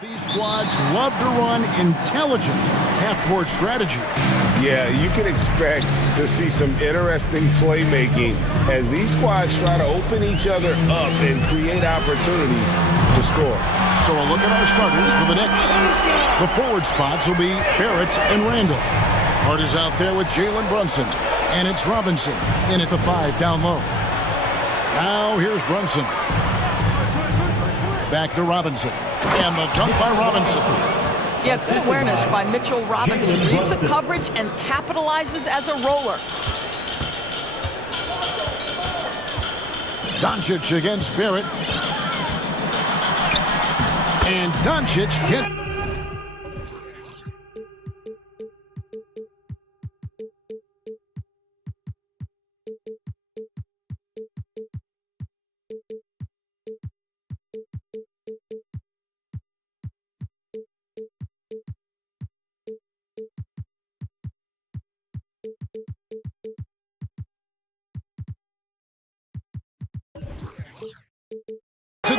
These squads love to run intelligent half-court strategy. Yeah, you can expect to see some interesting playmaking as these squads try to open each other up and create opportunities to score. So a look at our starters for the Knicks. The forward spots will be Barrett and Randall. Hart is out there with Jalen Brunson. And it's Robinson in at the 5 down low. Now here's Brunson. Back to Robinson. And the dunk by Robinson. Yeah, good awareness by Mitchell Robinson. Reads the coverage and capitalizes as a roller. Doncic against Barrett. And Doncic gets...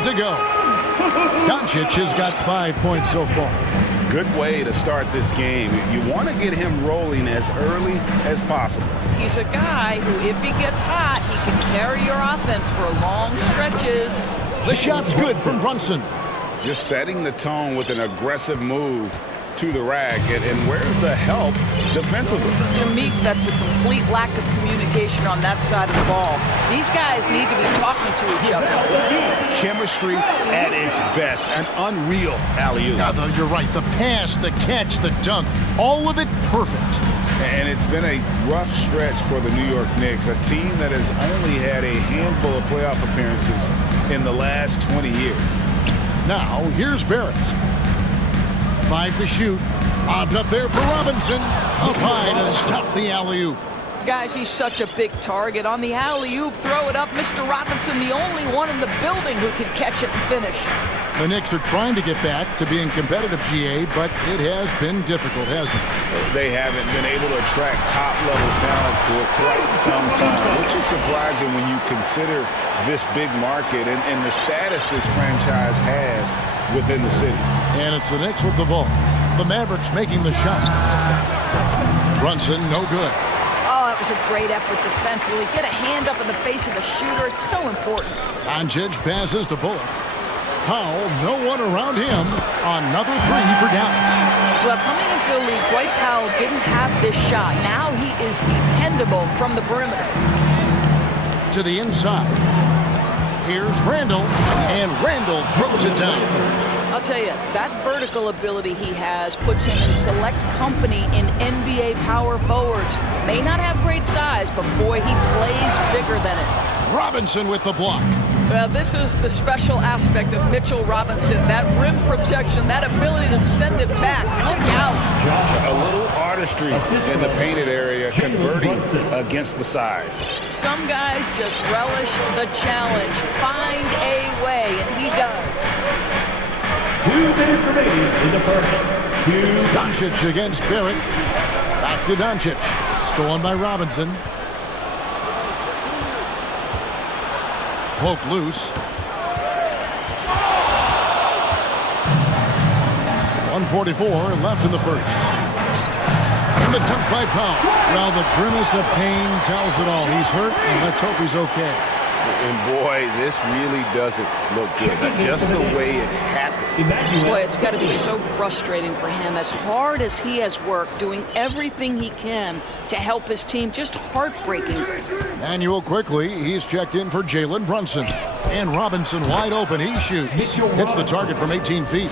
to go. Doncic has got 5 points so far. Good way to start this game. You want to get him rolling as early as possible. He's a guy who, if he gets hot, he can carry your offense for long stretches. The shot's good from Brunson. Just setting the tone with an aggressive move to the rack. And where's the help defensively? To me, that's a complete lack of communication on that side of the ball. These guys need to be talking to each other. Chemistry at its best. An unreal alley-oop. Yeah, you're right. The pass, the catch, the dunk, all of it perfect. And it's been a rough stretch for the New York Knicks, a team that has only had a handful of playoff appearances in the last 20 years. Now, here's Barrett. 5 to shoot. Lobbed up there for Robinson. Up high to stuff the alley-oop. Guys, he's such a big target. On the alley-oop, throw it up. Mr. Robinson, the only one in the building who can catch it and finish. The Knicks are trying to get back to being competitive, GA, but it has been difficult, hasn't it? They haven't been able to attract top-level talent for quite some time, which is surprising when you consider this big market and the status this franchise has within the city. And it's the Knicks with the ball. The Mavericks making the shot. Brunson, no good. Oh, that was a great effort defensively. Get a hand up in the face of the shooter. It's so important. Doncic passes to Bullock. Powell, no one around him. Another 3 for Dallas. Well, coming into the league, Dwight Powell didn't have this shot. Now he is dependable from the perimeter. To the inside. Here's Randall, and Randall throws it down. I'll tell you, that vertical ability he has puts him in select company in NBA power forwards. May not have great size, but boy, he plays bigger than it. Robinson with the block. Well, this is the special aspect of Mitchell Robinson. That rim protection, that ability to send it back. Look out. A little artistry in the painted area, converting against the size. Some guys just relish the challenge. Find a way, and he does. 2 minutes remaining in the first. Doncic against Barrett. Back to Doncic. Stolen by Robinson. Poked loose. 1:44 left in the first. And the dunk by Powell. Well, the grimace of pain tells it all. He's hurt, and let's hope he's okay. And boy, this really doesn't look good. Just the way it happened. Boy, it's got to be so frustrating for him. As hard as he has worked, doing everything he can to help his team, just heartbreaking. Manuel quickly, he's checked in for Jalen Brunson. And Robinson wide open, he shoots. Hits the target from 18 feet.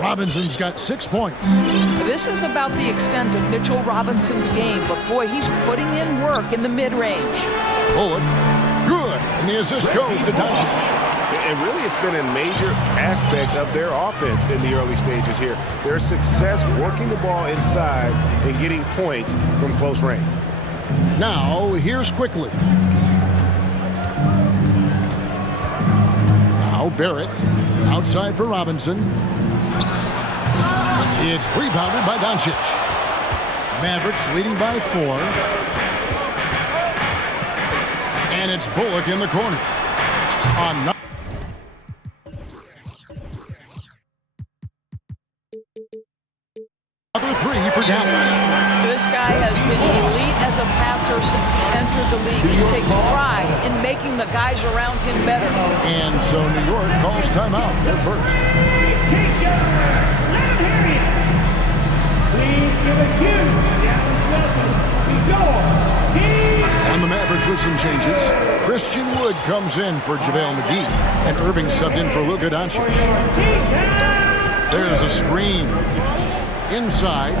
Robinson's got 6 points. This is about the extent of Mitchell Robinson's game, but boy, he's putting in work in the mid-range. Bullock, good, and the assist goes to Doncic. And really, it's been a major aspect of their offense in the early stages here. Their success working the ball inside and getting points from close range. Now, here's quickly. Now, Barrett, outside for Robinson. It's rebounded by Doncic. Mavericks leading by 4. And it's Bullock in the corner. On the guys around him better. And so New York calls timeout. They're first. Please give a huge Dallas welcome to your On the Mavericks with some changes, Christian Wood comes in for JaVale McGee, and Irving subbed in for Luka Doncic. There's a screen. Inside.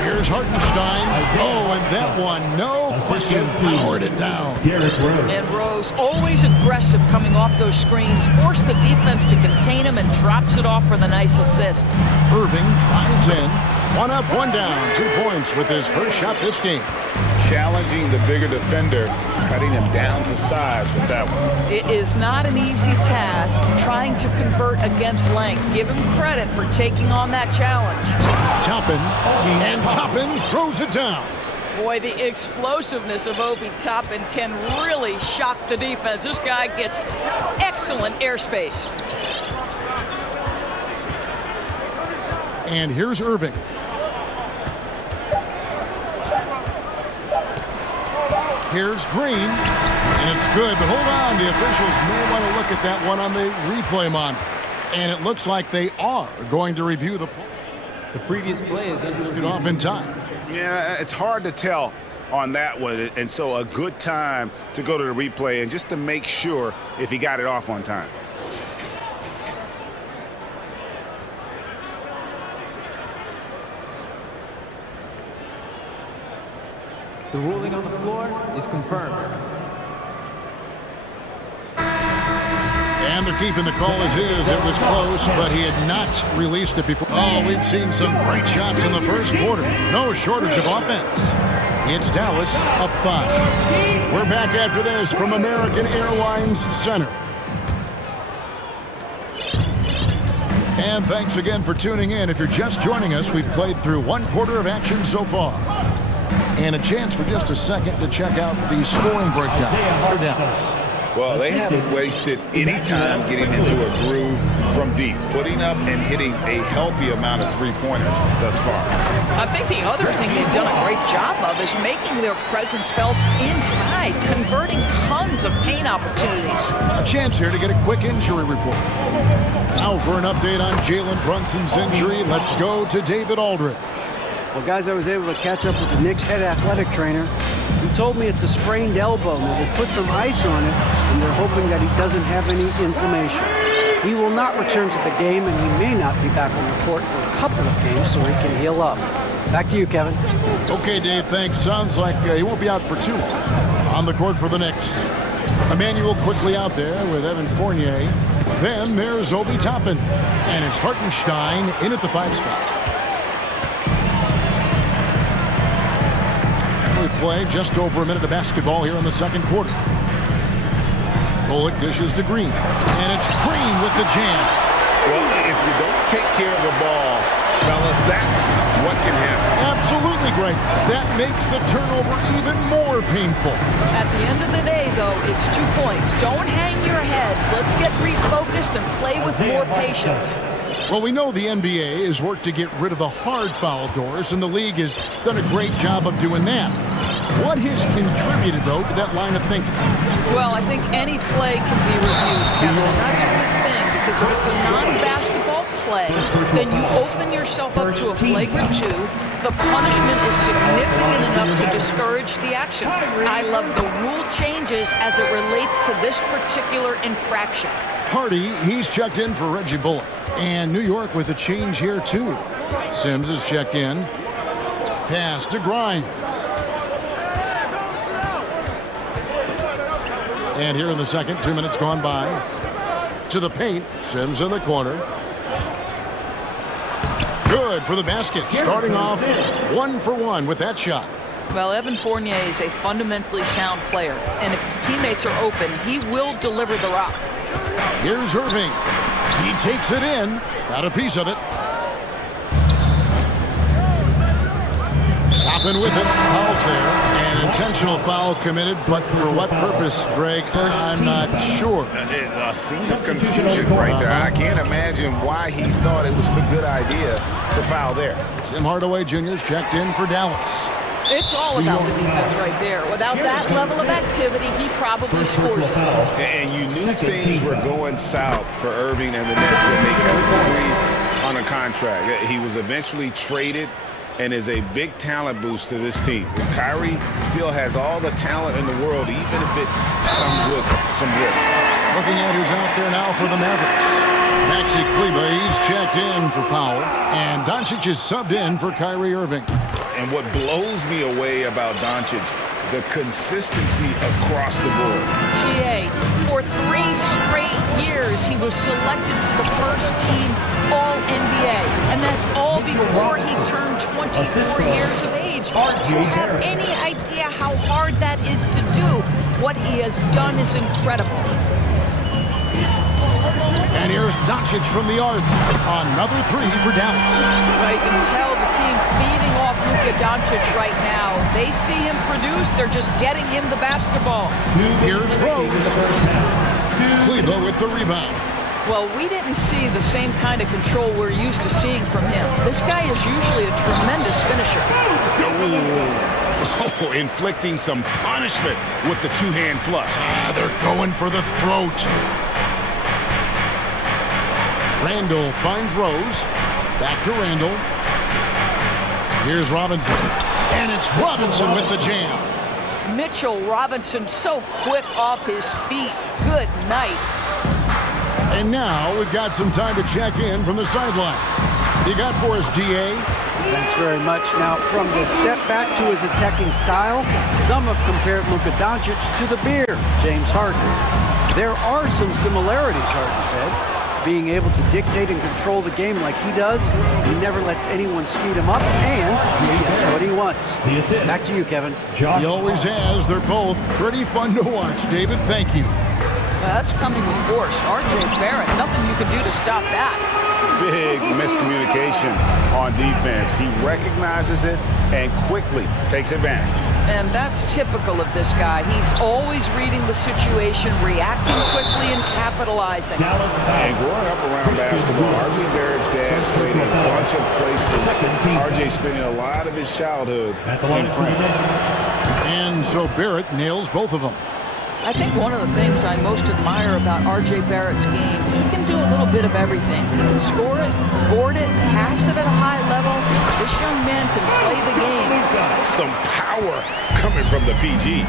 Here's Hartenstein. Oh, and that one, no. Christian powered it down. And Rose, always aggressive coming off those screens, forced the defense to contain him and drops it off for the nice assist. Irving drives in. One up, one down. 2 points with his first shot this game. Challenging the bigger defender, cutting him down to size with that one. It is not an easy task trying to convert against length. Give him credit for taking on that challenge. Toppin, and Toppin throws it down. Boy, the explosiveness of Obi Toppin can really shock the defense. This guy gets excellent airspace. And here's Irving. Here's Green, and it's good, but hold on. The officials may want to look at that one on the replay monitor. And it looks like they are going to review the play. The previous play is under Get off in time. Yeah, it's hard to tell on that one, and so a good time to go to the replay and just to make sure if he got it off on time. The ruling on the floor is confirmed. And they're keeping the call as is. It was close, but he had not released it before. Oh, we've seen some great shots in the first quarter. No shortage of offense. It's Dallas up 5. We're back after this from American Airlines Center. And thanks again for tuning in. If you're just joining us, we've played through 1 quarter of action so far. And a chance for just a second to check out the scoring breakdown for Dallas. Well, they haven't wasted any time getting into a groove from deep, putting up and hitting a healthy amount of three-pointers thus far. I think the other thing they've done a great job of is making their presence felt inside, converting tons of paint opportunities. A chance here to get a quick injury report. Now for an update on Jalen Brunson's injury, let's go to David Aldridge. Well, guys, I was able to catch up with the Knicks head athletic trainer. He told me it's a sprained elbow. Now, they put some ice on it, and they're hoping that he doesn't have any inflammation. He will not return to the game, and he may not be back on the court for a couple of games so he can heal up. Back to you, Kevin. Okay, Dave, thanks. Sounds like he won't be out for too long. On the court for the Knicks. Emmanuel quickly out there with Evan Fournier. Then there's Obi Toppin. And it's Hartenstein in at the 5 spot. We play just over a minute of basketball here in the second quarter. Bullock dishes to Green. And it's Green with the jam. Well, if you don't take care of the ball, fellas, that's what can happen. Absolutely great. That makes the turnover even more painful. At the end of the day, though, it's 2 points. Don't hang your heads. Let's get refocused and play with more patience. Well, we know the NBA has worked to get rid of the hard foul doors, and the league has done a great job of doing that. What has contributed, though, to that line of thinking? Well, I think any play can be reviewed, Kevin, and that's a good thing, because if it's a non-basketball play, then you open yourself up to a flagrant 2. The punishment is significant enough to discourage the action. I love the rule changes as it relates to this particular infraction. Hardy, he's checked in for Reggie Bullock. And New York with a change here, too. Sims is checked in. Pass to Grimes. And here in the second, 2 minutes gone by. To the paint. Sims in the corner. Good for the basket. Starting off 1 for 1 with that shot. Well, Evan Fournier is a fundamentally sound player. And if his teammates are open, he will deliver the rock. Here's Irving. He takes it in. Got a piece of it. Toppin with it. Foul's there. An intentional foul committed, but for what purpose, Greg? I'm not sure. A scene of confusion right there. I can't imagine why he thought it was a good idea to foul there. Tim Hardaway Jr.'s checked in for Dallas. It's all about the defense right there. Without that level of activity, he probably scores it. And you knew things were going south for Irving and the Nets when they couldn't agree on a contract. He was eventually traded and is a big talent boost to this team. Kyrie still has all the talent in the world, even if it comes with some risk. Looking at who's out there now for the Mavericks. Maxi Kleber, he's checked in for Powell, and Doncic is subbed in for Kyrie Irving. And what blows me away about Doncic, the consistency across the board. GA, for 3 straight years, he was selected to the first team All-NBA, and that's all before he turned 24 years of age. Do you have any idea how hard that is to do? What he has done is incredible. And here's Doncic from the arc. Another 3 for Dallas. Well, you can tell the team feeding off Luka Doncic right now. They see him produce. They're just getting him the basketball. Here's Rose. Kleber with the rebound. Well, we didn't see the same kind of control we're used to seeing from him. This guy is usually a tremendous finisher. Oh, inflicting some punishment with the two-hand flush. They're going for the throat. Randall finds Rose. Back to Randall. Here's Robinson. And it's Robinson with the jam. Mitchell Robinson so quick off his feet. Good night. And now we've got some time to check in from the sidelines. You got for us, DA? Thanks very much. Now, from the step back to his attacking style, some have compared Luka Doncic to the bear, James Harden. There are some similarities, Harden said. Being able to dictate and control the game like he does, he never lets anyone speed him up, and he gets what he wants. Back to you, Kevin. He always has. They're both pretty fun to watch. David, thank you. Well, that's coming with force. RJ Barrett, nothing you can do to stop that. Big miscommunication on defense. He recognizes it and quickly takes advantage. And that's typical of this guy. He's always reading the situation, reacting quickly, and capitalizing. And growing up around basketball, RJ Barrett's dad played in a bunch of places. RJ spending a lot of his childhood in France. And so Barrett nails both of them. I think one of the things I most admire about RJ Barrett's game, he can do a little bit of everything. He can score it, board it, pass it at a high level. This young man can play the game. Some power coming from the PG.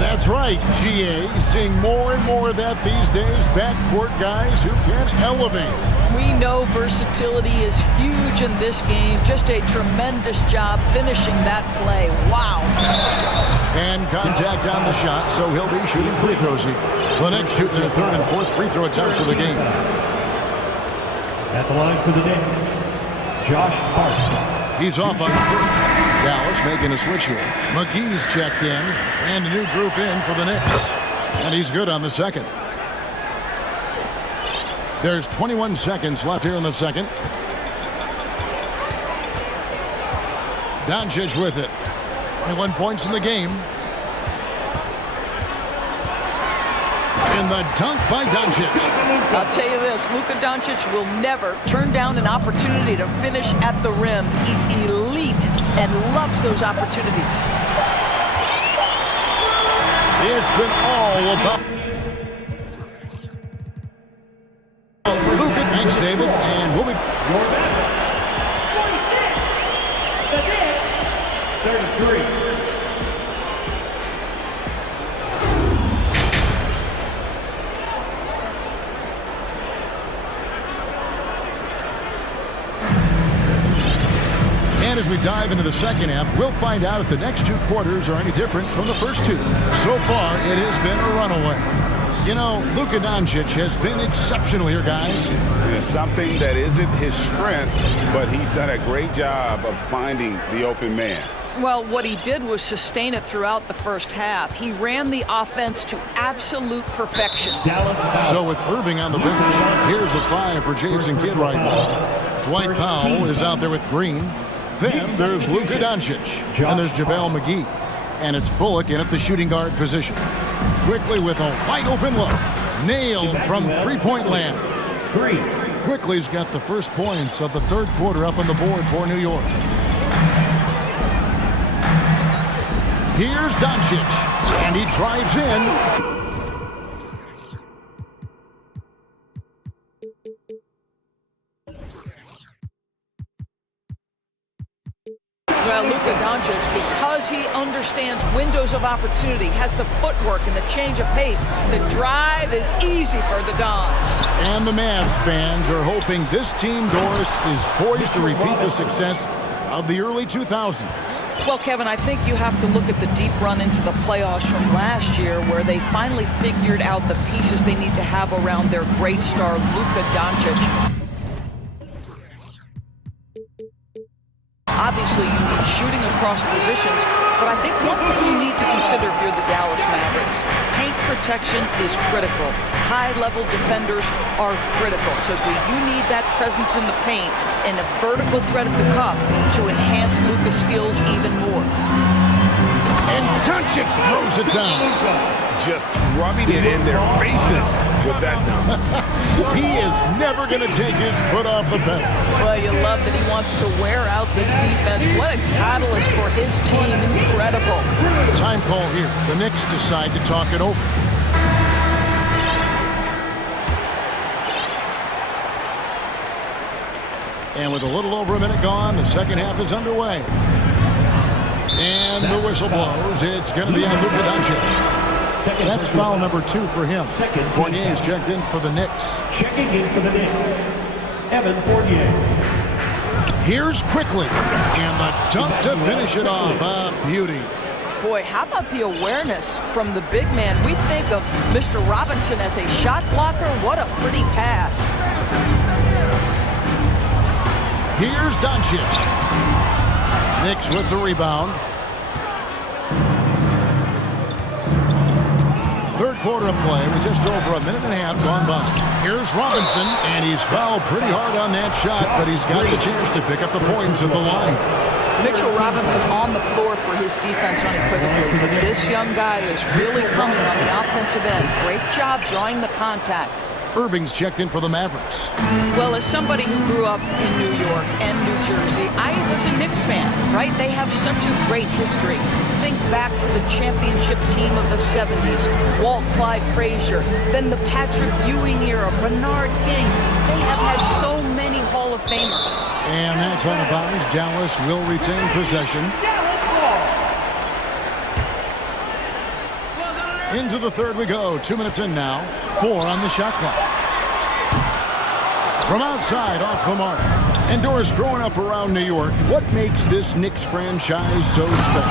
That's right, GA. Seeing more and more of that these days. Backcourt guys who can elevate. We know versatility is huge in this game. Just a tremendous job finishing that play. Wow. And contact on the shot, so he'll be shooting free throws here. The Knicks shooting their 3rd and 4th free throw attempts of the game. At the line for the Knicks, Josh Hart. He's off on the 1st. Dallas making a switch here. McGee's checked in, and a new group in for the Knicks. And he's good on the 2nd. There's 21 seconds left here in the 2nd. Doncic with it. 21 points in the game. And the dunk by Doncic. I'll tell you this, Luka Doncic will never turn down an opportunity to finish at the rim. He's elite and loves those opportunities. It's been all about Luka. Thanks, David, and we'll be... 33. And as we dive into the 2nd half, we'll find out if the next 2 quarters are any different from the first 2. So far, it has been a runaway. You know, Luka Doncic has been exceptional here, guys. It is something that isn't his strength, but he's done a great job of finding the open man. Well, what he did was sustain it throughout the first half. He ran the offense to absolute perfection. So with Irving on the bench, here's a 5 for Jason Kidd right now. Dwight Powell is out there with Green. Then there's Luka Doncic. And there's JaVale McGee. And it's Bullock in at the shooting guard position. Quickly with a wide open look. Nailed from three-point land. Quickly's got the first points of the 3rd quarter up on the board for New York. Here's Doncic, and he drives in. Well, Luka Doncic, because he understands windows of opportunity, has the footwork and the change of pace, the drive is easy for the Don. And the Mavs fans are hoping this team, Doris, is poised to repeat the success of the early 2000s. Well, Kevin, I think you have to look at the deep run into the playoffs from last year where they finally figured out the pieces they need to have around their great star, Luka Doncic. Obviously, you need shooting across positions, but I think one thing you need to consider if you're the Dallas Mavericks, paint protection is critical. High-level defenders are critical. So do you need that presence in the paint and a vertical threat at the cup to enhance Luka's skills even more? And Doncic throws it down. Just rubbing it in their faces with that dunk. He is never going to take his foot off the pedal. Well, you love that he wants to wear out the defense. What a catalyst for his team. Incredible. Time call here. The Knicks decide to talk it over. And with a little over a minute gone, the second half is underway. And the whistle blows. It's going to be on Luka Doncic. That's foul number 2 for him. Fournier is checked in for the Knicks. Checking in for the Knicks, Evan Fournier. Here's quickly, and the dunk to finish it off. A beauty. Boy, how about the awareness from the big man? We think of Mr. Robinson as a shot blocker. What a pretty pass. Here's Doncic. Knicks with the rebound. Third quarter of play with just over a minute and a half gone by. Here's Robinson, and he's fouled pretty hard on that shot, but he's got the chance to pick up the points at the line. Mitchell Robinson on the floor for his defense unequivocally, but this young guy is really coming on the offensive end. Great job drawing the contact. Irving's checked in for the Mavericks. Well, as somebody who grew up in New York and New Jersey, I was a Knicks fan, right? They have such a great history. Think back to the championship team of the 70s, Walt Clyde Frazier, then the Patrick Ewing era, Bernard King. They have had so many Hall of Famers. And that's out of bounds. Dallas will retain possession. Into the third we go. 2 minutes in now. 4 on the shot clock. From outside, off the mark. And Doris, growing up around New York, what makes this Knicks franchise so special?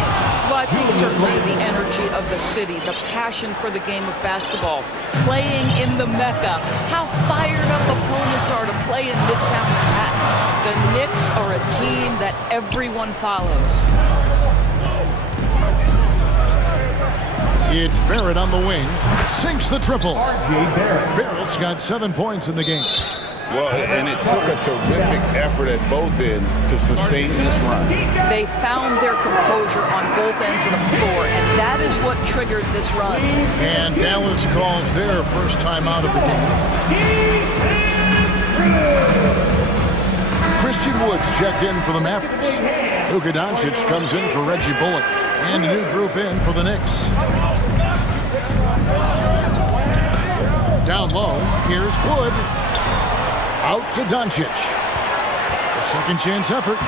Well, I think certainly the energy of the city, the passion for the game of basketball, playing in the Mecca, how fired up opponents are to play in Midtown Manhattan. The Knicks are a team that everyone follows. It's Barrett on the wing. Sinks the triple. Barrett's got 7 points in the game. Well, and it took a terrific effort at both ends to sustain this run. They found their composure on both ends of the floor, and that is what triggered this run. And Dallas calls their first time out of the game. Christian Woods checked in for the Mavericks. Luka Doncic comes in for Reggie Bullock. And a new group in for the Knicks. Down low, here's Wood. Out to Doncic. A second chance effort.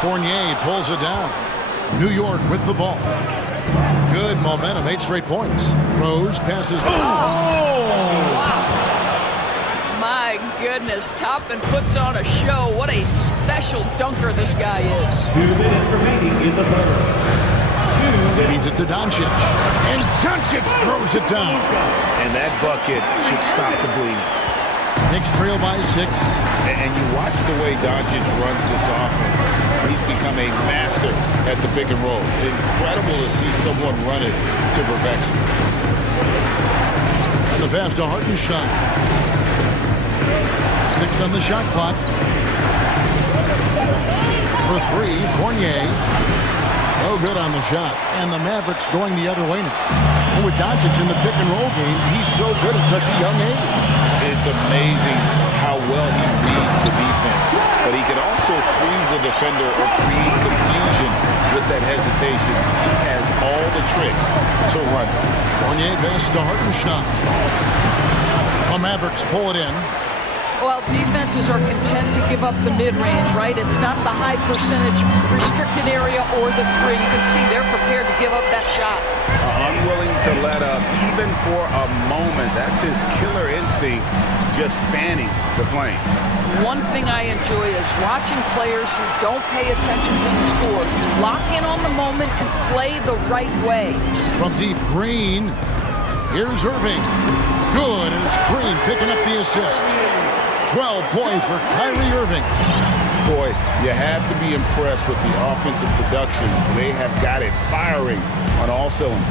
Fournier pulls it down. New York with the ball. Good momentum, 8 straight points. Rose passes. Oh! Wow. My goodness, Toppin puts on a show. What a special dunker this guy is. 2 minutes remaining in the third. Feeds it to Doncic. And Doncic throws it down. And that bucket should stop the bleeding. Knicks trail by 6. And you watch the way Doncic runs this offense. He's become a master at the pick and roll. Incredible to see someone run it to perfection. And the pass to Hartenstein. 6 on the shot clock. For 3, Fournier. No good on the shot. And the Mavericks going the other way now. And with Doncic in the pick and roll game, he's so good at such a young age. It's amazing how well he reads the defense. But he can also freeze a defender or create confusion with that hesitation. He has all the tricks to run. Fournier pass to Hartenstein. The Mavericks pull it in. Well, defenses are content to give up the mid-range, right? It's not the high percentage restricted area or the three. You can see they're prepared to give up that shot. Unwilling to let up even for a moment. That's his killer instinct, just fanning the flame. One thing I enjoy is watching players who don't pay attention to the score lock in on the moment and play the right way. From deep, Green. Here's Irving. Good, and it's Green picking up the assist. 12 points for Kyrie Irving. Boy, you have to be impressed with the offensive production. They have got it firing on all cylinders.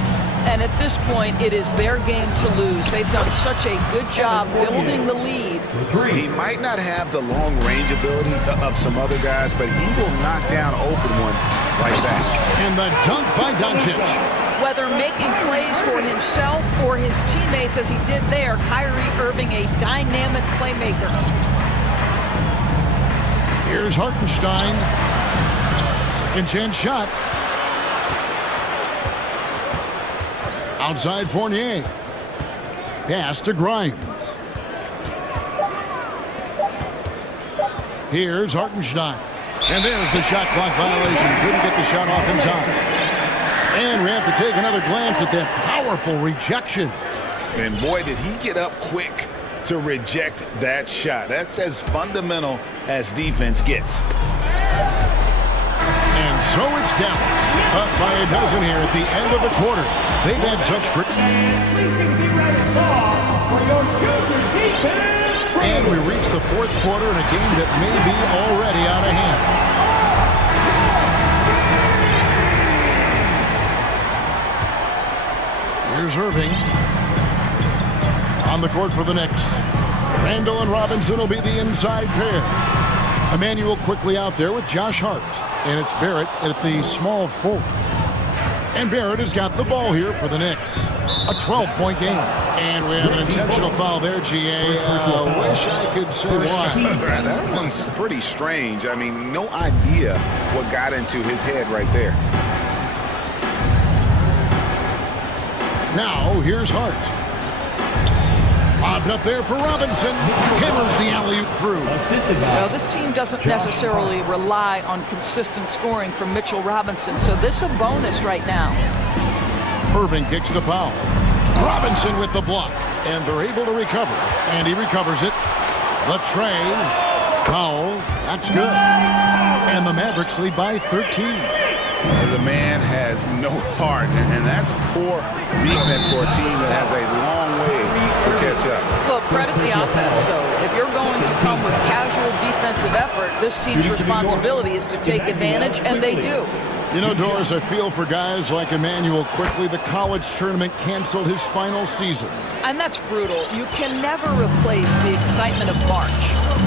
And at this point, it is their game to lose. They've done such a good job building the lead. He might not have the long range ability of some other guys, but he will knock down open ones like that. And the dunk by Doncic. Whether making plays for himself or his teammates as he did there, Kyrie Irving, a dynamic playmaker. Here's Hartenstein. Second chance shot. Outside Fournier. Pass to Grimes. Here's Hartenstein. And there's the shot clock violation. Couldn't get the shot off in time. And we have to take another glance at that powerful rejection. And boy, did he get up quick to reject that shot. That's as fundamental as defense gets. And so it's Dallas, up by a dozen here at the end of the quarter. They've had such great... And we reach the fourth quarter in a game that may be already out of hand. Here's Irving. On the court for the Knicks. Randall and Robinson will be the inside pair. Emmanuel quickly out there with Josh Hart. And it's Barrett at the small forward. And Barrett has got the ball here for the Knicks. A 12-point game. And we have an intentional foul there, GA. Wish I could say why. That one's pretty strange. I mean, no idea what got into his head right there. Now, here's Hart. Bobbed up there for Robinson. Hammers the alley-oop through. Now, this team doesn't necessarily rely on consistent scoring from Mitchell Robinson, so this is a bonus right now. Irving kicks to Powell. Robinson with the block, and they're able to recover. And he recovers it. The tray. Powell, that's good. And the Mavericks lead by 13. The man has no heart, and that's poor defense for a team that has a long way to catch up. Look, credit the offense, though. If you're going to come with casual defensive effort, this team's responsibility is to take advantage, and they do. You know, Doris, I feel for guys like Emmanuel quickly. The college tournament canceled his final season. And that's brutal. You can never replace the excitement of March.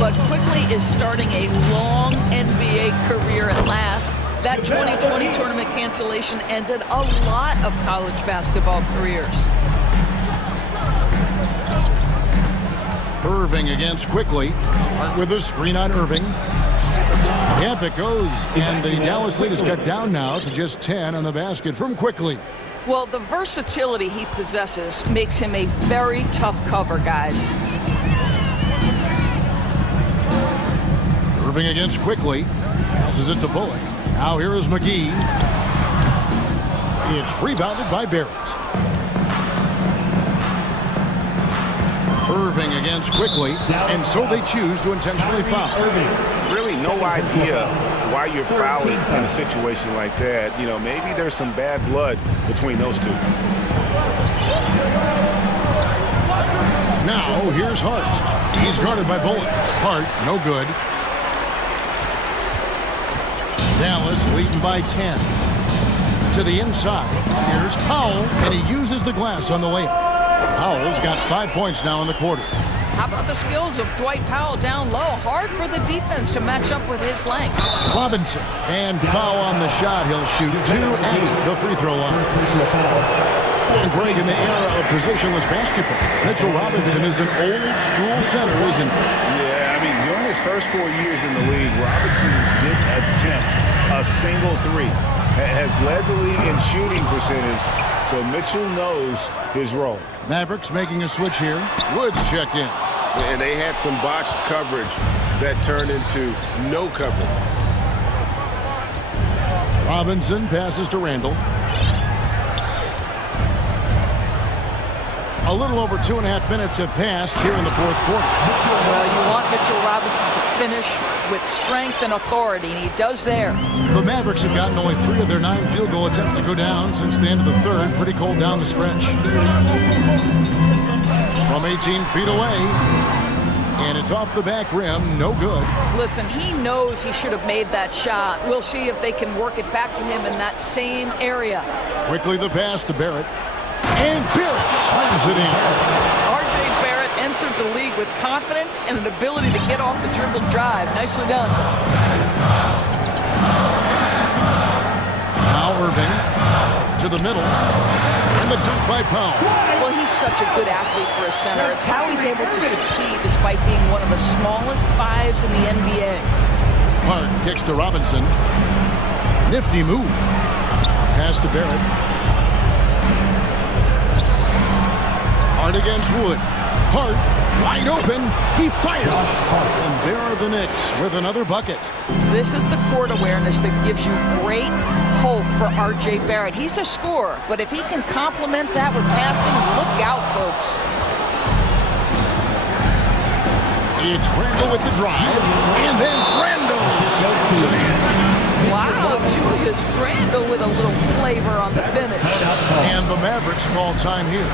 But Quickly is starting a long NBA career at last. That 2020 tournament cancellation ended a lot of college basketball careers. Irving against Quickly. Hart with a screen on Irving. Yep, it goes. And the Dallas lead is cut down now to just 10 on the basket from Quickly. Well, the versatility he possesses makes him a very tough cover, guys. Irving against Quickly. Passes it to Bullock. Now here is McGee. It's rebounded by Barrett. Irving against Quickly, and so they choose to intentionally foul. Really no idea why you're fouling in a situation like that. You know, maybe there's some bad blood between those two. Now here's Hart. He's guarded by Bullock. Hart, no good. Dallas leading by 10. To the inside. Here's Powell, and he uses the glass on the layup. Powell's got 5 points now in the quarter. How about the skills of Dwight Powell down low? Hard for the defense to match up with his length. Robinson, and foul on the shot. He'll shoot 2 at the free throw line. And Greg, in the era of positionless basketball, Mitchell Robinson is an old school center, isn't he? Yeah, I mean, during his first 4 years in the league, Robinson didn't attempt a single three. has led the league in shooting percentage, so Mitchell knows his role. Mavericks making a switch here. Woods checked in. And they had some botched coverage that turned into no coverage. Robinson passes to Randall. A little over 2.5 minutes have passed here in the fourth quarter. Well, you want Mitchell Robinson to finish with strength and authority, and he does there. The Mavericks have gotten only 3 of their 9 field goal attempts to go down since the end of the third. Pretty cold down the stretch. From 18 feet away, and it's off the back rim, no good. Listen, he knows he should have made that shot. We'll see if they can work it back to him in that same area. Quickly the pass to Barrett. And Barrett slams it in. R.J. Barrett entered the league with confidence and an ability to get off the dribble drive. Nicely done. Now Irving to the middle. And the dunk by Powell. Well, he's such a good athlete for a center. It's how he's able to succeed despite being one of the smallest fives in the NBA. Hart kicks to Robinson. Nifty move. Pass to Barrett. Hart against Wood. Hart wide open. He fires. And there are the Knicks with another bucket. This is the court awareness that gives you great hope for R.J. Barrett. He's a scorer, but if he can complement that with passing, look out, folks. It's Randall with the drive, and then Randall slams it in. Wow, Julius Randle with a little flavor on the finish. And the Mavericks call time here.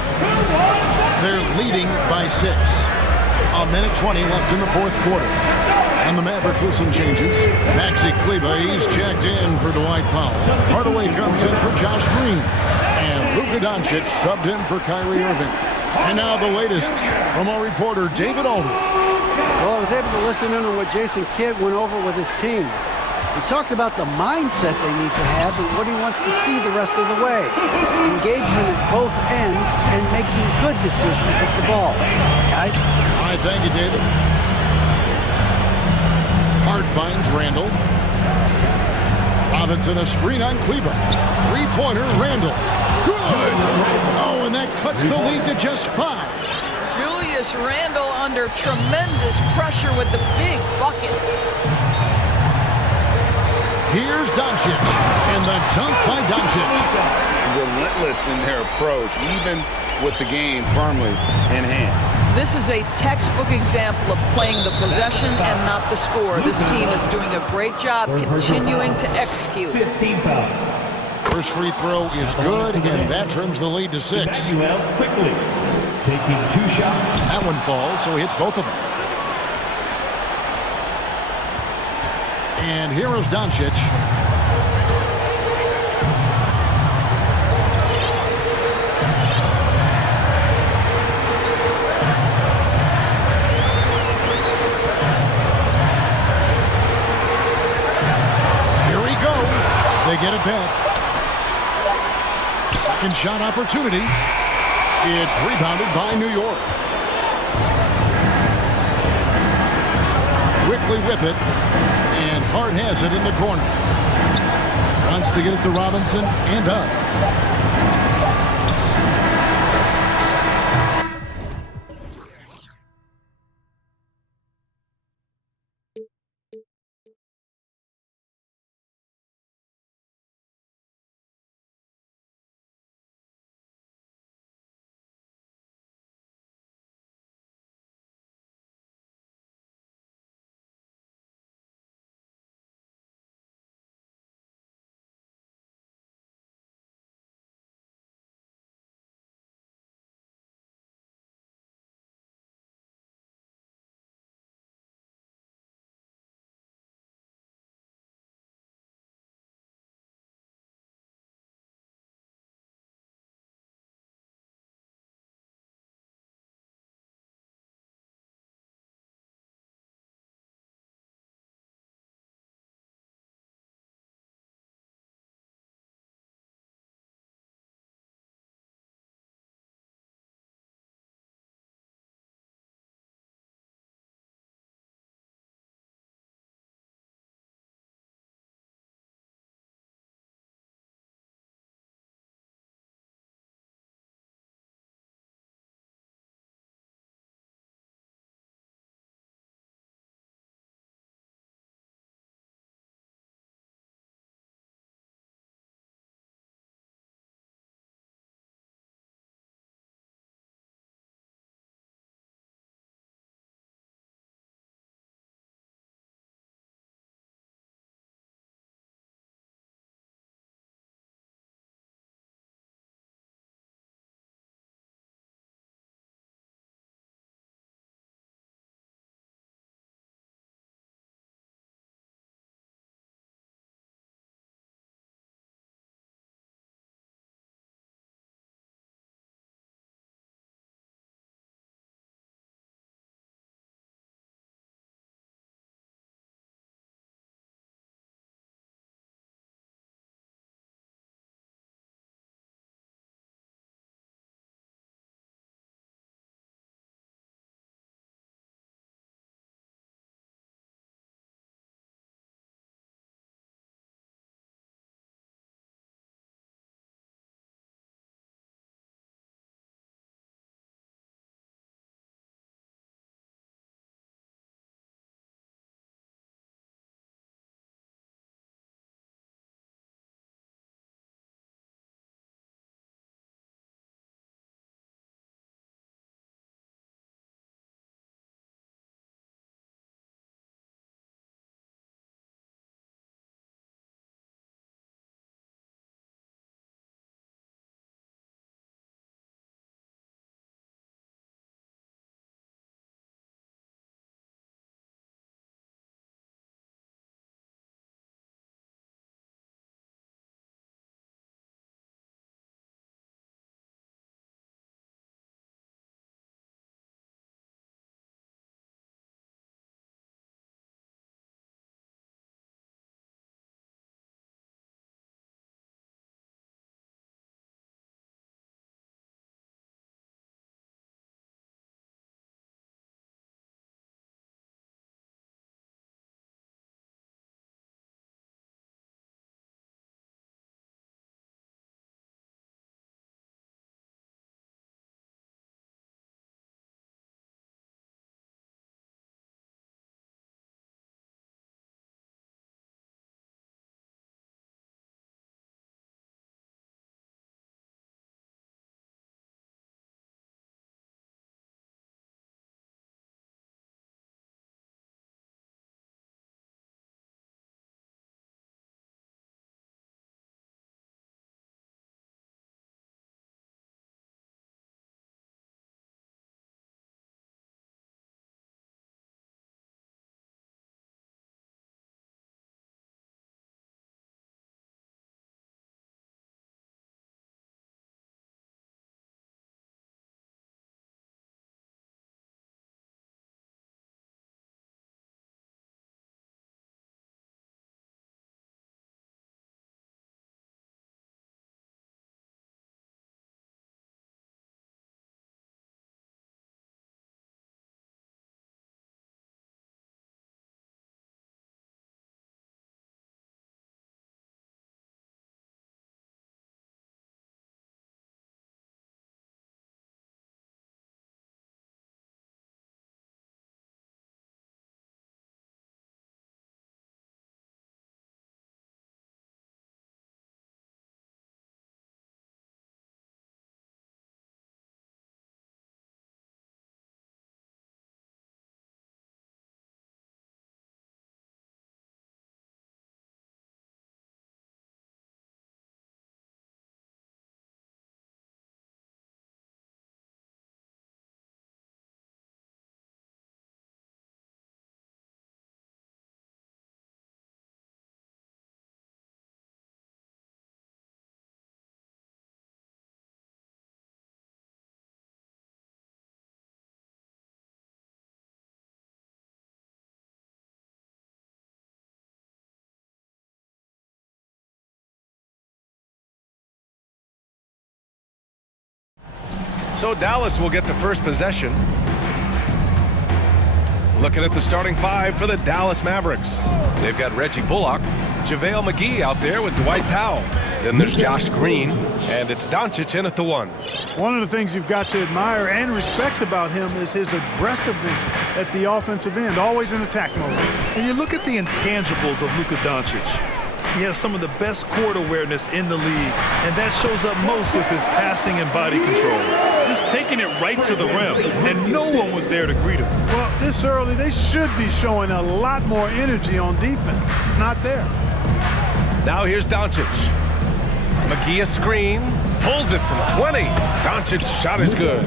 They're leading by 6. A minute 20 left in the fourth quarter. And the Mavericks with some changes. Maxi Kleba, he's checked in for Dwight Powell. Hardaway comes in for Josh Green. And Luka Doncic subbed in for Kyrie Irving. And now the latest from our reporter, David Alder. Well, I was able to listen in on what Jason Kidd went over with his team. He talked about the mindset they need to have and what he wants to see the rest of the way. Engagement at both ends and making good decisions with the ball. Guys? All right, thank you, David. Hart finds Randall. Robinson a screen on Kleba. Three-pointer, Randall. Good! Oh, and that cuts the lead to just 5. Julius Randle under tremendous pressure with the big bucket. Here's Doncic, and the dunk by Doncic. Relentless in their approach, even with the game firmly in hand. This is a textbook example of playing the possession and not the score. This team is doing a great job continuing to execute. 15 foul. First free throw is good, and that trims the lead to 6. Emmanuel quickly taking 2 shots. That one falls, so he hits both of them. And here is Doncic. Here he goes. They get it back. Second shot opportunity. It's rebounded by New York. Quickly with it. And Hart has it in the corner. Wants to get it to Robinson and does. So Dallas will get the first possession. Looking at the starting five for the Dallas Mavericks. They've got Reggie Bullock, JaVale McGee out there with Dwight Powell. Then there's Josh Green, and it's Doncic in at the one. One of the things you've got to admire and respect about him is his aggressiveness at the offensive end, always in attack mode. And you look at the intangibles of Luka Doncic. He has some of the best court awareness in the league, and that shows up most with his passing and body control. Just taking it right to the rim, and no one was there to greet him. Well, this early, they should be showing a lot more energy on defense. It's not there. Now here's Doncic. McGee a screen, pulls it from 20. Doncic's shot is good.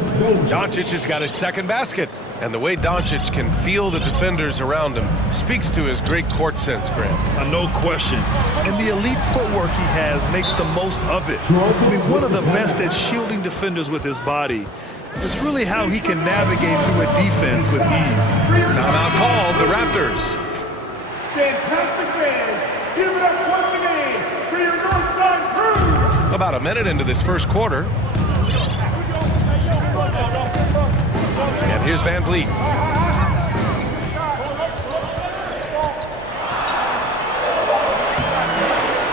Doncic has got his second basket. And the way Doncic can feel the defenders around him speaks to his great court sense, Graham. No question. And the elite footwork he has makes the most of it. I mean, one of the best at shielding defenders with his body. It's really how he can navigate through a defense with ease. Timeout called, the Raptors. Fantastic fans. Give it up once again for your Northside crew. About a minute into this first quarter. And here's Van Vliet.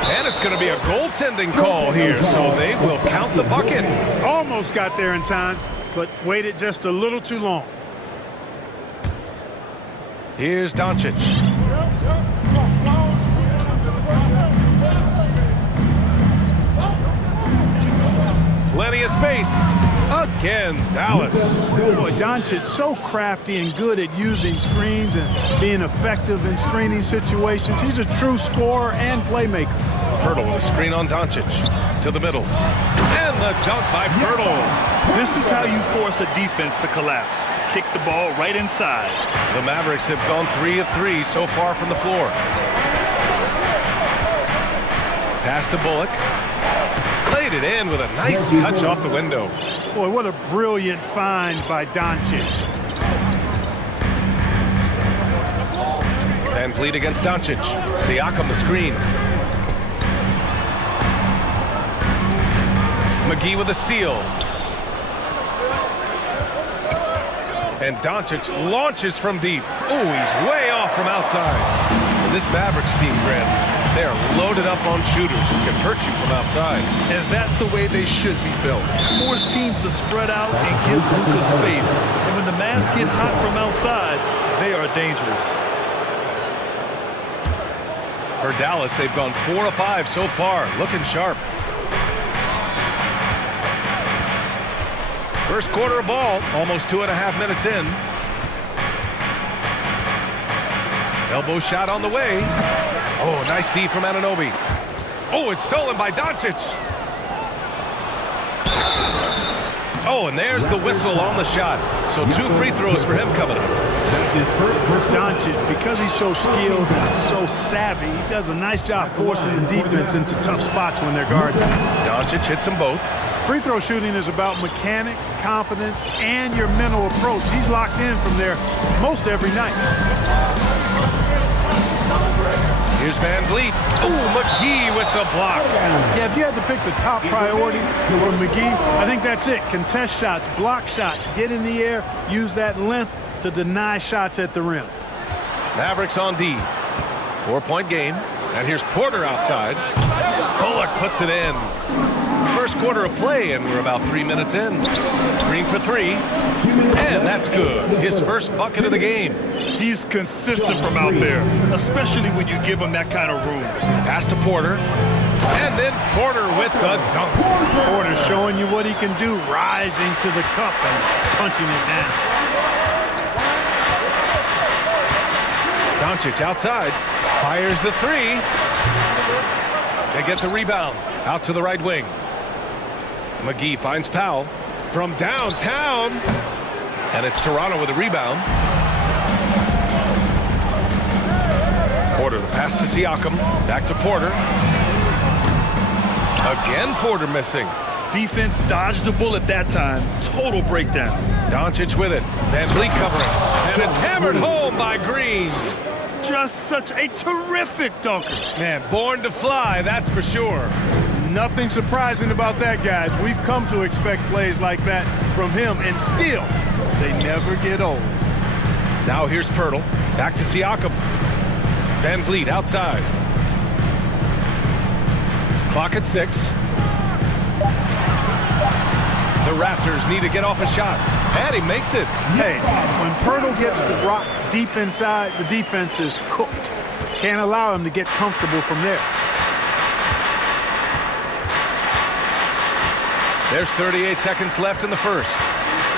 And it's going to be a goaltending call here, so they will count the bucket. Almost got there in time, but waited just a little too long. Here's Doncic. Plenty of space. Again, Dallas. Boy, Doncic so crafty and good at using screens and being effective in screening situations. He's a true scorer and playmaker. Pirtle with a screen on Doncic. To the middle. And the dunk by Pirtle. This is how you force a defense to collapse. Kick the ball right inside. The Mavericks have gone 3 of 3 so far from the floor. Pass to Bullock. Played it in with a nice touch off the window. Boy, what a brilliant find by Doncic. Van Vliet against Doncic. Siakam the screen. McGee with a steal. And Doncic launches from deep. Oh, he's way off from outside. And this Mavericks team, Grant, they are loaded up on shooters who can hurt you from outside. And that's the way they should be built. Force teams to spread out and give Luka space. And when the Mavs get hot from outside, they are dangerous. For Dallas, they've gone 4 of 5 so far, looking sharp. First quarter of ball, almost 2.5 minutes in. Elbow shot on the way. Oh, nice D from Anunoby. Oh, it's stolen by Doncic. Oh, and there's the whistle on the shot. So 2 free throws for him coming up. Doncic, because he's so skilled and so savvy, he does a nice job forcing the defense into tough spots when they're guarding. Doncic hits them both. Free throw shooting is about mechanics, confidence, and your mental approach. He's locked in from there most every night. Here's Van Vliet. Ooh, McGee with the block. Yeah, if you had to pick the top priority for McGee, I think that's it. Contest shots, block shots, get in the air, use that length to deny shots at the rim. Mavericks on D. 4-point game. And here's Porter outside. Bullock puts it in. First quarter of play, and we're about 3 minutes in. Green for 3. And that's good. His first bucket of the game. He's consistent from out there, especially when you give him that kind of room. Pass to Porter. And then Porter with the dunk. Porter showing you what he can do, rising to the cup and punching it down. Doncic outside. Fires the 3. They get the rebound. Out to the right wing. McGee finds Powell from downtown. And it's Toronto with a rebound. Porter, the pass to Siakam. Back to Porter. Again, Porter missing. Defense dodged the bullet that time. Total breakdown. Doncic with it. Van Vliet covering. And it's hammered home by Green. Just such a terrific dunker. Man, born to fly, that's for sure. Nothing surprising about that, guys. We've come to expect plays like that from him, and still, they never get old. Now here's Pirtle. Back to Siakam. Van Vliet outside. Clock at 6. The Raptors need to get off a shot. And he makes it. Hey, when Pirtle gets the rock deep inside, the defense is cooked. Can't allow him to get comfortable from there. There's 38 seconds left in the first.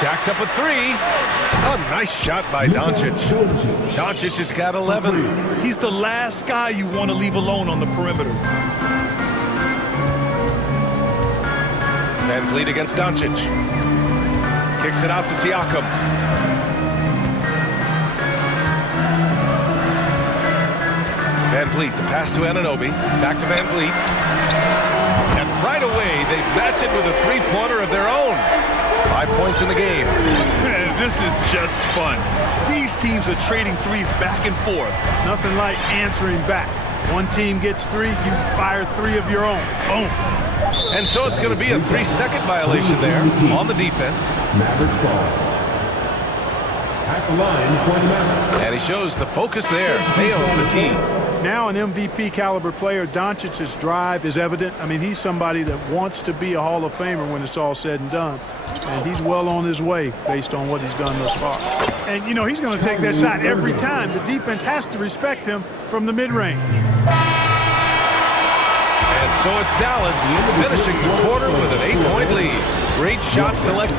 Jacks up with 3. A nice shot by Doncic. Doncic has got 11. He's the last guy you want to leave alone on the perimeter. Van Vliet against Doncic. Kicks it out to Siakam. Van Vliet, the pass to Anunoby. Back to Van Vliet. And right away, they match it with a three-pointer of their own. 5 points in the game. Man, this is just fun. These teams are trading threes back and forth. Nothing like answering back. One team gets 3, you fire 3 of your own. Boom. And so it's going to be a 3-second violation there on the defense. Mavericks ball. At the line for the Mavericks. And he shows the focus there. Nails the tee. Now an MVP caliber player, Doncic's drive is evident. I mean, he's somebody that wants to be a Hall of Famer when it's all said and done. And he's well on his way based on what he's done thus far. And, you know, he's going to take that shot every time. The defense has to respect him from the mid-range. And so it's Dallas finishing the quarter with an 8-point lead. Great shot select.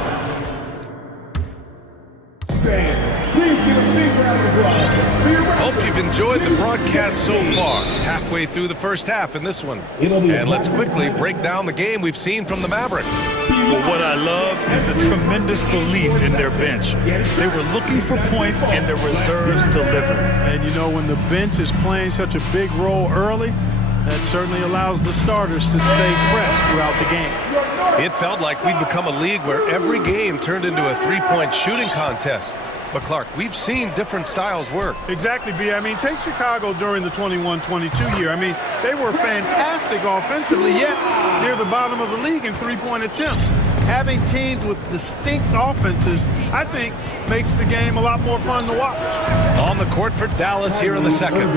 Hope you've enjoyed the broadcast so far. Halfway through the first half in this one. And let's quickly break down the game we've seen from the Mavericks. Well, what I love is the tremendous belief in their bench. They were looking for points and their reserves delivered. And you know, when the bench is playing such a big role early, that certainly allows the starters to stay fresh throughout the game. It felt like we'd become a league where every game turned into a three-point shooting contest. But Clark, we've seen different styles work. Exactly, B. I mean, take Chicago during the 21-22 year. I mean, they were fantastic offensively, yet near the bottom of the league in three-point attempts. Having teams with distinct offenses, I think, makes the game a lot more fun to watch. On the court for Dallas here in the second.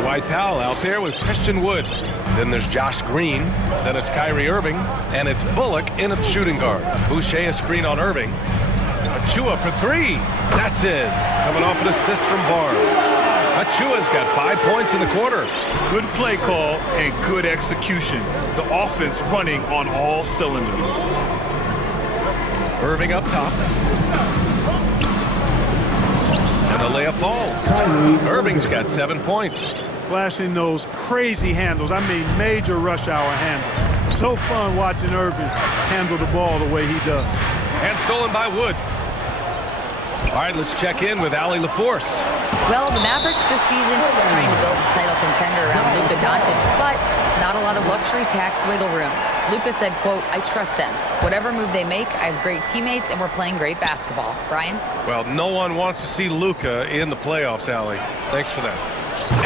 Dwight Powell out there with Christian Wood. Then there's Josh Green. Then it's Kyrie Irving. And it's Bullock in at shooting guard. Boucher a screen on Irving. Achua for 3. That's it. Coming off an assist from Barnes. Achua's got 5 points in the quarter. Good play call and good execution. The offense running on all cylinders. Irving up top. And the layup falls. Irving's got 7 points. Flashing those crazy handles. I mean, major rush hour handle. So fun watching Irving handle the ball the way he does. And stolen by Wood. All right, let's check in with Allie LaForce. Well, the Mavericks this season are trying to build a title contender around Luka Doncic, but not a lot of luxury tax wiggle room. Luka said, quote, "I trust them. Whatever move they make, I have great teammates, and we're playing great basketball." Brian? Well, no one wants to see Luka in the playoffs, Allie. Thanks for that.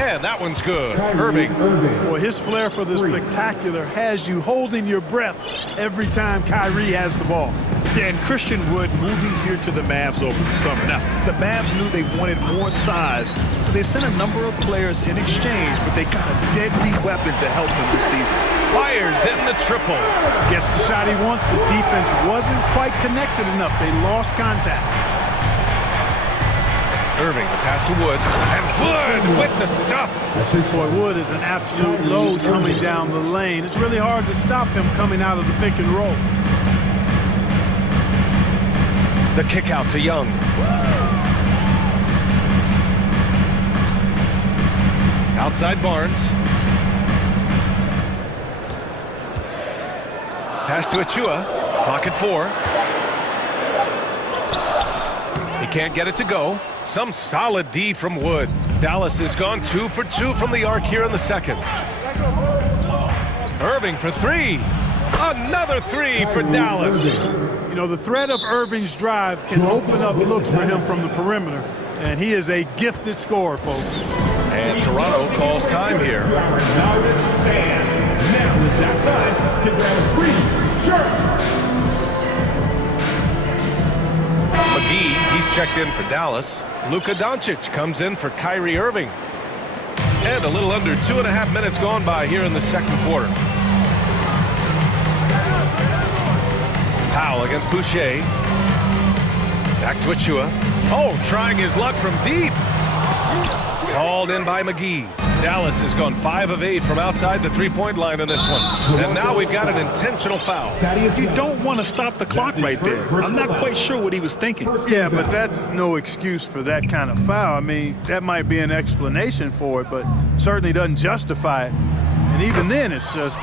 And that one's good. Irving. Boy, his flair for the spectacular has you holding your breath every time Kyrie has the ball. Yeah, and Christian Wood moving here to the Mavs over the summer. Now, the Mavs knew they wanted more size, so they sent a number of players in exchange, but they got a deadly weapon to help them this season. Fires in the triple. Gets the shot he wants. The defense wasn't quite connected enough. They lost contact. Irving, the pass to Wood. And Wood with the stuff. Boy, Wood is an absolute load coming down the lane. It's really hard to stop him coming out of the pick and roll. The kick out to Young. Outside Barnes. Pass to Achua. Clock at 4. He can't get it to go. Some solid D from Wood. Dallas has gone 2 for 2 from the arc here in the second. Irving for 3. Another 3 for Dallas. You know, the threat of Irving's drive can open up looks for him from the perimeter, and he is a gifted scorer, folks. And Toronto calls time here. It's that time to grab a free shirt. McGee, he's checked in for Dallas. Luka Doncic comes in for Kyrie Irving. And a little under 2.5 minutes gone by here in the second quarter. Powell against Boucher. Back to Achua. Oh, trying his luck from deep. Called in by McGee. Dallas has gone 5 of 8 from outside the three-point line in this one. And now we've got an intentional foul. You don't want to stop the clock right there. I'm not quite sure what he was thinking. Yeah, but that's no excuse for that kind of foul. I mean, that might be an explanation for it, but certainly doesn't justify it. And even then, it's just...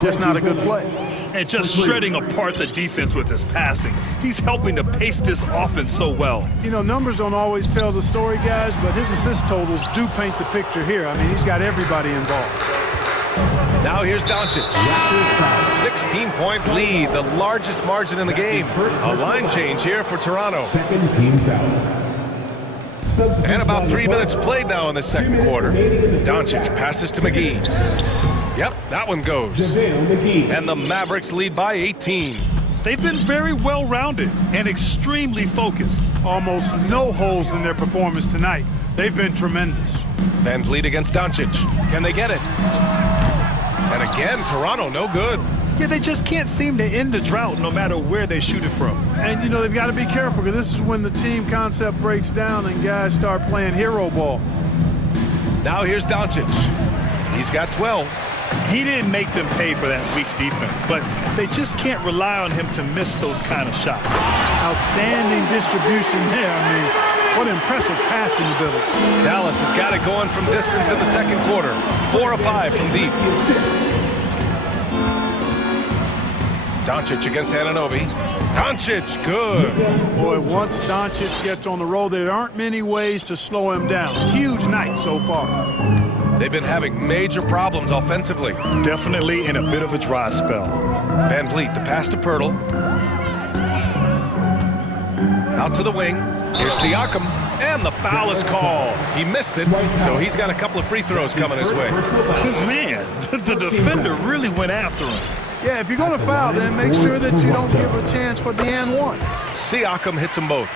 just not a good play. And just shredding apart the defense with his passing. He's helping to pace this offense so well. You know, numbers don't always tell the story, guys, but his assist totals do paint the picture here. I mean, he's got everybody involved. Now here's Doncic. 16-point lead, the largest margin in the game. A line change here for Toronto. Second team foul. And about 3 minutes played now in the second quarter. Doncic passes to McGee. Yep, that one goes. And the Mavericks lead by 18. They've been very well-rounded and extremely focused. Almost no holes in their performance tonight. They've been tremendous. Van Vliet against Doncic. Can they get it? And again, Toronto, no good. Yeah, they just can't seem to end the drought no matter where they shoot it from. And, you know, they've got to be careful because this is when the team concept breaks down and guys start playing hero ball. Now here's Doncic. He's got 12. He didn't make them pay for that weak defense, but they just can't rely on him to miss those kind of shots. Outstanding distribution there. I mean, what impressive passing ability. Dallas has got it going from distance in the second quarter. 4 of 5 from deep. Doncic against Anunoby. Doncic, good. Boy, once Doncic gets on the roll, there aren't many ways to slow him down. Huge night so far. They've been having major problems offensively. Definitely in a bit of a dry spell. Van Vliet, the pass to Pirtle. Out to the wing. Here's Siakam. And the foul is called. He missed it, so he's got a couple of free throws coming his way. Man, the defender really went after him. Yeah, if you're going to foul, then make sure that you don't give a chance for the and one. Siakam hits them both.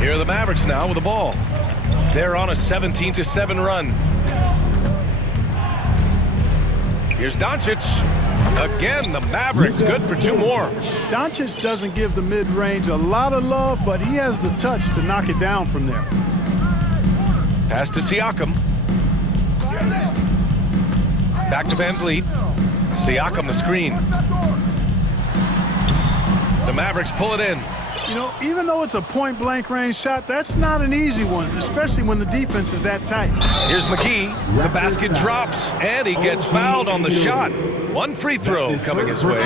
Here are the Mavericks now with the ball. They're on a 17-7 run. Here's Doncic. Again, the Mavericks good for 2 more. Doncic doesn't give the mid-range a lot of love, but he has the touch to knock it down from there. Pass to Siakam. Back to Van Vliet. Siakam the screen. The Mavericks pull it in. You know, even though it's a point-blank range shot, that's not an easy one, especially when the defense is that tight. Here's McGee. The basket drops, and he gets fouled on the shot. 1 free throw coming his way.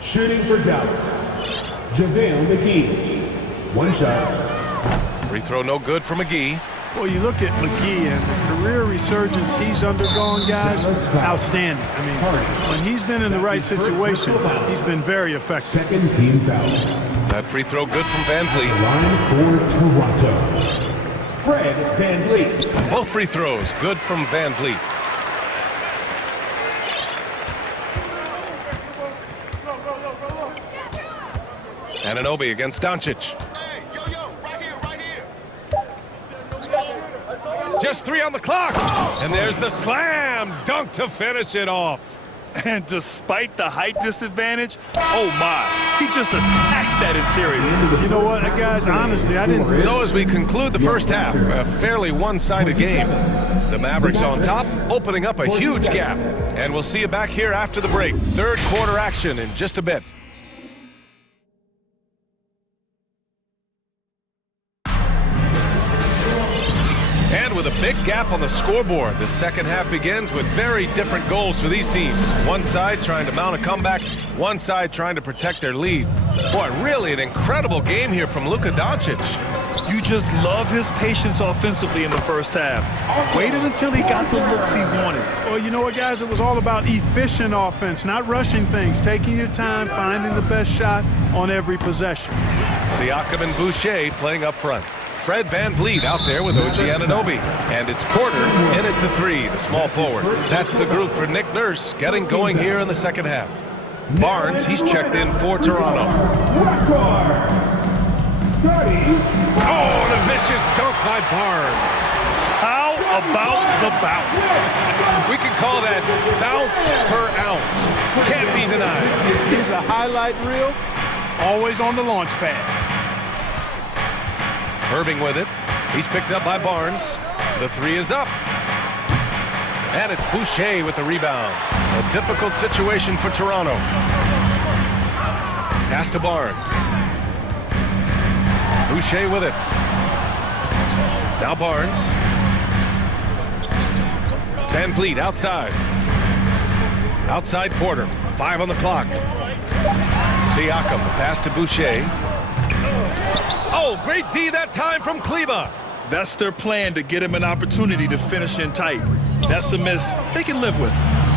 Shooting for Dallas, JaVale McGee. 1 shot. Free throw no good for McGee. Well, you look at McGee and the career resurgence he's undergone, guys, outstanding. I mean, when he's been in the right situation, he's been very effective. Second team foul. That free throw good from Van Vliet. Line for Toronto, Fred Van Vliet. Both free throws good from Van Vliet. Anunoby against Doncic. Just 3 on the clock. And there's the slam dunk to finish it off. And despite the height disadvantage, oh my, he just attacks that interior. You know what, guys, honestly, I didn't... So as we conclude the first half, a fairly one-sided game. The Mavericks on top, opening up a huge gap. And we'll see you back here after the break. Third quarter action in just a bit. And with a big gap on the scoreboard, the second half begins with very different goals for these teams. One side trying to mount a comeback, one side trying to protect their lead. Boy, really an incredible game here from Luka Doncic. You just love his patience offensively in the first half. Waited until he got the looks he wanted. Well, you know what, guys? It was all about efficient offense, not rushing things, taking your time, finding the best shot on every possession. Siakam and Boucher playing up front. Fred VanVleet out there with OG Anunoby. And it's Porter in at the three, the small forward. That's the group for Nick Nurse getting going here in the second half. Barnes, he's checked in for Toronto. Oh, and a vicious dunk by Barnes. How about the bounce? We can call that bounce per ounce. Can't be denied. He's a highlight reel, always on the launch pad. Irving with it. He's picked up by Barnes. The three is up. And it's Boucher with the rebound. A difficult situation for Toronto. Pass to Barnes. Boucher with it. Now Barnes. VanVleet outside. Outside Porter. 5 on the clock. Siakam, the pass to Boucher. Oh, great D that time from Kleba. That's their plan, to get him an opportunity to finish in tight. That's a miss they can live with.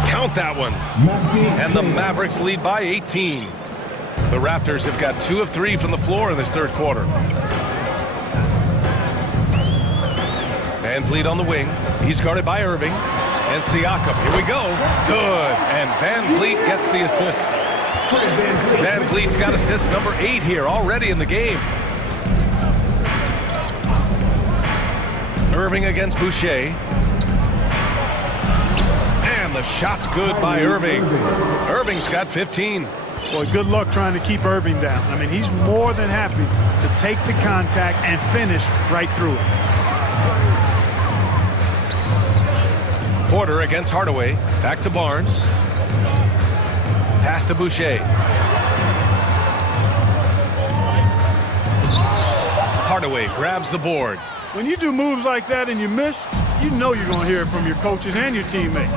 Count that one. And the Mavericks lead by 18. The Raptors have got 2 of 3 from the floor in this third quarter. VanVleet on the wing. He's guarded by Irving. And Siakam, here we go. Good. And VanVleet gets the assist. VanVleet's got assist number 8 here already in the game. Irving against Boucher. And the shot's good by Irving. Irving's got 15. Boy, good luck trying to keep Irving down. I mean, he's more than happy to take the contact and finish right through it. Porter against Hardaway. Back to Barnes. Pass to Boucher. Hardaway grabs the board. When you do moves like that and you miss, you know you're going to hear it from your coaches and your teammates.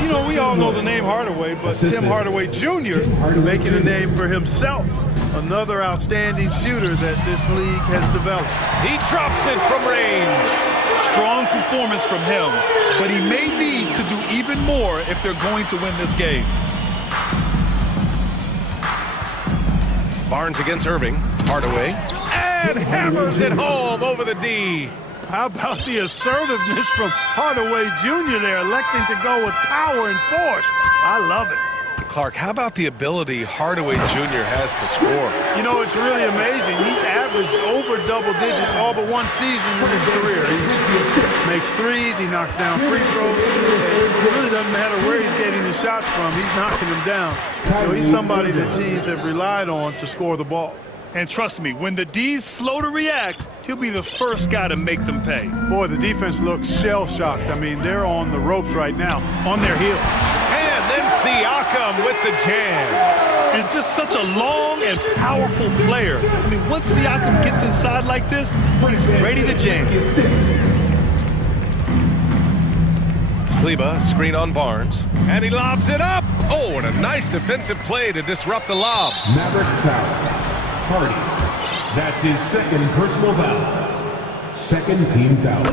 You know, we all know the name Hardaway, but Tim Hardaway Jr. making a name for himself. Another outstanding shooter that this league has developed. He drops it from range. Strong performance from him, but he may need to do even more if they're going to win this game. Barnes against Irving. Hardaway. And hammers it home over the D. How about the assertiveness from Hardaway Jr. there, electing to go with power and force? I love it. Clark, how about the ability Hardaway Jr. has to score? You know, it's really amazing. He's averaged over double digits all but one season in his career. He makes threes, he knocks down free throws. It really doesn't matter where he's getting the shots from. He's knocking them down. You know, he's somebody that teams have relied on to score the ball. And trust me, when the D's slow to react, he'll be the first guy to make them pay. Boy, the defense looks shell-shocked. I mean, they're on the ropes right now, on their heels. And then Siakam with the jam. He's just such a long and powerful player. I mean, once Siakam gets inside like this, he's ready to jam. Kleba, screen on Barnes. And he lobs it up. Oh, and a nice defensive play to disrupt the lob. Mavericks foul. Hardy. That's his second personal foul. Second team foul.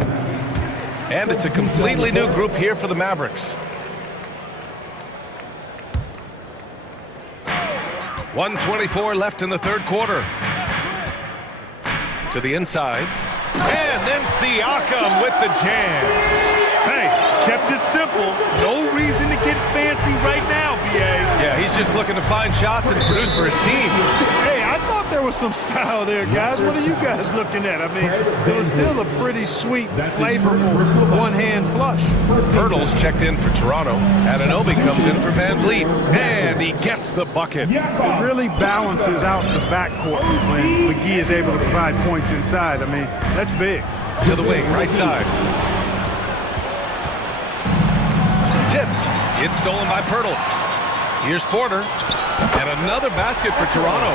And it's a completely new group here for the Mavericks. 1:24 left in the third quarter. To the inside. And then Siakam with the jam. Hey, kept it simple. No reason to get fancy right now, B.A. Yeah, he's just looking to find shots and produce for his team. Hey, I thought there was some style there, guys. What are you guys looking at? I mean, it was still a pretty sweet, flavorful one-hand flush. Hurdles checked in for Toronto. Anunoby comes in for VanVleet. And he gets the bucket. It really balances out the backcourt when McGee is able to provide points inside. I mean, that's big. To the wing, right side. Tipped. It's stolen by Pirtle. Here's Porter. And another basket for Toronto.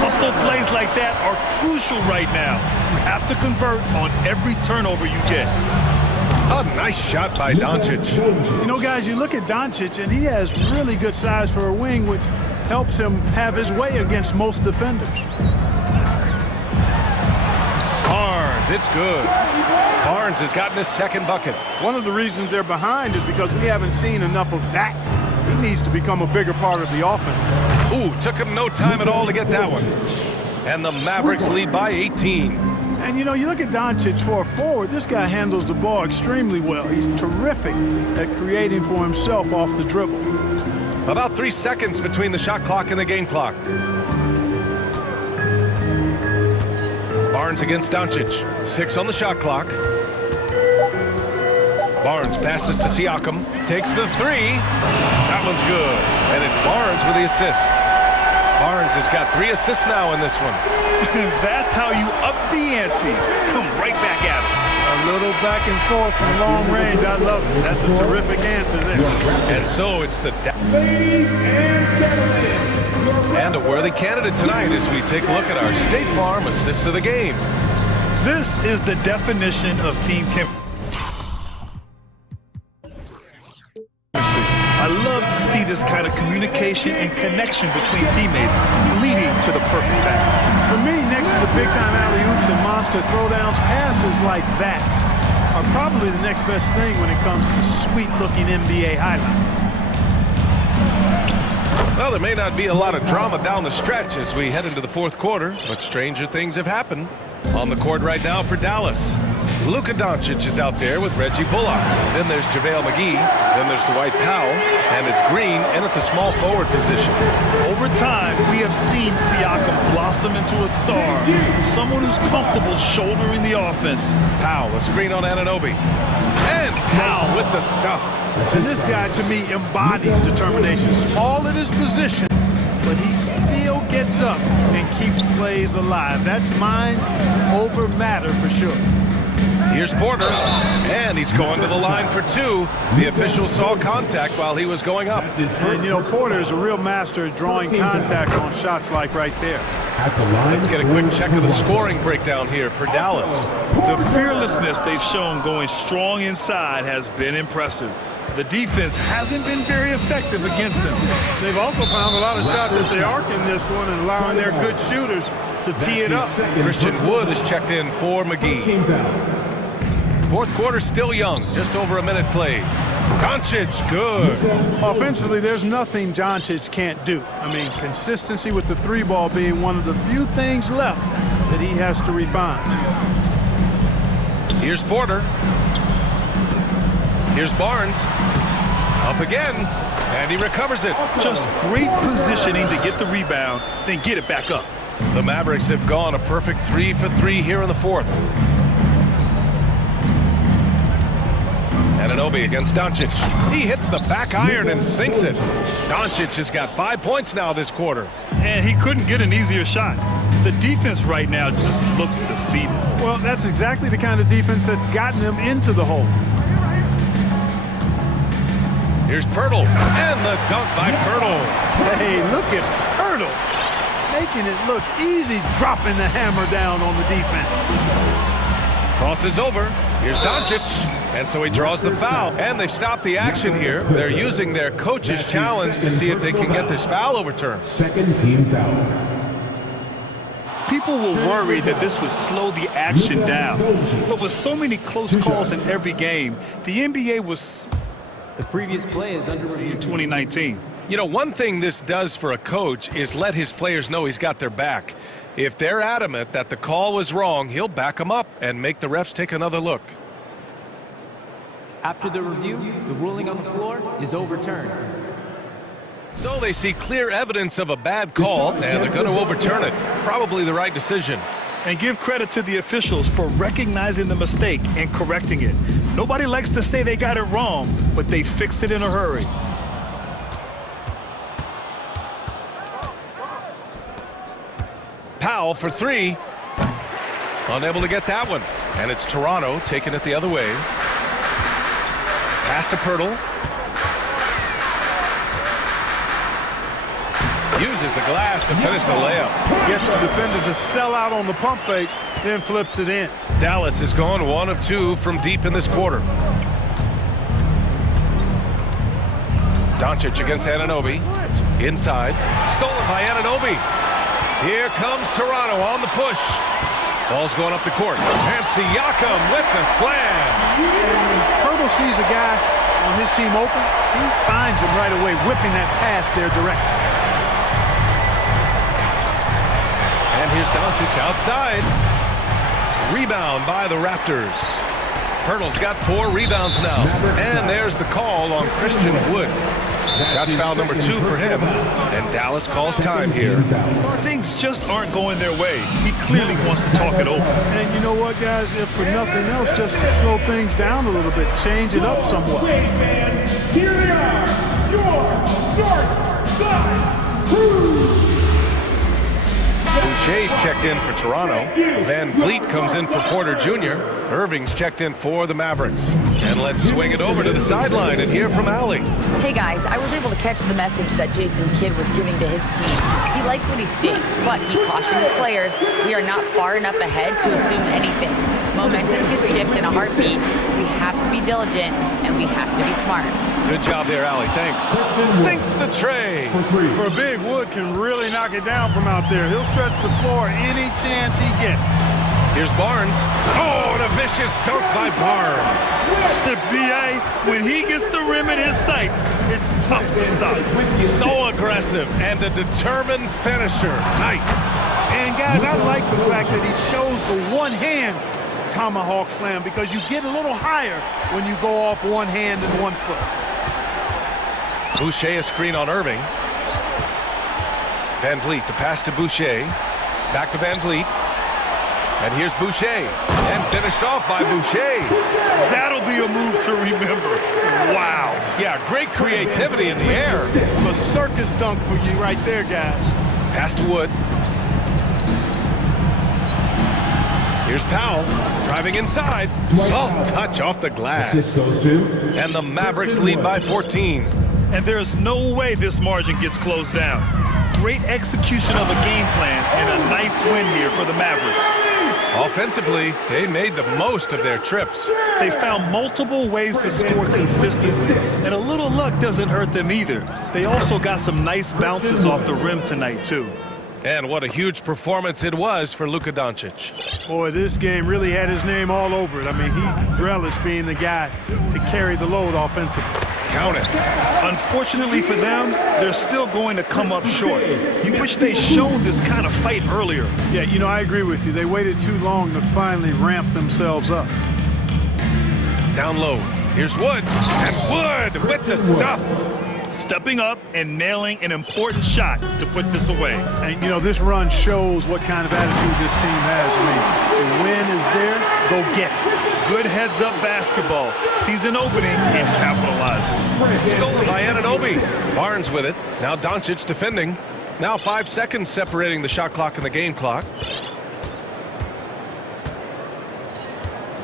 Hustle plays like that are crucial right now. You have to convert on every turnover you get. A nice shot by Doncic. You know, guys, you look at Doncic, and he has really good size for a wing, which helps him have his way against most defenders. It's good. Barnes has gotten his second bucket. One of the reasons they're behind is because we haven't seen enough of that. He needs to become a bigger part of the offense. Ooh, took him no time at all to get that one. And the Mavericks lead by 18. And, you know, you look at Doncic for a forward, this guy handles the ball extremely well. He's terrific at creating for himself off the dribble. About 3 seconds between the shot clock and the game clock. Barnes against Doncic. 6 on the shot clock. Barnes passes to Siakam. Takes the 3. That one's good. And it's Barnes with the assist. Barnes has got 3 assists now in this one. That's how you up the ante. Come right back at it. A little back and forth from long range. I love it. That's a terrific answer there. And so it's the... Ladies and gentlemen. And a worthy candidate tonight as we take a look at our State Farm assists of the game. This is the definition of team chemistry. I love to see this kind of communication and connection between teammates leading to the perfect pass. For me, next to the big-time alley-oops and monster throwdowns, passes like that are probably the next best thing when it comes to sweet-looking NBA highlights. Well, there may not be a lot of drama down the stretch as we head into the fourth quarter, but stranger things have happened. On the court right now for Dallas, Luka Doncic is out there with Reggie Bullock. Then there's JaVale McGee. Then there's Dwight Powell. And it's Green in at the small forward position. Over time, we have seen Siakam blossom into a star. Someone who's comfortable shouldering the offense. Powell, a screen on Anunoby. And Powell with the stuff. And this guy, to me, embodies determination. Small in his position, but he still gets up and keeps plays alive. That's mind over matter for sure. Here's Porter, and he's going to the line for 2. The official saw contact while he was going up. And, you know, Porter is a real master at drawing contact on shots like right there. Let's get a quick check of the scoring breakdown here for Dallas. The fearlessness they've shown going strong inside has been impressive. The defense hasn't been very effective against them. They've also found a lot of shots at the arc in this one and allowing their good shooters to tee it up. Christian Wood is checked in for McGee. Fourth quarter still young, just over a minute played. Doncic, good. Offensively, there's nothing Doncic can't do. I mean, consistency with the 3-ball being one of the few things left that he has to refine. Here's Porter. Here's Barnes. Up again, and he recovers it. Just great positioning to get the rebound, then get it back up. The Mavericks have gone a perfect 3 for 3 here in the fourth. Anunoby against Doncic. He hits the back iron and sinks it. Doncic has got 5 points now this quarter. And he couldn't get an easier shot. The defense right now just looks defeated. Well, that's exactly the kind of defense that's gotten them into the hole. Here's Pirtle, and the dunk by Pirtle. Hey, look at Pirtle, making it look easy, dropping the hammer down on the defense. Cross is over. Here's Doncic, and so he draws the foul. And they've stopped the action here. They're using their coach's challenge to see if they can get this foul overturned. Second team foul. People will worry that this would slow the action down. But with so many close calls in every game, the NBA was... The previous play is under review. In 2019. You know, one thing this does for a coach is let his players know he's got their back. If they're adamant that the call was wrong, he'll back them up and make the refs take another look. After the review, the ruling on the floor is overturned. So they see clear evidence of a bad call, and they're going to overturn it. Probably the right decision. And give credit to the officials for recognizing the mistake and correcting it. Nobody likes to say they got it wrong, but they fixed it in a hurry. Powell for 3. Unable to get that one. And it's Toronto taking it the other way. Pass to Pirtle. Uses the glass to finish the layup. Gets the defender to sell out on the pump fake, then flips it in. Dallas has gone 1 of 2 from deep in this quarter. Doncic against Anunoby. Inside. Stolen by Anunoby. Here comes Toronto on the push. Ball's going up the court. And Siakam with the slam. Hurdle sees a guy on his team open. He finds him right away, whipping that pass there directly. And here's Doncic outside. Rebound by the Raptors. Hurdle's got 4 rebounds now. And there's the call on Christian Wood. That's foul number 2 for him. And Dallas calls time here. Things just aren't going their way. He clearly wants to talk it over. And you know what, guys? If for nothing else, just to slow things down a little bit, change it up somewhat. Wait, man. Here they are. Your North Side Crew. Boucher's checked in for Toronto. Van Vliet comes in for Porter Jr. Irving's checked in for the Mavericks. And let's swing it over to the sideline and hear from Allie. Hey guys, I was able to catch the message that Jason Kidd was giving to his team. He likes what he's seeing, but he cautioned his players, we are not far enough ahead to assume anything. Momentum can shift in a heartbeat. We have to be diligent and we have to be smart. Good job there, Allie. Thanks. Sinks the tray. For Big, Wood can really knock it down from out there. He'll stretch the floor any chance he gets. Here's Barnes. Oh, and a vicious dunk by Barnes. The BA, when he gets the rim in his sights, it's tough to stop. So aggressive and a determined finisher. Nice. And guys, I like the fact that he chose the one-hand tomahawk slam because you get a little higher when you go off one hand and one foot. Boucher a screen on Irving. Van Vliet, the pass to Boucher. Back to Van Vliet. And here's Boucher. And finished off by Boucher. That'll be a move to remember. Wow. Yeah, great creativity in the air. A circus dunk for you right there, guys. Pass to Wood. Here's Powell, driving inside. Soft touch off the glass. And the Mavericks lead by 14. And there's no way this margin gets closed down. Great execution of a game plan and a nice win here for the Mavericks. Offensively, they made the most of their trips. They found multiple ways to score consistently, and a little luck doesn't hurt them either. They also got some nice bounces off the rim tonight, too. And what a huge performance it was for Luka Doncic. Boy, this game really had his name all over it. I mean, he relished being the guy to carry the load offensively. Count it. Unfortunately for them, they're still going to come up short. You wish they'd shown this kind of fight earlier. Yeah, you know, I agree with you. They waited too long to finally ramp themselves up. Down low. Here's Wood. And Wood with the stuff. Stepping up and nailing an important shot to put this away. And, you know, this run shows what kind of attitude this team has. I mean, the win is there, go get it. Good heads-up basketball. Season opening and capitalizes. Stolen by Anunoby. Barnes with it. Now Doncic defending. Now 5 seconds separating the shot clock and the game clock.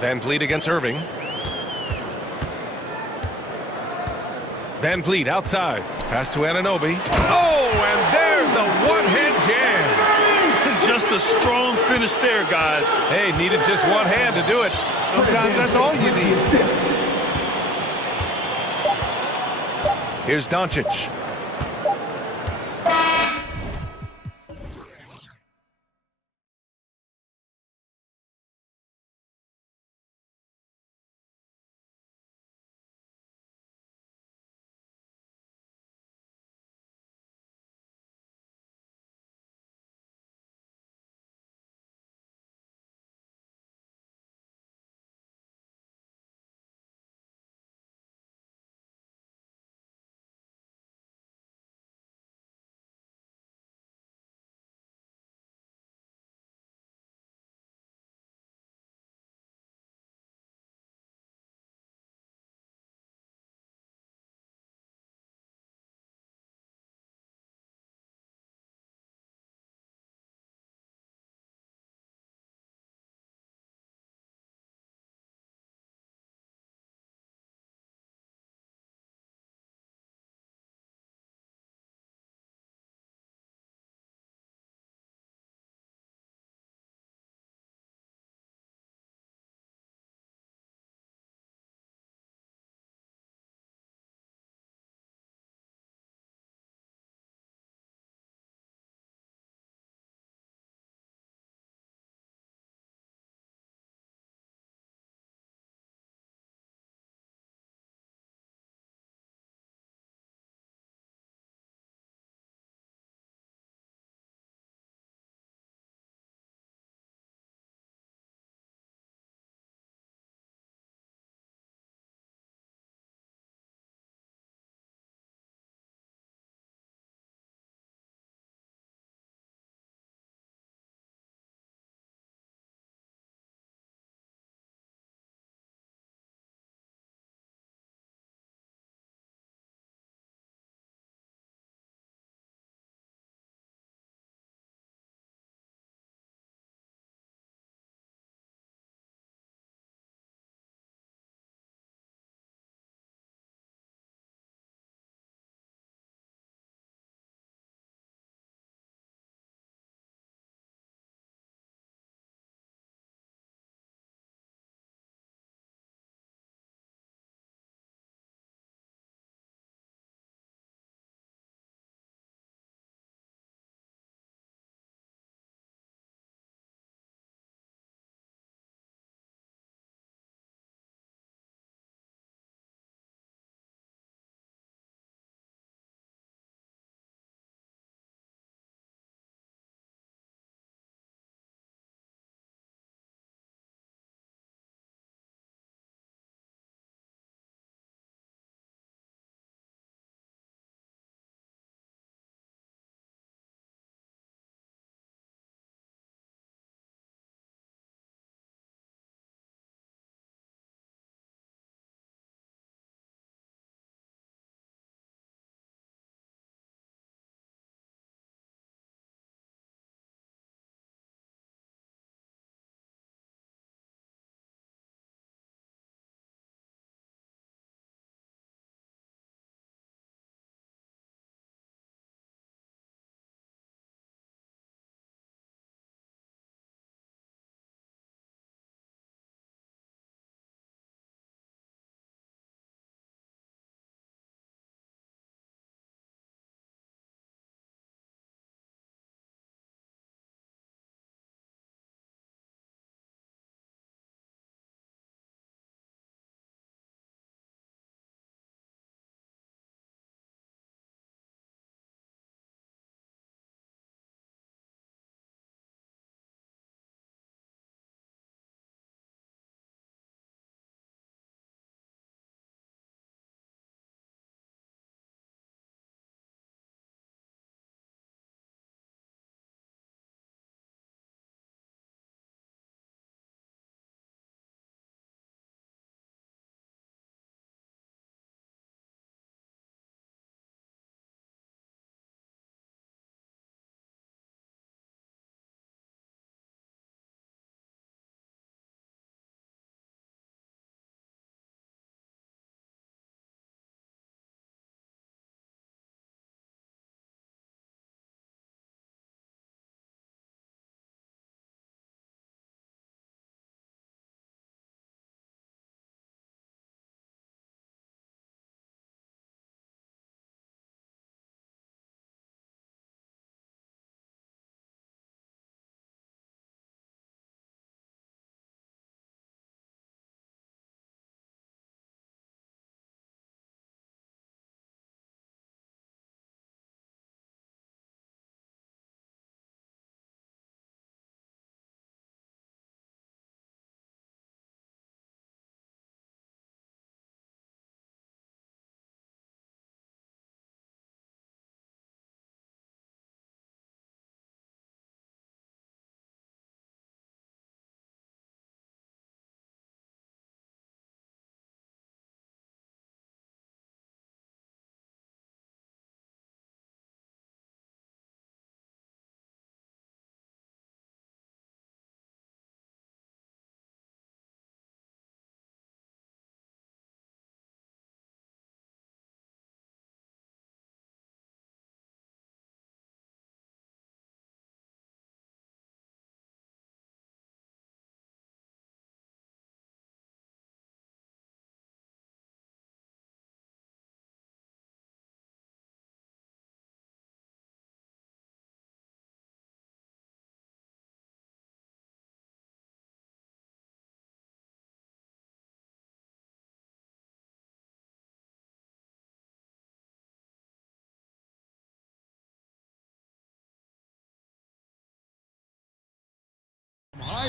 Van Vliet against Irving. Van Vliet outside. Pass to Anunoby. Oh, and there's a one-hand jam. Just a strong finish there, guys. Hey, needed just one hand to do it. Sometimes that's all you need. Here's Doncic.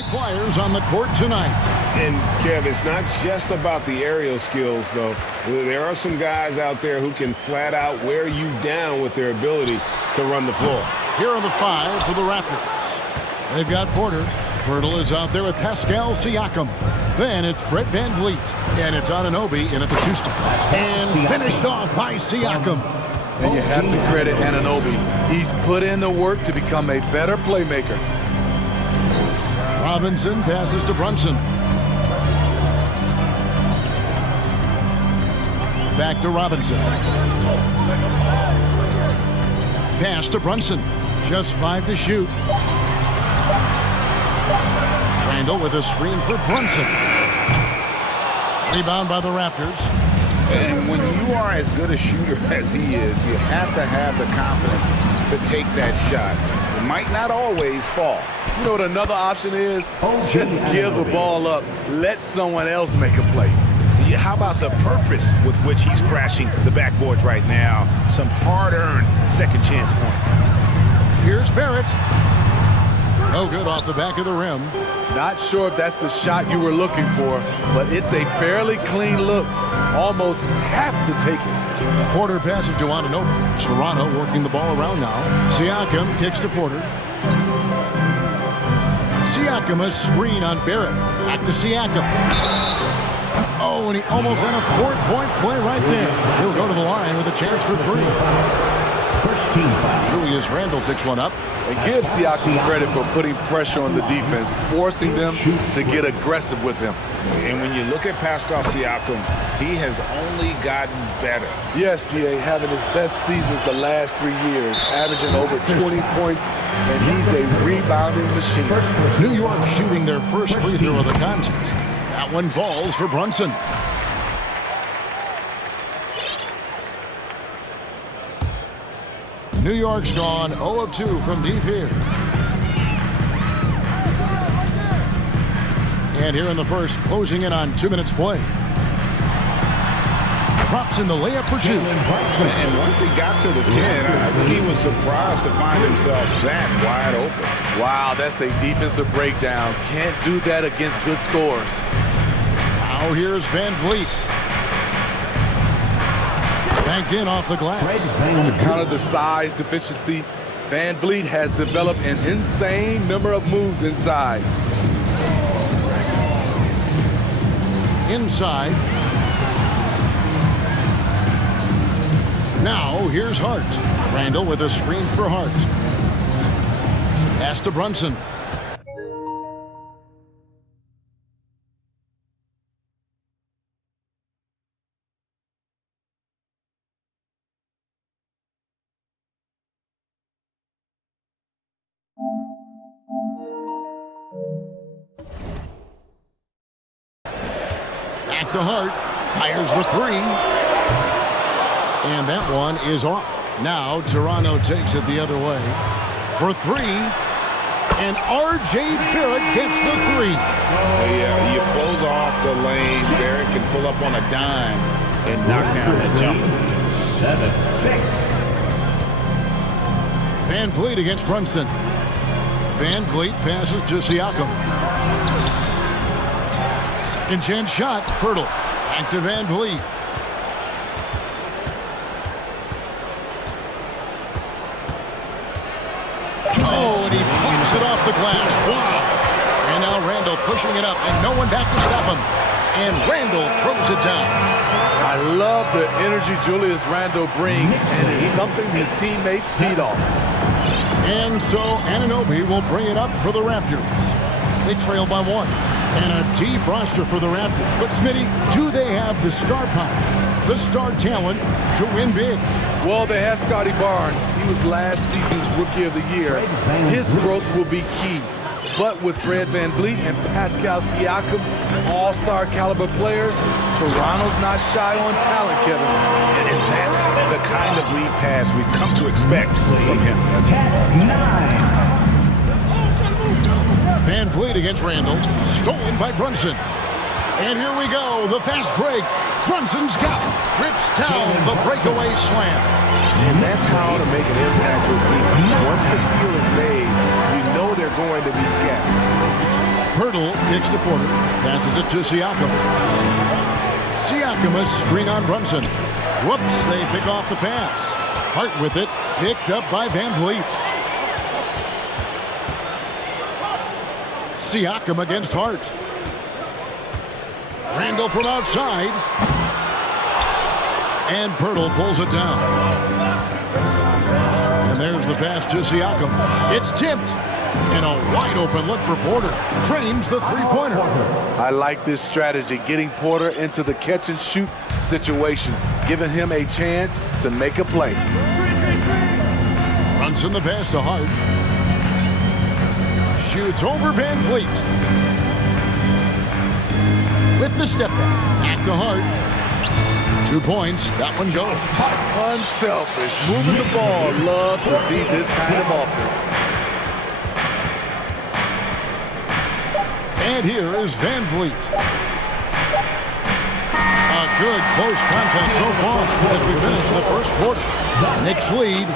high flyers on the court tonight. And, Kev, it's not just about the aerial skills, though. There are some guys out there who can flat out wear you down with their ability to run the floor. Here are the 5 for the Raptors. They've got Porter. Pirtle is out there with Pascal Siakam. Then it's Fred VanVleet. And it's Anunoby in at the 2 spot. And finished off by Siakam. And you have to credit Anunoby. He's put in the work to become a better playmaker. Robinson passes to Brunson. Back to Robinson. Pass to Brunson. Just 5 to shoot. Randall with a screen for Brunson. Rebound by the Raptors. And when you are as good a shooter as he is, you have to have the confidence to take that shot. It might not always fall. You know what another option is? Just give the ball up. Let someone else make a play. How about the purpose with which he's crashing the backboards right now? Some hard-earned second chance points. Here's Barrett. No good off the back of the rim. Not sure if that's the shot you were looking for, but it's a fairly clean look. Almost have to take it. Porter passes to Anunoby. Toronto working the ball around now. Siakam kicks to Porter. Siakam a screen on Barrett. Back to Siakam. Oh, and he almost had a 4-point play right there. He'll go to the line with a chance for 3. First team foul. Julius Randle picks one up. And give Siakam credit for putting pressure on the defense, forcing them to get aggressive with him. And when you look at Pascal Siakam, he has only gotten better. Yes, GA, having his best season the last 3 years, averaging over 20 points, and he's a rebounding machine. New York shooting their first free throw of the contest. That one falls for Brunson. New York's gone 0 of 2 from deep here. And here in the first, closing in on 2 minutes play. Drops in the layup for 2. And once he got to the 10, I think he was surprised to find himself that wide open. Wow, that's a defensive breakdown. Can't do that against good scores. Now here's VanVleet. Banked in off the glass. To counter the size deficiency, VanVleet has developed an insane number of moves inside. Inside. Now here's Hart. Randall with a screen for Hart. Pass to Brunson. Back to Hart, fires the 3. And that one is off. Now Toronto takes it the other way for 3. And R.J. Barrett gets the 3. Yeah, you close off the lane. Barrett can pull up on a dime and knock down that jumper. 7-6. VanVleet against Brunson. VanVleet passes to Siakam. Second chance shot. Pirtle. Back to VanVleet. Oh, and he pops it off the glass. Wow. And now Randall pushing it up, and no one back to stop him. And Randall throws it down. I love the energy Julius Randle brings, and it's something his teammates feed off. And so Anunoby will bring it up for the Raptors. They trail by 1. And a deep roster for the Raptors. But Smitty, do they have the star power, the star talent to win big? Well, they have Scotty Barnes. He was last season's Rookie of the Year. His growth will be key. But with Fred VanVleet and Pascal Siakam, all-star caliber players, Toronto's not shy on talent, Kevin. And that's the kind of lead pass we've come to expect from him. 10-9. VanVleet against Randall. Stolen by Brunson. And here we go. The fast break. Brunson's got it. Rips down the breakaway slam. And that's how to make an impact with defense. Once the steal is made, you know they're they're going to be scattered. Pirtle kicks to Porter, passes it to Siakam. Siakam a screen on Brunson. Whoops, they pick off the pass. Hart with it, picked up by Van Vliet. Siakam against Hart. Randall from outside. And Pirtle pulls it down. And there's the pass to Siakam. It's tipped. And a wide open look for Porter. Drains the three-pointer. I like this strategy, getting Porter into the catch and shoot situation, giving him a chance to make a play. Brunson the pass to Hart. Shoots over Van Vliet. With the step back. Back to Hart. 2 points. That one goes. Unselfish. Moving the ball. Love to see this kind of offense. And here is Van Vliet. A good close contest so far as we finish the first quarter. Knicks lead.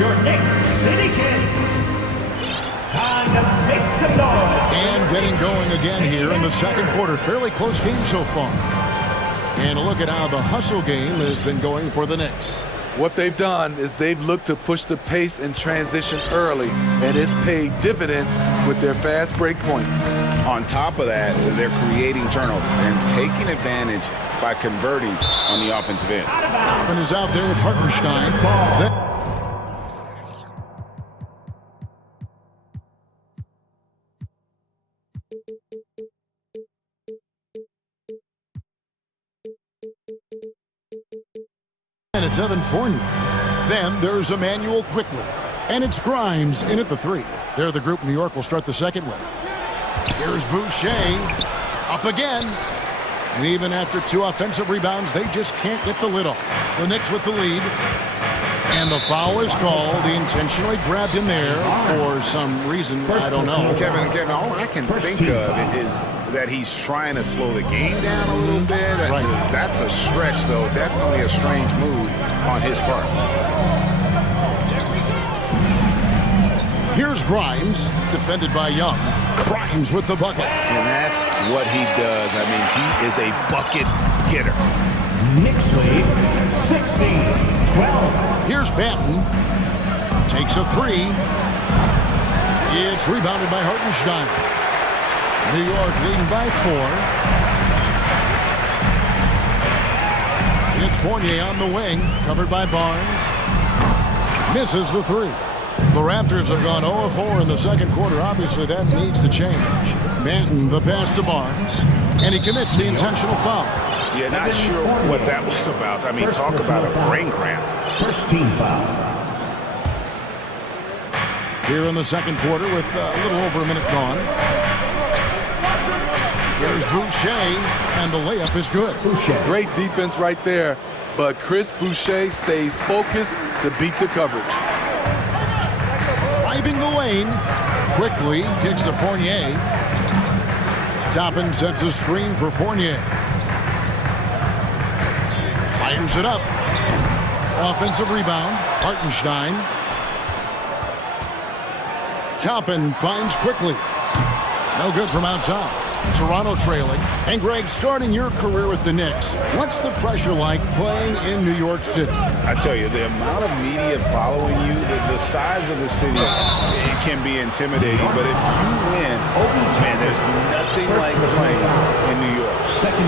Your Knicks City Kids. Time to make some noise. And getting going again here in the second quarter. Fairly close game so far. And look at how the hustle game has been going for the Knicks. What they've done is they've looked to push the pace and transition early, and it's paid dividends with their fast break points. On top of that, they're creating turnovers and taking advantage by converting on the offensive end. And is out there with Hartenstein. And it's Evan Fournier. Then there's Emmanuel Quickly. And it's Grimes in at the three. They're the group New York will start the second with. Here's Boucher. Up again. And even after 2 offensive rebounds, they just can't get the lid off. The Knicks with the lead. And the foul is called. He intentionally grabbed him there for some reason. I don't know. Kevin, all I can think of is that he's trying to slow the game down a little bit. Right. That's a stretch, though. Definitely a strange move on his part. Here's Grimes, defended by Young. Grimes with the bucket. And that's what he does. I mean, he is a bucket getter. Knicks lead 16-12. Here's Banton. Takes a three. It's rebounded by Hartenstein. New York leading by 4. It's Fournier on the wing, covered by Barnes. Misses the three. The Raptors have gone 0 of 4 in the second quarter. Obviously, that needs to change. Banton, the pass to Barnes, and he commits the intentional foul. Yeah, not sure what that was about. I mean, talk about a brain cramp. First team foul. Here in the second quarter with a little over a minute gone. Here's Boucher, and the layup is good. Boucher. Great defense right there, but Chris Boucher stays focused to beat the coverage. Driving the lane, quickly kicks to Fournier. Toppin sets a screen for Fournier. Fires it up. Offensive rebound, Hartenstein. Toppin finds Quickly. No good from outside. Toronto trailing. And Greg, starting your career with the Knicks, what's the pressure like playing in New York City? I tell you, the amount of media following you, the size of the city, it can be intimidating. But if you win, man, there's nothing like playing in New York.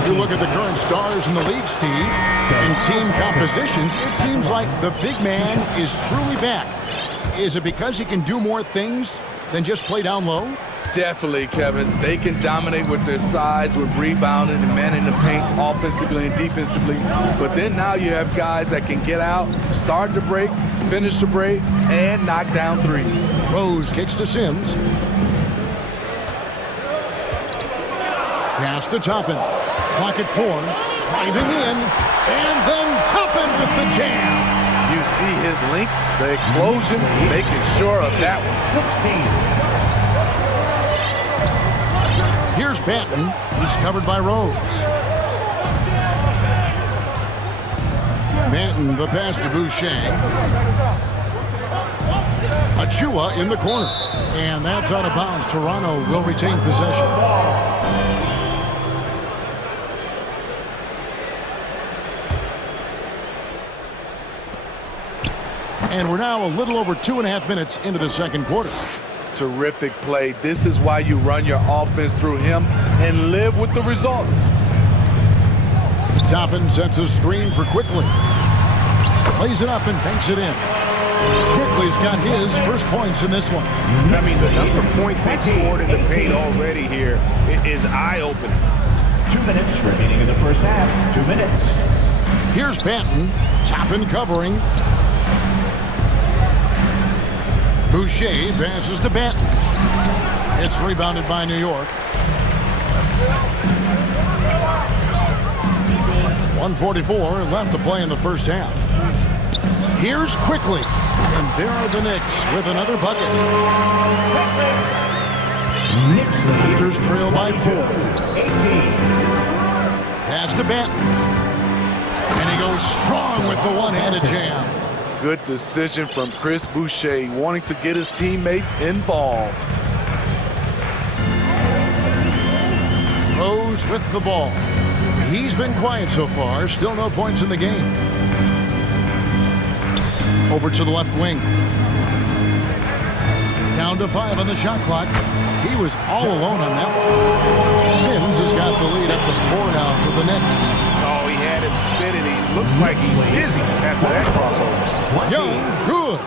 You look at the current stars in the league, Steve, and team compositions, it seems like the big man is truly back. Is it because he can do more things than just play down low? Definitely, Kevin. They can dominate with their size, with rebounding and manning the paint offensively and defensively. But then now you have guys that can get out, start the break, finish the break, and knock down threes. Rose kicks to Sims. Pass to Toppin. Clock at 4. Driving in. And then Toppin with the jam. You see his link, the explosion, making sure of that one. 16. Here's Banton. He's covered by Rose. Banton, the pass to Boucher. A Achua in the corner. And that's out of bounds. Toronto will retain possession. And we're now a little over 2.5 minutes into the second quarter. Terrific play. This is why you run your offense through him and live with the results. Toppin sets a screen for Quickly. Lays it up and banks it in. Quickly's got his first points in this one. I mean, the number of points they've scored in the paint already here is eye-opening. 2 minutes remaining in the first half. 2 minutes. Here's Banton. Toppin covering. Boucher passes to Banton. It's rebounded by New York. 1:44 left to play in the first half. Here's Quickly. And there are the Knicks with another bucket. Raptors trail by 4. 18. Pass to Banton. And he goes strong with the one-handed jam. Good decision from Chris Boucher, wanting to get his teammates involved. Rose with the ball. He's been quiet so far. Still no points in the game. Over to the left wing. Down to 5 on the shot clock. He was all alone on that one. Sims has got the lead up to 4 now for the Knicks. Oh, he had him spinning. He looks like he's dizzy after that crossover. Young, good.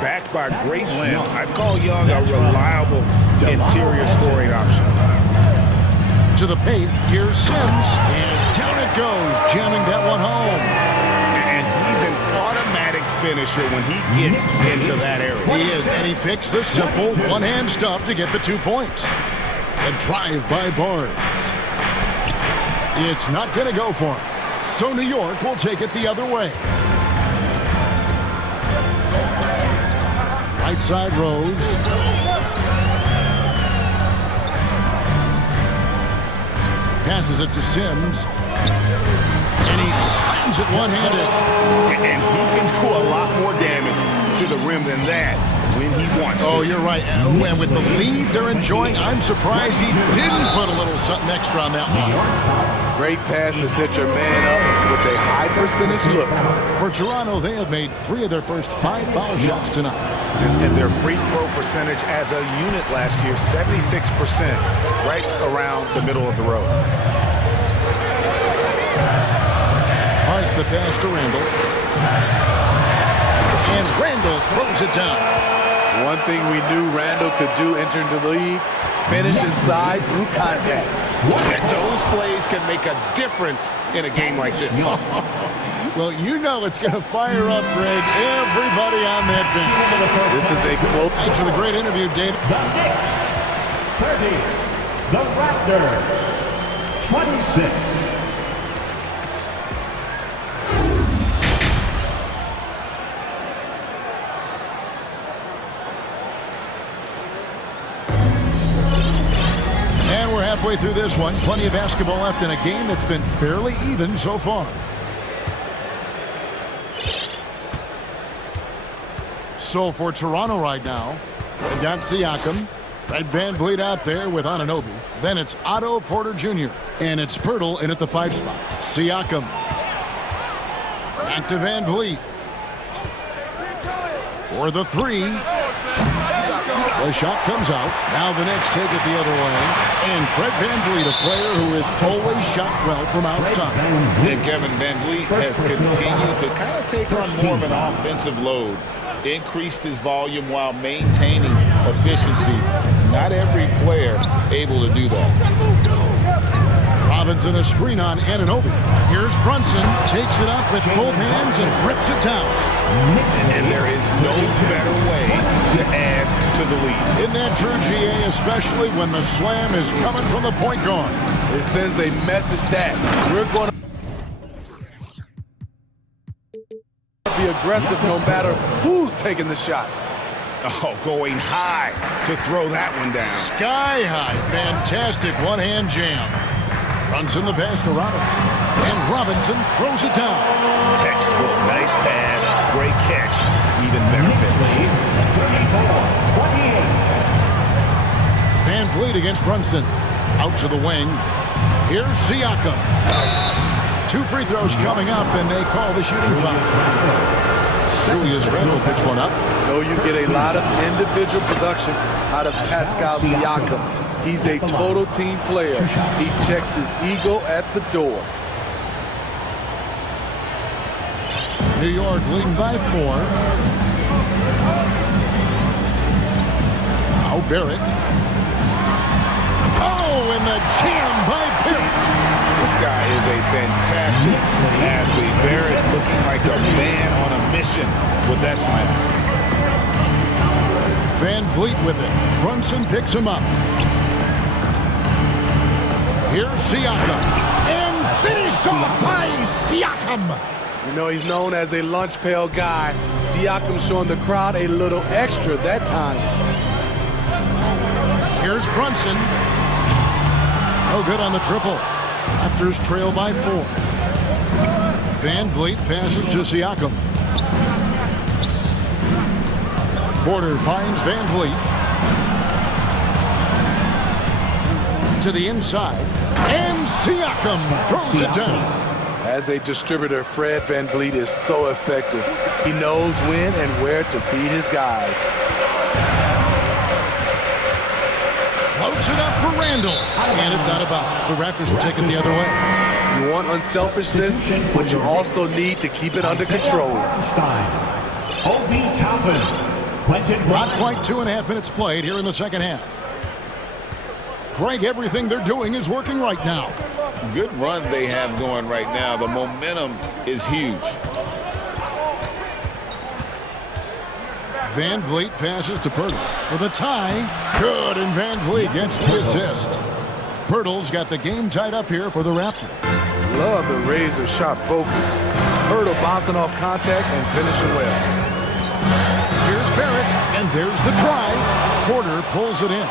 Backed by great length. I'd call Young a reliable interior scoring option. To the paint, here's Sims, and down it goes, jamming that one home. And he's an automatic finisher when he gets into that area. He is, and he picks the simple one-hand stuff to get the 2 points. A drive by Barnes. It's not going to go for him, so New York will take it the other way. Right side Rose. Passes it to Sims. And he slams it one-handed. And he can do a lot more damage to the rim than that when he wants to. Oh, you're right. And with the lead they're enjoying, I'm surprised he didn't put a little something extra on that one. Great pass to set your man up with a high percentage look. For Toronto, they have made 3 of their first 5 foul shots tonight. And their free throw percentage as a unit last year, 76%, right around the middle of the road. Hart the pass to Randall. And Randall throws it down. One thing we knew Randall could do entering the league, finish inside through contact. And those plays can make a difference in a game like this. Well, you know it's going to fire up, Greg, everybody on that bench. This is a close. Thanks for the great interview, David. The Knicks, 30. The Raptors, 26. And we're halfway through this one. Plenty of basketball left in a game that's been fairly even so far. So for Toronto right now, they've got Siakam, Fred VanVleet out there with Anunoby. Then it's Otto Porter Jr. And it's Pirtle in at the 5 spot. Siakam. Back to VanVleet. For the 3. The shot comes out. Now the Knicks take it the other way. And Fred VanVleet, a player who has always shot well from outside. And Kevin VanVleet has continued to kind of take on more of an offensive load. Increased his volume while maintaining efficiency. Not every player able to do that. Robinson a screen on Anunoby. Here's Brunson, takes it up with both hands and rips it down. And there is no better way to add to the lead. Isn't that true, GA, especially when the slam is coming from the point guard? It sends a message that we're going to be aggressive no matter who's taking the shot. Oh, going high to throw that one down. Sky high. Fantastic one-hand jam. Runs in the pass to Robinson. And Robinson throws it down. Textbook. Nice pass. Great catch. Even better finish. Van Vliet against Brunson. Out to the wing. Here's Siakam. 2 free throws coming up, and they call the shooting foul. Julius Randle picks one up. No, you get a lot of individual production out of Pascal Siakam. He's a total team player. He checks his ego at the door. New York leading by 4. Now Barrett. Oh, and the jam by Barrett. This guy is a fantastic athlete. Barrett looking like a man on a mission with that slam. Van Vliet with it. Brunson picks him up. Here's Siakam. And finished off by Siakam. You know, he's known as a lunch pail guy. Siakam showing the crowd a little extra that time. Here's Brunson. No good on the triple. Raptors trail by 4. Van Vliet passes to Siakam. Porter finds Van Vliet. To the inside. And Siakam throws it down. As a distributor, Fred Van Vliet is so effective. He knows when and where to feed his guys. Floats it up for Randle. And it's out of bounds. The Raptors will take it the other way. You want unselfishness, but you also need to keep it under control. Not quite 2.5 minutes played here in the second half. Greg, everything they're doing is working right now. Good run they have going right now. The momentum is huge. Van Vliet passes to Pirtle for the tie. Good, and Van Vliet gets the assist. Pirtle's got the game tied up here for the Raptors. Love the razor sharp focus. Pirtle bouncing off contact and finishing well. Here's Barrett, and there's the drive. Porter pulls it in.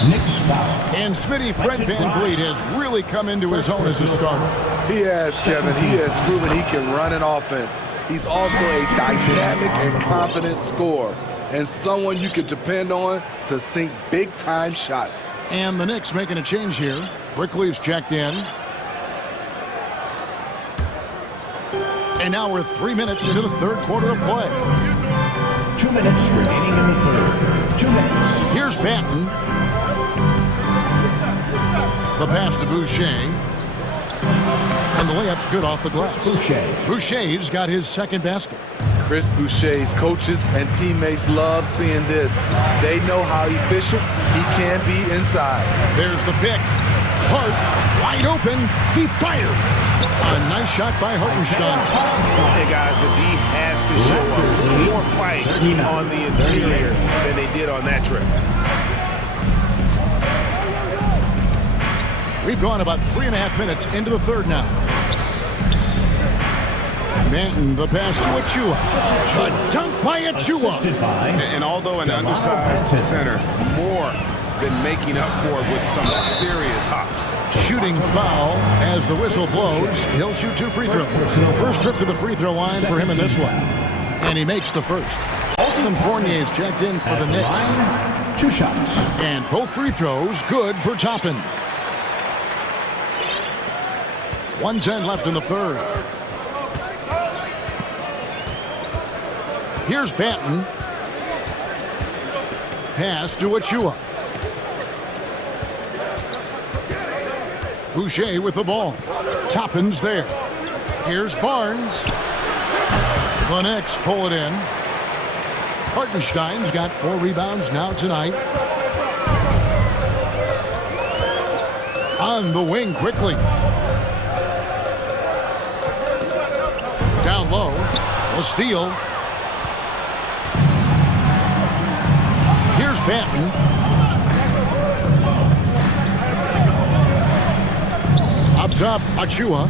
And Smitty, Fred Van Vliet has really come into his own as a starter. He has, Kevin. He has proven he can run an offense. He's also a dynamic and confident scorer, and someone you can depend on to sink big-time shots. And the Knicks making a change here. Brickley's checked in. And now we're 3 minutes into the third quarter of play. 2 minutes remaining in the third. 2 minutes. Here's Banton. The pass to Boucher. And the layup's good off the glass. Boucher's got his second basket. Chris Boucher's coaches and teammates love seeing this. They know how efficient he can be inside. There's the pick. Hart, wide open. He fires. A nice shot by Hartenstein. Hey, guys, the D has to show up. More fight on the interior than they did on that trip. We've gone about 3.5 minutes into the third now. Manton, the pass to Achua. A dunk by Achua. And although an undersized center, more than making up for it with some serious hops. Shooting foul as the whistle blows. He'll shoot 2 free throws. First trip to the free throw line for him in this one. And he makes the first. Alton Fournier's checked in for the Knicks. 2 shots. And both free throws good for Toppin. 1:10 left in the third. Here's Banton. Pass to Achua. Boucher with the ball. Toppin's there. Here's Barnes. The Knicks pull it in. Hartenstein's got 4 rebounds now tonight. On the wing quickly. Down low. A steal. Here's Banton. Up top, Achua.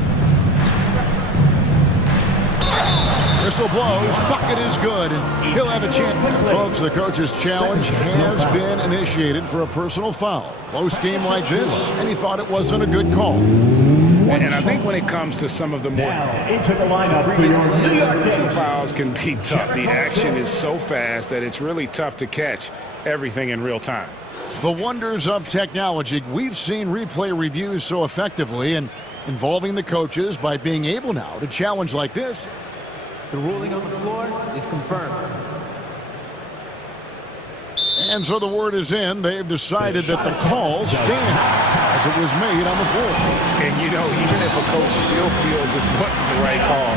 Whistle blows. Bucket is good. And he'll have a chance. Folks, the coach's challenge has been initiated for a personal foul. Close game like this, and he thought it wasn't a good call. And I think when it comes to some of the more into the lineup for your fouls can be tough. The action is so fast that it's really tough to catch everything in real time. The wonders of technology. We've seen replay reviews so effectively and involving the coaches by being able now to challenge like this. The ruling on the floor is confirmed. And so the word is in. They've decided that the call stands as it was made on the floor. And, you know, even if a coach still feels this wasn't the right call,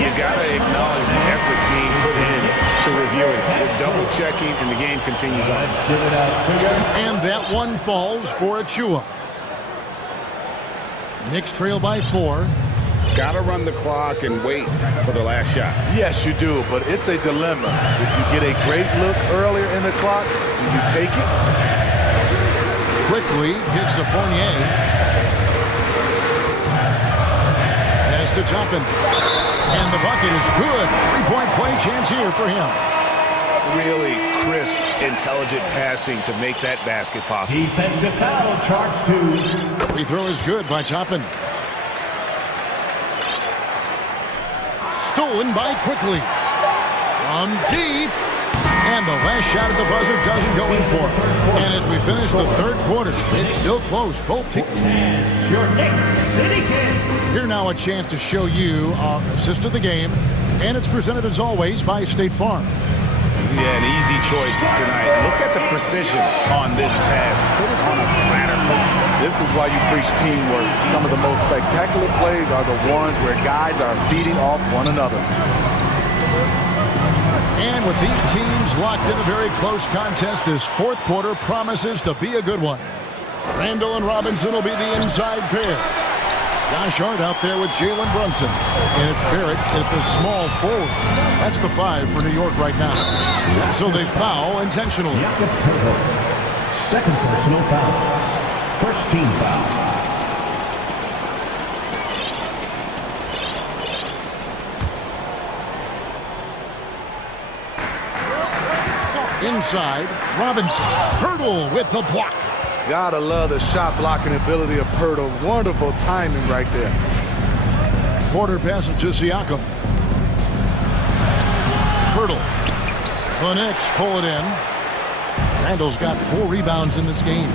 you got to acknowledge the effort being put in to review it. They're double-checking, and the game continues on. And that one falls for Achua. Knicks trail by 4. Got to run the clock and wait for the last shot. Yes, you do, but it's a dilemma. If you get a great look earlier in the clock, do you take it? Quickly gets to Fournier. Pass to Toppin. And the bucket is good. Three-point play chance here for him. Really crisp, intelligent passing to make that basket possible. Defensive foul, charge 2. Free throw is good by Toppin. Stolen by Quickly. From deep. And the last shot at the buzzer doesn't go in for it. And as we finish the third quarter, it's still close. Both teams. Here now a chance to show you our assist of the game. And it's presented as always by State Farm. Yeah, an easy choice tonight. Look at the precision on this pass. Put it on a platter. This is why you preach teamwork. Some of the most spectacular plays are the ones where guys are feeding off one another. And with these teams locked in a very close contest, this fourth quarter promises to be a good one. Randall and Robinson will be the inside pair. Josh Hart out there with Jalen Brunson. And it's Barrett at the small forward. That's the 5 for New York right now. So they foul intentionally. Second personal foul. First team foul. Inside, Robinson. Hurdle with the block. Gotta love the shot blocking ability of Pirtle. Wonderful timing right there. Porter passes to Siakam. Pirtle. The Knicks pull it in. Randall's got 4 rebounds in this game.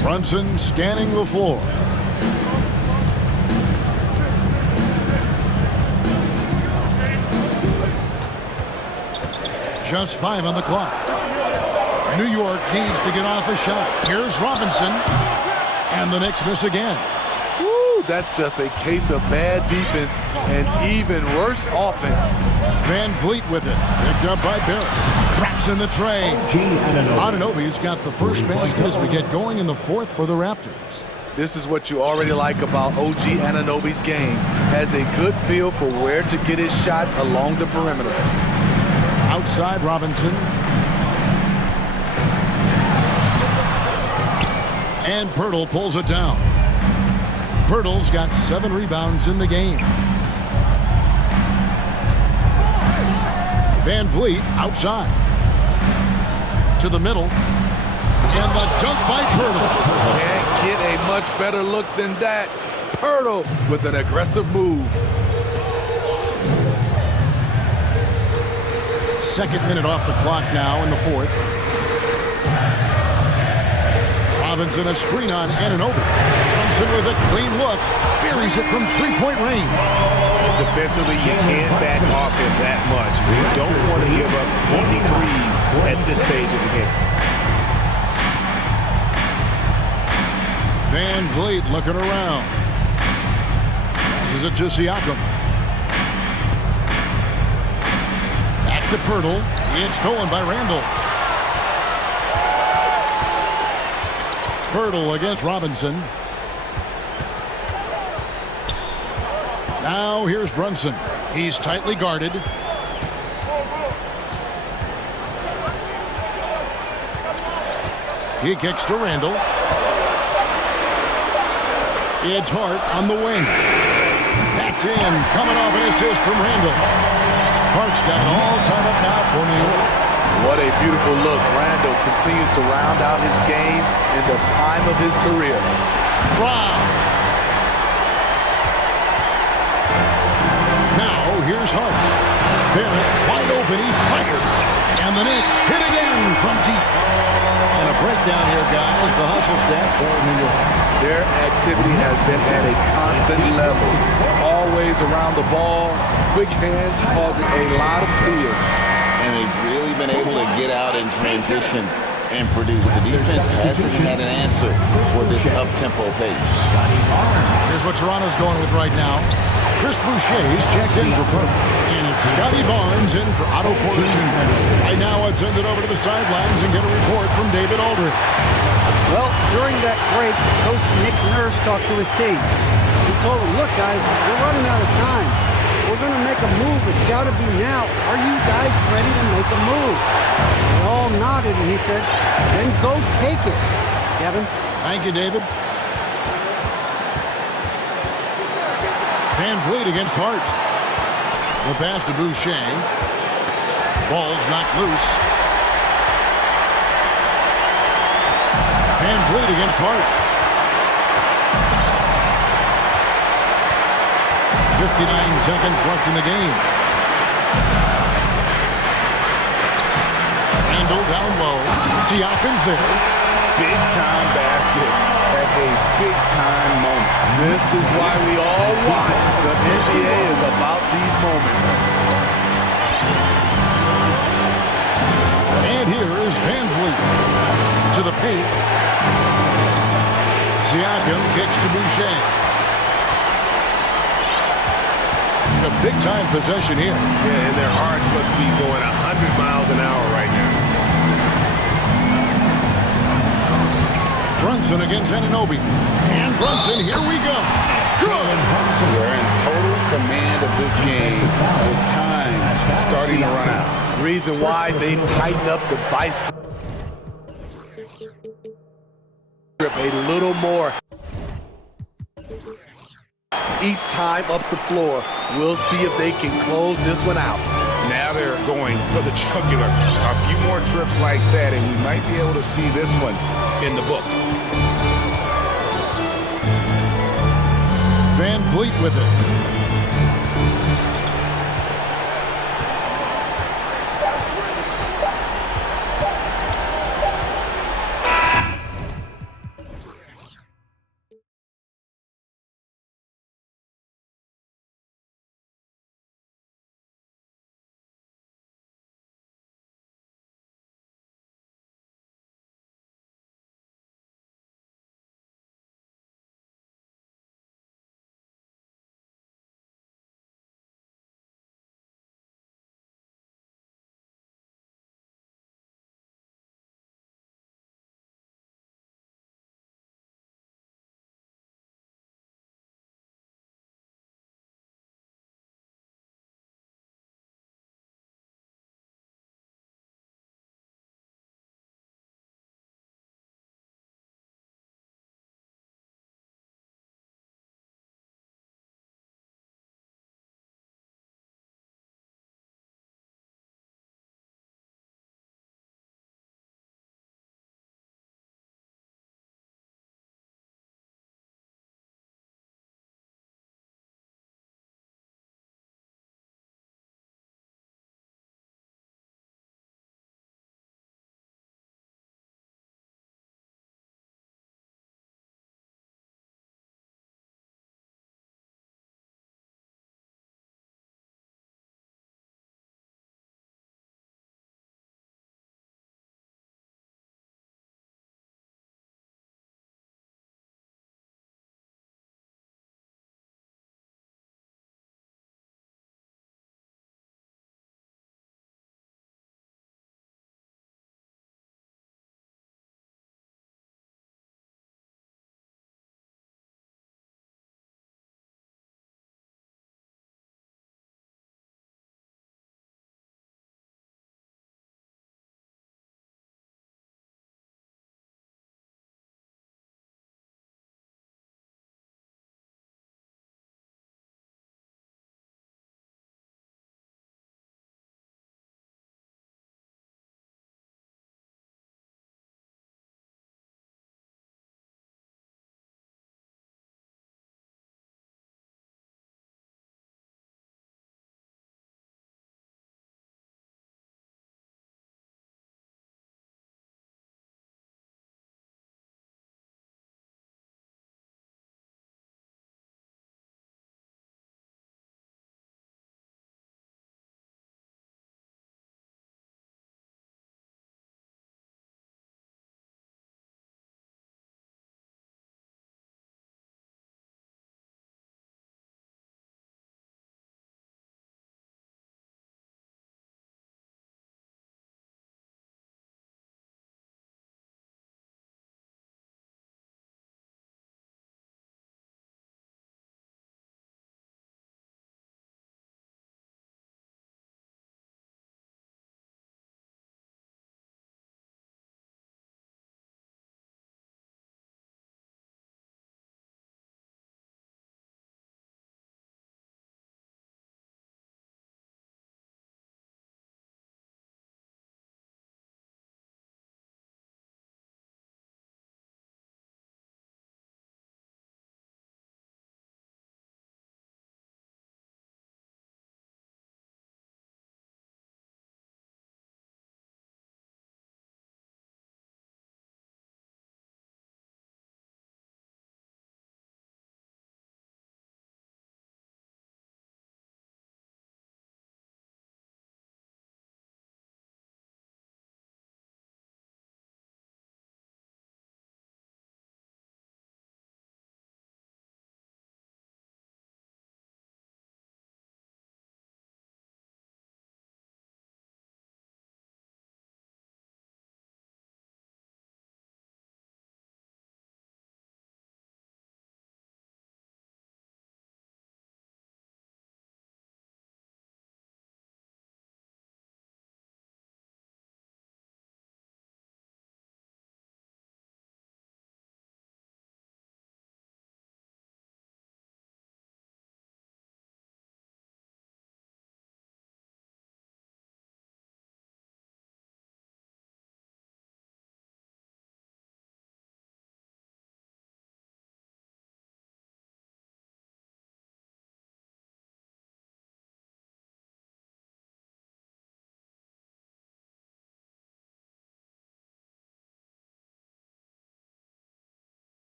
Brunson scanning the floor. Just 5 on the clock. New York needs to get off a shot. Here's Robinson. And the Knicks miss again. Woo, that's just a case of bad defense and even worse offense. Van Vliet with it. Picked up by Barrett. Traps in the tray. Anunoby's got the first basket as we get going in the fourth for the Raptors. This is what you already like about OG Anunoby's game. Has a good feel for where to get his shots along the perimeter. Outside Robinson. And Pirtle pulls it down. Pirtle's got 7 rebounds in the game. Van Vliet outside. To the middle. And the dunk by Pirtle. Can't get a much better look than that. Pirtle with an aggressive move. Second minute off the clock now in the fourth. Robinson a screen on Anunoby. Brunson with a clean look. Buries it from 3-point range. Defensively, you can't back off him that much. You don't want to give up easy threes at this stage of the game. Van Vliet looking around. Passes it to Siakam. Back to Pirtle. It's stolen by Randall. Pirtle against Robinson. Now here's Brunson. He's tightly guarded. He kicks to Randall. It's Hart on the wing. That's in. Coming off an assist from Randall. Hart's got it all tied up now for New York. What a beautiful look. Randall continues to round out his game in the prime of his career. Wow. Now here's Hart. Barrett wide open. He fires. And the Phoenix hit again from deep. And a breakdown here, guys. The hustle stats for New York. Their activity has been at a constant level. Always around the ball, quick hands causing a lot of steals. And they've really been able to get out in transition and produce. The defense hasn't had an answer for this up-tempo pace. Here's what Toronto's going with right now. Chris Boucher's checked in for Perk. And it's Scotty Barnes in for Otto Porter Jr. Right now, let's send it over to the sidelines and get a report from David Aldridge. Well, during that break, Coach Nick Nurse talked to his team. He told them, look, guys, we're running out of time. If we're going to make a move, it's got to be now. Are you guys ready to make a move? They all nodded, and he said, then go take it. Kevin? Thank you, David. Van Vliet against Hart. The pass to Boucher. Ball's knocked loose. Van Vliet against Hart. 59 seconds left in the game. Randall down low. Siakam's there. Big-time basket at a big-time moment. This is why we all watch. The NBA is about these moments. And here is Van Vliet to the paint. Siakam kicks to Boucher. A big-time possession here. Yeah, and their hearts must be going 100 miles an hour right now. Brunson against Anunoby. And Brunson, here we go. Good. They're in total command of this game with time starting to run out. Reason why they've tightened up the vice grip a little more. Each time up the floor, we'll see if they can close this one out. Now they're going for the jugular. A few more trips like that, and we might be able to see this one in the books. Van Vliet with it.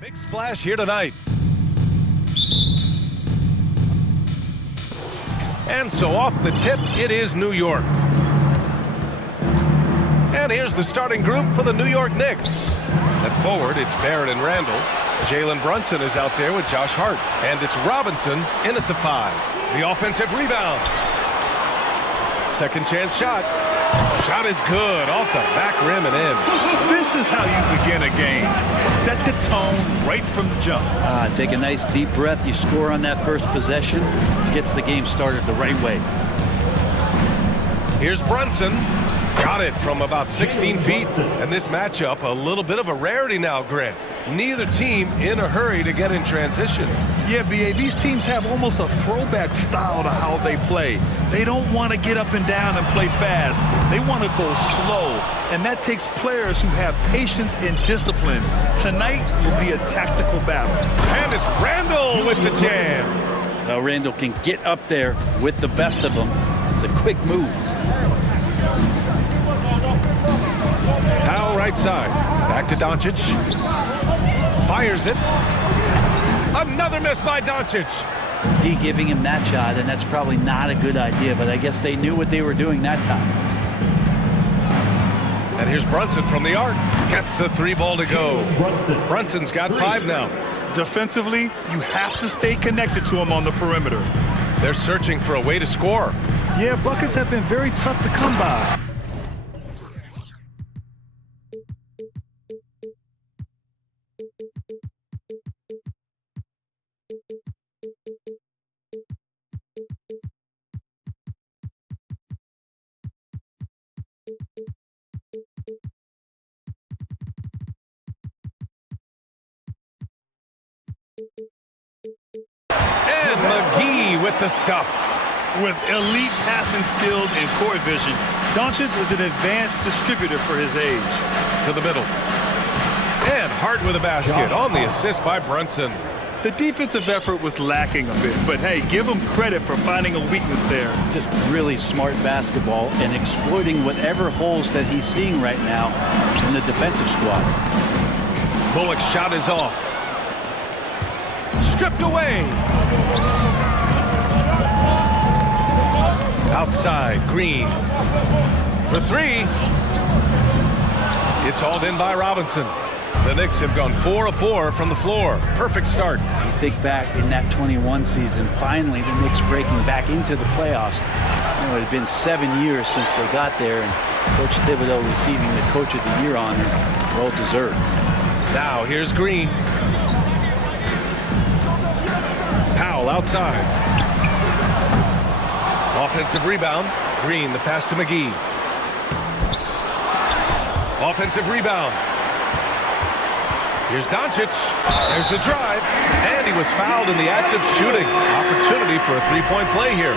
Big splash here tonight. And so off the tip, it is New York. And here's the starting group for the New York Knicks. At forward, it's Barrett and Randall. Jalen Brunson is out there with Josh Hart. And it's Robinson in at the 5. The offensive rebound. Second chance shot. Shot is good, off the back rim and in. This is how you begin a game. Set the tone right from the jump. Take a nice deep breath. You score on that first possession. Gets the game started the right way. Here's Brunson. Got it from about 16 feet. And this matchup, a little bit of a rarity now, Grant. Neither team in a hurry to get in transition. Yeah, B.A., these teams have almost a throwback style to how they play. They don't want to get up and down and play fast. They want to go slow. And that takes players who have patience and discipline. Tonight will be a tactical battle. And it's Randall with the jam. Now Randall can get up there with the best of them. It's a quick move. Powell right side. Back to Doncic. Fires it. Another miss by Doncic. D giving him that shot, and that's probably not a good idea, but I guess they knew what they were doing that time. And here's Brunson from the arc. Gets the 3 ball to go. Brunson's got 5 now. Defensively, you have to stay connected to him on the perimeter. They're searching for a way to score. Yeah, buckets have been very tough to come by. And McGee with the stuff. With elite passing skills and court vision, Doncic is an advanced distributor for his age. To the middle. And Hart with a basket on the assist by Brunson. The defensive effort was lacking a bit, but hey, give him credit for finding a weakness there. Just really smart basketball and exploiting whatever holes that he's seeing right now in the defensive squad. Bullock's shot is off. Stripped away. Outside, Green. For 3. It's hauled in by Robinson. The Knicks have gone 4 of 4 from the floor. Perfect start. You think back in that 21 season, finally the Knicks breaking back into the playoffs. You know, it had been 7 years since they got there, and Coach Thibodeau receiving the Coach of the Year honor. Well deserved. Now here's Green. Powell outside. Offensive rebound. Green, the pass to McGee. Offensive rebound. Here's Doncic. There's the drive. And he was fouled in the act of shooting. Opportunity for a 3-point play here.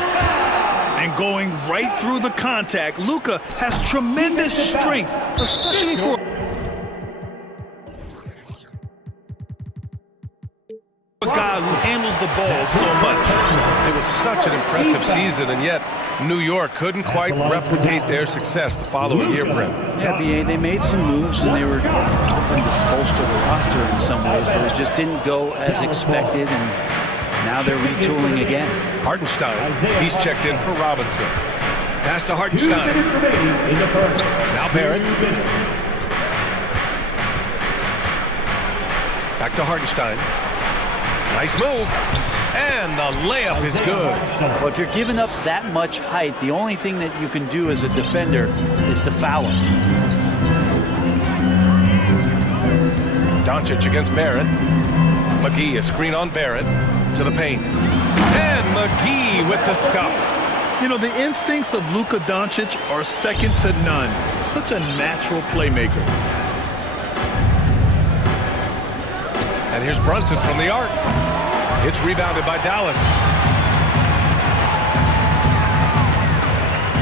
And going right through the contact, Luka has tremendous strength, especially for a guy who handles the ball so much. It was such an impressive season, and yet New York couldn't quite replicate their success the following year, Brent. Yeah, B.A., they made some moves, and they were hoping to bolster the roster in some ways, but it just didn't go as expected, and now they're retooling again. Hartenstein, he's checked in for Robinson. Pass to Hartenstein. Now Barrett. Back to Hartenstein. Nice move. And the layup is good. Well, if you're giving up that much height, the only thing that you can do as a defender is to foul him. Doncic against Barrett. McGee, a screen on Barrett. To the paint. And McGee with the stuff. You know, the instincts of Luka Doncic are second to none. Such a natural playmaker. And here's Brunson from the arc. It's rebounded by Dallas.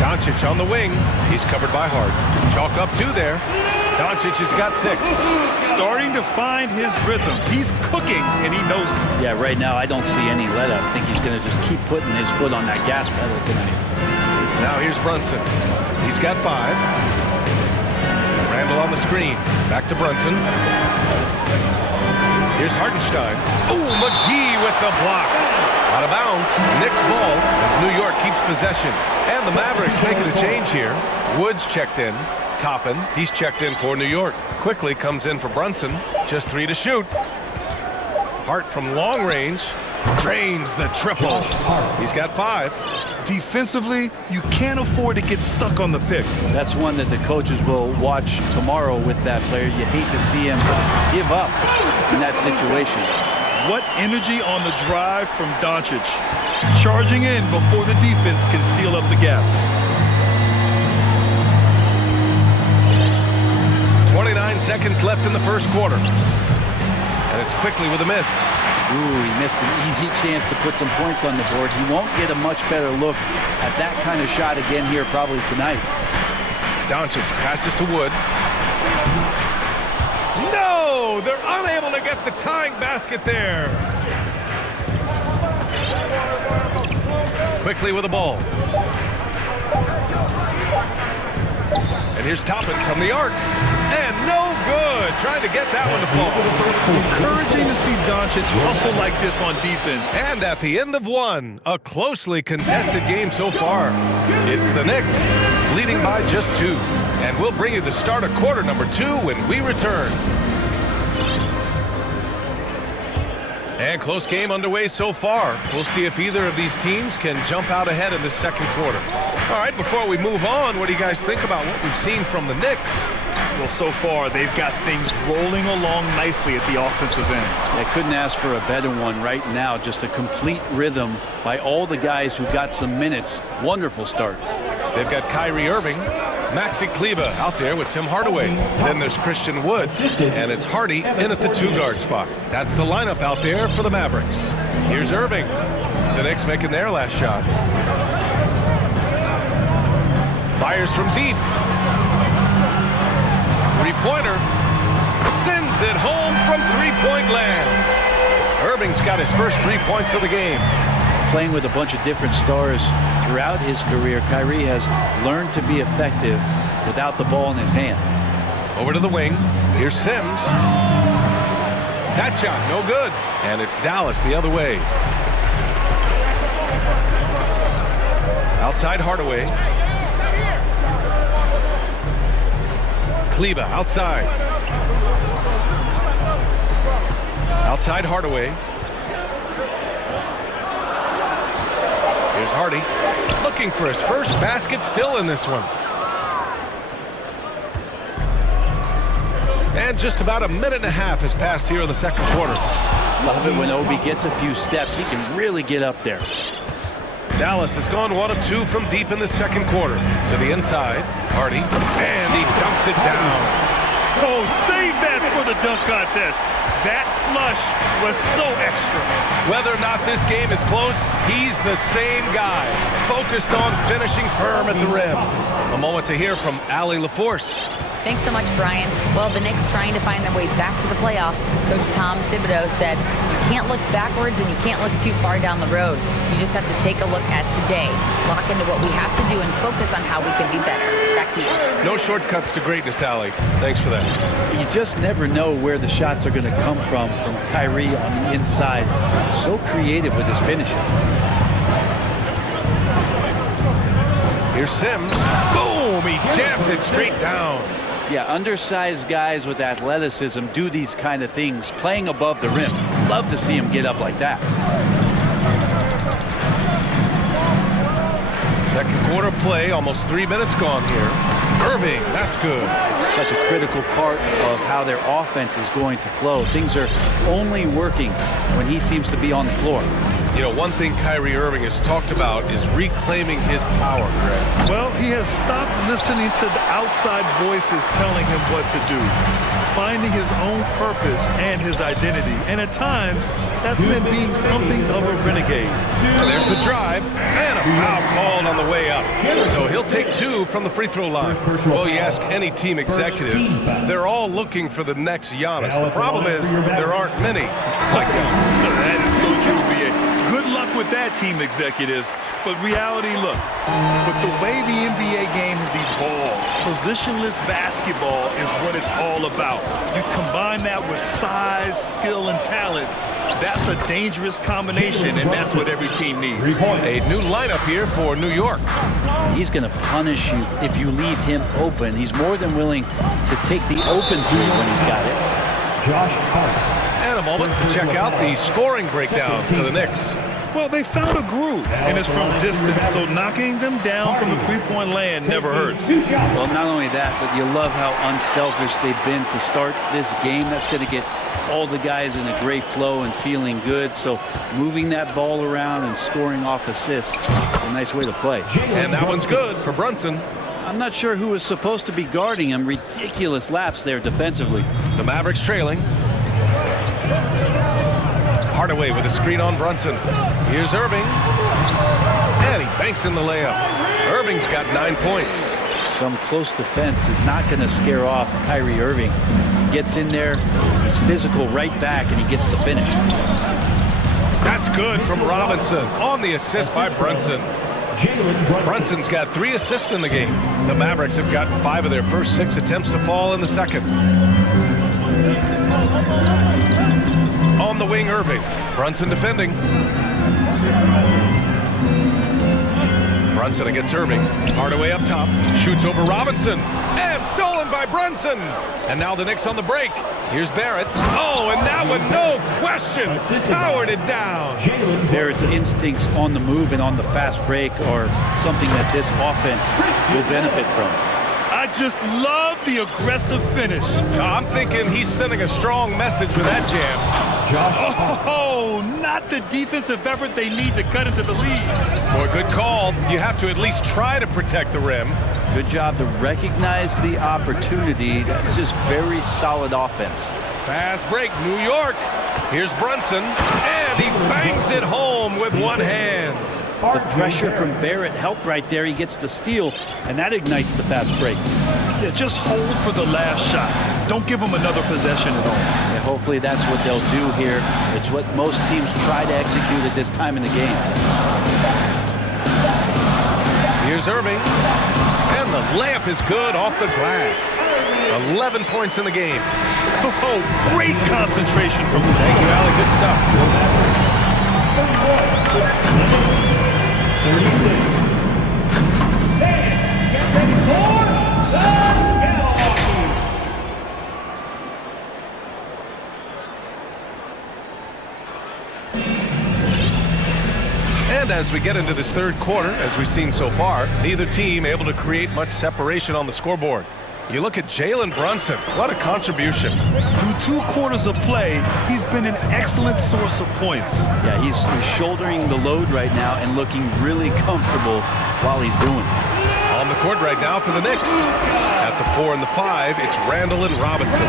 Doncic on the wing. He's covered by Hart. Chalk up 2 there. Doncic has got 6. Starting to find his rhythm. He's cooking, and he knows it. Yeah, right now I don't see any let up. I think he's going to just keep putting his foot on that gas pedal tonight. Now here's Brunson. He's got 5. Randall on the screen. Back to Brunson. Here's Hartenstein. Oh, McGee with the block. Out of bounds. Knicks ball as New York keeps possession. And the Mavericks making a change here. Woods checked in. Toppin, he's checked in for New York. Quickly comes in for Brunson. Just 3 to shoot. Hart from long range. Drains the triple. He's got 5. Defensively, you can't afford to get stuck on the pick. That's one that the coaches will watch tomorrow with that player. You hate to see him give up in that situation. What energy on the drive from Doncic. Charging in before the defense can seal up the gaps. 29 seconds left in the first quarter. And it's quickly with a miss. Ooh, he missed an easy chance to put some points on the board. He won't get a much better look at that kind of shot again here probably tonight. Doncic passes to Wood. No! They're unable to get the tying basket there. Quickly with the ball. And here's Toppin from the arc. And no good. Trying to get that one to fall. Encouraging to see Doncic hustle like this on defense. And at the end of one, a closely contested game so far. It's the Knicks leading by just 2. And we'll bring you the start of quarter number 2 when we return. And close game underway so far. We'll see if either of these teams can jump out ahead in the second quarter. All right, before we move on, what do you guys think about what we've seen from the Knicks? Well, so far, they've got things rolling along nicely at the offensive end. I couldn't ask for a better one right now. Just a complete rhythm by all the guys who got some minutes. Wonderful start. They've got Kyrie Irving, Maxi Kleber out there with Tim Hardaway. Then there's Christian Wood, and it's Hardy in at the 2-guard spot. That's the lineup out there for the Mavericks. Here's Irving. The Knicks making their last shot. Fires from deep. Three-pointer. Sends it home from three-point land. Irving's got his first 3 points of the game. Playing with a bunch of different stars throughout his career, Kyrie has learned to be effective without the ball in his hand. Over to the wing. Here's Sims. That shot, no good. And it's Dallas the other way. Outside Hardaway. Kleber outside. Outside Hardaway. Here's Hardy. Looking for his first basket still in this one. And just about a minute and a half has passed here in the second quarter. Love it when Obi gets a few steps. He can really get up there. Dallas has gone 1 of 2 from deep in the second quarter. To the inside, Hardy, and he dunks it down. Oh, save that for the dunk contest. That flush was so extra. Whether or not this game is close, he's the same guy, focused on finishing firm at the rim. A moment to hear from Allie LaForce. Thanks so much, Brian. Well, the Knicks trying to find their way back to the playoffs. Coach Tom Thibodeau said, you can't look backwards and you can't look too far down the road. You just have to take a look at today, lock into what we have to do, and focus on how we can be better. Back to you. No shortcuts to greatness, Allie. Thanks for that. You just never know where the shots are going to come from Kyrie on the inside. So creative with his finishing. Here's Sims. Boom! He jams it straight down. Yeah, undersized guys with athleticism do these kind of things, playing above the rim. Love to see him get up like that. Second quarter play, almost 3 minutes gone here. Irving, that's good. Such a critical part of how their offense is going to flow. Things are only working when he seems to be on the floor. You know, one thing Kyrie Irving has talked about is reclaiming his power, Greg. Well, he has stopped listening to the outside voices telling him what to do, finding his own purpose and his identity. And at times, that's been being something of a renegade. There's the drive, and a foul called on the way up. So he'll take 2 from the free throw line. Well, you ask any team executive, they're all looking for the next Giannis. The problem is there aren't many like Giannis. That is so true, B.A. Good luck with that, team executives. But reality, look, with the way the NBA game has evolved, positionless basketball is what it's all about. You combine that with size, skill, and talent, that's a dangerous combination, and that's what every team needs. A new lineup here for New York. He's going to punish you if you leave him open. He's more than willing to take the open three when he's got it. And a moment to check out the scoring breakdown for the Knicks. Well, they found a groove, and it's from distance, so knocking them down from the three-point land never hurts. Well, not only that, but you love how unselfish they've been to start this game. That's going to get all the guys in a great flow and feeling good. So moving that ball around and scoring off assists is a nice way to play. And that one's good for Brunson. I'm not sure who was supposed to be guarding him. Ridiculous laps there defensively. The Mavericks trailing. Hardaway with a screen on Brunson. Here's Irving. And he banks in the layup. Irving's got 9 points. Some close defense is not going to scare off Kyrie Irving. He gets in there, he's physical right back, and he gets the finish. That's good from Robinson on the assist by Brunson. Brunson's got 3 assists in the game. The Mavericks have gotten 5 of their first 6 attempts to fall in the second. On the wing, Irving. Brunson defending. Brunson against Irving. Hardaway up top. Shoots over Robinson. And stolen by Brunson. And now the Knicks on the break. Here's Barrett. Oh, and that one, no question, powered it down. Barrett's instincts on the move and on the fast break are something that this offense will benefit from. I just love the aggressive finish. I'm thinking he's sending a strong message with that jam. Oh, not the defensive effort they need to cut into the lead. Boy, good call. You have to at least try to protect the rim. Good job to recognize the opportunity. That's just very solid offense. Fast break, New York. Here's Brunson, and he bangs it home with one hand. The pressure from Barrett helped right there. He gets the steal, and that ignites the fast break. Yeah, just hold for the last shot. Don't give them another possession at all. And hopefully that's what they'll do here. It's what most teams try to execute at this time in the game. Here's Irving, and the layup is good off the glass. 11 points in the game. Oh, great concentration from the Thank you, Allie. Good stuff. 36. Get ready for the And as we get into this third quarter, as we've seen so far, neither team able to create much separation on the scoreboard. You look at Jalen Brunson, what a contribution. Through 2 quarters of play, he's been an excellent source of points. Yeah, he's shouldering the load right now and looking really comfortable while he's doing it. On the court right now for the Knicks. At the 4 and the 5, it's Randall and Robinson.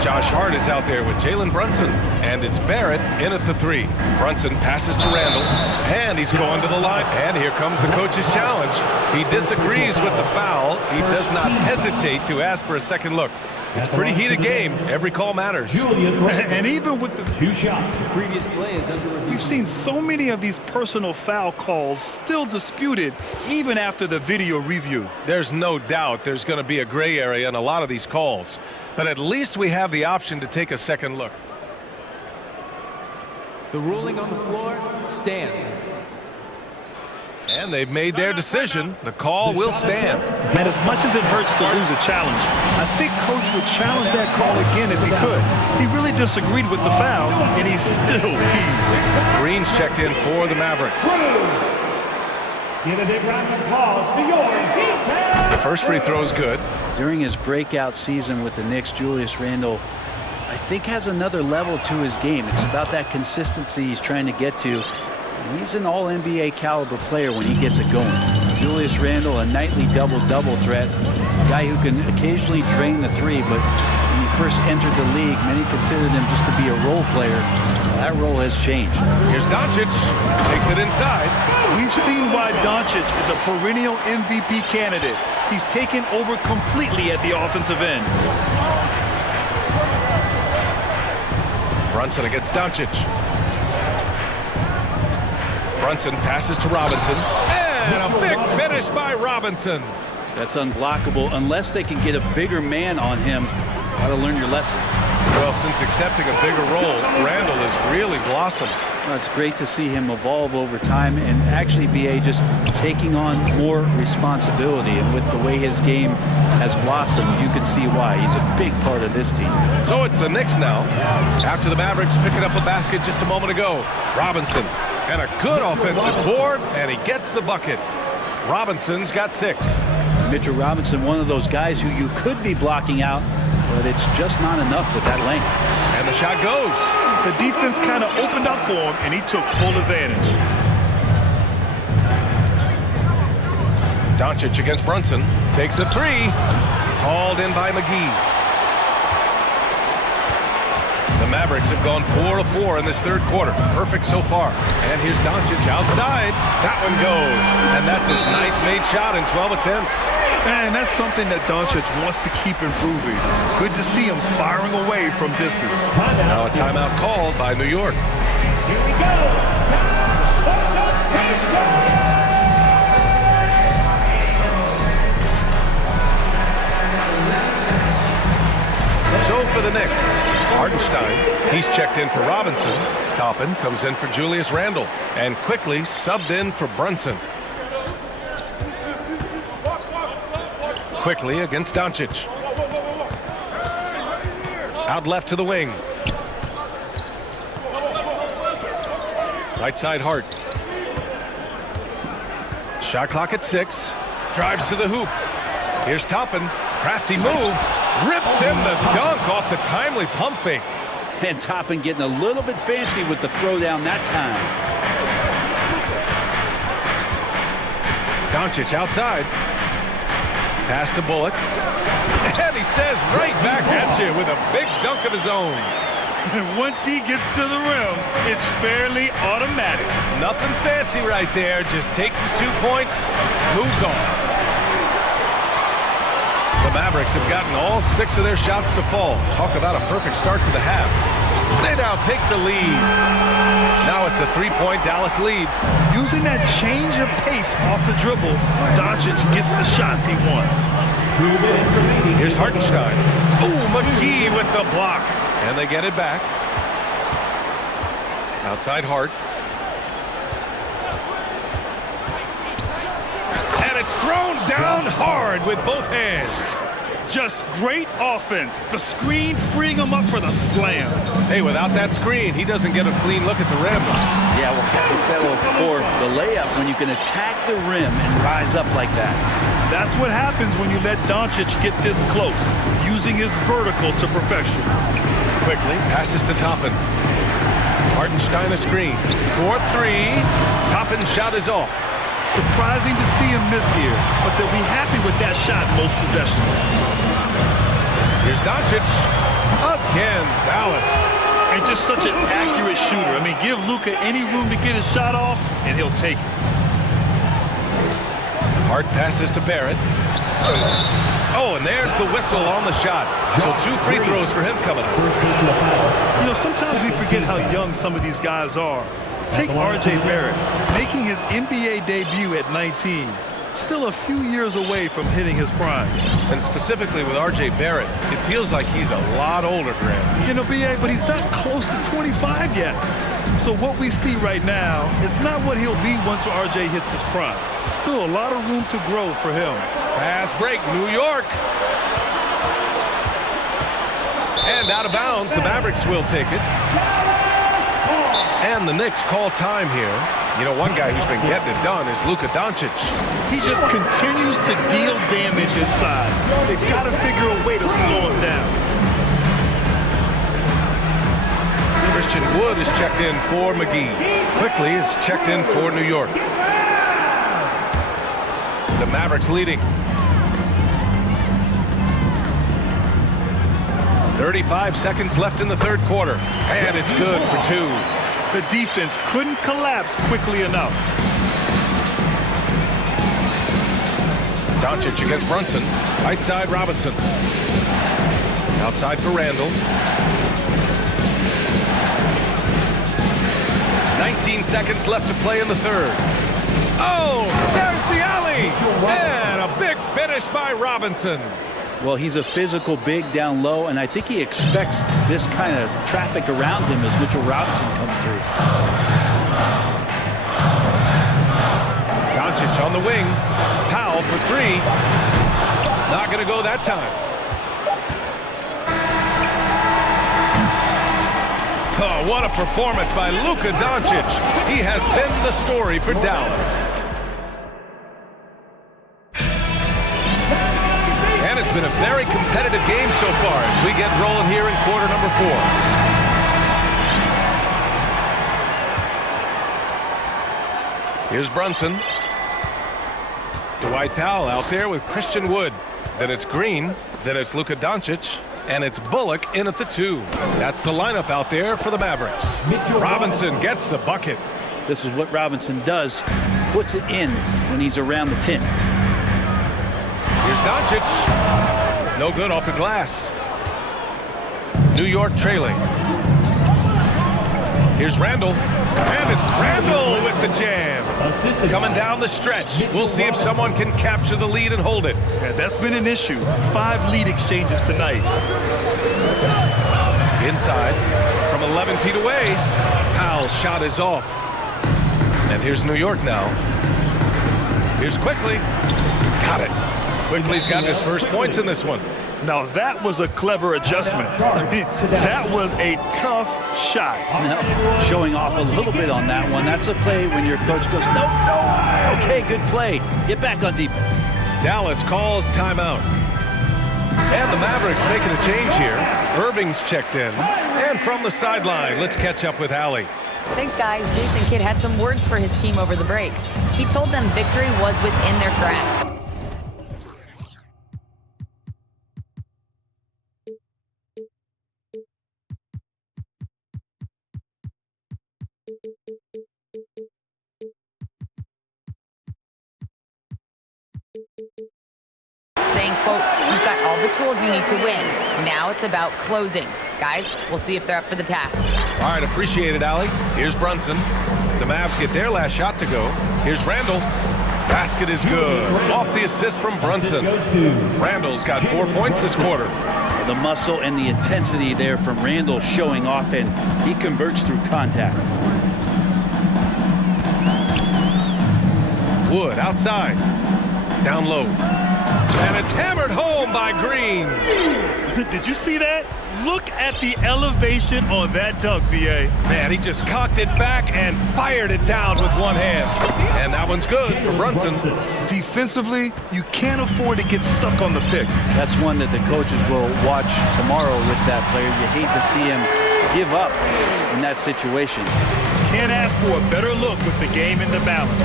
Josh Hart is out there with Jalen Brunson. And it's Barrett in at the 3. Brunson passes to Randall, and he's going to the line. And here comes the coach's challenge. He disagrees with the foul. He does not hesitate to ask for a second look. It's a pretty heated game. Every call matters. And even with the 2 shots, the previous play is under review. We've seen so many of these personal foul calls still disputed even after the video review. There's no doubt there's going to be a gray area in a lot of these calls. But at least we have the option to take a second look. The ruling on the floor stands. And they've made their decision. The call will stand. And as much as it hurts to lose a challenge, I think Coach would challenge that call again if he could. He really disagreed with the foul, and he's still heaved. Green's checked in for the Mavericks. Give a big round of applause to your defense. The first free throw is good. During his breakout season with the Knicks, Julius Randle, I think, has another level to his game. It's about that consistency he's trying to get to. He's an all-NBA caliber player when he gets it going. Julius Randle, a nightly double-double threat, a guy who can occasionally drain the 3, but when he first entered the league, many considered him just to be a role player. That role has changed. Here's Doncic, takes it inside. We've seen why Doncic is a perennial MVP candidate. He's taken over completely at the offensive end. Brunson against Doncic. Brunson passes to Robinson. And a big finish by Robinson. That's unblockable unless they can get a bigger man on him. Got to learn your lesson. Well, since accepting a bigger role, Randall has really blossomed. Well, it's great to see him evolve over time and actually be just taking on more responsibility. And with the way his game has blossomed, you can see why. He's a big part of this team. So it's the Knicks now. After the Mavericks picking up a basket just a moment ago. Robinson, and a good offensive board, and he gets the bucket. Robinson's got 6. Mitchell Robinson, one of those guys who you could be blocking out, but it's just not enough with that length. And the shot goes. The defense kind of opened up for him, and he took full advantage. Doncic against Brunson. Takes a 3. Hauled in by McGee. The Mavericks have gone 4 of 4 in this third quarter. Perfect so far. And here's Doncic outside. That one goes. And that's his 9th made shot in 12 attempts. And that's something that Doncic wants to keep improving. Good to see him firing away from distance. Now a timeout called by New York. Here we go. So for the Knicks, Hartenstein, he's checked in for Robinson. Toppin comes in for Julius Randle. And quickly subbed in for Brunson. Quickly against Doncic. Out left to the wing. Right side Hart. Shot clock at 6. Drives to the hoop. Here's Toppin. Crafty move. Rips in the dunk off the timely pump fake. And Toppin getting a little bit fancy with the throwdown that time. Doncic outside. Pass to Bullock. And he says right back at you with a big dunk of his own. And once he gets to the rim, it's fairly automatic. Nothing fancy right there. Just takes his 2 points, moves on. The Mavericks have gotten all 6 of their shots to fall. Talk about a perfect start to the half. They now take the lead. Now it's a 3-point Dallas lead. Using that change of pace off the dribble, Doncic gets the shots he wants. Here's Hartenstein. Ooh, McGee with the block. And they get it back. Outside Hart. And it's thrown down hard with both hands. Just great offense. The screen freeing him up for the slam. Hey, without that screen, he doesn't get a clean look at the rim. Yeah, well, I settle for the layup when you can attack the rim and rise up like that. That's what happens when you let Doncic get this close, using his vertical to perfection. Quickly passes to Toppin. Hartenstein a screen. 4-3. Toppin's shot is off. Surprising to see him miss here, but they'll be happy with that shot most possessions. Here's Doncic. Again, Dallas. And just such an accurate shooter. I mean, give Luka any room to get his shot off, and he'll take it. Hart passes to Barrett. Oh, and there's the whistle on the shot. So 2 free throws for him coming up. You know, sometimes we forget how young some of these guys are. Take R.J. Barrett, making his NBA debut at 19. Still a few years away from hitting his prime. And specifically with R.J. Barrett, it feels like he's a lot older, Graham. You know, B.A., but he's not close to 25 yet. So what we see right now, it's not what he'll be once R.J. hits his prime. Still a lot of room to grow for him. Fast break, New York. And out of bounds, the Mavericks will take it. And the Knicks call time here. You know, one guy who's been getting it done is Luka Doncic. He just continues to deal damage inside. They've got to figure a way to slow him down. Christian Wood is checked in for McGee. Quickly is checked in for New York. The Mavericks leading. 35 seconds left in the third quarter. And it's good for 2. The defense couldn't collapse quickly enough. Doncic against Brunson. Right side Robinson. Outside for Randle. 19 seconds left to play in the third. Oh, there's the alley! And a big finish by Robinson. Well, he's a physical big down low, and I think he expects this kind of traffic around him as Mitchell Robinson comes through. Doncic on the wing. Powell for three. Not going to go that time. Oh, what a performance by Luka Doncic. He has been the story for Dallas. And it's been a very competitive game so far as we get rolling here in quarter number 4. Here's Brunson. Dwight Powell out there with Christian Wood. Then it's Green. Then it's Luka Doncic. And it's Bullock in at the 2. That's the lineup out there for the Mavericks. Robinson gets the bucket. This is what Robinson does. Puts it in when he's around the 10. Here's Doncic. No good off the glass. New York trailing. Here's Randall. And it's Randall with the jam. Coming down the stretch. We'll see if someone can capture the lead and hold it. Yeah, that's been an issue. 5 lead exchanges tonight. Inside from 11 feet away. Powell's shot is off. And here's New York now. Here's Quickly. Got it. Quickly's got his first points in this one. Now that was a clever adjustment. That was a tough shot. Now, showing off a little bit on that one. That's a play when your coach goes, no, no. Okay, good play. Get back on defense. Dallas calls timeout. And the Mavericks making a change here. Irving's checked in. And from the sideline, let's catch up with Allie. Thanks, guys. Jason Kidd had some words for his team over the break. He told them victory was within their grasp. Saying, quote, you've got all the tools you need to win. Now it's about closing. Guys, we'll see if they're up for the task. All right, appreciate it, Allie. Here's Brunson. The Mavs get their last shot to go. Here's Randall. Basket is good. Off the assist from Brunson. Randall's got 4 points this quarter. The muscle and the intensity there from Randall showing off, and he converts through contact. Wood outside. Down low. And it's hammered home by Green. Did you see that? Look at the elevation on that dunk, B.A. Man, he just cocked it back and fired it down with one hand. And that one's good for Brunson. Defensively, you can't afford to get stuck on the pick. That's one that the coaches will watch tomorrow with that player. You hate to see him give up in that situation. Can't ask for a better look with the game in the balance.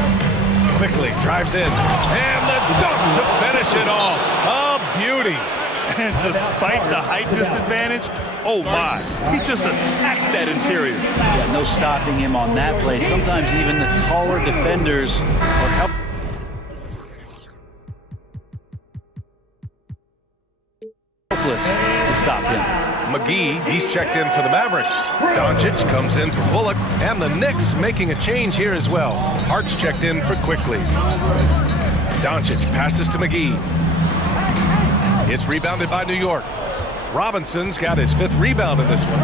Quickly drives in. And the dunk to finish it off. A beauty. And despite the height disadvantage, oh my, he just attacks that interior. Yeah, no stopping him on that play. Sometimes even the taller defenders are helping. Hopeless to stop him. McGee, he's checked in for the Mavericks. Doncic comes in for Bullock, and the Knicks making a change here as well. Hart's checked in for Quickly. Doncic passes to McGee. It's rebounded by New York. Robinson's got his 5th rebound in this one.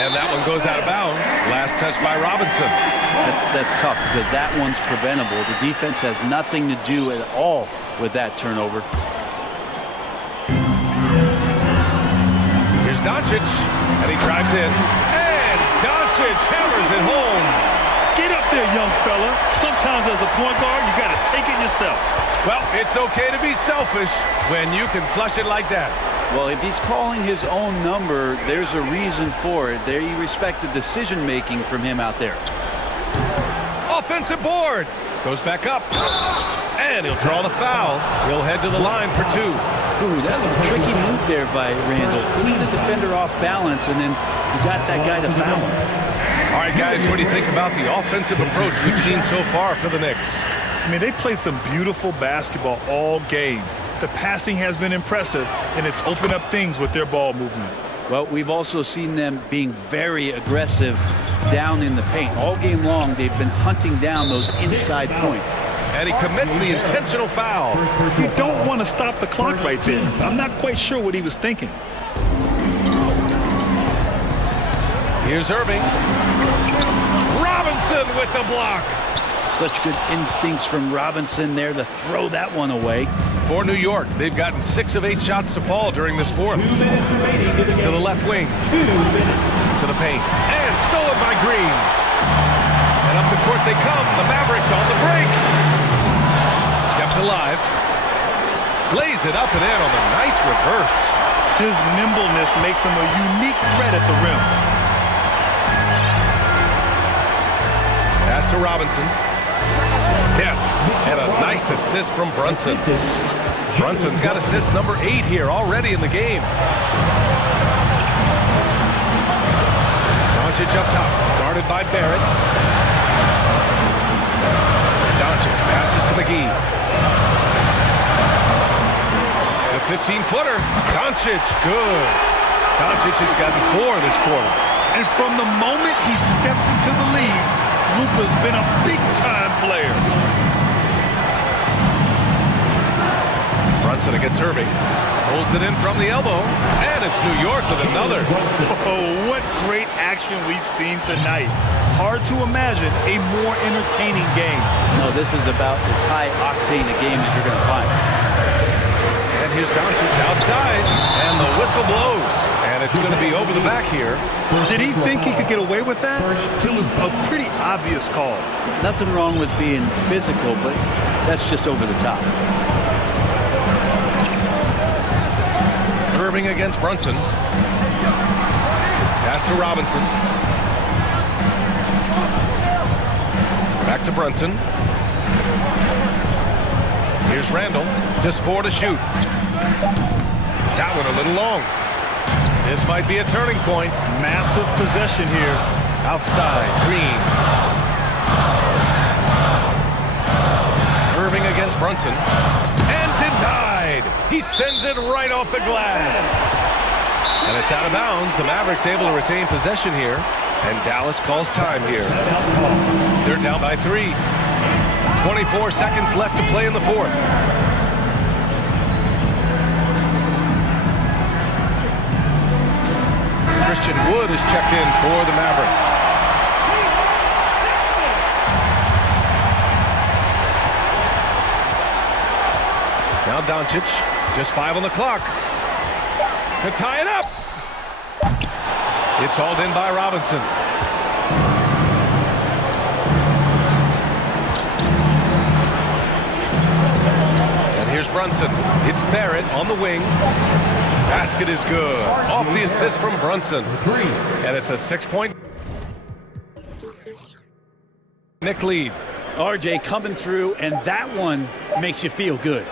And that one goes out of bounds. Last touch by Robinson. That's tough because that one's preventable. The defense has nothing to do at all with that turnover. Here's Doncic, and he drives in. And Doncic hammers it home. Get up there, young fella. Sometimes as a point guard, you got to take it yourself. Well, it's okay to be selfish when you can flush it like that. Well, if he's calling his own number, there's a reason for it. There, you respect the decision-making from him out there. Offensive board. Goes back up. And he'll draw the foul. He'll head to the line for 2. Ooh, that was a tricky move there by Randall. Keep the defender off balance, and then you got that guy to foul him. All right, guys, what do you think about the offensive approach we've seen so far for the Knicks? I mean, they played some beautiful basketball all game. The passing has been impressive, and it's opened up things with their ball movement. Well, we've also seen them being very aggressive down in the paint. All game long, they've been hunting down those inside points. And he commits the intentional foul. You don't want to stop the clock right there. I'm not quite sure what he was thinking. Here's Irving. Robinson with the block. Such good instincts from Robinson there to throw that one away. For New York, they've gotten 6 of 8 shots to fall during this fourth. To the left wing. To the paint. And stolen by Green. And up the court they come. The Mavericks on the break. Kept alive. Lays it up and in on the nice reverse. His nimbleness makes him a unique threat at the rim. Pass to Robinson. Yes, and a nice assist from Brunson. Brunson's got assist number 8 here already in the game. Doncic up top, guarded by Barrett. Doncic passes to McGee. The 15-footer. Doncic, good. Doncic has gotten 4 this quarter. And from the moment he stepped into the league, Luka's been a big-time player. Brunson against Irving. Pulls it in from the elbow. And it's New York with another. Oh, what great action we've seen tonight. Hard to imagine a more entertaining game. No, this is about as high-octane a game as you're going to find. And here's Doncic outside. And the whistle blows. And it's going to be over the back here. Did he think he could get away with that? It was a pretty obvious call. Nothing wrong with being physical, but that's just over the top. Irving against Brunson. Pass to Robinson. Back to Brunson. Here's Randall. Just 4 to shoot. That one a little long. This might be a turning point. Massive possession here. Outside, Green. Irving against Brunson. And denied. He sends it right off the glass. And it's out of bounds. The Mavericks able to retain possession here. And Dallas calls time here. They're down by 3. 24 seconds left to play in the fourth. Christian Wood is checked in for the Mavericks. Now Doncic, just 5 on the clock. To tie it up. It's hauled in by Robinson. And here's Brunson. It's Barrett on the wing. Basket is good. Off the assist from Brunson. And it's a 6-point Nick lead. RJ coming through, and that one makes you feel good.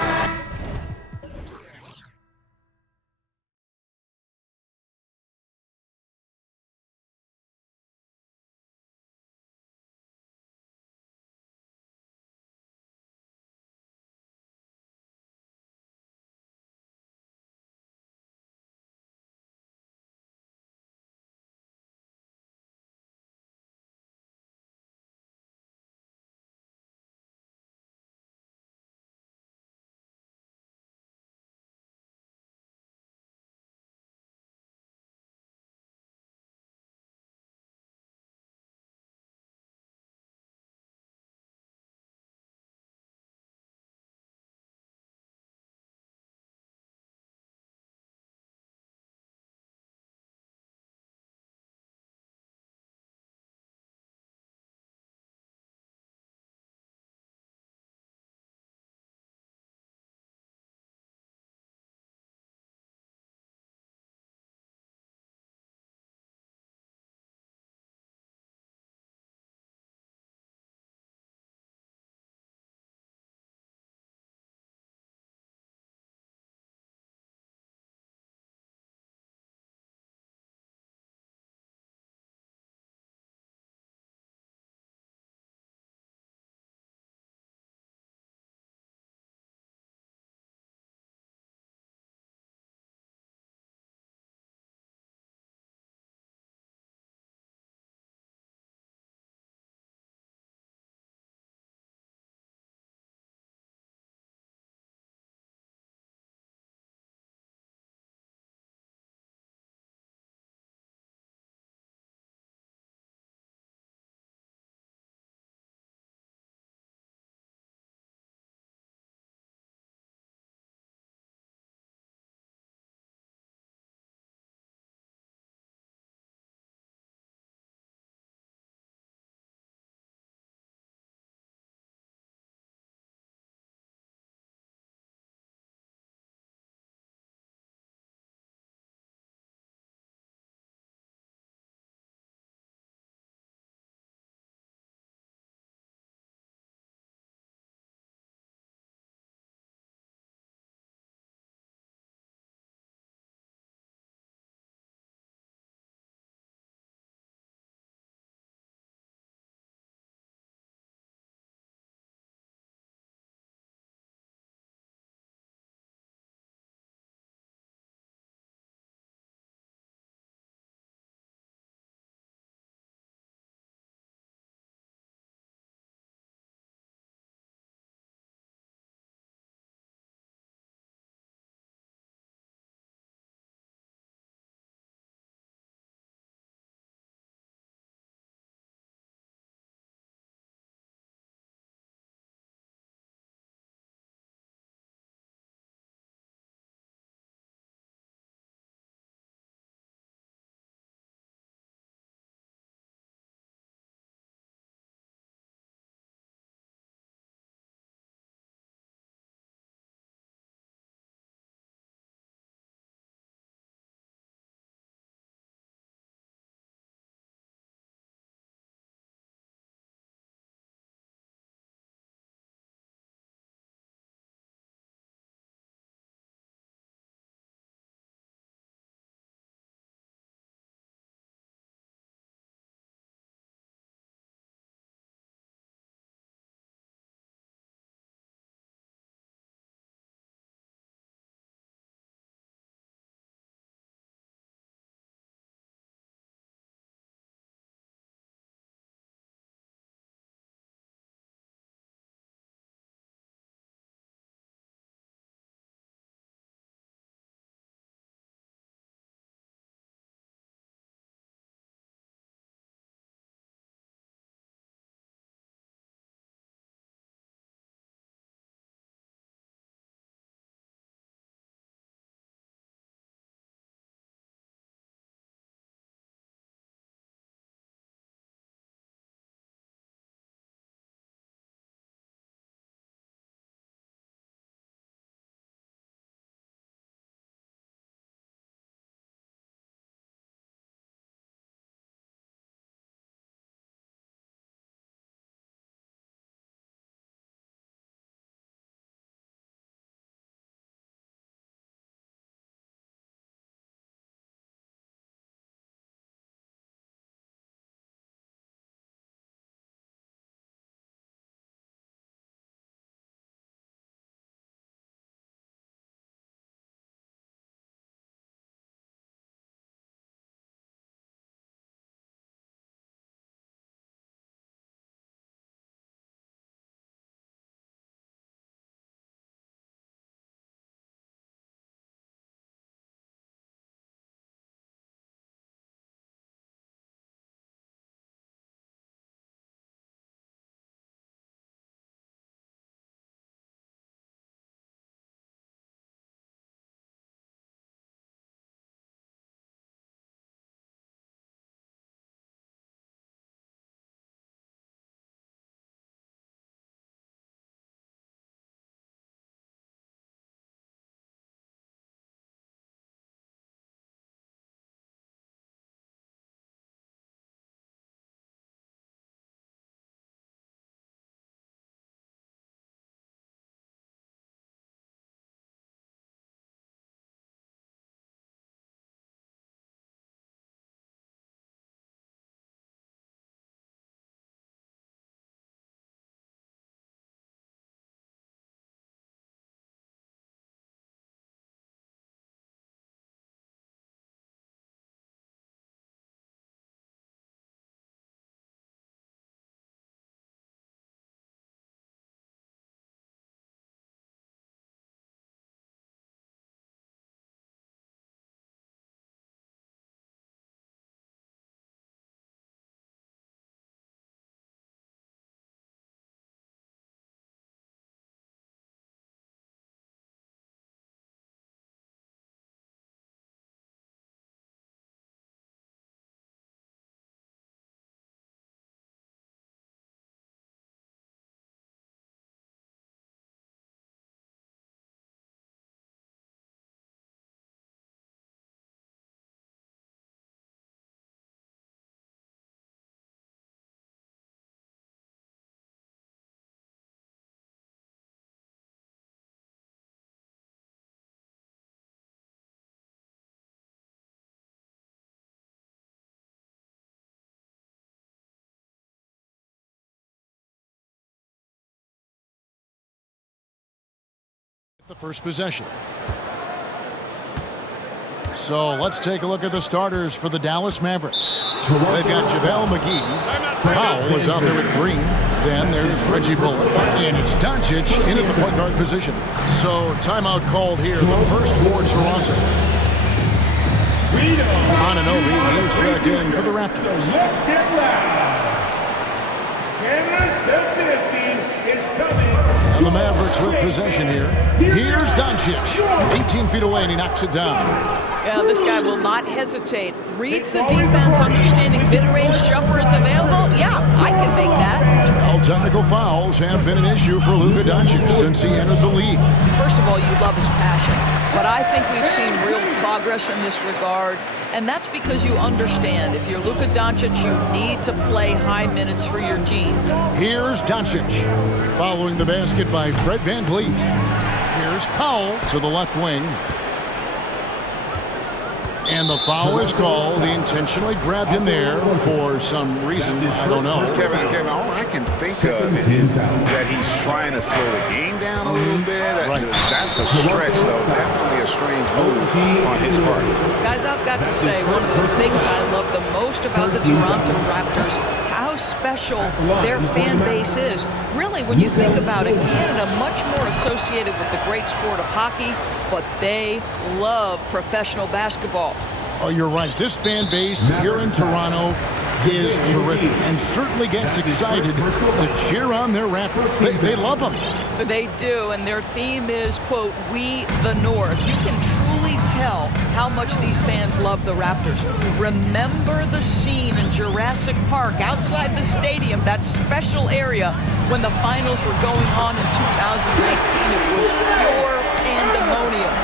The first possession. So let's take a look at the starters for the Dallas Mavericks. They've got JaVale McGee. Powell is out there with Green. Then there's Reggie Bullock. And it's Doncic in at the point guard position. So timeout called here. The first for Toronto. Anunoby, he's checked in for the Raptors. Let's get loud. Canada's best dance team is coming. And the Mavericks with possession here. Here's Doncic. 18 feet away, and he knocks it down. Yeah, this guy will not hesitate. Reads the defense, understanding mid-range jumper is available. Yeah, I can make that. All technical fouls have been an issue for Luka Doncic since he entered the league. First of all, you love his passion. But I think we've seen real progress in this regard. And that's because you understand, if you're Luka Doncic, you need to play high minutes for your team. Here's Doncic. Following the basket by Fred VanVleet. Here's Powell to the left wing. And the foul is called. He intentionally grabbed him there for some reason. I don't know. Kevin, all I can think of is that he's trying to slow the game down a little bit. That's a stretch, though. Definitely a strange move on his part. Guys, I've got to say, one of the things I love the most about the Toronto Raptors, how special their fan base is. Really, when you think about it, Canada much more associated with the great sport of hockey, but they love professional basketball. Oh, you're right. This fan base here in Toronto is terrific and certainly gets excited to cheer on their Raptors. They love them. They do, and their theme is, quote, "We the North." You can truly tell how much these fans love the Raptors. Remember the scene in Jurassic Park outside the stadium, that special area when the finals were going on in 2019. It was pure pandemonium.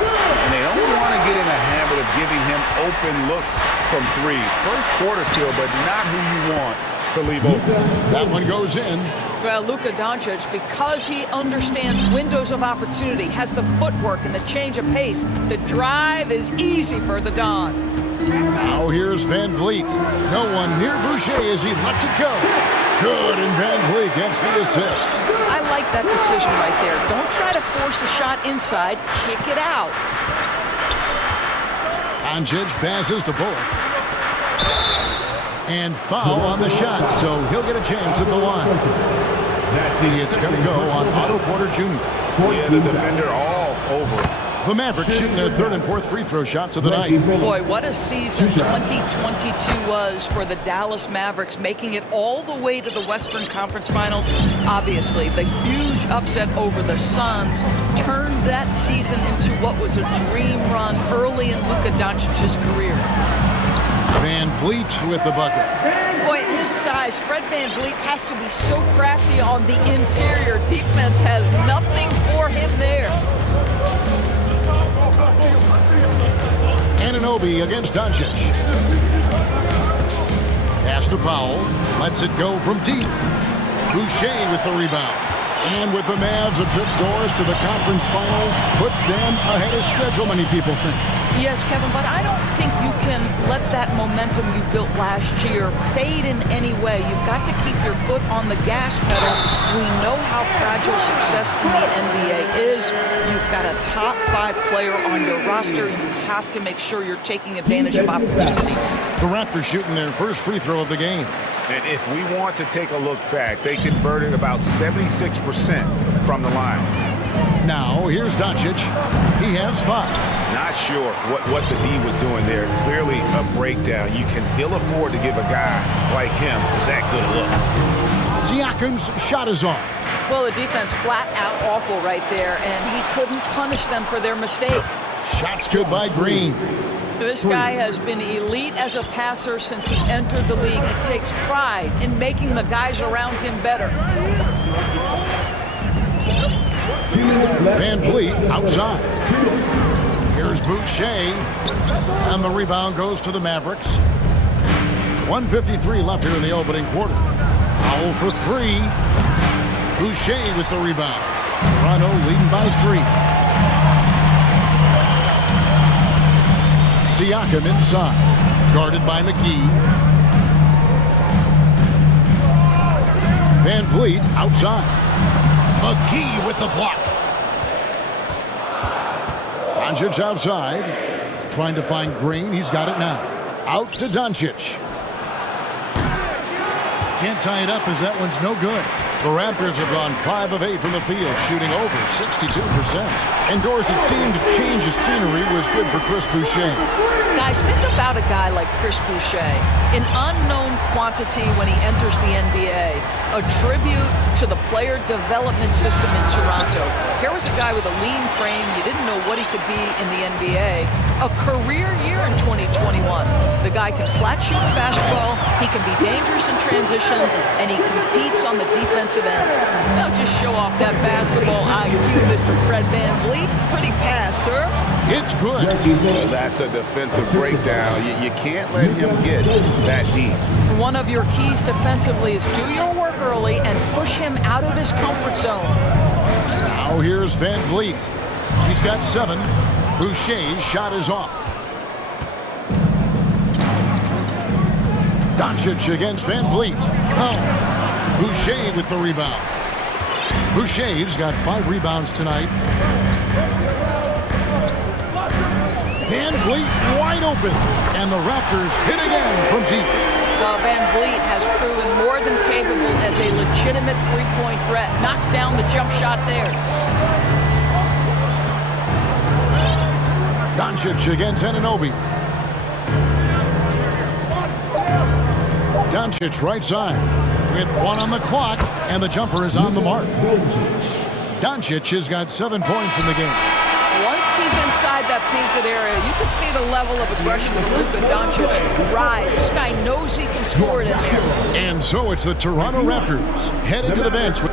And they don't want to get in a habit of giving him open looks from three. First quarter still, but not who you want to leave open. That one goes in. Well, Luka Doncic, because he understands windows of opportunity, has the footwork and the change of pace, the drive is easy for the Don. Now here's VanVleet. No one near Boucher as he lets it go. Good, and VanVleet gets the assist. I like that decision right there. Don't try to force the shot inside. Kick it out. Doncic passes to Bullock. And foul on the shot, so he'll get a chance at the line. It's going to go on Otto Porter Jr. Yeah, the defender all over. The Mavericks shooting their third and fourth free throw shots of the night. Boy, what a season 2022 was for the Dallas Mavericks, making it all the way to the Western Conference Finals. Obviously, the huge upset over the Suns turned that season into what was a dream run early in Luka Doncic's career. VanVleet with the bucket. Boy, at this size, Fred VanVleet has to be so crafty on the interior. Defense has nothing for him there. Anunoby against Doncic. Pass to Powell. Lets it go from deep. Boucher with the rebound. And with the Mavs a trip doors to the conference finals, puts them ahead of schedule, many people think. Yes, Kevin, but I don't think you can let that momentum you built last year fade in any way. You've got to keep your foot on the gas pedal. We know how fragile success in the NBA is. You've got a top 5 player on your roster. You have to make sure you're taking advantage of opportunities. The Raptors shooting their first free throw of the game. And if we want to take a look back, they converted about 76% from the line. Now, here's Doncic. He has 5. Not sure what the D was doing there. Clearly a breakdown. You can ill afford to give a guy like him that good a look. Siakam's shot is off. Well, the defense flat out awful right there, and he couldn't punish them for their mistake. Shots good by Green. This guy has been elite as a passer since he entered the league. He takes pride in making the guys around him better. VanVleet outside. Here's Boucher. And the rebound goes to the Mavericks. 1:53 left here in the opening quarter. Powell for 3. Boucher with the rebound. Toronto leading by 3. Siakam inside, guarded by McGee. VanVleet outside. McGee with the block. Doncic outside. Trying to find Green. He's got it now. Out to Doncic. Can't tie it up as that one's no good. The Raptors have gone 5 of 8 from the field, shooting over 62%. Indoors, it seemed to change the scenery was good for Chris Boucher. Guys, think about a guy like Chris Boucher, an unknown quantity when he enters the NBA, a tribute to the player development system in Toronto. Here was a guy with a lean frame. You didn't know what he could be in the NBA. A career year in 2021. The guy can flat shoot the basketball, he can be dangerous in transition, and he competes on the defensive end. Now just show off that basketball IQ, Mr. Fred VanVleet. Pretty pass, sir. It's good. Well, that's a defensive breakdown. You can't let him get that deep. One of your keys defensively is do your work early and push him out of his comfort zone. Now here's VanVleet. He's got 7. Boucher's shot is off. Doncic against VanVleet. Oh, Boucher with the rebound. Boucher's got 5 rebounds tonight. VanVleet wide open, and the Raptors hit again from deep. Well, VanVleet has proven more than capable as a legitimate three-point threat. Knocks down the jump shot there. Doncic against Anunoby. Doncic right side with 1 on the clock, and the jumper is on the mark. Doncic has got 7 points in the game. Once he's inside that painted area, you can see the level of aggression of Luka Doncic rise. This guy knows he can score it in there. And so it's the Toronto Raptors headed to the bench. Please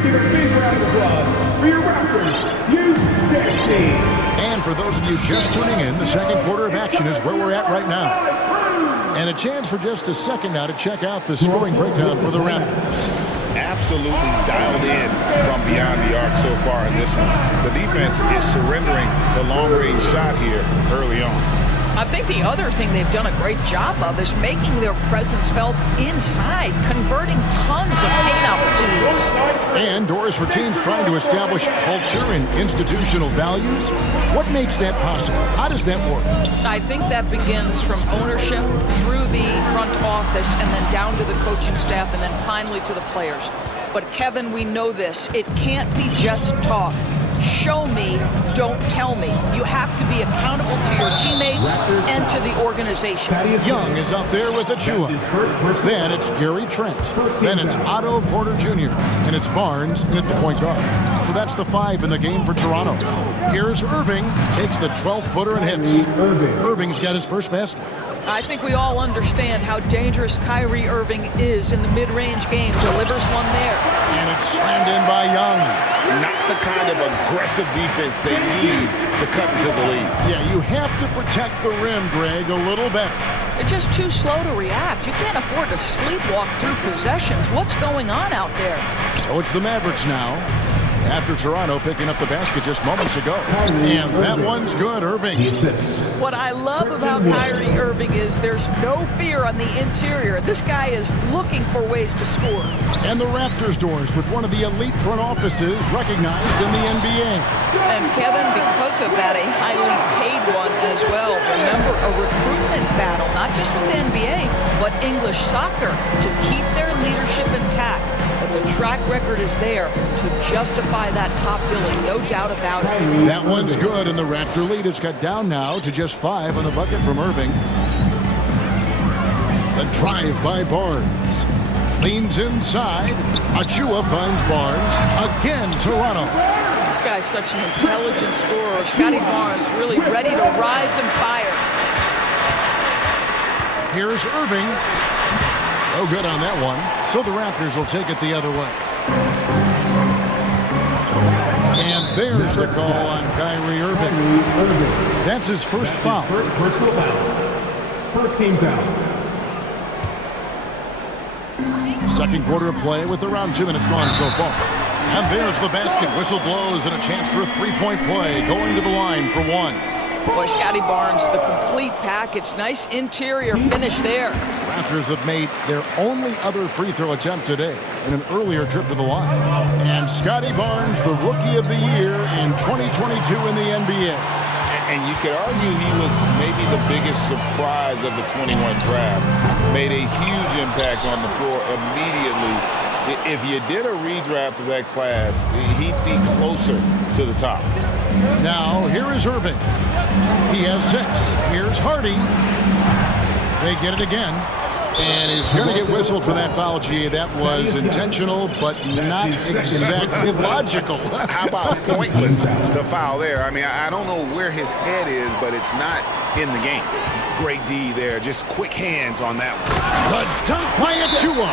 give a big round of applause for your Raptors, Houston. And for those of you just tuning in, the second quarter of action is where we're at right now. And a chance for just a second now to check out the scoring breakdown for the Raptors. Absolutely dialed in from beyond the arc so far in this one. The defense is surrendering the long-range shot here early on. I think the other thing they've done a great job of is making their presence felt inside, converting tons of paint opportunities. And doors for teams trying to establish culture and institutional values. What makes that possible? How does that work? I think that begins from ownership through the front office and then down to the coaching staff and then finally to the players. But Kevin, we know this. It can't be just talk. Show me, don't tell me. You have to be accountable to your teammates and to the organization. Young is out there with Achua. Then it's Gary Trent. Then it's Otto Porter Jr. And it's Barnes in at the point guard. So that's the 5 in the game for Toronto. Here's Irving. Takes the 12-footer and hits. Irving's got his first basket. I think we all understand how dangerous Kyrie Irving is in the mid-range game. Delivers one there. And it's slammed in by Young. Not the kind of aggressive defense they need to cut into the lead. Yeah, you have to protect the rim, Greg, a little better. They're just too slow to react. You can't afford to sleepwalk through possessions. What's going on out there? So it's the Mavericks now. After Toronto picking up the basket just moments ago. And that one's good, Irving. What I love about Kyrie Irving is there's no fear on the interior. This guy is looking for ways to score. And the Raptors doors with one of the elite front offices recognized in the NBA. And Kevin, because of that, a highly paid one as well. Remember, a recruitment battle, not just with the NBA, but English soccer to keep their leadership intact. But the track record is there to justify that top billing, no doubt about it. That one's good, and the Raptor lead is cut down now to just 5 on the bucket from Irving. The drive by Barnes. Leans inside. Achua finds Barnes. Again, Toronto. This guy's such an intelligent scorer. Scotty Barnes really ready to rise and fire. Here's Irving. No good on that one. So the Raptors will take it the other way. And there's the call on Kyrie Irving. That's his first foul. Personal foul. First team foul. Second quarter of play with around 2 minutes gone so far. And there's the basket. Whistle blows and a chance for a three-point play going to the line for 1. Boy, Scotty Barnes, the complete package. Nice interior finish there. Raptors have made their only other free throw attempt today in an earlier trip to the line. And Scotty Barnes, the Rookie of the Year in 2022 in the NBA. And you could argue he was maybe the biggest surprise of the 21 draft. Made a huge impact on the floor immediately. If you did a redraft of that class, he'd be closer to the top. Now, here is Irving. He has 6. Here's Hardy. They get it again. And he's going to get whistled for that foul, G. That was intentional, but not exactly logical. How about pointless to foul there? I mean, I don't know where his head is, but it's not in the game. Great D there. Just quick hands on that one. The dunk by Achua.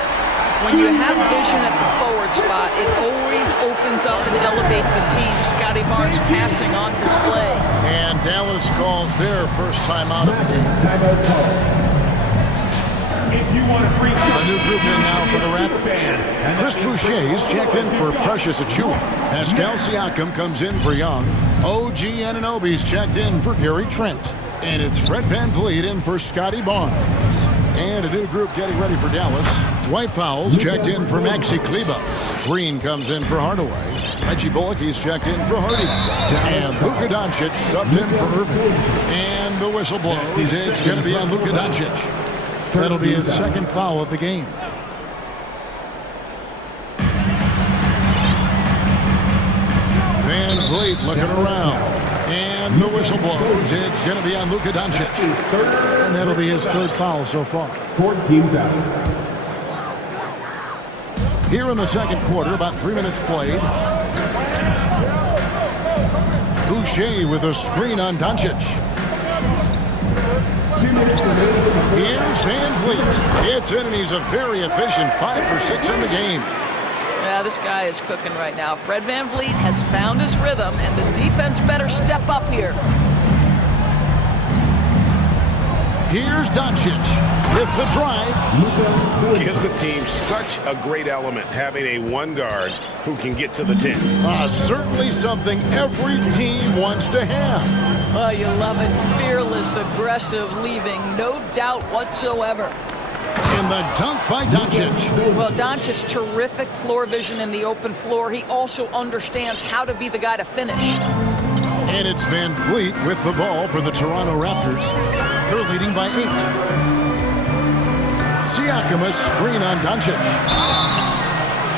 When you have vision at the forward spot, it always opens up and elevates a team. Scotty Barnes passing on display. And Dallas calls their first time out of the game. A new group in now for the Raptors. Chris Boucher's checked in for Precious Achua. Pascal Siakam comes in for Young. OG Anunoby's checked in for Gary Trent. And it's Fred VanVleet in for Scotty Barnes. And a new group getting ready for Dallas. Dwight Powell's checked in for Maxi Kleber. Green comes in for Hardaway. Reggie Bullock's checked in for Hardy. And Luka Doncic subbed in for Irving. And the whistle blows. It's going to be on Luka Doncic. That'll be his second foul of the game. VanVleet looking around. And the whistle blows. It's going to be on Luka Doncic. And that'll be his third foul so far. 14 foul. Here in the second quarter, about 3 minutes played. Boucher with a screen on Doncic. Here's VanVleet. It's in, and he's a very efficient 5 for 6 in the game. Yeah, this guy is cooking right now. Fred VanVleet has found his rhythm, and the defense better step up here. Here's Doncic with the drive. Gives the team such a great element, having a one guard who can get to the 10. Certainly something every team wants to have. Oh, you love it. Fearless, aggressive, leaving no doubt whatsoever. And the dunk by Doncic. Well, Doncic, terrific floor vision in the open floor. He also understands how to be the guy to finish. And it's VanVleet with the ball for the Toronto Raptors. They're leading by 8. Siakam a screen on Doncic.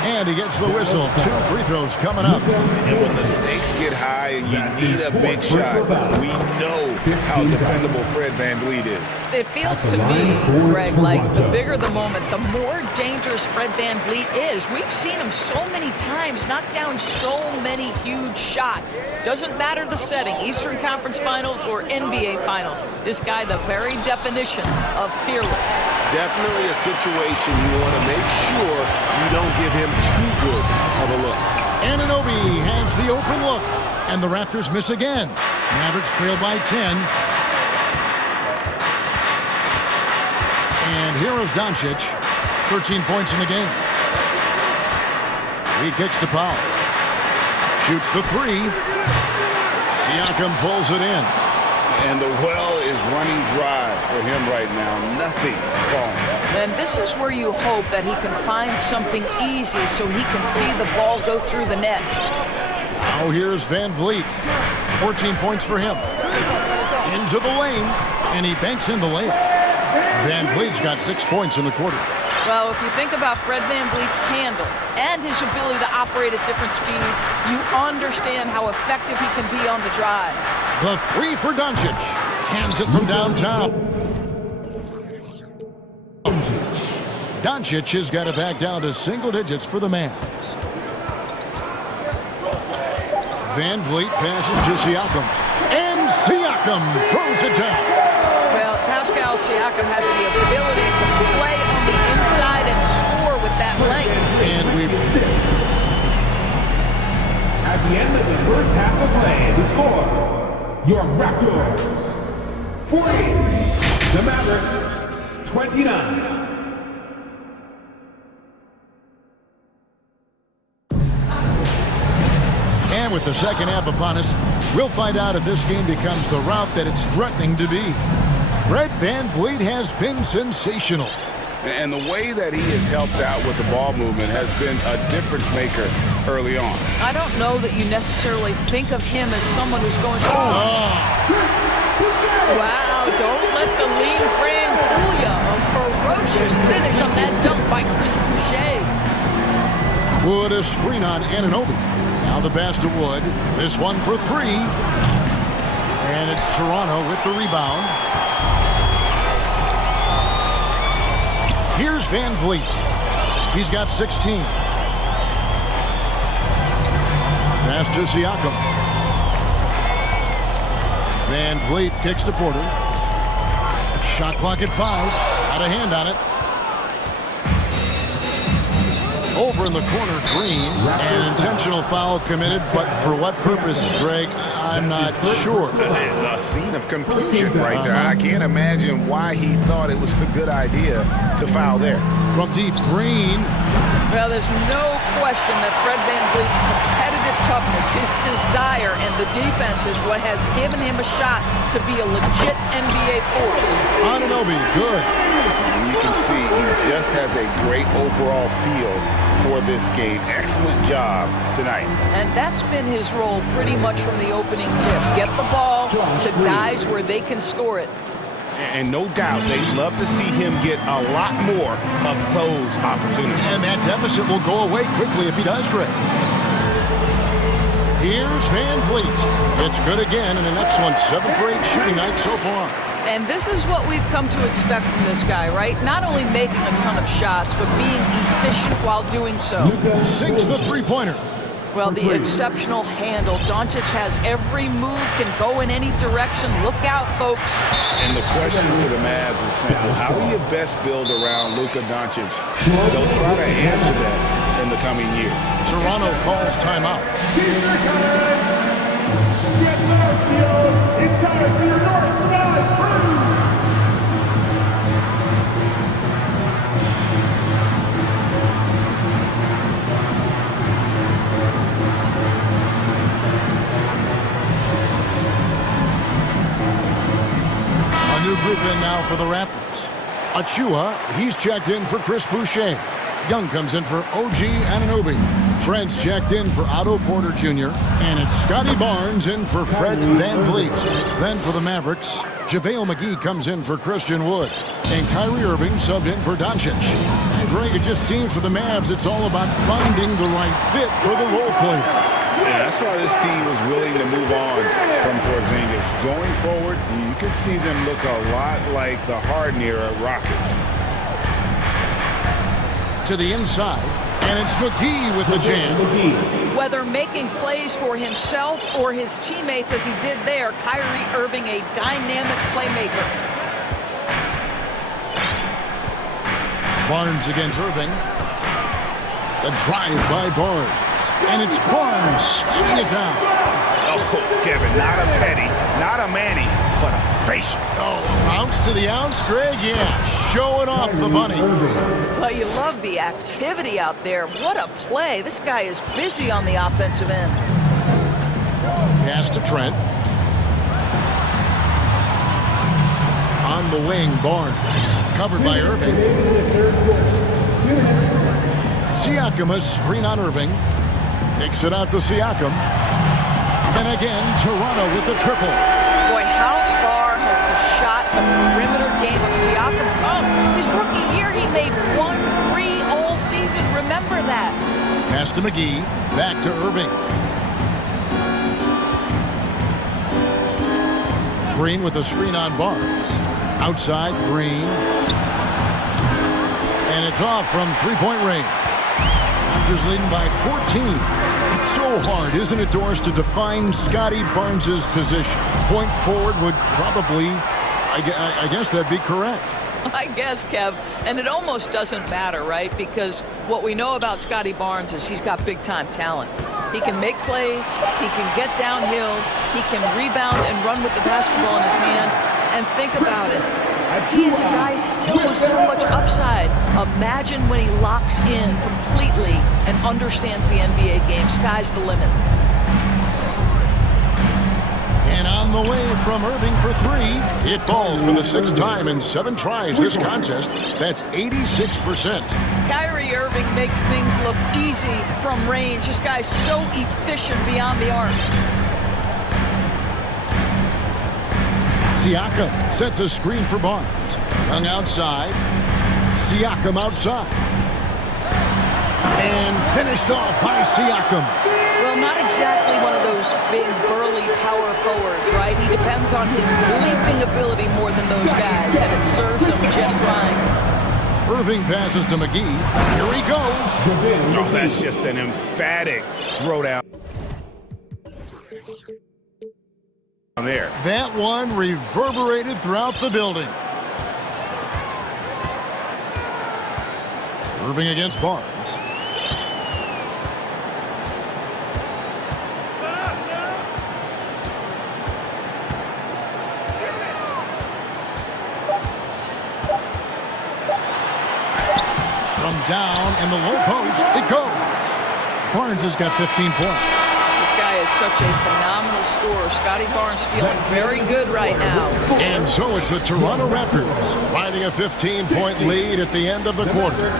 And he gets the whistle. 2 free throws coming up. And when the stakes get high and you need a big shot, we know how dependable Fred VanVleet is. It feels to me, Greg, like the bigger the moment, the more dangerous Fred VanVleet is. We've seen him so many times knock down so many huge shots. Doesn't matter the setting, Eastern Conference Finals or NBA Finals. This guy, the very definition of fearless. Definitely a situation you want to make sure you don't give him too good of a look. Anunoby has the open look, and the Raptors miss again. Mavericks trail by 10. And here is Doncic, 13 points in the game. He kicks to Powell. Shoots the 3. Siakam pulls it in. And the well is running dry for him right now. Nothing falling. And this is where you hope that he can find something easy so he can see the ball go through the net. Now here's VanVleet. 14 points for him. Into the lane, and he banks in the layup. VanVleet's got 6 points in the quarter. Well, if you think about Fred VanVleet's handle and his ability to operate at different speeds, you understand how effective he can be on the drive. The 3 for Doncic. Cans it from downtown. Doncic has got it back down to single digits for the Mavs. VanVleet passes to Siakam. And Siakam throws it down. Well, Pascal Siakam has the ability to play on the inside and score with that length. And at the end of the first half of play, the score, your Raptors 40, the Mavericks 29. with the second half upon us, we'll find out if this game becomes the route that it's threatening to be. Fred VanVleet has been sensational. And the way that he has helped out with the ball movement has been a difference maker early on. I don't know that you necessarily think of him as someone who's going to... Wow, don't let the lean Fran fool you. A ferocious finish on that dunk by Chris Boucher. Wood a screen on Anunoby. Now the pass to Wood. This one for three. And it's Toronto with the rebound. Here's VanVleet. He's got 16. Pass to Siakam. VanVleet kicks to Porter. Shot clock at 5. Got a hand on it. Over in the corner, Green. An intentional foul committed, but for what purpose, Greg? I'm not sure. A scene of confusion right there. I can't imagine why he thought it was a good idea to foul there. From deep, Green. Well, there's no question that Fred VanVleet's competitive toughness, his desire, and the defense is what has given him a shot to be a legit NBA force. Anunoby, good. And you can see he just has a great overall feel for this game. Excellent job tonight. And that's been his role pretty much from the opening tip. Get the ball to guys where they can score it. And no doubt they'd love to see him get a lot more of those opportunities. And that deficit will go away quickly if he does, Greg. Here's VanVleet. It's good again, and an excellent 7 for 8 shooting night so far. And this is what we've come to expect from this guy, right? Not only making a ton of shots, but being efficient while doing so. Sinks the three-pointer. Well, the exceptional handle. Doncic has every move, can go in any direction. Look out, folks. And the question for the Mavs is simple. How do you best build around Luka Doncic? They'll try to answer that in the coming years. Toronto calls timeout. Get Northfield. It's time for your North Side Crew. New group in now for the Raptors. Achua, he's checked in for Chris Boucher. Young comes in for OG Anunoby. Trent's checked in for Otto Porter Jr. And it's Scotty Barnes in for Fred VanVleet. Then for the Mavericks, JaVale McGee comes in for Christian Wood. And Kyrie Irving subbed in for Doncic. And Greg, it just seems for the Mavs it's all about finding the right fit for the role player. Yeah, that's why this team was willing to move on from Porzingis. Going forward, you can see them look a lot like the Harden-era Rockets. To the inside, and it's McGee with the jam. Whether making plays for himself or his teammates as he did there, Kyrie Irving a dynamic playmaker. Barnes against Irving. The drive by Barnes. And it's Barnes slamming it down. Oh, Kevin, not a penny, not a Manny, but a facial. Oh, bounce to the ounce, Greg? Yeah, showing off the bunny. Well, you love the activity out there. What a play. This guy is busy on the offensive end. Pass to Trent. On the wing, Barnes. Covered by Irving. Siakam, a screen on Irving. Kicks it out to Siakam. And again, Toronto with the triple. Boy, how far has the shot, the perimeter game of Siakam come? His rookie year, he made 1 3 all season. Remember that. Pass to McGee. Back to Irving. Green with a screen on Barnes. Outside, Green. And it's off from three-point range. Raptors leading by 14. It's so hard, isn't it, Doris, to define Scotty Barnes' position? Point forward would probably, I guess that'd be correct. I guess, Kev. And it almost doesn't matter, right? Because what we know about Scotty Barnes is he's got big-time talent. He can make plays, he can get downhill, he can rebound and run with the basketball in his hand. And think about it. He is a guy still with so much upside. Imagine when he locks in completely and understands the NBA game. Sky's the limit. And on the way from Irving for three. It falls for the sixth time in 7 tries this contest. That's 86%. Kyrie Irving makes things look easy from range. This guy's so efficient beyond the arc. Siakam sets a screen for Barnes. Hung outside. Siakam outside. And finished off by Siakam. Well, not exactly one of those big, burly power forwards, right? He depends on his leaping ability more than those guys, and it serves him just fine. Irving passes to McGee. Here he goes. Oh, that's just an emphatic throwdown there. That one reverberated throughout the building. Irving against Barnes. From down in the low post, it goes. Barnes has got 15 points. This guy is such a phenomenal scorer. Scotty Barnes feeling very good right now. And so it's the Toronto Raptors riding a 15-point lead at the end of the quarter.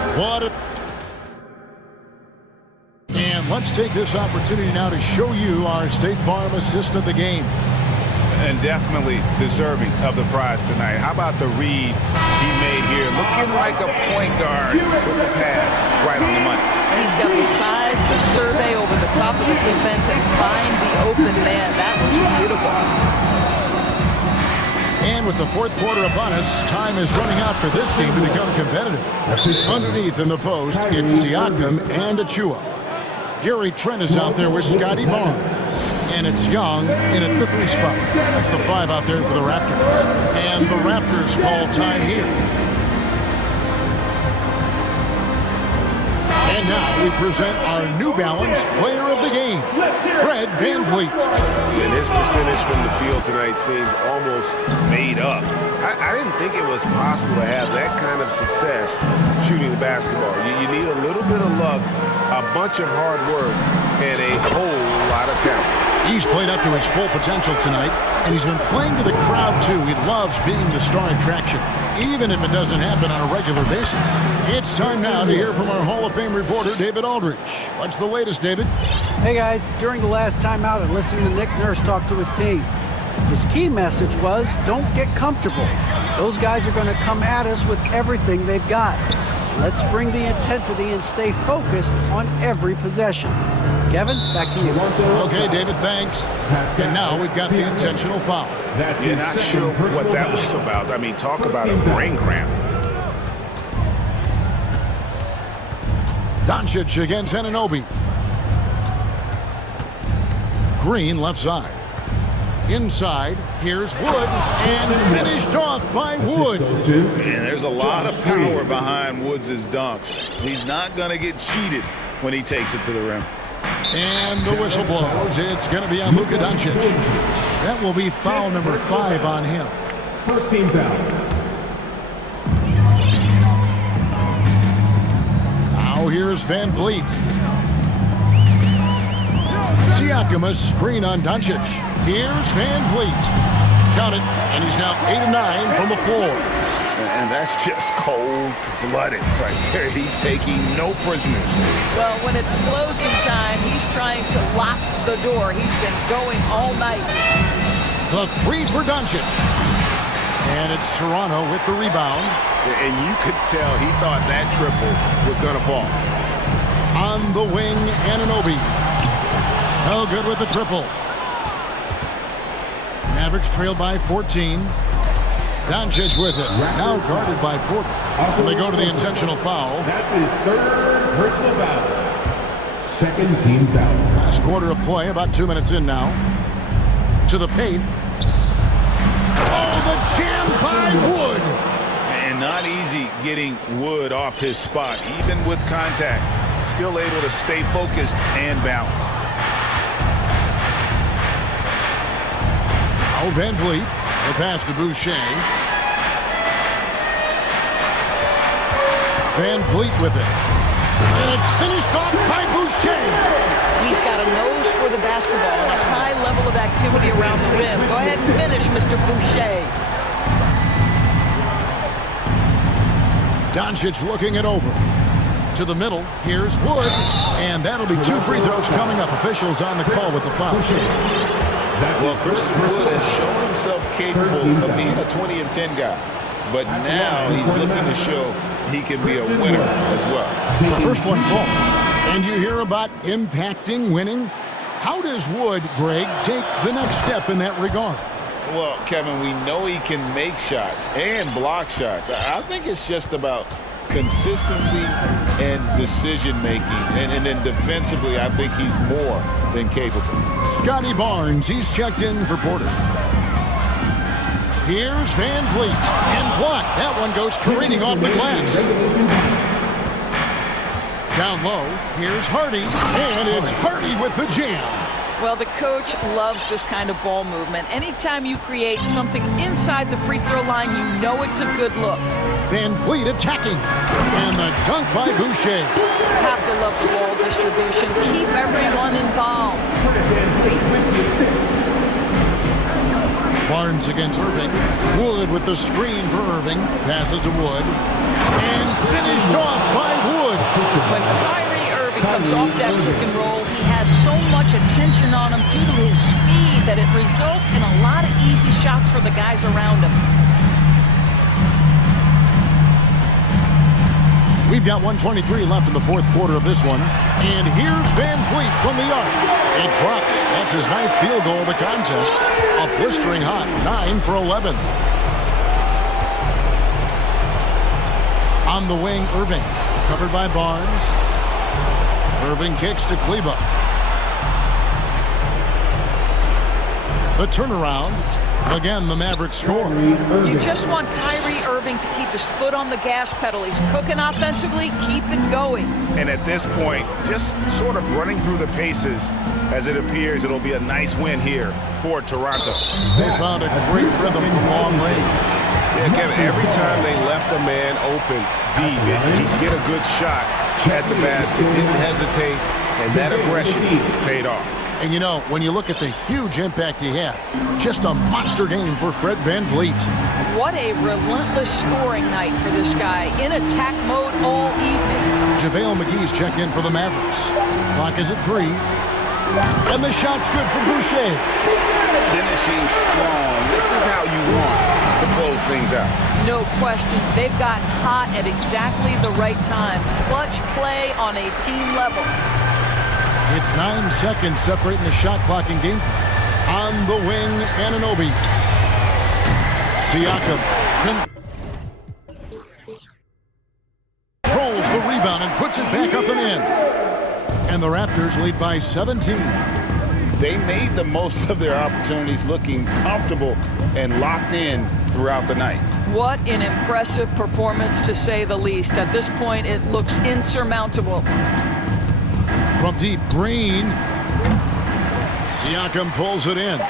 And let's take this opportunity now to show you our State Farm assist of the game. And definitely deserving of the prize tonight. How about the read he made here? Looking like a point guard with the pass right on the money. He's got the size to survey over the top of the defense and find the open man. That was beautiful. And with the fourth quarter upon us, time is running out for this game to become competitive. Underneath in the post, it's Siakam and Achua. Gary Trent is out there with Scotty Barnes. And it's Young in at the 3 spot. That's the 5 out there for the Raptors. And the Raptors call time here. And now we present our New Balance Player of the Game, Fred VanVleet. And his percentage from the field tonight seemed almost made up. I didn't think it was possible to have that kind of success shooting the basketball. You need a little bit of luck, a bunch of hard work, and a whole lot of talent. He's played up to his full potential tonight, and he's been playing to the crowd, too. He loves being the star attraction, even if it doesn't happen on a regular basis. It's time now to hear from our Hall of Fame reporter, David Aldridge. What's the latest, David? Hey, guys. During the last timeout, I listened to Nick Nurse talk to his team. His key message was, don't get comfortable. Those guys are going to come at us with everything they've got. Let's bring the intensity and stay focused on every possession. Kevin, back to you. Okay, David, thanks. And now we've got the intentional foul. You're not sure what that was about. I mean, talk about a brain cramp. Doncic against Anunoby. Green left side. Inside, here's Wood, and finished off by Wood. And there's a lot of power behind Woods' dunks. He's not going to get cheated when he takes it to the rim. And the whistle blows. It's going to be on Luka Doncic. That will be foul number 5 on him. First team foul. Now here's VanVleet. Siakam, a screen on Doncic. Here's VanVleet. Count it, and he's now 8 of 9 from the floor. And that's just cold-blooded right there. He's taking no prisoners. Well, when it's closing time, he's trying to lock the door. He's been going all night. The 3 for Doncic. And it's Toronto with the rebound. And you could tell he thought that triple was going to fall. On the wing, Anunoby. No good with the triple. Mavericks trailed by 14. Doncic with it. Now guarded by Porter. And they go to the intentional foul. That's his 3rd personal foul. Second team foul. Last quarter of play, about 2 minutes in now. To the paint. Oh, the jam by Wood. And not easy getting Wood off his spot, even with contact. Still able to stay focused and balanced. Now VanVleet. The pass to Boucher. VanVleet with it. And it's finished off by Boucher. He's got a nose for the basketball and a high level of activity around the rim. Go ahead and finish, Mr. Boucher. Doncic looking it over. To the middle, here's Wood, and that'll be 2 free throws coming up. Officials on the call with the foul. Well, Christian Wood has shown himself capable of being a 20 and 10 guy, but now he's looking to show he can be a winner as well. The first one falls, and you hear about impacting winning. How does Wood, Greg, take the next step in that regard? Well, Kevin, we know he can make shots and block shots. I think it's just about consistency and decision-making. And then defensively, I think he's more than capable. Scotty Barnes, he's checked in for Porter. Here's Van Vliet, and blocked. That one goes careening off the glass. Down low, here's Hardy, and it's Hardy with the jam. Well, the coach loves this kind of ball movement. Anytime you create something inside the free throw line, you know it's a good look. Van Vliet attacking, and the dunk by Boucher. Have to love the ball distribution. Keep everyone involved. Barnes against Irving. Wood with the screen for Irving. Passes to Wood, and finished off by Wood. When Kyrie Irving comes off that pick and roll, he has so much attention on him due to his speed that it results in a lot of easy shots for the guys around him. We've got 1:23 left in the fourth quarter of this one. And here's Van Vliet from the arc. It drops. That's his 9th field goal of the contest. A blistering hot 9 for 11. On the wing, Irving. Covered by Barnes. Irving kicks to Kleba. The turnaround. Again, the Mavericks score. You just want Kyrie Irving to keep his foot on the gas pedal. He's cooking offensively. Keep it going. And at this point, just sort of running through the paces as it appears it'll be a nice win here for Toronto. They found a great rhythm from long range. Yeah, Kevin, every time they left a man open deep, he'd get a good shot at the basket, didn't hesitate, and that aggression paid off. And you know, when you look at the huge impact he had, just a monster game for Fred Van Vliet. What a relentless scoring night for this guy. In attack mode all evening. JaVale McGee's checked in for the Mavericks. Clock is at 3. And the shot's good from Boucher. Finishing strong. This is how you want to close things out. No question. They've gotten hot at exactly the right time. Clutch play on a team level. It's 9 seconds separating the shot clock and game. On the wing, Anunoby. Siakam controls the rebound and puts it back up and in. And the Raptors lead by 17. They made the most of their opportunities, looking comfortable and locked in throughout the night. What an impressive performance, to say the least. At this point, it looks insurmountable. From deep, Green. Siakam pulls it in.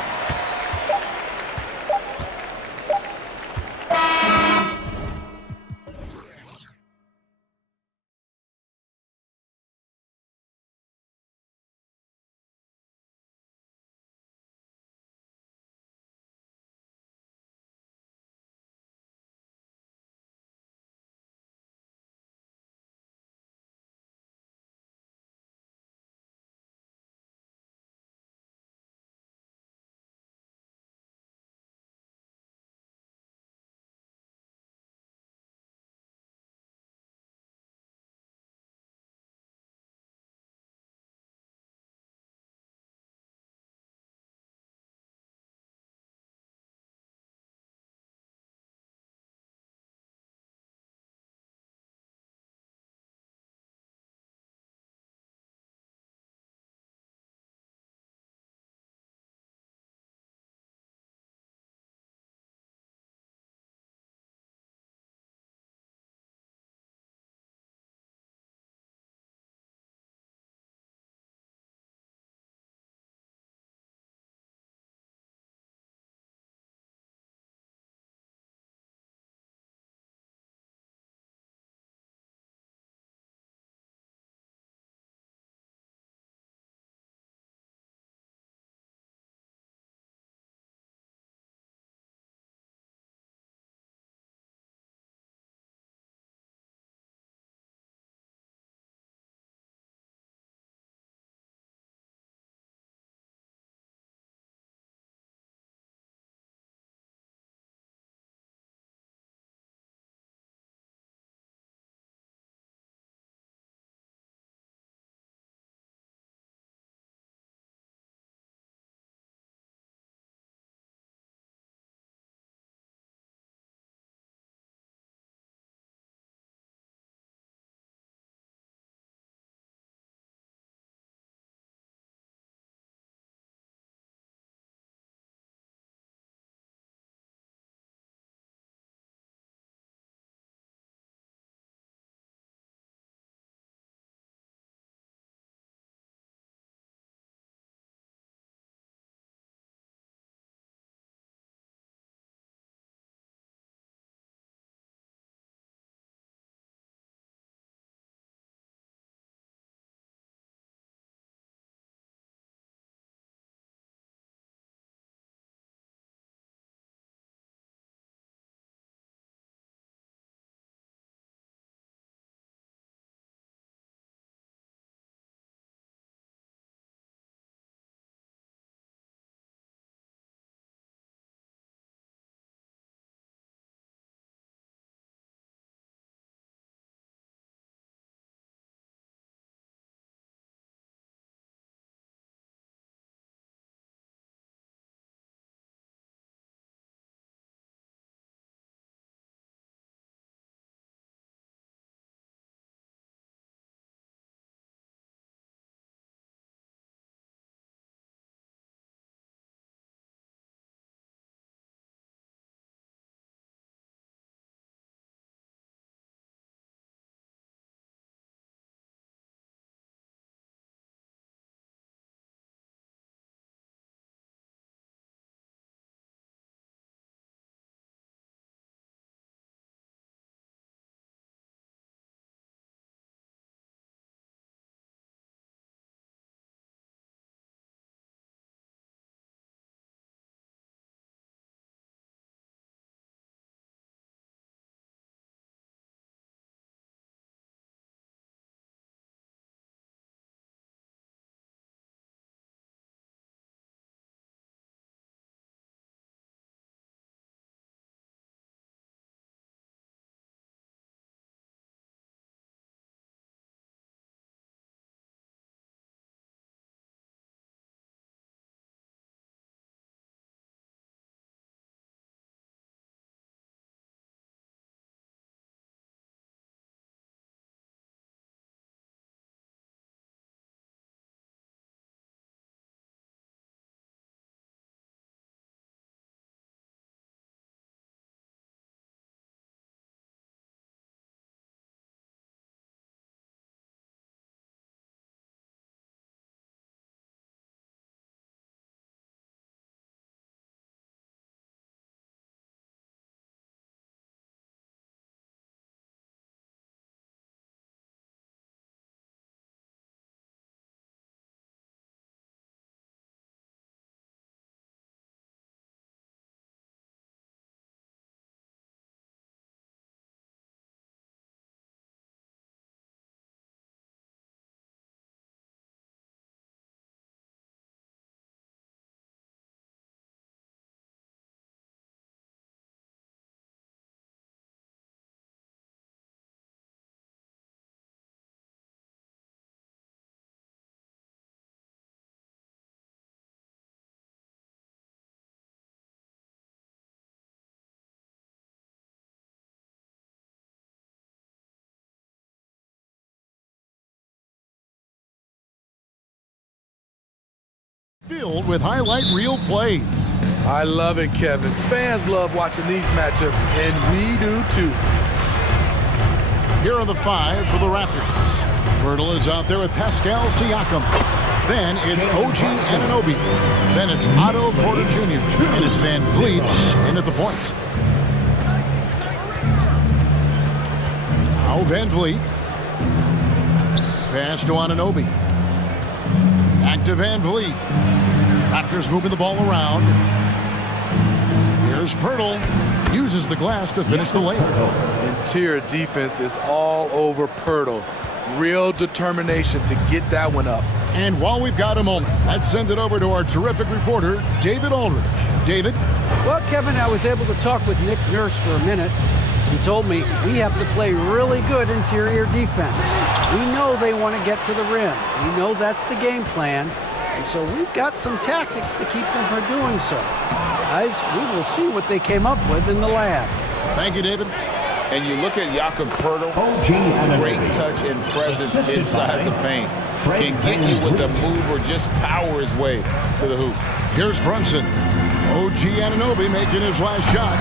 filled with highlight reel plays. I love it, Kevin. Fans love watching these matchups, and we do too. Here are the 5 for the Raptors. Pirtle is out there with Pascal Siakam. Then it's OG Anunoby. Then it's Otto Porter Jr. And it's Van Vliet in at the point. Now Van Vliet. Pass to Anunoby. Back to Van Vliet. Raptors moving the ball around. Here's Pirtle. Uses the glass to finish the layup. Interior defense is all over Pirtle. Real determination to get that one up. And while we've got a moment, let's send it over to our terrific reporter, David Aldridge. David? Well, Kevin, I was able to talk with Nick Nurse for a minute. He told me we have to play really good interior defense. We know they want to get to the rim. We know that's the game plan. And so we've got some tactics to keep them from doing so. Guys, we will see what they came up with in the lab. Thank you, David. And you look at Jakob Pirtle, great touch and presence inside the paint. Can get you with a move or just power his way to the hoop. Here's Brunson. OG Anunoby making his last shot.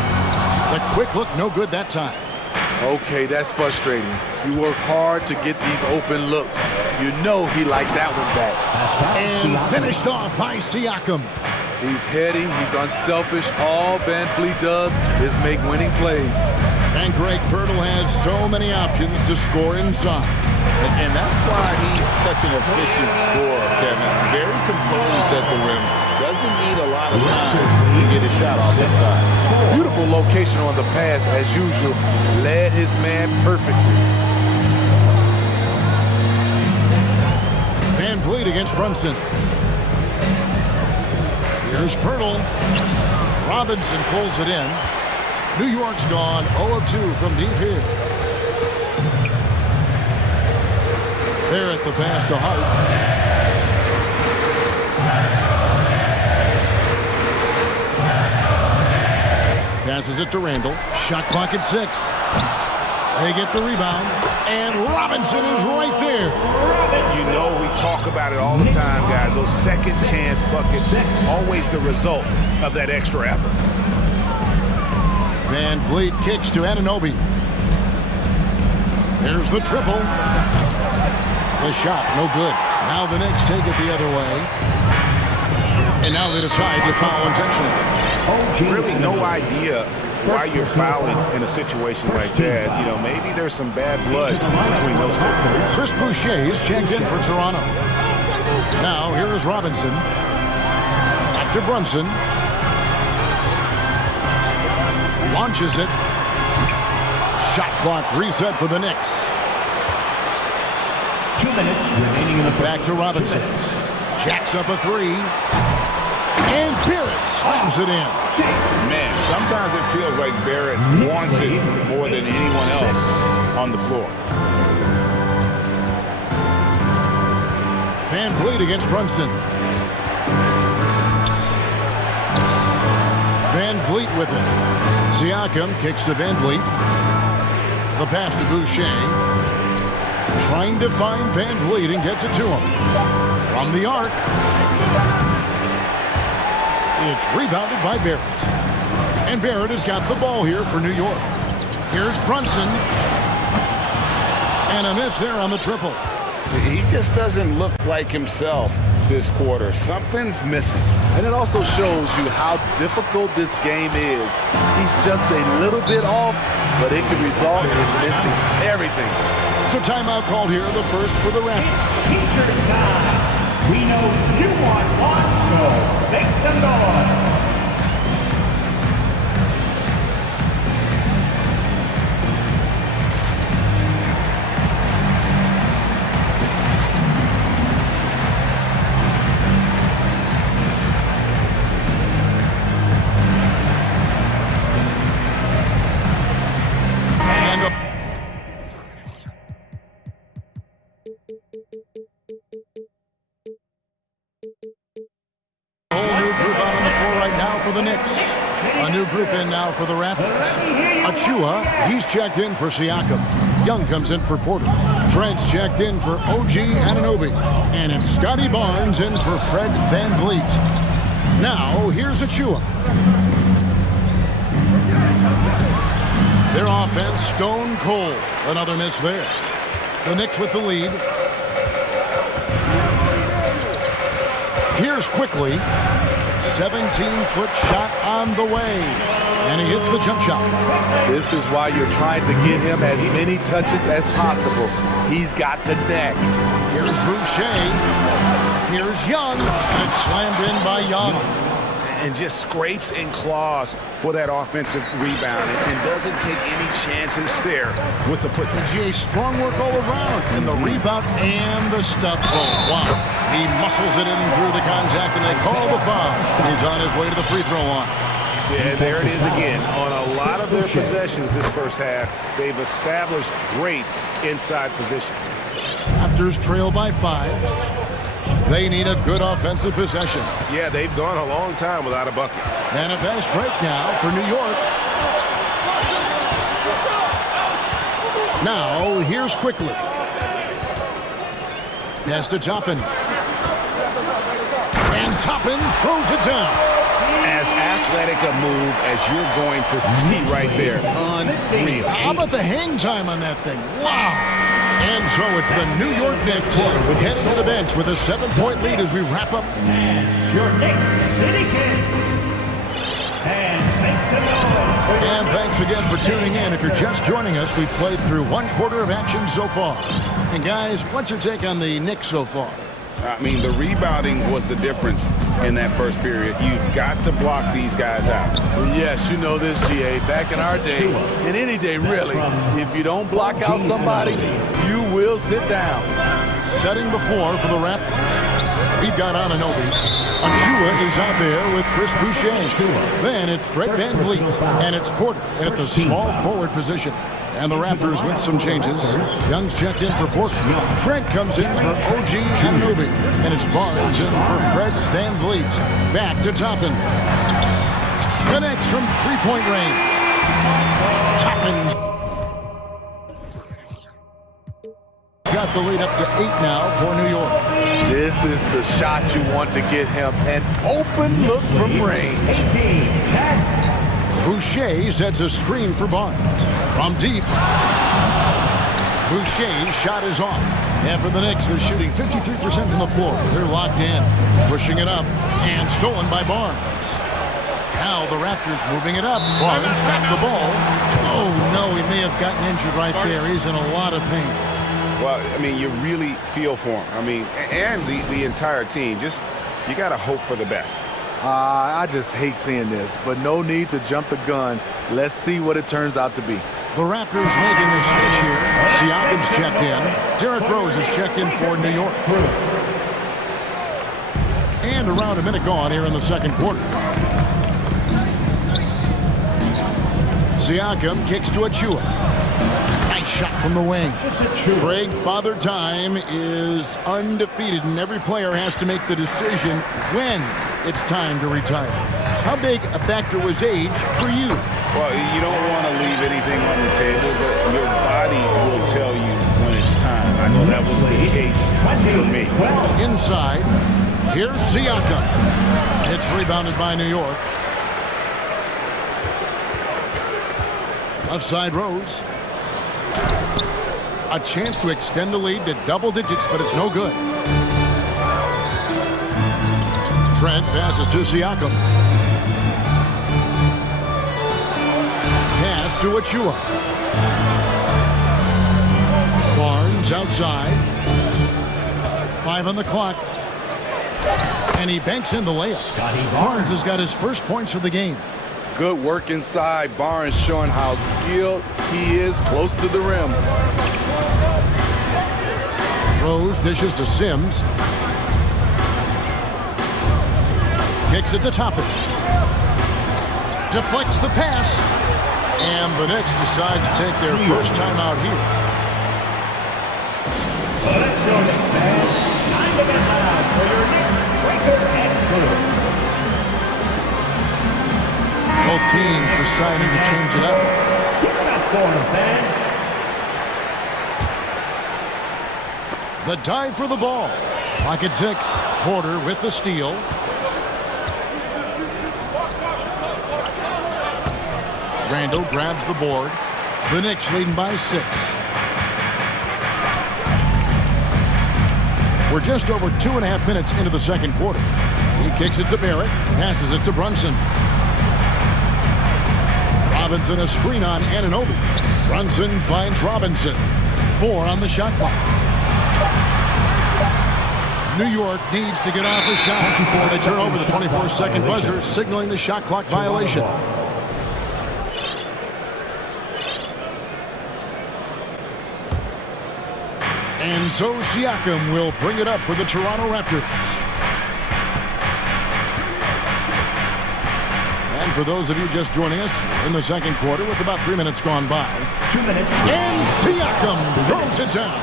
The quick look, no good that time. Okay, that's frustrating. You work hard to get these open looks. You know he liked that one back. And finished off by Siakam. He's heady, he's unselfish. All Van Vliet does is make winning plays. And Greg Pirtle has so many options to score inside. And that's why he's such an efficient scorer, Kevin. Very composed at the rim. Doesn't need a lot of time to get his shot off inside. Beautiful location on the pass, as usual. Led his man perfectly. Van Vliet against Brunson. Here's Pirtle. Robinson pulls it in. New York's gone 0 of 2 from deep here. There at the pass to Hart. Passes it to Randall. Shot clock at 6. They get the rebound, and Robinson is right there. And you know we talk about it all the time, guys. Those second chance buckets, always the result of that extra effort. Van Vliet kicks to Anunoby. There's the triple. The shot, no good. Now the Knicks take it the other way. And now they decide to foul intentionally. Really no idea why you're fouling in a situation like that. You know, maybe there's some bad blood between those two. Chris Boucher is checked in for Toronto. Now here is Robinson. Back to Brunson. Launches it. Shot clock reset for the Knicks. 2 minutes remaining in the first. Back to Robinson. Jacks up a 3. And Barrett slams it in. Man, sometimes it feels like Barrett wants it more than anyone else on the floor. Van Vliet against Brunson. Van Vliet with it. Siakam kicks to Van Vliet. The pass to Boucher. Trying to find Van Vliet and gets it to him. From the arc. It's rebounded by Barrett. And Barrett has got the ball here for New York. Here's Brunson. And a miss there on the triple. He just doesn't look like himself this quarter. Something's missing. And it also shows you how difficult this game is. He's just a little bit off, but it can result in missing everything. So timeout called here, the first for the Raptors. T-shirt time. We know you want one, so make some noise. The Knicks. A new group in now for the Raptors. Achua, he's checked in for Siakam. Young comes in for Porter. Trent's checked in for OG Anunoby. And it's Scotty Barnes in for Fred Van Vliet. Now, here's Achua. Their offense stone cold. Another miss there. The Knicks with the lead. Here's quickly. 17-foot shot on the way. And he hits the jump shot. This is why you're trying to get him as many touches as possible. He's got the neck. Here's Boucher. Here's Young. And it's slammed in by Young. And just scrapes and claws for that offensive rebound and doesn't take any chances there with the put. GA strong work all around, and the rebound and the stuff. Oh, wow. He muscles it in through the contact, and they call the foul. He's on his way to the free throw line. Yeah, there it is again. On a lot of their possessions this first half, they've established great inside position. Raptors trail by 5. They need a good offensive possession. Yeah, they've gone a long time without a bucket. And a fast break now for New York. Now, here's quickly. Pass to Toppin. And Toppin throws it down. As athletic a move as you're going to see right there. Unreal. How about the hang time on that thing? Wow. And so it's the New York Knicks heading to the bench with a 7-point lead as we wrap up. Your Knicks City Kings. And thanks again for tuning in. If you're just joining us, we've played through 1/4 of action so far. And guys, what's your take on the Knicks so far? I mean, the rebounding was the difference in that first period. You've got to block these guys out. Well, yes, you know this, GA. Back in our day, and any day really, if you don't block out somebody, you will sit down. Setting the floor for the Raptors. We've got Anunoby. Achua is out there with Chris Boucher. Then it's Fred Van Vliet. And it's Porter at the small forward position. And the Raptors with some changes. Young's checked in for Porter. Trent comes in for OG Anunoby. And it's Barnes in for Fred Van Vliet. Back to Toppin. Connects from three-point range. Toppin's got the lead up to 8 now for New York. This is the shot you want to get him. An open look from range. 18-10. Boucher sets a screen for Barnes. From deep. Boucher's shot is off. And for the Knicks, they're shooting 53% from the floor. They're locked in. Pushing it up. And stolen by Barnes. Now the Raptors moving it up. Barnes got the ball. Oh, no, he may have gotten injured right there. He's in a lot of pain. Well, I mean, you really feel for him. I mean, and the entire team. Just, you got to hope for the best. I just hate seeing this, but no need to jump the gun. Let's see what it turns out to be. The Raptors making a switch here. Siakam's checked in. Derrick Rose is checked in for New York. And around a minute gone here in the second quarter. Siakam kicks to Achua. Nice shot from the wing. Craig, Father Time is undefeated, and every player has to make the decision when it's time to retire. How big a factor was age for you? Well, you don't want to leave anything on the table, but your body will tell you when it's time. I know that was the case for me. Inside, here's Siakam. It's rebounded by New York. Left side Rose. A chance to extend the lead to double digits, but it's no good. Trent passes to Siakam. Pass to Achua. Barnes outside. 5 on the clock. And he banks in the layup. Barnes has got his first points of the game. Good work inside. Barnes showing how skilled he is close to the rim. Rose dishes to Sims. Kicks it to Toppin. Deflects the pass. And the Knicks decide to take their first time out here. Let's go to fast. Time to get loud for your next record and crew. Both teams deciding to change it up. Give it up for them, fans. The dive for the ball. Pocket 6. Porter with the steal. Randall grabs the board. The Knicks leading by 6. We're just over 2.5 minutes into the second quarter. He kicks it to Barrett, passes it to Brunson. Robinson a screen on Anunoby. Brunson finds Robinson. 4 on the shot clock. New York needs to get off a shot before they turn over the 24-second buzzer, signaling the shot clock violation. And so Siakam will bring it up for the Toronto Raptors. And for those of you just joining us in the second quarter with about 3 minutes gone by. 2 minutes. And Siakam throws it down.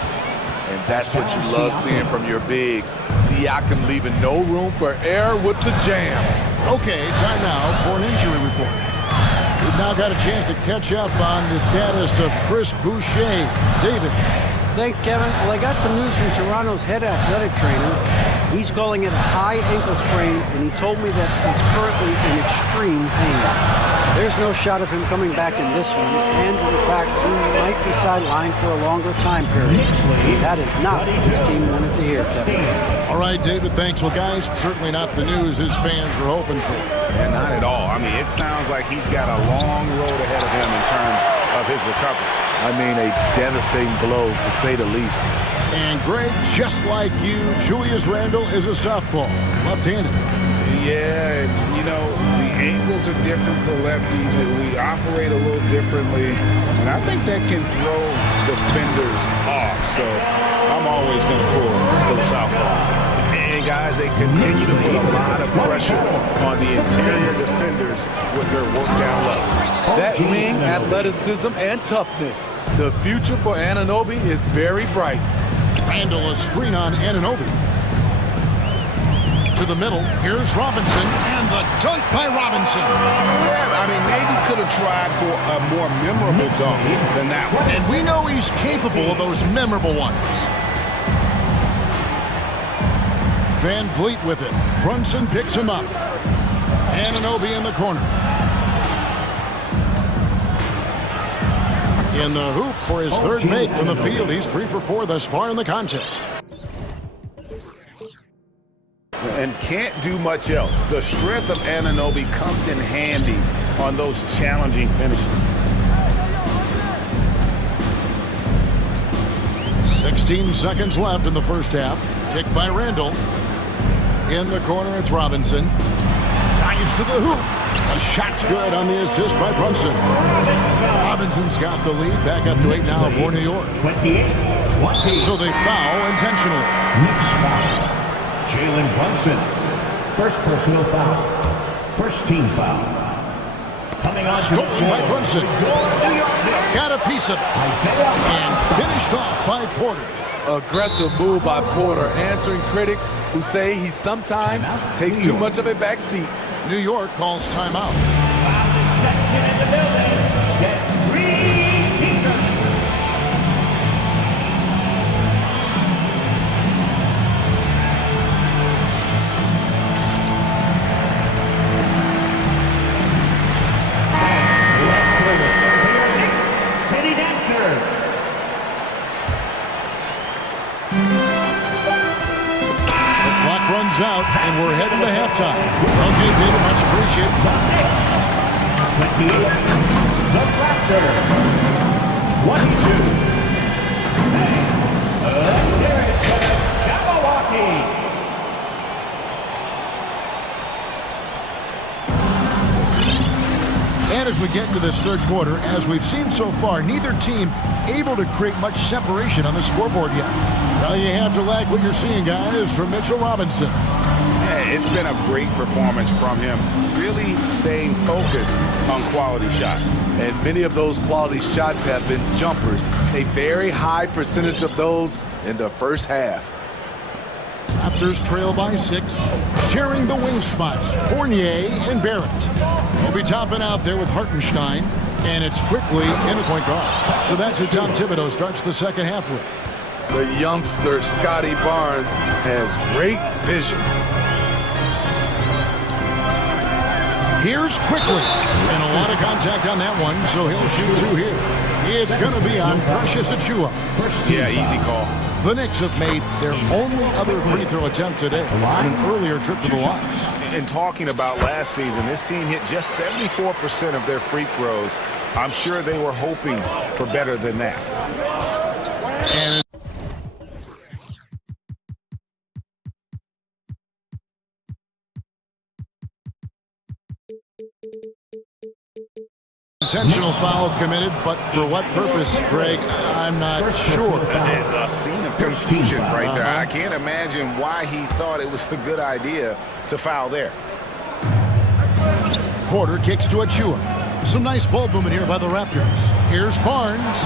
And that's what you love seeing from your bigs. Siakam leaving no room for error with the jam. Okay, time now for an injury report. We've now got a chance to catch up on the status of Chris Boucher. David. Thanks, Kevin. Well, I got some news from Toronto's head athletic trainer. He's calling it a high ankle sprain, and he told me that he's currently in extreme pain. There's no shot of him coming back in this one, and in fact, he might be sidelined for a longer time period. That is not what his team wanted to hear, Kevin. All right, David, thanks. Well, guys, certainly not the news his fans were hoping for. Yeah, not at all. I mean, it sounds like he's got a long road ahead of him in terms of his recovery. I mean, a devastating blow, to say the least. And Greg, just like you, Julius Randle is a southpaw, left-handed. Yeah, you know, the angles are different for lefties. We operate a little differently, and I think that can throw defenders off. So I'm always going to pull for the southpaw. And guys, they continue to put a lot of pressure on the interior defenders with their work down low. That wing athleticism and toughness. The future for Anunoby is very bright. Randall a screen on Anunoby. To the middle, here's Robinson, and the dunk by Robinson. Yeah, I mean, maybe could have tried for a more memorable dunk than that one. And we know he's capable of those memorable ones. Van Vliet with it. Brunson picks him up. Anunoby in the corner. In the hoop for his third make from the field. He's 3 for 4 thus far in the contest. And can't do much else. The strength of Anunoby comes in handy on those challenging finishes. 16 seconds left in the first half. Kicked by Randall. In the corner, it's Robinson. Drives to the hoop. A shot's good on the assist by Brunson. Robinson's got the lead. Back up to 8 now for New York. 28-20. So they foul intentionally. Next foul. Jalen Brunson. First personal foul. First team foul. Coming on. Stolen by Brunson. Got a piece of it. And finished off by Porter. Aggressive move by Porter, answering critics who say he sometimes takes too much of a back seat. New York calls timeout. Section in the building. Get 3 t-shirts. City Dancer. Runs out, and we're heading to halftime. Okay, David, much appreciated. 28, the Raptors. 22. Let's hear it for the Jabberwocky. And as we get into this third quarter, as we've seen so far, neither team able to create much separation on the scoreboard yet. Well, you have to like what you're seeing, guys, from Mitchell Robinson. Yeah, it's been a great performance from him, really staying focused on quality shots. And many of those quality shots have been jumpers, a very high percentage of those in the first half. Raptors trail by 6, sharing the wing spots, Fournier and Barrett. We'll be topping out there with Hartenstein, and it's quickly in the point guard. So that's who Tom Thibodeau starts the second half with. The youngster, Scotty Barnes, has great vision. Here's quickly. And a lot of contact on that one, so he'll shoot two here. It's going to be on Precious Achiuwa. Yeah, easy call. The Knicks have made their only other free throw attempt today on an earlier trip to the line. And talking about last season, this team hit just 74% of their free throws. I'm sure they were hoping for better than that. And intentional foul committed, but for what purpose, Greg, I'm not sure. A scene of confusion right there. I can't imagine why he thought it was a good idea to foul there. Porter kicks to Achiuwa. Some nice ball movement here by the Raptors. Here's Barnes.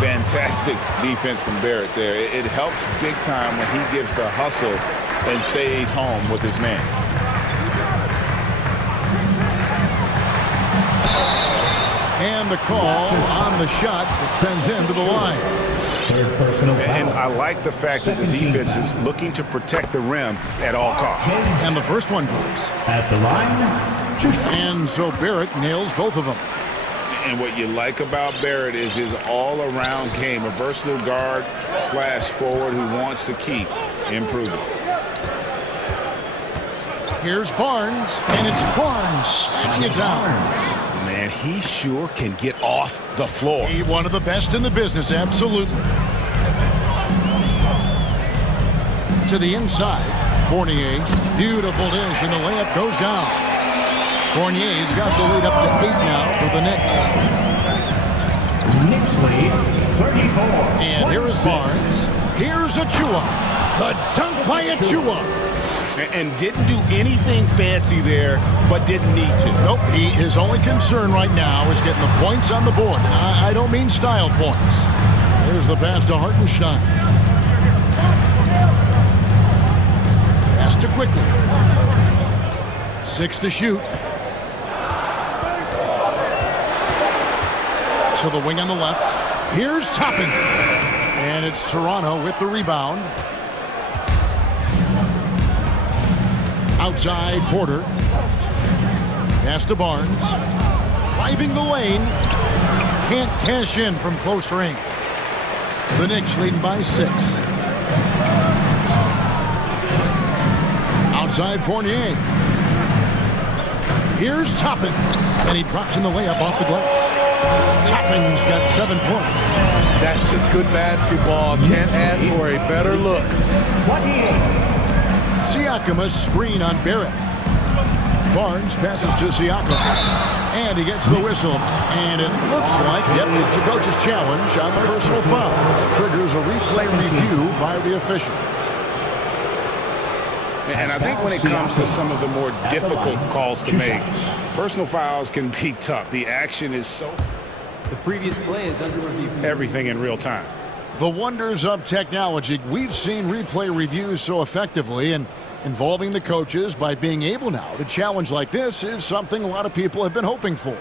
Fantastic defense from Barrett there. It helps big time when he gives the hustle and stays home with his man. And the call on the shot that sends him to the line. And I like the fact that the defense is looking to protect the rim at all costs. And the first one drops. At the line. And so Barrett nails both of them. And what you like about Barrett is his all-around game, a versatile guard slash forward who wants to keep improving. Here's Barnes, and it's Barnes slamming it down. Man, he sure can get off the floor. He's one of the best in the business, absolutely. To the inside, Fournier, beautiful dish, and the layup goes down. Fournier's got the lead up to 8 now for the Knicks. Knicks lead, 34. And here is Barnes. Here's Achiuwa. The dunk by Achiuwa. And didn't do anything fancy there, but didn't need to. Nope, his only concern right now is getting the points on the board. And I don't mean style points. There's the pass to Hartenstein. Pass to Quickly. 6 to shoot. To the wing on the left. Here's Toppin. And it's Toronto with the rebound. Outside Porter. Pass to Barnes. Driving the lane. Can't cash in from close range. The Knicks leading by 6. Outside Fournier. Here's Toppin. And he drops in the layup off the glass. Toppin's got 7 points. That's just good basketball. Can't ask for a better look. 28. Siakam a screen on Barrett. Barnes passes to Siakam. And he gets the whistle. And it looks like, yep, it's a coach's challenge on the personal foul. That triggers a replay review by the officials. And I think when it comes to some of the more difficult calls to make, personal fouls can be tough. The action is so... The previous play is under review. Everything in real time. The wonders of technology. We've seen replay reviews so effectively, and involving the coaches by being able now to challenge like this is something a lot of people have been hoping for.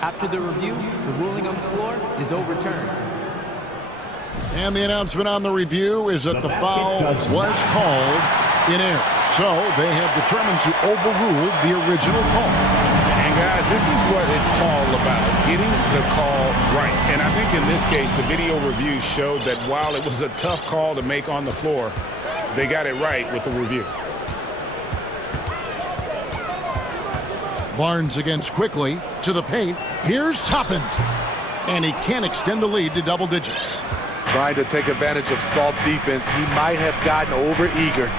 After the review, the ruling on the floor is overturned. And the announcement on the review is that the foul was called in error. So they have determined to overrule the original call. And guys, this is what it's all about, getting the call right. And I think in this case, the video review showed that while it was a tough call to make on the floor, they got it right with the review. Barnes against Quickly to the paint. Here's Toppin. And he can't extend the lead to double digits. Trying to take advantage of soft defense, he might have gotten over-eager.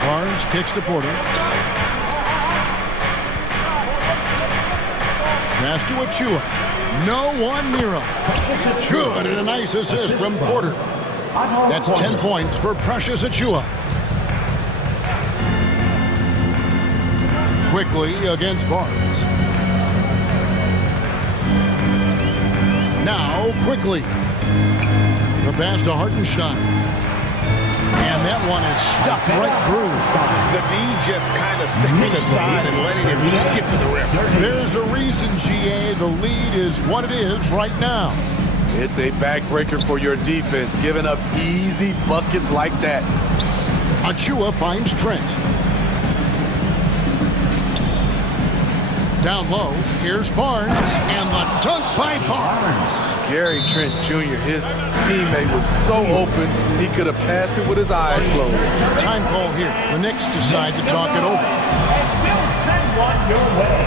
Barnes kicks to Porter. Pass to Achiuwa. No one near him. Good, and a nice assist from Porter. That's 10 points for Precious Achiuwa. Quickly against Barnes. Now Quickly. The pass to Hartenstein. And that one is stuffed right through. The D just kind of stepping aside and letting him get to the rim. There's a reason, GA, the lead is what it is right now. It's a backbreaker for your defense, giving up easy buckets like that. Achua finds Trent. Down low, here's Barnes, and the dunk by Barnes. Gary Trent Jr., his teammate was so open, he could have passed it with his eyes closed. Time call here. The Knicks decide to talk it over. And we'll send one your way.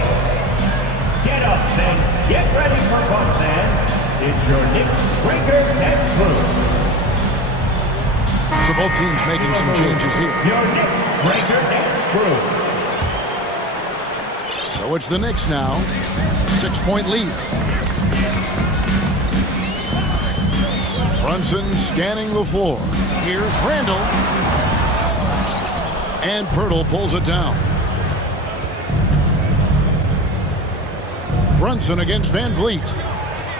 Get up and get ready for fun, fans. It's your Knicks breaker and crew. So both teams making some changes here. Your Knicks breaker and crew. So it's the Knicks now. 6-point lead. Brunson scanning the floor. Here's Randall. And Pirtle pulls it down. Brunson against Van Vliet.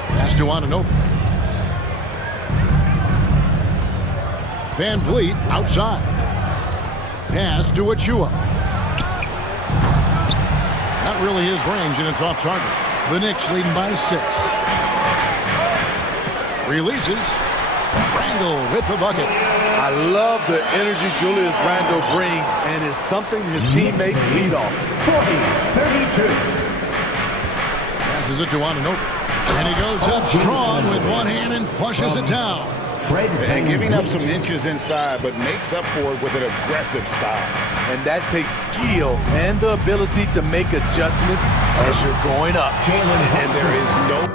Pass to Ananobi. Van Vliet outside. Pass to Achua. Not really his range, and it's off target. The Knicks leading by 6. Releases. Randall with the bucket. I love the energy Julius Randle brings, and it's something his teammates feed off. 40-32. Passes it to Ananobi. And he goes up strong with one hand and flushes it down. And giving up some inches inside, but makes up for it with an aggressive style. And that takes skill and the ability to make adjustments as you're going up. And there is no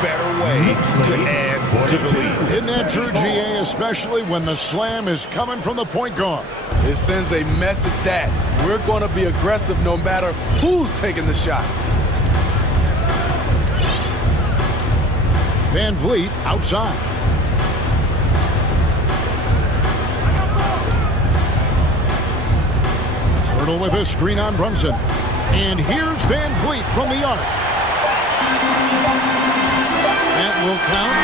better way to add to the lead. Isn't that true, GA, especially when the slam is coming from the point guard? It sends a message that we're going to be aggressive no matter who's taking the shot. Van Vliet outside. Pirtle with a screen on Brunson. And here's Van Vliet from the arc. That will count.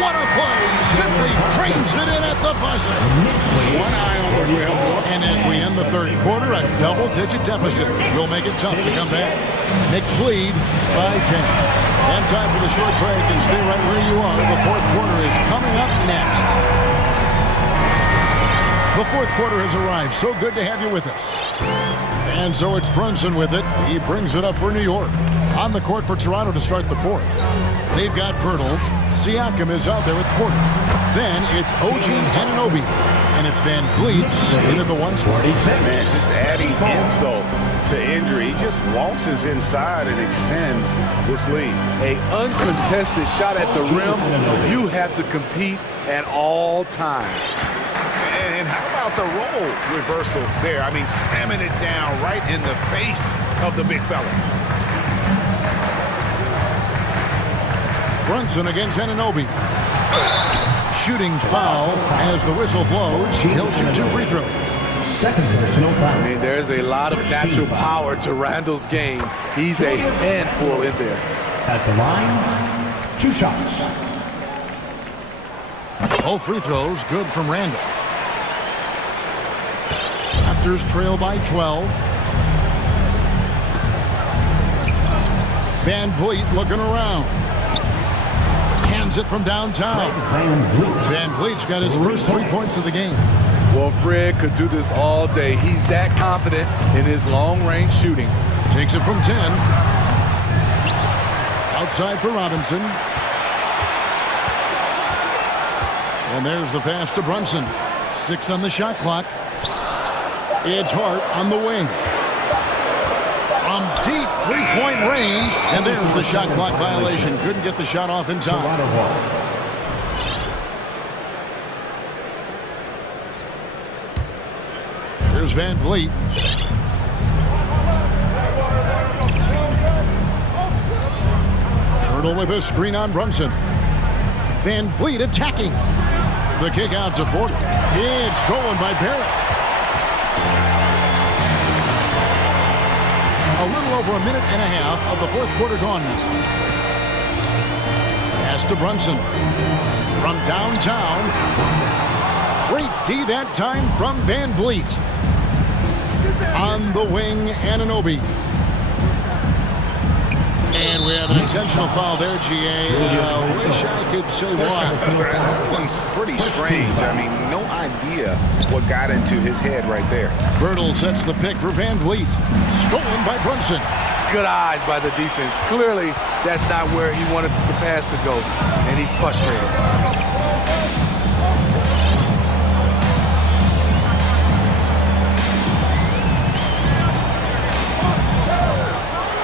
What a play! Simply drains it in at the buzzer. One eye on the rim. And as we end the third quarter, a double-digit deficit will make it tough to come back. Knicks lead by 10. And time for the short break, and stay right where you are. The fourth quarter is coming up next. The fourth quarter has arrived. So good to have you with us. And so it's Brunson with it. He brings it up for New York. On the court for Toronto to start the fourth. They've got Pirtle. Siakam is out there with Porter. Then it's OG Anunoby. And it's Van Vliet into the one spot. Man, just adding insult to injury. He just waltzes inside and extends this lead. A uncontested shot at the rim. You have to compete at all times. And how about the role reversal there? I mean, slamming it down right in the face of the big fella. Brunson against Anunoby. Shooting foul as the whistle blows. He'll shoot 2 free throws. I mean, there's a lot of natural power to Randall's game. He's a handful in there. At the line, 2 shots. Both free throws good from Randall. Raptors trail by 12. Van Vliet looking around. Hands it from downtown. Van Vliet's got his first 3 points of the game. Well, Fred could do this all day. He's that confident in his long-range shooting. Takes it from 10. Outside for Robinson. And there's the pass to Brunson. 6 on the shot clock. It's Hart on the wing. From deep 3-point range. And there's the shot clock violation. Couldn't get the shot off in time. Here's Van Vliet. Pirtle with a screen on Brunson. Van Vliet attacking. The kick out to Porter. It's stolen by Barrett. A little over a minute and a half of the fourth quarter gone now. Pass to Brunson. From downtown. Great D that time from Van Vliet. On the wing, Anunoby. And we have an intentional foul there, GA. Wish I could say why. That one's pretty strange. I mean, no idea what got into his head right there. Bertel sets the pick for Van Vliet. Stolen by Brunson. Good eyes by the defense. Clearly, that's not where he wanted the pass to go, and he's frustrated.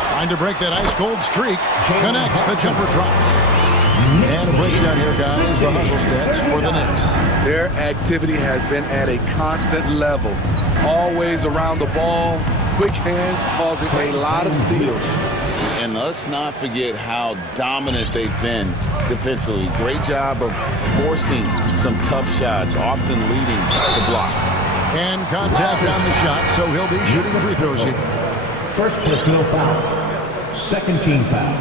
Trying to break that ice-cold streak. Connects, the jumper drops. And a breakdown here, guys. The hustle stats for the Knicks. Their activity has been at a constant level. Always around the ball, quick hands causing a lot of steals. And let's not forget how dominant they've been defensively. Great job of forcing some tough shots, often leading to blocks. And contact on the shot, so he'll be shooting free throws here. First personal foul. Second team foul.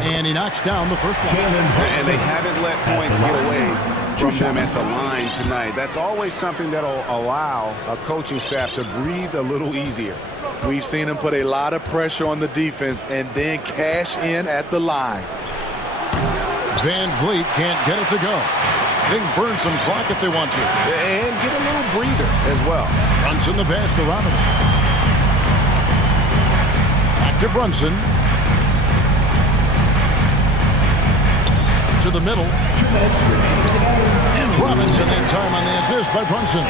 And he knocks down the first one. And they haven't let points get away from them at the line tonight. That's always something that'll allow a coaching staff to breathe a little easier. We've seen him put a lot of pressure on the defense and then cash in at the line. Van Vliet can't get it to go. They can burn some clock if they want to. And get a little breather as well. Brunson the pass to Robinson. Back to Brunson. To the middle. And Robinson that time on the assist by Brunson.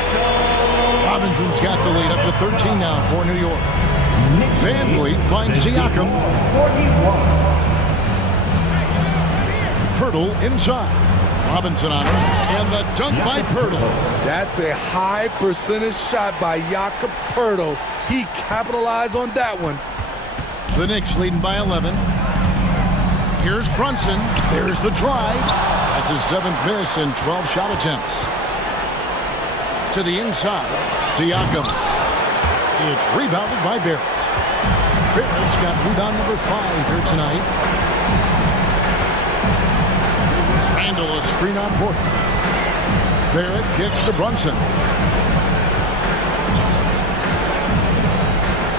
Robinson's got the lead up to 13 now for New York. Van Vliet finds Siakam. Pirtle inside. Robinson on it. And the dunk by Pirtle. That's a high percentage shot by Jakob Pirtle. He capitalized on that one. The Knicks leading by 11. Here's Brunson. There's the drive. That's his 7th miss in 12 shot attempts. To the inside. Siakam. It's rebounded by Barrett. Barrett's got rebound number 5 here tonight. Randall a screen on Porter. Barrett kicks to Brunson.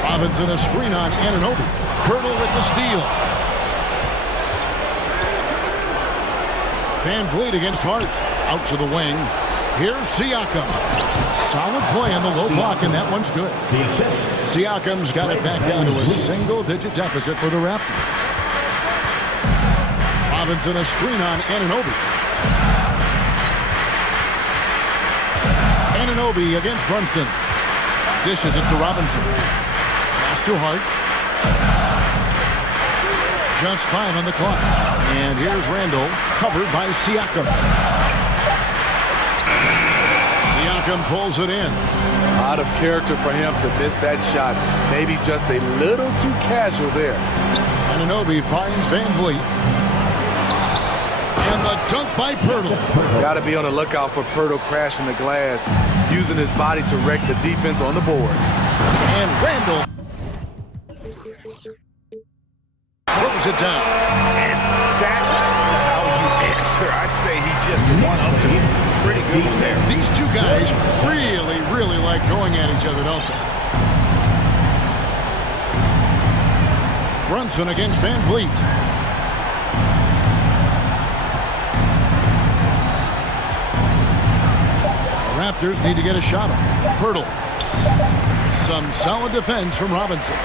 Robinson a screen on Anunoby. Pirtle with the steal. Van Vliet against Hart. Out to the wing. Here's Siakam. Solid play on the low block, and that one's good. Siakam's got it back down to a single-digit deficit for the Raptors. Robinson a screen on Anunoby. Anunoby against Brunson. Dishes it to Robinson. Pass to Hart. Just 5 on the clock. And here's Randall, covered by Siakam. Siakam pulls it in. Out of character for him to miss that shot. Maybe just a little too casual there. Anunoby finds Van Vliet. And the dunk by Pirtle. Got to be on the lookout for Pirtle crashing the glass, using his body to wreck the defense on the boards. And Randall throws it down. And that's how you answer. I'd say he just one-upped him. Pretty good one there. These two guys really like going at each other, don't they? Brunson against Van Vliet. The Raptors need to get a shot on. Pirtle. Some solid defense from Robinson.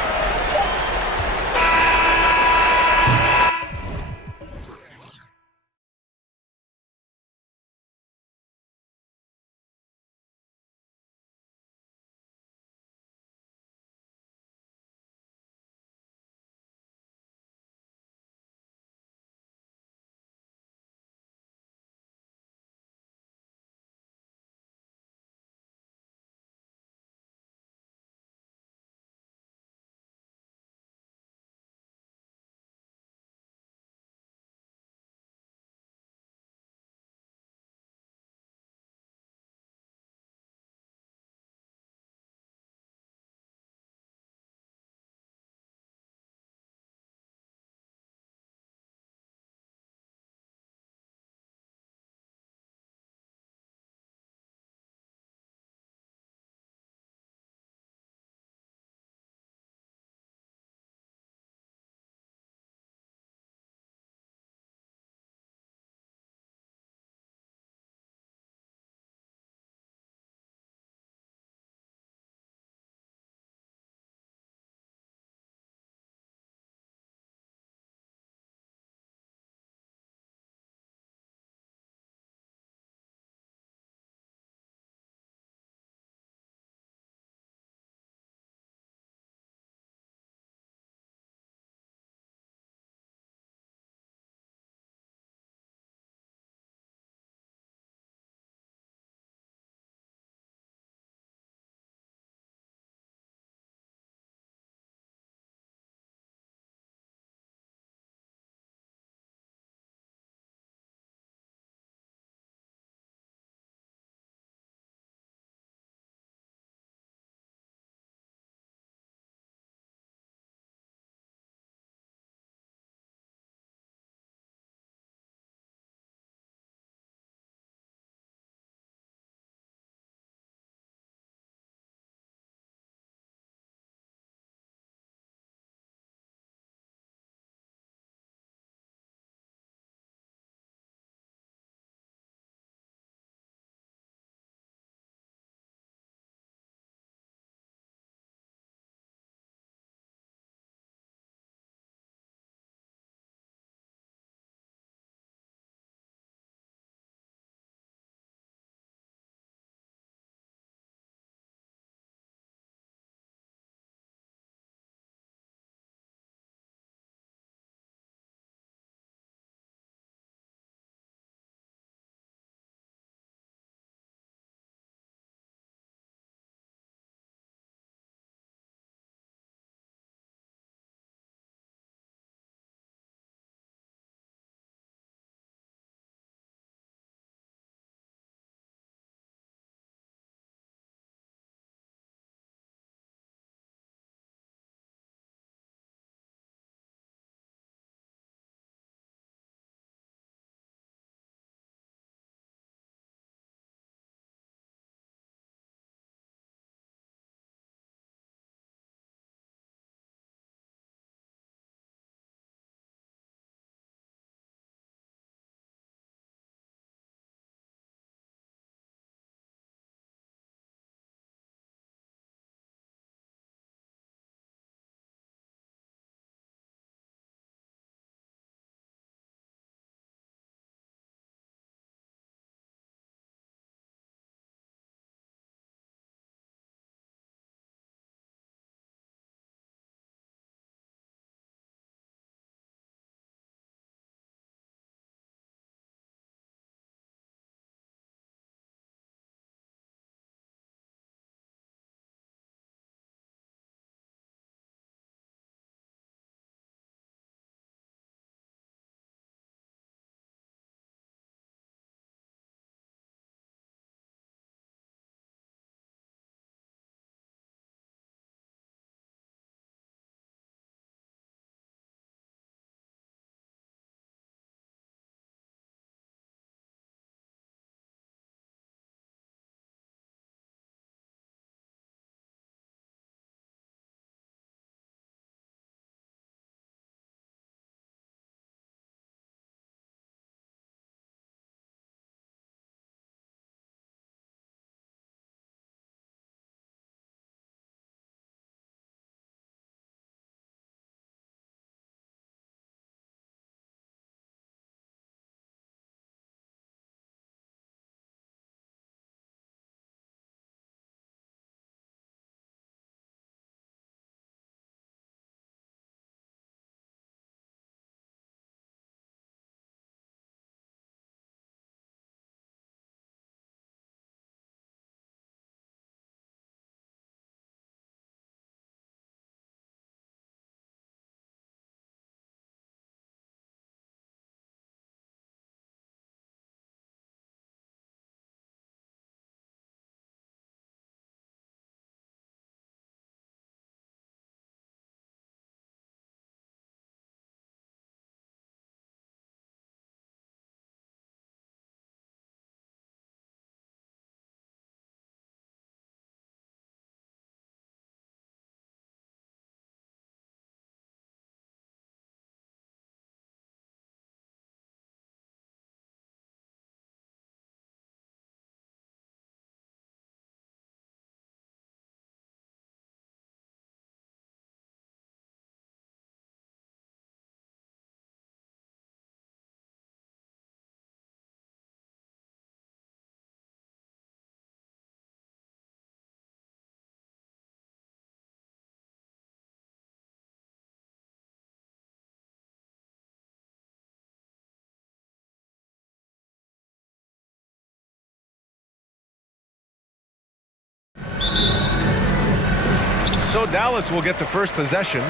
So Dallas will get the first possession.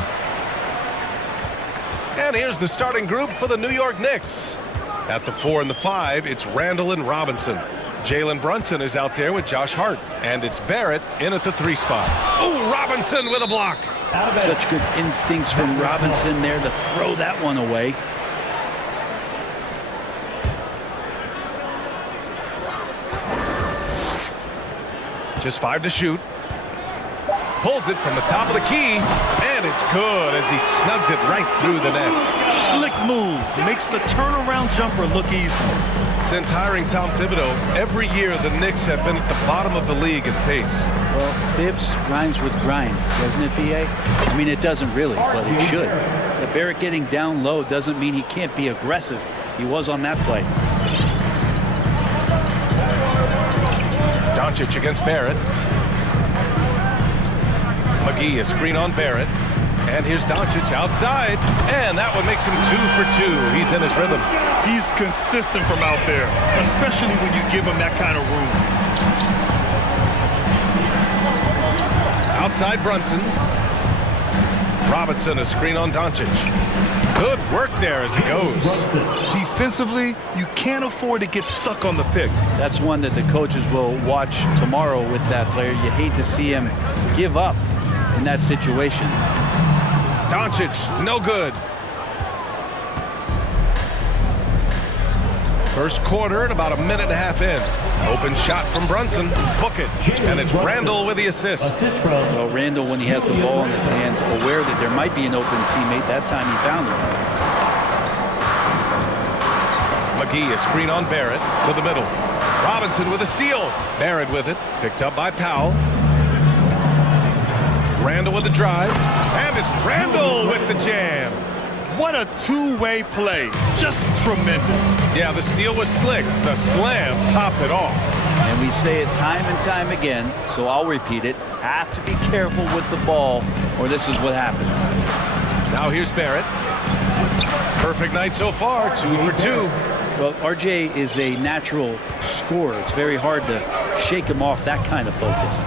And here's the starting group for the New York Knicks. At the 4 and the 5, it's Randall and Robinson. Jalen Brunson is out there with Josh Hart. And it's Barrett in at the 3 spot. Oh, Robinson with a block. Such good instincts from Robinson there to throw that one away. Just 5 to shoot. Pulls it from the top of the key, and it's good as he snugs it right through the net. Slick move. Makes the turnaround jumper look easy. Since hiring Tom Thibodeau, every year the Knicks have been at the bottom of the league in pace. Well, Thibs rhymes with grind, doesn't it, B.A.? I mean, it doesn't really, but it should. The Barrett getting down low doesn't mean he can't be aggressive. He was on that play. Doncic against Barrett. McGee, a screen on Barrett. And here's Doncic outside. And that one makes him 2 for 2. He's in his rhythm. He's consistent from out there, especially when you give him that kind of room. Outside Brunson. Robinson, a screen on Doncic. Good work there as he goes. Defensively, you can't afford to get stuck on the pick. That's one that the coaches will watch tomorrow with that player. You hate to see him give up in that situation. Doncic, no good. First quarter and about a minute and a half in. Open shot from Brunson. Book it. And it's Randall with the assist. Well, Randall, when he has the ball in his hands, aware that there might be an open teammate, that time he found him. McGee, a screen on Barrett to the middle. Robinson with a steal. Barrett with it. Picked up by Powell. Randall with the drive. And it's Randall with the jam. What a two-way play. Just tremendous. Yeah, the steal was slick. The slam topped it off. And we say it time and time again, so I'll repeat it. Have to be careful with the ball, or this is what happens. Now here's Barrett. Perfect night so far, 2 for 2. Well, RJ is a natural scorer. It's very hard to shake him off that kind of focus.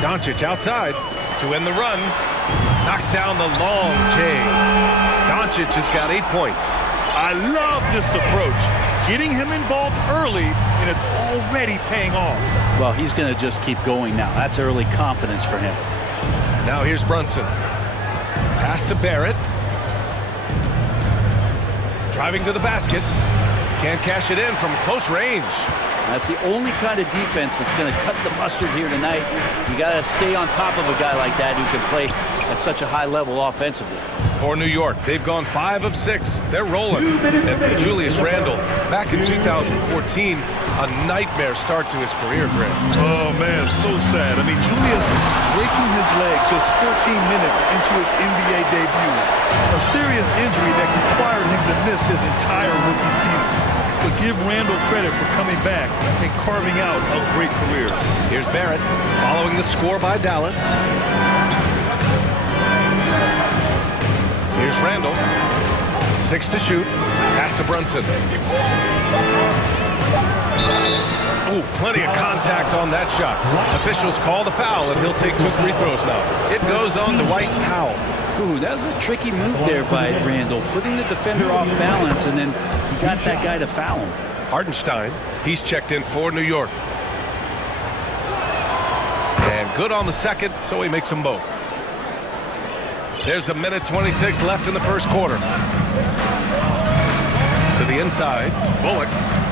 Doncic outside to end the run. Knocks down the long J. Doncic has got 8 points. I love this approach. Getting him involved early, and it's already paying off. Well, he's going to just keep going now. That's early confidence for him. Now here's Brunson. Pass to Barrett. Driving to the basket. Can't cash it in from close range. That's the only kind of defense that's going to cut the mustard here tonight. You got to stay on top of a guy like that who can play at such a high level offensively. For New York, they've gone 5 of 6. They're rolling. And for Julius Randle, back in 2014, a nightmare start to his career, Greg. Oh, man, so sad. I mean, Julius breaking his leg just 14 minutes into his NBA debut. A serious injury that required him to miss his entire rookie season. But give Randall credit for coming back and carving out a great career. Here's Barrett following the score by Dallas. Here's Randall. 6 to shoot. Pass to Brunson. Ooh, plenty of contact on that shot. Officials call the foul, and he'll take 2 free throws now. It goes on to Dwight Powell. Ooh, that was a tricky move there by Randall, putting the defender off balance, and then he got that guy to foul him. Hartenstein, he's checked in for New York. And good on the second, so he makes them both. There's a minute 26 left in the first quarter. To the inside, Bullock.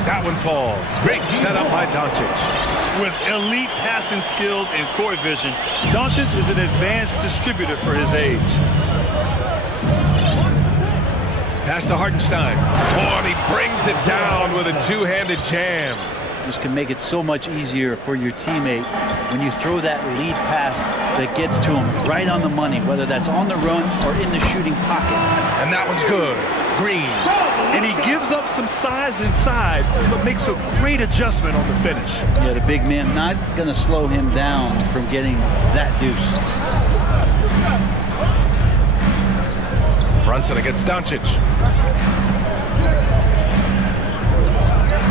That one falls. Great setup by Doncic. With elite passing skills and court vision, Doncic is an advanced distributor for his age. Pass to Hartenstein. Oh, and he brings it down with a two-handed jam. This can make it so much easier for your teammate when you throw that lead pass that gets to him right on the money, whether that's on the run or in the shooting pocket. And that one's good. Green. And he gives up some size inside, but makes a great adjustment on the finish. Yeah, the big man not going to slow him down from getting that deuce. Brunson against Doncic.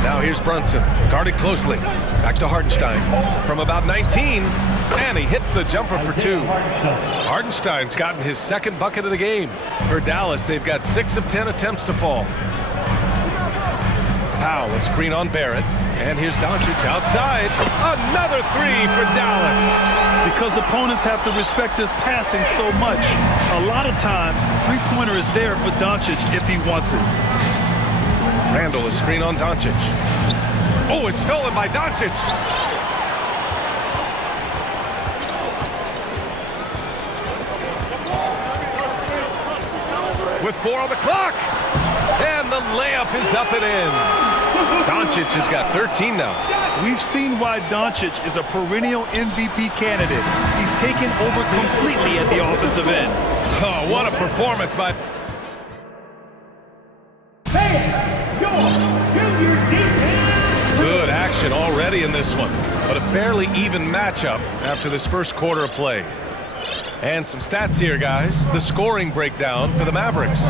Now here's Brunson, guarded closely. Back to Hartenstein from about 19, and he hits the jumper for 2. Hartenstein's gotten his second bucket of the game. For Dallas, they've got 6 of 10 attempts to fall. Powell, a screen on Barrett. And here's Doncic outside. Another 3 for Dallas. Because opponents have to respect his passing so much. A lot of times, three-pointer is there for Doncic if he wants it. Randall, a screen on Doncic. Oh, it's stolen by Doncic. With 4 on the clock. And the layup is up and in. Doncic has got 13 now. We've seen why Doncic is a perennial MVP candidate. He's taken over completely at the offensive end. Oh, what a performance by... Good action already in this one, but a fairly even matchup after this first quarter of play. And some stats here, guys. The scoring breakdown for the Mavericks.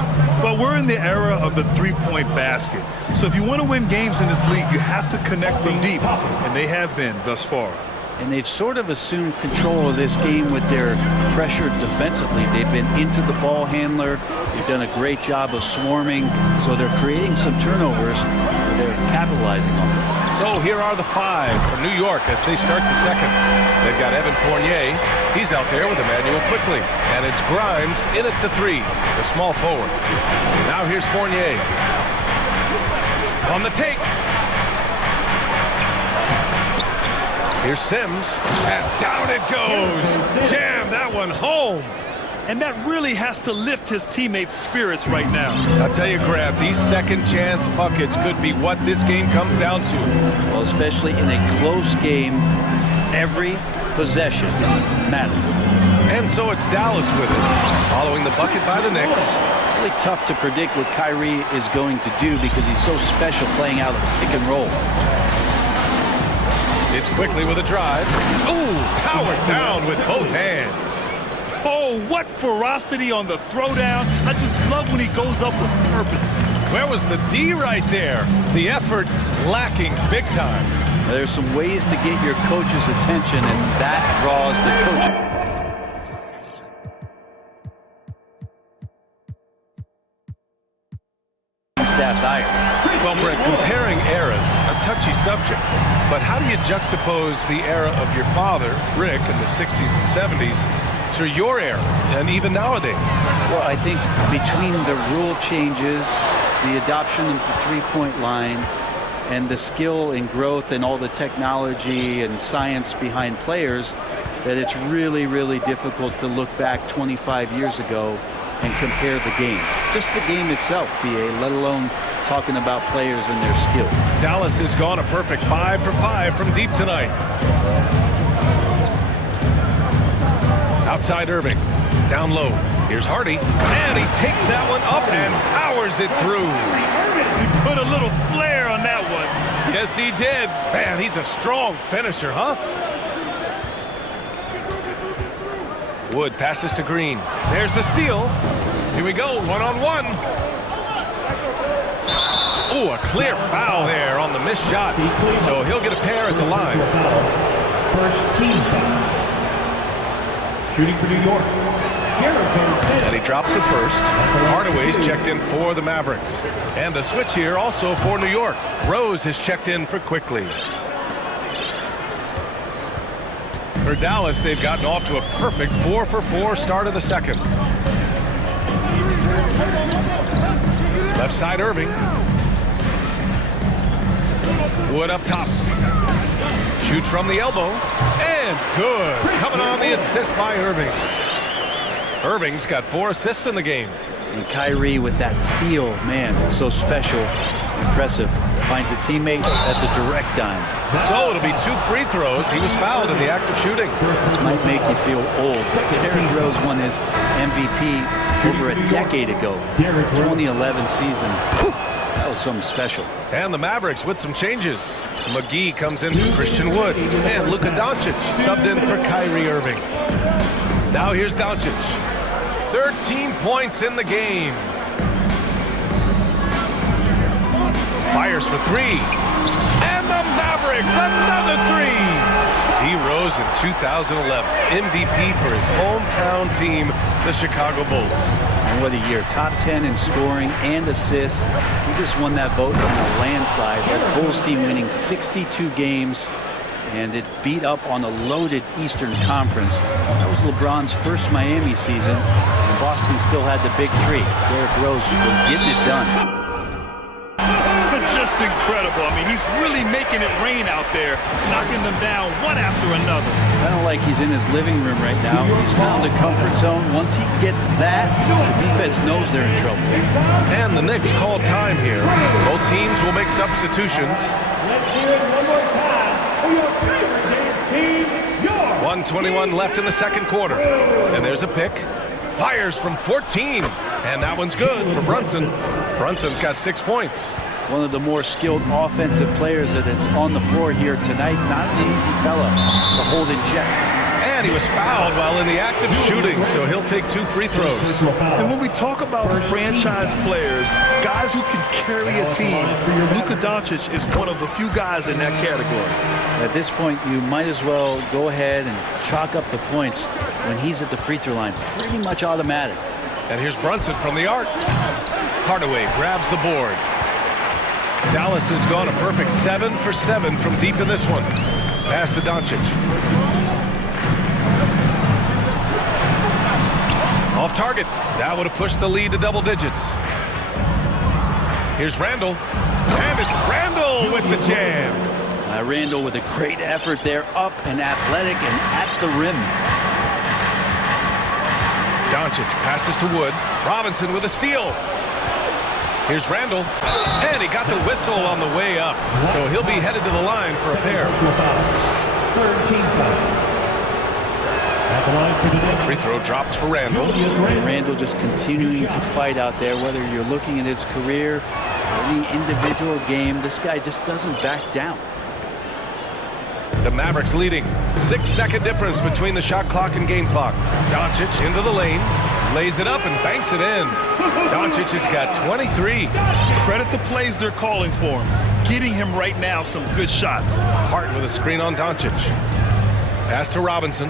Well, we're in the era of the three-point basket. So if you want to win games in this league, you have to connect from deep, and they have been thus far. And they've sort of assumed control of this game with their pressure defensively. They've been into the ball handler. They've done a great job of swarming, so they're creating some turnovers. They're capitalizing on it. So here are the 5 from New York as they start the second. They've got Evan Fournier. He's out there with Emmanuel quickly. And it's Grimes in at the 3, the small forward. Now here's Fournier. On the take. Here's Sims. And down it goes. Jam that one home. And that really has to lift his teammates' spirits right now. I'll tell you, Grant, these second chance buckets could be what this game comes down to. Well, especially in a close game, every possession matters. And so it's Dallas with it, following the bucket by the Knicks. Really tough to predict what Kyrie is going to do because he's so special playing out of pick and roll. It's quickly with a drive. Ooh, powered down with both hands. Oh, what ferocity on the throwdown. I just love when he goes up with purpose. Where was the D right there? The effort lacking big time. There's some ways to get your coach's attention, and that draws the coach. Staff's ire. Well, Brett, comparing eras, a touchy subject. But how do you juxtapose the era of your father, Rick, in the 60s and 70s, to your era, and even nowadays? Well, I think between the rule changes, the adoption of the three-point line, and the skill and growth and all the technology and science behind players, that it's really, really difficult to look back 25 years ago and compare the game. Just the game itself, BA, let alone talking about players and their skills. Dallas has gone a perfect 5 for 5 from deep tonight. Outside Irving, down low. Here's Hardy, and he takes that one up and powers it through. He put a little flair on that one. Yes, he did. Man, he's a strong finisher, huh? Wood passes to Green. There's the steal. Here we go, one-on-one. Ooh, a clear foul there on the missed shot. So he'll get a pair at the line. First team foul. Shooting for New York. And he drops it first. Hardaway's checked in for the Mavericks. And a switch here also for New York. Rose has checked in for Quickly. For Dallas, they've gotten off to a perfect 4 for 4 start of the second. Left side Irving. Wood up top. Shoots from the elbow. And good. Coming on the assist by Irving. Irving's got 4 assists in the game. And Kyrie with that feel, man, it's so special, impressive. Finds a teammate, that's a direct dime. So it'll be 2 free throws. He was fouled in the act of shooting. This might make you feel old. Derrick Rose won his MVP over a decade ago, 2011 season. Whew, that was something special. And the Mavericks with some changes. McGee comes in for Christian Wood. And Luka Doncic subbed in for Kyrie Irving. Now here's Doncic. 13 points in the game. Fires for three. And the Mavericks, another three. D Rose in 2011, MVP for his hometown team, the Chicago Bulls. And what a year. Top 10 in scoring and assists. He just won that vote in a landslide. That Bulls team winning 62 games, and it beat up on a loaded Eastern Conference. That was LeBron's first Miami season, and Boston still had the big three. Derrick Rose was getting it done. Just incredible. I mean, he's really making it rain out there, knocking them down one after another. I don't like he's in his living room right now. He's found a comfort zone. Once he gets that, the defense knows they're in trouble. And the Knicks call time here. Both teams will make substitutions. Let's hear it one more time for your favorite team, yours. 1:21 left in the second quarter. And there's a pick. Fires from 14. And that one's good for Brunson. Brunson's got 6 points. One of the more skilled offensive players that is on the floor here tonight. Not an easy fella to hold in check. And he was fouled while in the act of shooting, so he'll take 2 free throws. And when we talk about franchise players, guys who can carry a team, Luka Doncic is one of the few guys in that category. At this point, you might as well go ahead and chalk up the points when he's at the free throw line. Pretty much automatic. And here's Brunson from the arc. Hardaway grabs the board. Dallas has gone a perfect 7 for 7 from deep in this one. Pass to Doncic. Off target. That would have pushed the lead to double digits. Here's Randall. And it's Randall with the jam. Randall with a great effort there, up and athletic and at the rim. Doncic passes to Wood. Robinson with a steal. Here's Randall, and he got the whistle on the way up, so he'll be headed to the line for a pair. Third team foul. At the line for the next. Free throw drops for Randall. And Randall just continuing to fight out there, whether you're looking at his career or any individual game, this guy just doesn't back down. The Mavericks leading. 6-second difference between the shot clock and game clock. Doncic into the lane, lays it up and banks it in. Doncic has got 23. Credit the plays they're calling for him. Getting him right now some good shots. Hart with a screen on Doncic. Pass to Robinson.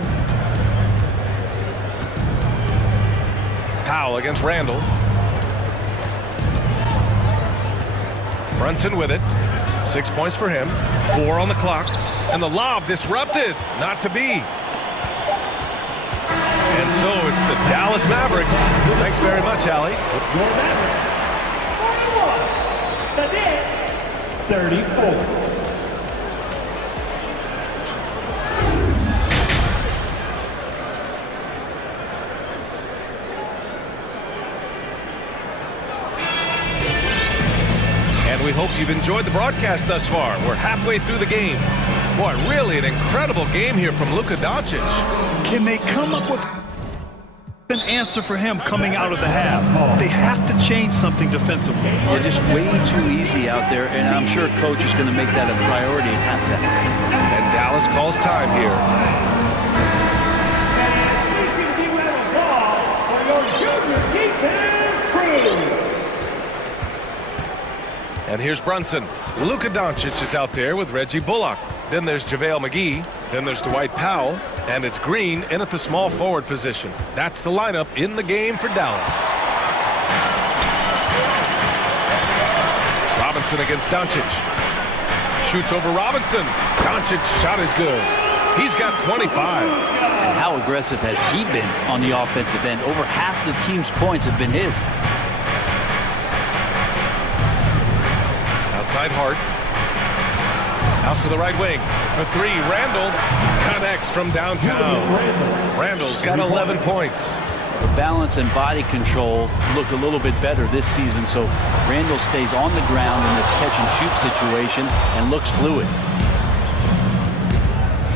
Powell against Randall. Brunson with it. 6 points for him. 4 on the clock. And the lob disrupted. Not to be. And so it's the Dallas Mavericks. Thanks very much, Allie. Your Mavericks, 41. The Knicks, 34. And we hope you've enjoyed the broadcast thus far. We're halfway through the game. Boy, really an incredible game here from Luka Doncic. Can they come up with an answer for him coming out of the half? They have to change something defensively. They're just way too easy out there, and I'm sure coach is going to make that a priority at halftime. And Dallas calls time here. And here's Brunson. Luka Doncic is out there with Reggie Bullock. Then there's JaVale McGee. Then there's Dwight Powell. And it's Green in at the small forward position. That's the lineup in the game for Dallas. Robinson against Doncic. Shoots over Robinson. Doncic's shot is good. He's got 25. And how aggressive has he been on the offensive end? Over half the team's points have been his. Outside Hart. Out to the right wing. For three, Randall connects from downtown. Randall's got 11 points. The balance and body control look a little bit better this season, so Randall stays on the ground in this catch-and-shoot situation and looks fluid.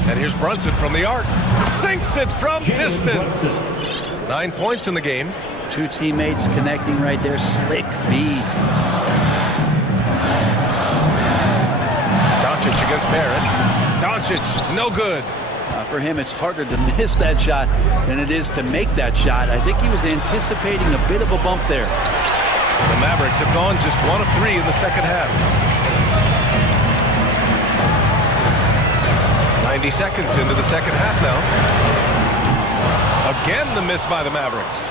And here's Brunson from the arc. Sinks it from distance. 9 points in the game. Two teammates connecting right there. Slick feed. Doncic against Barrett. Doncic, no good. For him, it's harder to miss that shot than it is to make that shot. I think he was anticipating a bit of a bump there. The Mavericks have gone just 1 of 3 in the second half. 90 seconds into the second half now. Again, the miss by the Mavericks.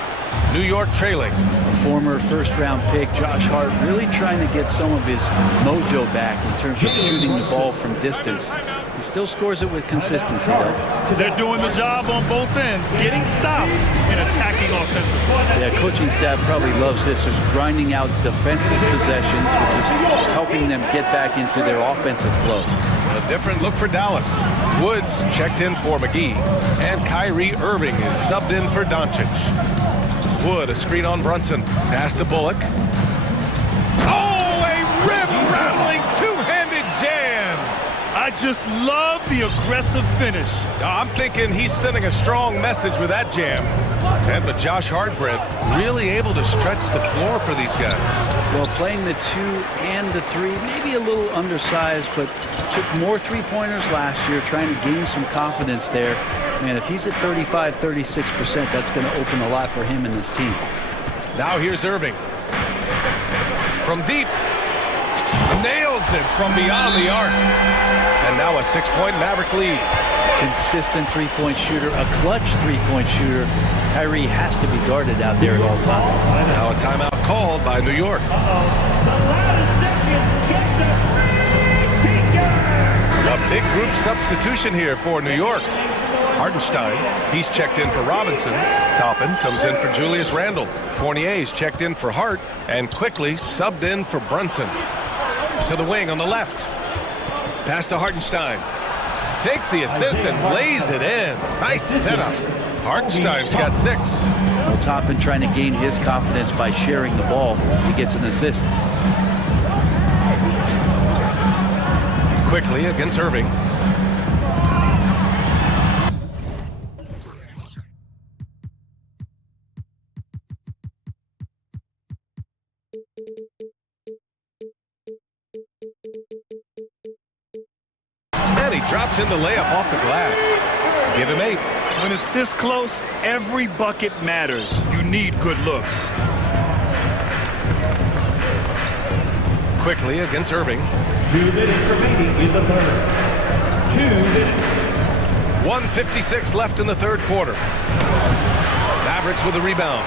New York trailing. A former first-round pick, Josh Hart, really trying to get some of his mojo back in terms of shooting the ball from distance. He still scores it with consistency, though. They're doing the job on both ends, getting stops and attacking offensively. Yeah, coaching staff probably loves this, just grinding out defensive possessions, which is helping them get back into their offensive flow. A different look for Dallas. Woods checked in for McGee, and Kyrie Irving is subbed in for Doncic. Wood, a screen on Brunson. Pass to Bullock. Oh, a rim-rattling two-handed jam! I just love the aggressive finish. I'm thinking he's sending a strong message with that jam. And but Josh Hart, really able to stretch the floor for these guys. Well, playing the 2 and the 3, maybe a little undersized, but took more three-pointers last year, trying to gain some confidence there. Man, if he's at 35, 36%, that's going to open a lot for him and his team. Now here's Irving. From deep. Nails it from beyond the arc. And now a 6-point Maverick lead. Consistent three-point shooter, a clutch three-point shooter. Kyrie has to be guarded out there at all times. Now a timeout called by New York. A big group substitution here for New York. Hartenstein, he's checked in for Robinson. Toppin comes in for Julius Randle. Fournier's checked in for Hart, and quickly subbed in for Brunson. To the wing on the left. Pass to Hartenstein. Takes the assist and lays it in. Nice setup. Hartenstein's got 6. Well, Toppin trying to gain his confidence by sharing the ball. He gets an assist. Quickly against Irving. And he drops in the layup off the glass. Give him 8. When it's this close, every bucket matters. You need good looks. Quickly against Irving. 2 minutes remaining in the third. 2 minutes. 1:56 left in the third quarter. Mavericks with a rebound.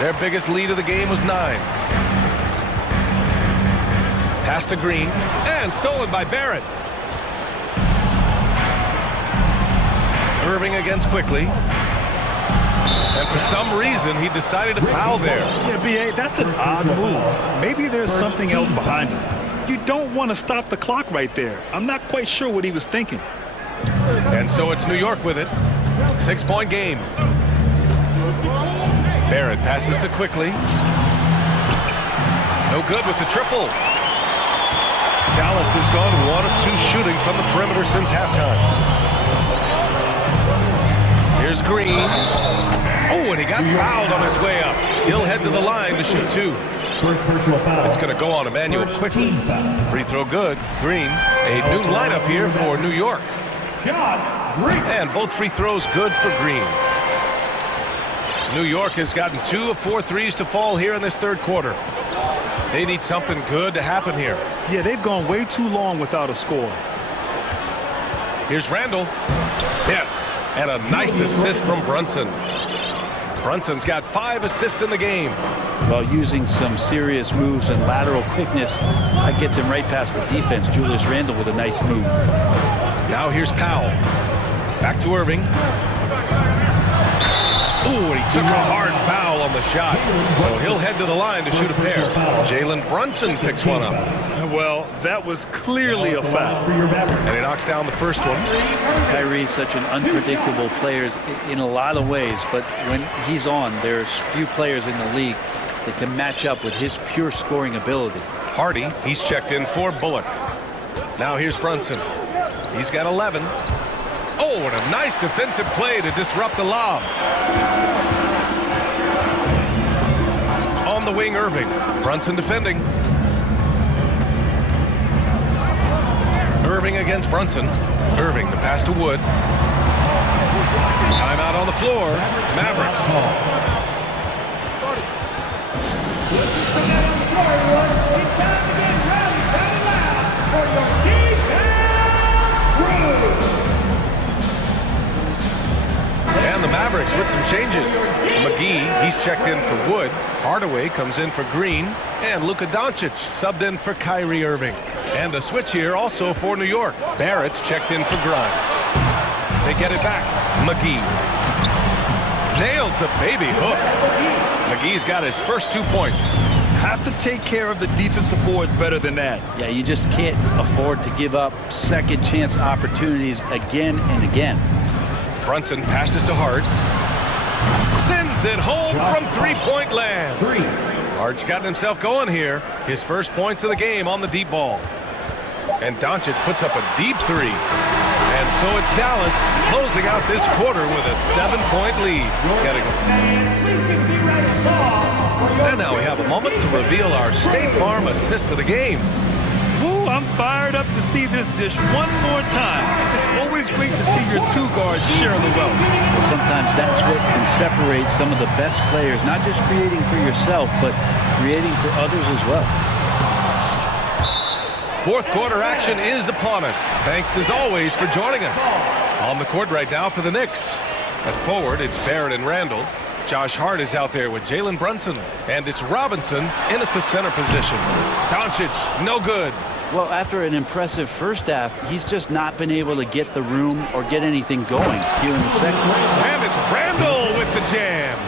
Their biggest lead of the game was 9. Pass to Green, and stolen by Barrett. Irving against Quickly. And for some reason, he decided to foul there. Yeah, B.A., that's an odd move. Maybe there's something else behind it. You don't want to stop the clock right there. I'm not quite sure what he was thinking. And so it's New York with it. 6-point game. Barrett passes to Quickly. No good with the triple. Dallas has gone 1 of 2 shooting from the perimeter since halftime. Here's Green. Oh, and he got fouled on his way up. He'll head to the line to shoot 2. It's going to go on Emmanuel quickly. Free throw good. Green, a new lineup here for New York. And both free throws good for Green. New York has gotten 2 of 4 threes to fall here in this third quarter. They need something good to happen here. Yeah, they've gone way too long without a score. Here's Randle. Yes, and a nice assist from Brunson. Brunson's got 5 assists in the game. Well, using some serious moves and lateral quickness, that gets him right past the defense. Julius Randle with a nice move. Now here's Powell. Back to Irving. Ooh, and he took a hard foul on the shot. So he'll head to the line to shoot a pair. Jalen Brunson picks one up. Well, that was clearly a foul. And he knocks down the first one. Kyrie's such an unpredictable player in a lot of ways, but when he's on, there's few players in the league that can match up with his pure scoring ability. Hardy, he's checked in for Bullock. Now here's Brunson. He's got 11. Oh, and a nice defensive play to disrupt the lob. On the wing, Irving. Brunson defending. Irving against Brunson. Irving, the pass to Wood. Timeout on the floor. Mavericks. And the Mavericks with some changes. McGee, he's checked in for Wood. Hardaway comes in for Green. And Luka Doncic subbed in for Kyrie Irving. And a switch here also for New York. Barrett's checked in for Grimes. They get it back. McGee nails the baby hook. McGee's got his first 2 points. Have to take care of the defensive boards better than that. Yeah, you just can't afford to give up second chance opportunities again and again. Brunson passes to Hart. Sends it home from three-point land. Hart's gotten himself going here. His first points of the game on the deep ball. And Doncic puts up a deep three. And so it's Dallas closing out this quarter with a 7-point lead. And now we have a moment to reveal our State Farm assist of the game. Ooh, I'm fired up to see this dish one more time. It's always great to see your two guards share the wealth. Well, sometimes that's what can separate some of the best players, not just creating for yourself, but creating for others as well. Fourth quarter action is upon us. Thanks as always for joining us. On the court right now for the Knicks. At forward, it's Barrett and Randall. Josh Hart is out there with Jalen Brunson. And it's Robinson in at the center position. Doncic, no good. Well, after an impressive first half, he's just not been able to get the room or get anything going here in the second. And it's Randall with the jam.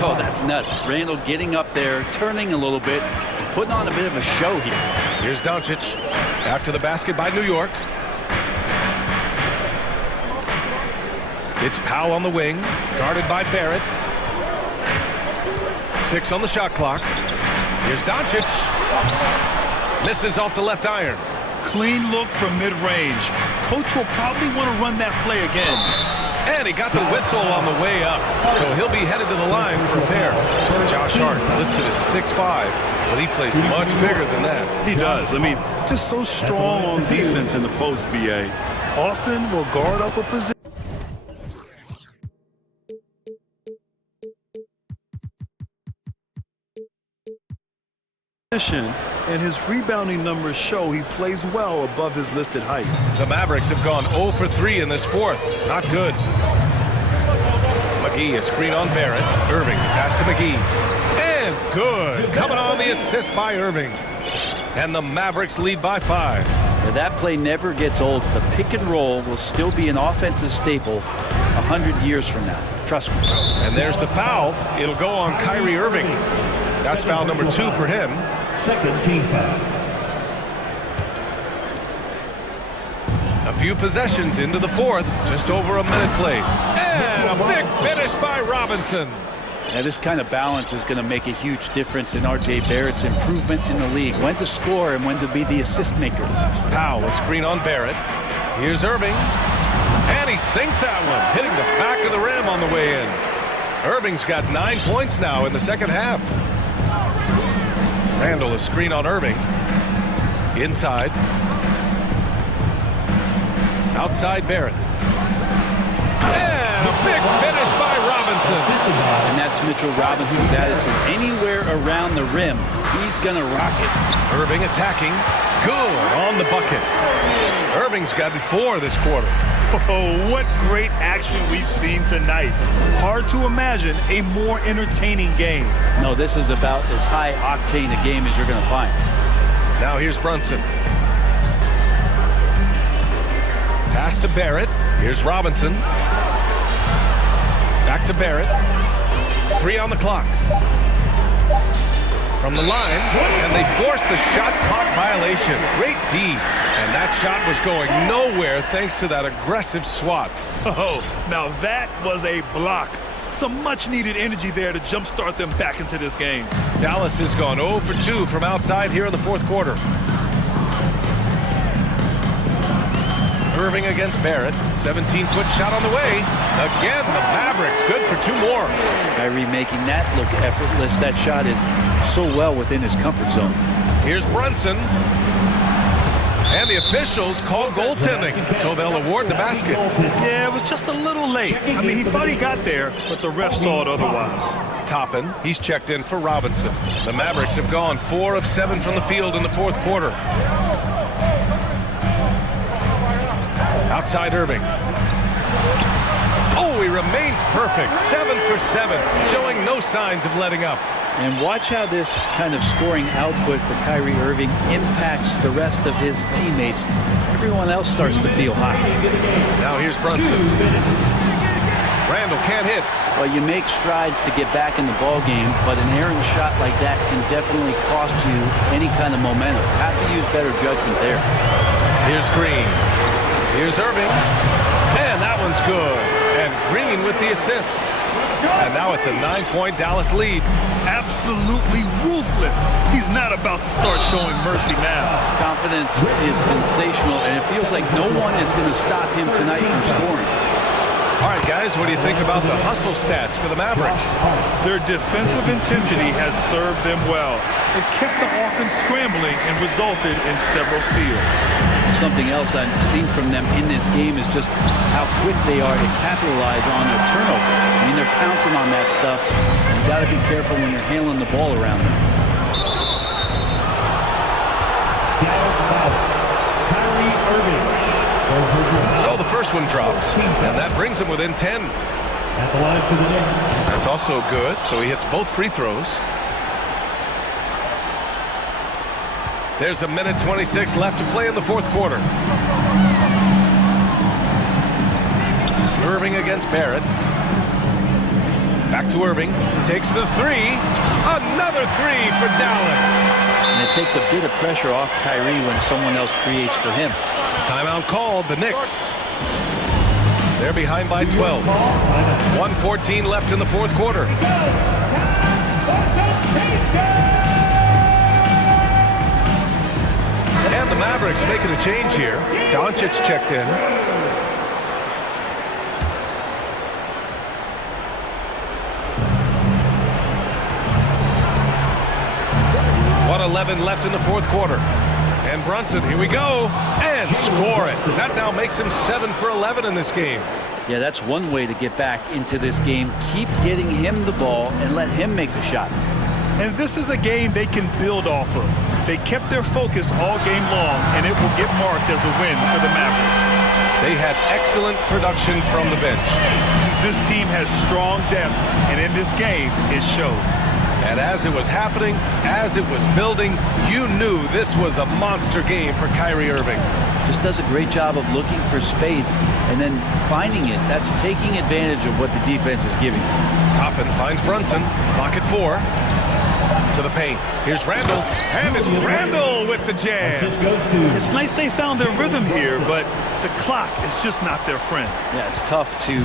Oh, that's nuts. Randall getting up there, turning a little bit, and putting on a bit of a show here. Here's Doncic after the basket by New York. It's Powell on the wing, guarded by Barrett. 6 on the shot clock. Here's Doncic. Misses off the left iron. Clean look from mid-range. Coach will probably want to run that play again. And he got the whistle on the way up. So he'll be headed to the line for a pair. Josh Hart listed at 6'5", but he plays much bigger than that. He does. I mean, just so strong on defense in the post, BA. Often will guard up a position. And his rebounding numbers show he plays well above his listed height. The Mavericks have gone 0 for 3 in this fourth. Not good. McGee, a screen on Barrett. Irving, pass to McGee. And good. Coming on the assist by Irving. And the Mavericks lead by 5. Now, that play never gets old. The pick and roll will still be an offensive staple 100 years from now. Trust me. And there's the foul. It'll go on Kyrie Irving. That's foul number 2 for him. Second team foul. A few possessions into the fourth. Just over a minute played. And a big finish by Robinson. Now, this kind of balance is going to make a huge difference in R.J. Barrett's improvement in the league. When to score and when to be the assist maker. Powell, a screen on Barrett. Here's Irving. And he sinks that one, hitting the back of the rim on the way in. Irving's got 9 points now in the second half. Randall, a screen on Irving. Inside. Outside Barrett. And a big finish by Robinson. And that's Mitchell Robinson's attitude. Anywhere around the rim, he's going to rock it. Irving attacking. Good on the bucket. Irving's gotten 4 this quarter. Oh, what great action we've seen tonight. Hard to imagine a more entertaining game. No, this is about as high octane a game as you're going to find. Now here's Brunson. Pass to Barrett. Here's Robinson. Back to Barrett. 3 on the clock. From the line, and they forced the shot clock violation. Great D. And that shot was going nowhere thanks to that aggressive swat. Oh, now that was a block. Some much-needed energy there to jumpstart them back into this game. Dallas has gone 0 for 2 from outside here in the fourth quarter. Irving against Barrett. 17-foot shot on the way. Again, the Mavericks good for 2 more. Kyrie making that look effortless. That shot is so well within his comfort zone. Here's Brunson. And the officials called goaltending, so they'll award the basket. Yeah, it was just a little late. I mean, he thought he got there, but the ref saw it otherwise. Toppin, he's checked in for Robinson. The Mavericks have gone 4 of 7 from the field in the fourth quarter. Outside Irving. Oh, he remains perfect. 7 for 7, showing no signs of letting up. And watch how this kind of scoring output for Kyrie Irving impacts the rest of his teammates. Everyone else starts to feel hot. Now here's Brunson. Randall can't hit. Well, you make strides to get back in the ball game, but an errant shot like that can definitely cost you any kind of momentum. Have to use better judgment there. Here's Green. Here's Irving. And that one's good. And Green with the assist. And now it's a 9-point Dallas lead. Absolutely ruthless. He's not about to start showing mercy now. Confidence is sensational, and it feels like no one is going to stop him tonight from scoring. All right, guys, what do you think about the hustle stats for the Mavericks? Their defensive intensity has served them well. It kept the offense scrambling and resulted in several steals. Something else I've seen from them in this game is just how quick they are to capitalize on a turnover. I mean, they're pouncing on that stuff. You got to be careful when you're handling the ball around them. So the first one drops, and that brings him within 10. That's also good, so he hits both free throws. There's a minute 26 left to play in the fourth quarter. Irving against Barrett. Back to Irving. Takes the three. Another three for Dallas. And it takes a bit of pressure off Kyrie when someone else creates for him. Timeout called, the Knicks. They're behind by 12. 1:14 left in the fourth quarter. And the Mavericks making a change here. Doncic checked in. .11 left in the fourth quarter. And Brunson, here we go, and score it. That now makes him 7 for 11 in this game. Yeah, that's one way to get back into this game. Keep getting him the ball and let him make the shots. And this is a game they can build off of. They kept their focus all game long, and it will get marked as a win for the Mavericks. They had excellent production from the bench. This team has strong depth, and in this game, it showed. And as it was happening, as it was building, you knew this was a monster game for Kyrie Irving. Just does a great job of looking for space and then finding it. That's taking advantage of what the defense is giving. Toppin finds Brunson. Clock at 4. To the paint. Here's Randall. And it's Randall with the jam. It's nice they found their rhythm here, but the clock is just not their friend. Yeah, it's tough to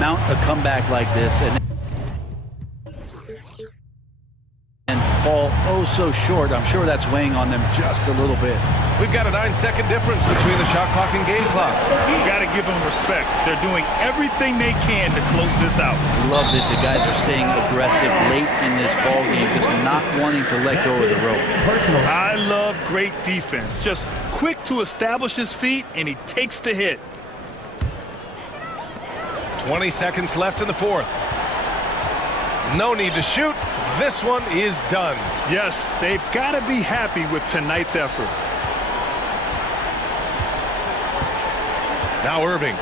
mount a comeback like this and fall oh so short. I'm sure that's weighing on them just a little bit. We've got a 9-second difference between the shot clock and game clock. You got to give them respect. They're doing everything they can to close this out. Love that the guys are staying aggressive late in this ball game, just not wanting to let go of the rope. I love great defense. Just quick to establish his feet, and he takes the hit. 20 seconds left in the fourth. No need to shoot. This one is done. Yes, they've got to be happy with tonight's effort. Now Irving.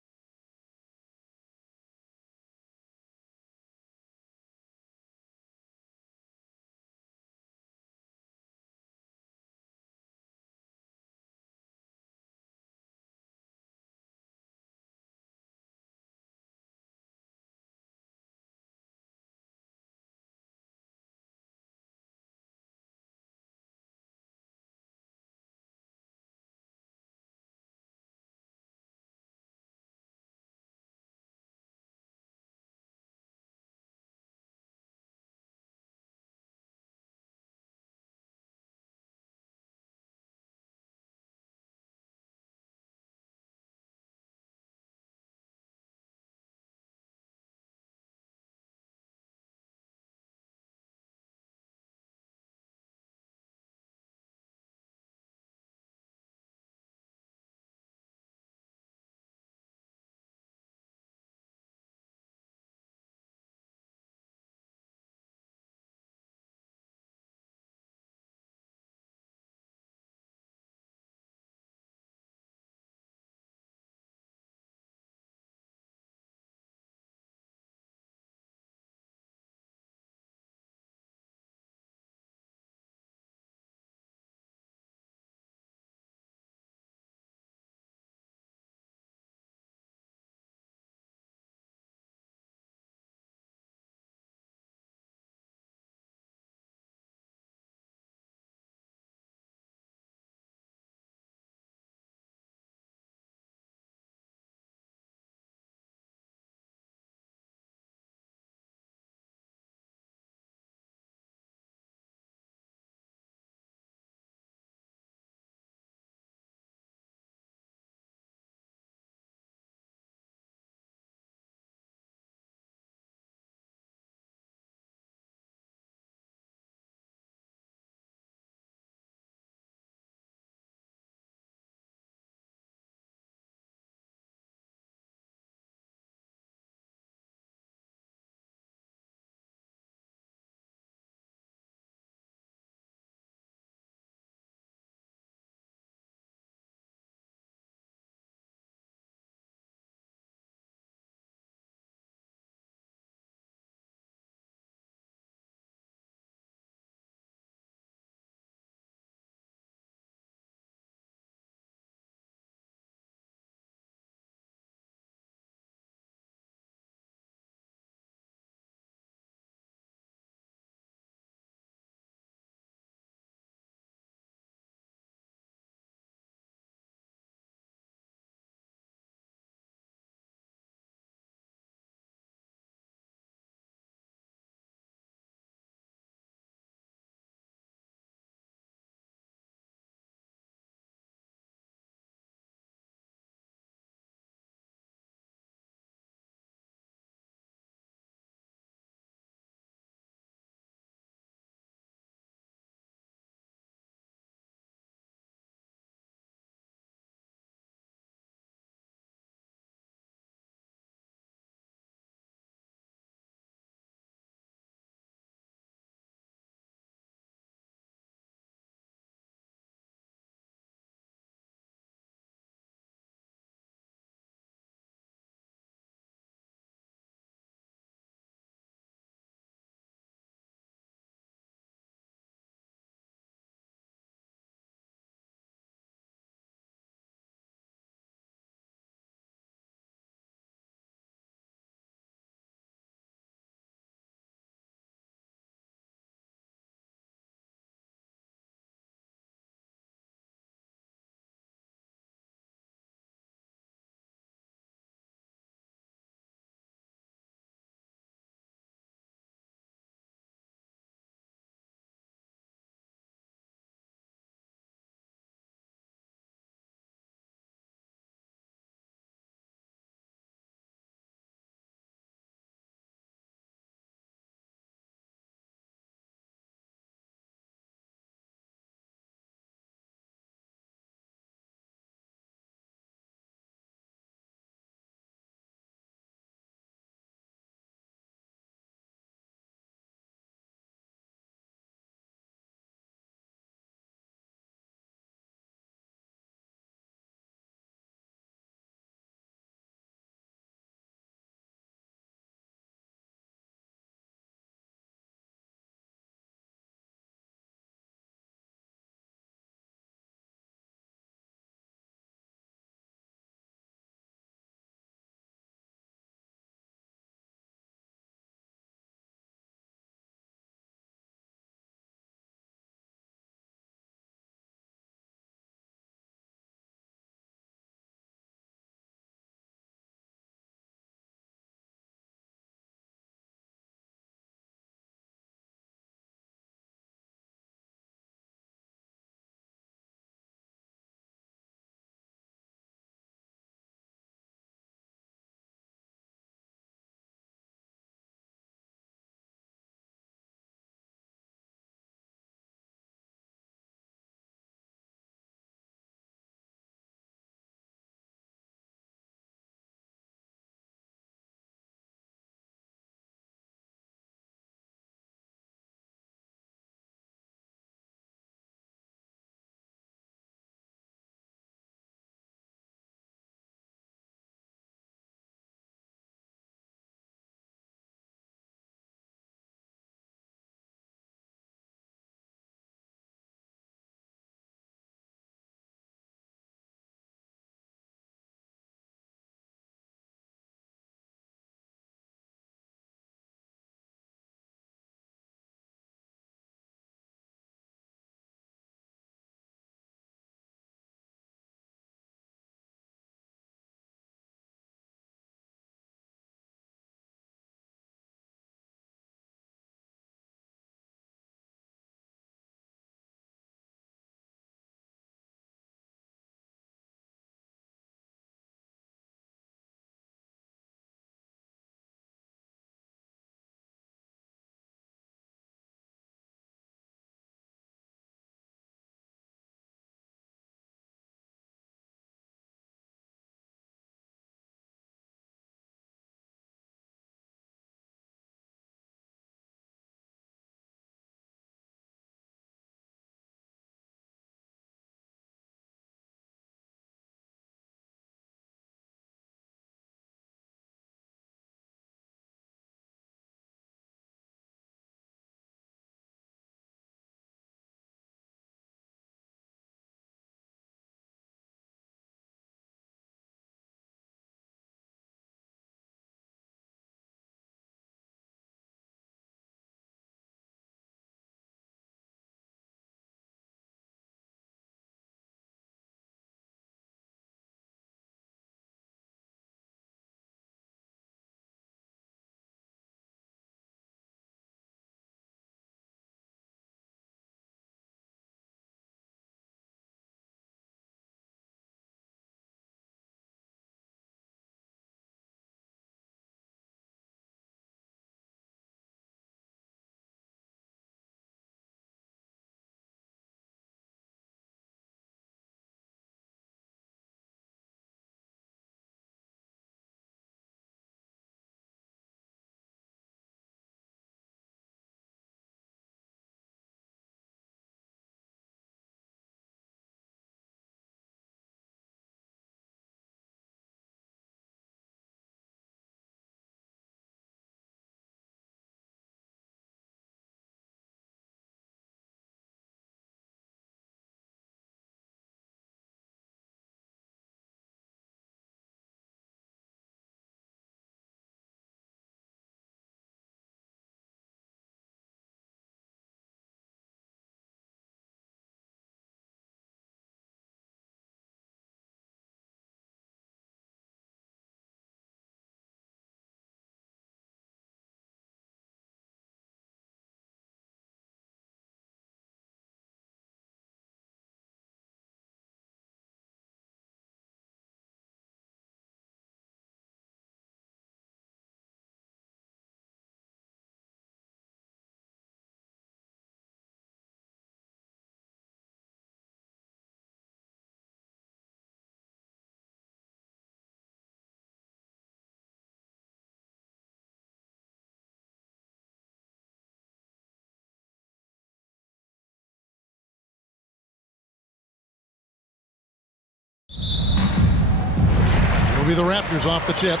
be the Raptors off the tip.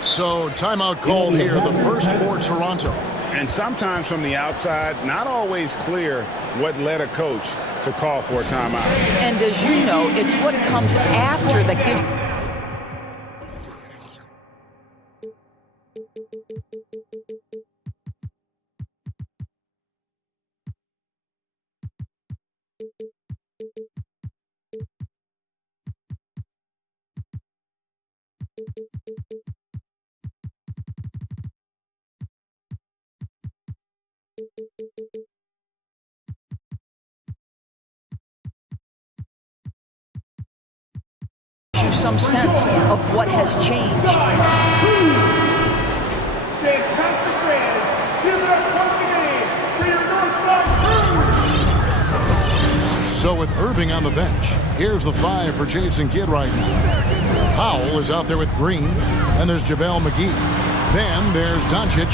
So timeout called here, the first for Toronto. And sometimes from the outside, not always clear what led a coach to call for a timeout. And as you know, it's what comes after that gives... you some sense of what has changed. Fantastic fans, give it up once again for your Northside Crew. So with Irving on the bench, here's the 5 for Jason Kidd right now. Powell is out there with Green, and there's JaVale McGee. Then there's Doncic,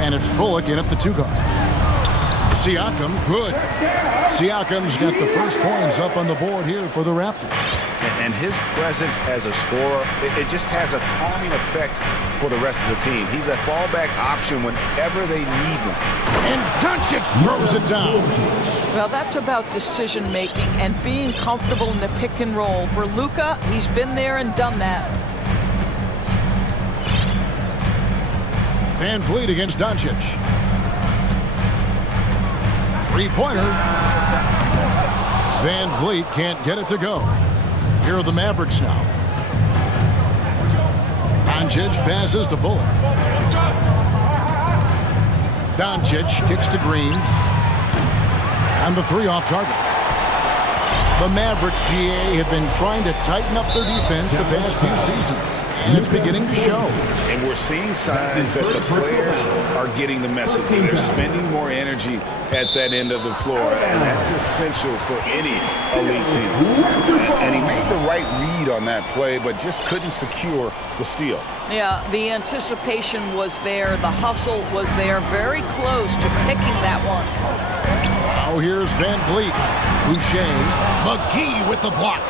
and it's Bullock in at the 2 guard. Siakam, good. Siakam's got the first points up on the board here for the Raptors. And his presence as a scorer, it just has a calming effect for the rest of the team. He's a fallback option whenever they need one. And Doncic throws it down. Well, that's about decision-making and being comfortable in the pick and roll. For Luka, he's been there and done that. Van Vliet against Doncic. Three-pointer. Van Vliet can't get it to go. Here are the Mavericks now. Doncic passes to Bullock. Doncic kicks to Green. And the 3 off target. The Mavericks, GA, have been trying to tighten up their defense the past few seasons. And it's beginning to show. And we're seeing signs that the players are getting the message. They're spending more energy at that end of the floor, and that's essential for any elite team. And he made the right read on that play, but just couldn't secure the steal. Yeah, the anticipation was there. The hustle was there. Very close to picking that one. Now here's Van Vliet. Boucher. McGee with the block.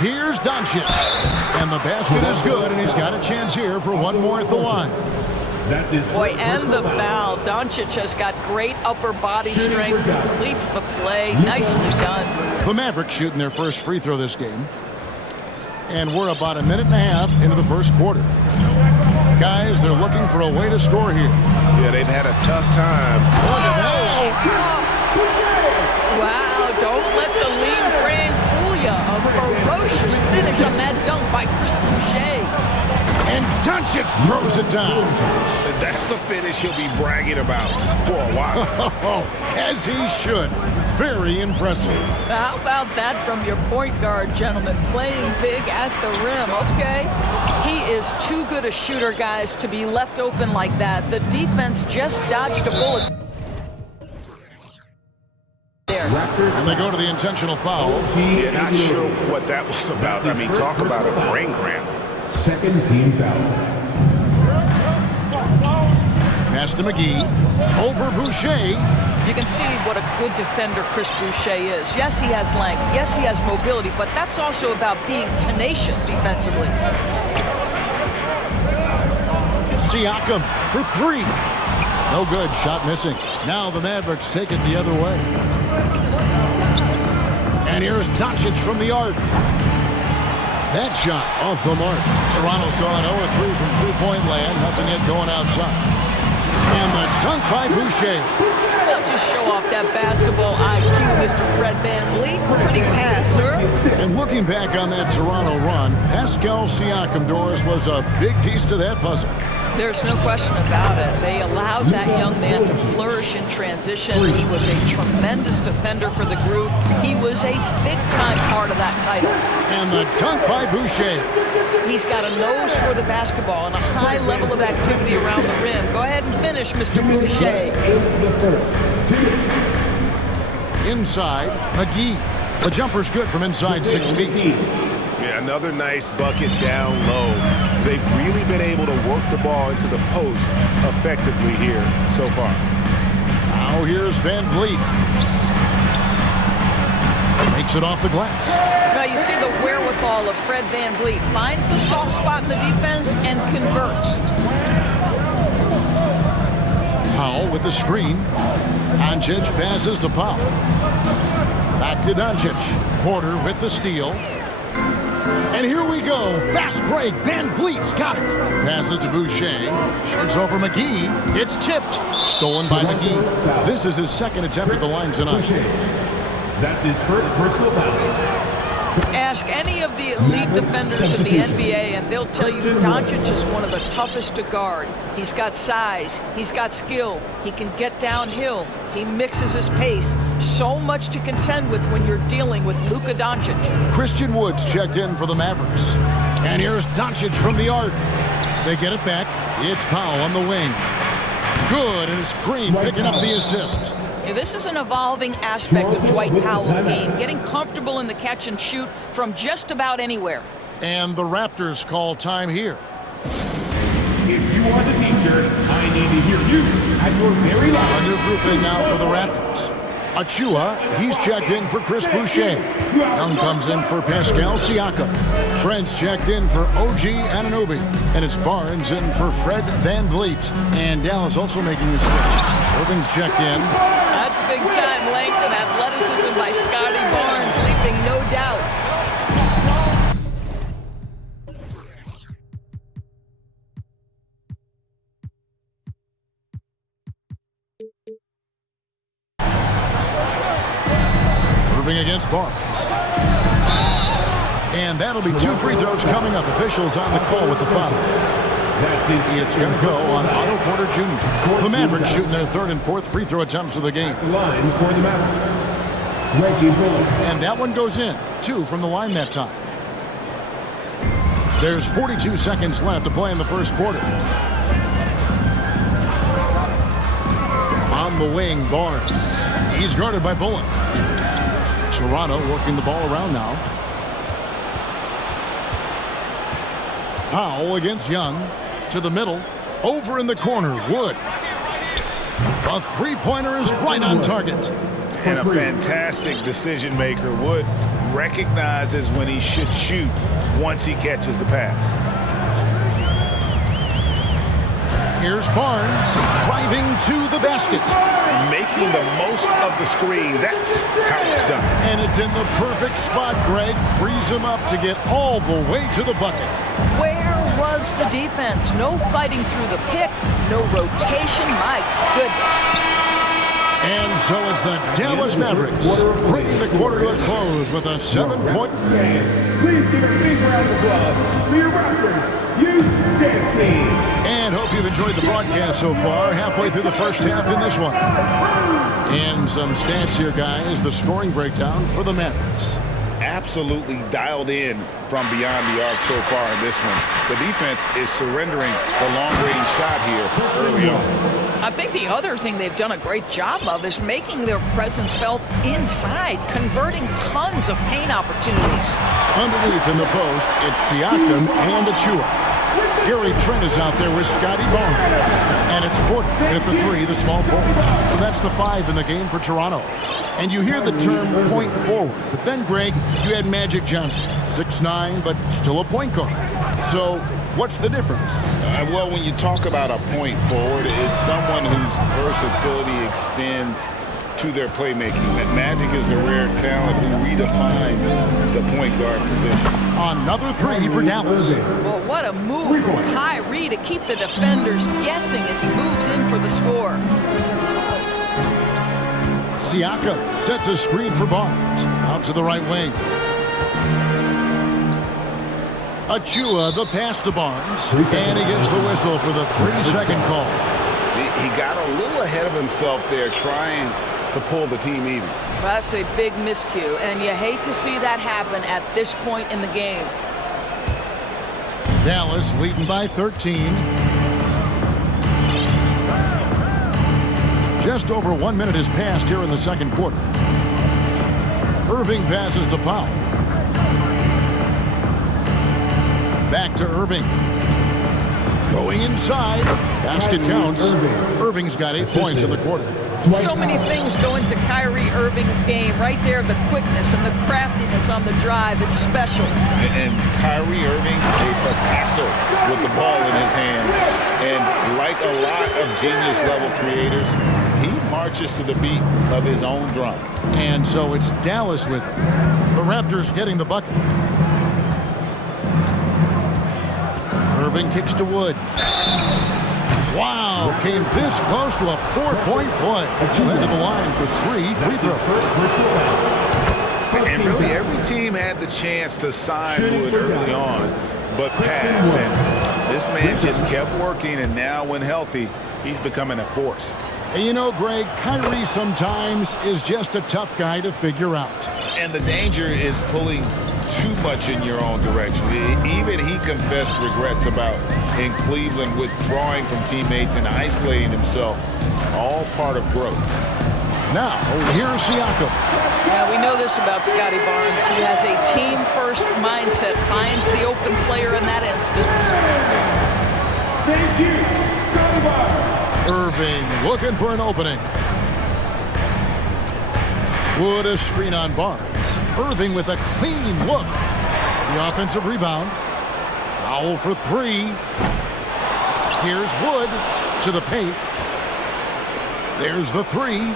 Here's Doncic. And the basket is good, and he's got a chance here for one more at the line. Boy, and the foul. Doncic has got great upper body strength, completes the play. Nicely done. The Mavericks shooting their first free throw this game. And we're about a minute and a half into the first quarter. Guys, they're looking for a way to score here. Yeah, they've had a tough time. Wow, don't let the lean frame fool you. A ferocious finish on that dunk by Chris Boucher. And Doncic throws it down. That's a finish he'll be bragging about for a while. As he should. Very impressive. How about that from your point guard, gentlemen? Playing big at the rim, okay? He is too good a shooter, guys, to be left open like that. The defense just dodged a bullet. There. And they go to the intentional foul. Yeah, not sure what that was about. I mean, talk about a brain cramp. Second team foul. Pass to McGee. Over Boucher. You can see what a good defender Chris Boucher is. Yes, he has length. Yes, he has mobility, but that's also about being tenacious defensively. Siakam for 3. No good. Shot missing. Now the Mavericks take it the other way. And here's Doncic from the arc. That shot off the mark. Toronto's gone 0-3 from three-point land. Nothing yet going outside. And the dunk by Boucher. They'll just show off that basketball IQ, Mr. Fred VanVleet. Pretty pass, sir. And looking back on that Toronto run, Pascal Siakam, Doris, was a big piece to that puzzle. There's no question about it. They allowed that young man to flourish in transition. He was a tremendous defender for the group. He was a big-time part of that title. And the dunk by Boucher. He's got a nose for the basketball and a high level of activity around the rim. Go ahead and finish, Mr. Boucher. Inside, McGee. The jumper's good from inside 6 feet. Yeah, another nice bucket down low. They've really been able to work the ball into the post effectively here so far. Now here's Van Vliet. Makes it off the glass. Well, you see the wherewithal of Fred VanVleet. Finds the soft spot in the defense and converts. Powell with the screen. Doncic passes to Powell. Back to Doncic. Porter with the steal. And here we go. Fast break. VanVleet's got it. Passes to Boucher. Shoots over McGee. It's tipped. Stolen by McGee. This is his second attempt at the line tonight. That's his first personal foul. Ask any of the elite defenders in the NBA and they'll tell you Doncic is one of the toughest to guard. He's got size, he's got skill, he can get downhill, he mixes his pace. So much to contend with when you're dealing with Luka Doncic. Christian Woods checked in for the Mavericks. And here's Doncic from the arc. They get it back. It's Powell on the wing. Good, and it's Green picking up the assist. This is an evolving aspect of Dwight Powell's game, getting comfortable in the catch and shoot from just about anywhere. And the Raptors call time here. If you want a t-shirt, I need to hear you at your very loud. A new grouping now for the Raptors. Achua, he's checked in for Chris Boucher. Young comes in for Pascal Siakam. Trent's checked in for OG Anunoby. And it's Barnes in for Fred VanVleet. And Dallas also making the switch. Irving's checked in. That's big-time length and athleticism by Scotty Barnes, leaving no doubt. Irving against Barnes. And that'll be 2 free throws coming up. Officials on the call with the foul. It's going to go on Otto Porter Jr. The Mavericks shooting their 3rd and 4th free throw attempts of the game. Line for the Mavericks. Reggie Bullock. And that one goes in. 2 from the line that time. There's 42 seconds left to play in the first quarter. On the wing, Barnes. He's guarded by Bullock. Toronto working the ball around now. Powell against Young. To the middle. Over in the corner, Wood. A three-pointer is right on target. And a fantastic decision maker. Wood recognizes when he should shoot once he catches the pass. Here's Barnes driving to the basket. Making the most of the screen. That's how it's done. And it's in the perfect spot. Greg frees him up to get all the way to the bucket. Where was the defense? No fighting through the pick, no rotation. My goodness. And so it's the Dallas Mavericks bringing the quarter to a close with a 7-point. Please give a big round of applause for your Raptors. You dance team. And hope you've enjoyed the broadcast so far. Halfway through the first half in this one. And some stats here, guys. The scoring breakdown for the Mavericks. Absolutely dialed in from beyond the arc so far in this one. The defense is surrendering the long-range shot here early on. I think the other thing they've done a great job of is making their presence felt inside, converting tons of paint opportunities. Underneath in the post, it's Siakam and Achua. Gary Trent is out there with Scotty Barnes. And it's Porter at the 3, the small forward. So that's the 5 in the game for Toronto. And you hear the term point forward. But then, Greg, you had Magic Johnson, 6'9", but still a point guard. So what's the difference? Well, when you talk about a point forward, it's someone whose versatility extends to their playmaking. That Magic is the rare talent who redefined the point guard position. Another 3 for Dallas. Well, what a move from Kyrie to keep the defenders guessing as he moves in for the score. Siakam sets a screen for Barnes. Out to the right wing. Achua, the pass to Barnes. And he gets the whistle for the 3-second call. He got a little ahead of himself there trying to pull the team even. That's a big miscue, and you hate to see that happen at this point in the game. Dallas leading by 13. Just over 1 minute has passed here in the second quarter. Irving passes to Powell. Back to Irving. Going inside. Basket counts. Irving's got 8 points in the quarter. So many things go into Kyrie Irving's game. Right there, the quickness and the craftiness on the drive. It's special. And Kyrie Irving, a Picasso with the ball in his hands. And like a lot of genius-level creators, he marches to the beat of his own drum. And so it's Dallas with it. The Raptors getting the bucket. Irving kicks to Wood. Wow, came this close to a 4-point play. Went to the line for 3 free throws. And really, every team had the chance to sign Wood early on, but passed. And this man just kept working, and now when healthy, he's becoming a force. And you know, Greg, Kyrie sometimes is just a tough guy to figure out. And the danger is pulling too much in your own direction. Even he confessed regrets about in Cleveland withdrawing from teammates and isolating himself. All part of growth. Now, here's Siakam. Yeah, we know this about Scotty Barnes. He has a team-first mindset, finds the open player in that instance. Thank you, Scotty Barnes. Irving looking for an opening. Wood a screen on Barnes. Irving with a clean look. The offensive rebound. Foul for 3. Here's Wood to the paint. There's the 3.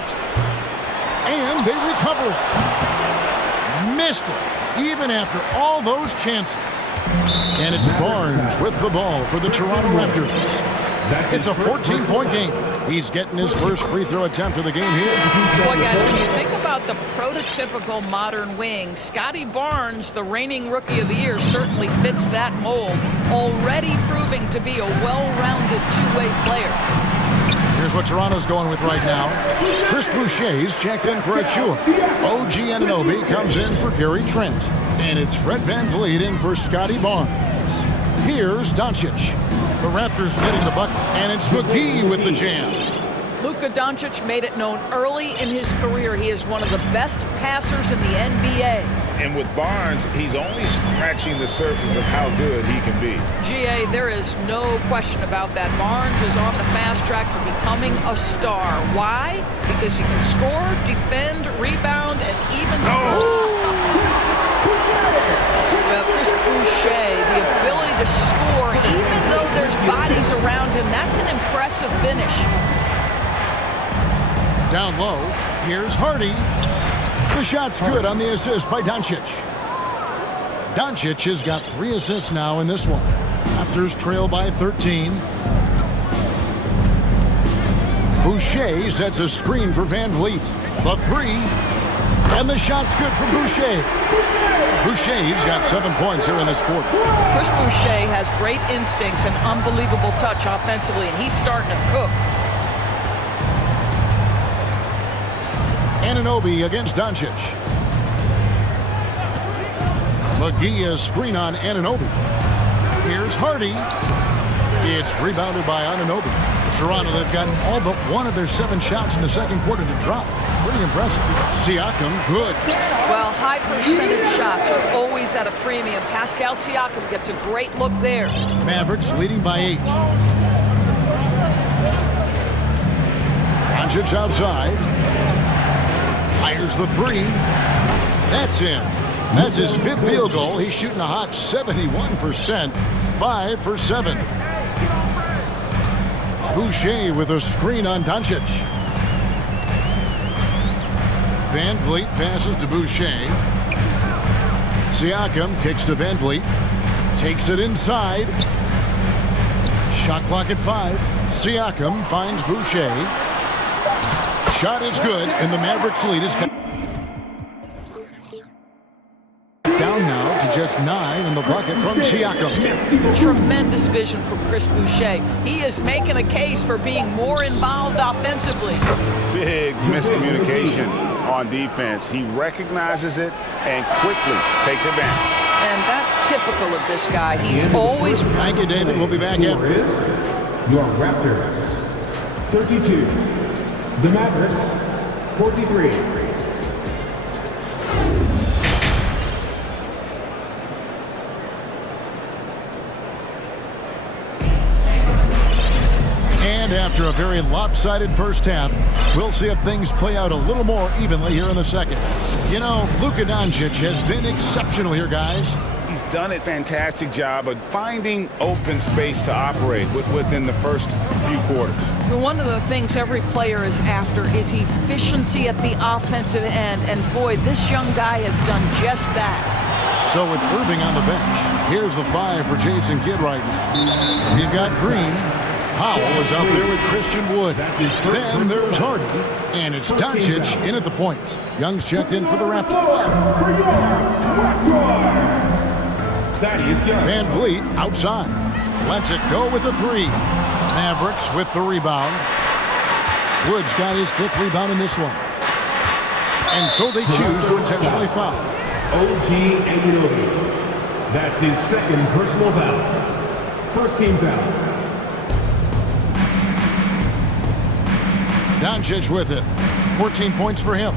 And they recover it. Missed it, even after all those chances. And it's Barnes with the ball for the Toronto Raptors. It's a 14-point game. He's getting his first free throw attempt of the game here. Boy, guys, when you think about the prototypical modern wing, Scotty Barnes, the reigning Rookie of the Year, certainly fits that mold, already proving to be a well-rounded two-way player. Here's what Toronto's going with right now. Chris Boucher's checked in for Achua. OG Anunoby comes in for Gary Trent. And it's Fred VanVleet in for Scotty Barnes. Here's Doncic. The Raptors getting the bucket, and it's McGee with the jam. Luka Doncic made it known early in his career he is one of the best passers in the NBA. And with Barnes, he's only scratching the surface of how good he can be. GA, there is no question about that. Barnes is on the fast track to becoming a star. Why? Because he can score, defend, rebound, and even... Well, Chris Boucher, the ability to score, even though there's bodies around him, that's an impressive finish. Down low, here's Hardy. The shot's good on the assist by Doncic. Doncic has got 3 assists now in this one. Raptors trail by 13. Boucher sets a screen for VanVleet. The 3, and the shot's good from Boucher. Boucher's got 7 points here in this quarter. Chris Boucher has great instincts and unbelievable touch offensively, and he's starting to cook. Anunoby against Doncic. McGee a screen on Anunoby. Here's Hardy. It's rebounded by Anunoby. Toronto, they've gotten all but one of their 7 shots in the second quarter to drop. Pretty impressive. Siakam, good. Well, high percentage shots are always at a premium. Pascal Siakam gets a great look there. Mavericks leading by 8. Doncic outside. Fires the 3. That's in. That's his 5th field goal. He's shooting a hot 71%. 5 for 7. Boucher with a screen on Doncic. VanVleet passes to Boucher. Siakam kicks to VanVleet. Takes it inside. Shot clock at 5. Siakam finds Boucher. Shot is good, and the Mavericks lead is down now to just 9 in the bucket from Siakam. Tremendous vision from Chris Boucher. He is making a case for being more involved offensively. Big miscommunication on defense. He recognizes it and quickly takes advantage. And that's typical of this guy. He's always... Thank you, David. We'll be back after. Your Raptors, 32. The Mavericks, 43. And After a very lopsided first half, we'll see if things play out a little more evenly here in the second. You know, Luka Doncic has been exceptional here, guys. He's done a fantastic job of finding open space to operate within the first few quarters. One of the things every player is after is efficiency at the offensive end, and boy, this young guy has done just that. So with Irving on the bench, here's the 5 for Jason Kidd right now. We've got Green. Powell is out there with Christian Wood. Then there's Harden. And it's Doncic in at the point. Young's checked in for the Raptors. Van Vliet outside. Lets it go with the 3. Mavericks with the rebound. Wood's got his 5th rebound in this one. And so they choose to intentionally foul. OG Anunoby. That's his 2nd personal foul. First team foul. Doncic with it. 14 points for him.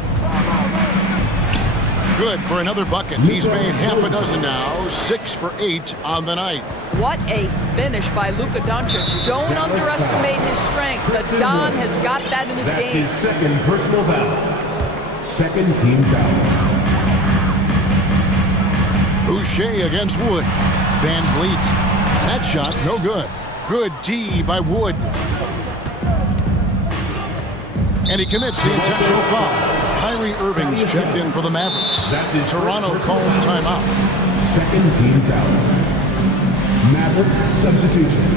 Good for another bucket. He's made half a dozen now. 6 for 8 on the night. What a finish by Luka Doncic. Don't underestimate his strength, but Don has got that in his game. That's his 2nd personal foul. 2nd team foul. Boucher against Wood. Van Vliet. That shot, no good. Good D by Wood. And he commits the intentional foul. Kyrie Irving's checked in for the Mavericks. Toronto calls timeout. 2nd team foul. Mavericks substitution.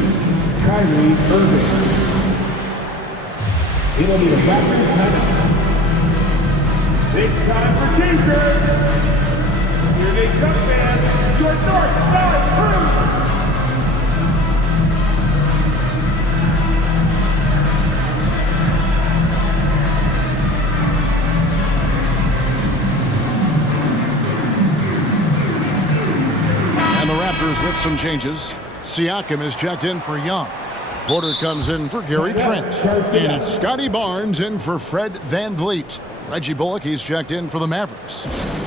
Kyrie Irving. It'll be the Mavericks timeout. It's time for T-shirts. Here they come, man. Your North Side Crew. And the Raptors with some changes. Siakam is checked in for Young. Porter comes in for Gary Trent. And it's Scotty Barnes in for Fred Van Vliet. Reggie Bullock, he's checked in for the Mavericks.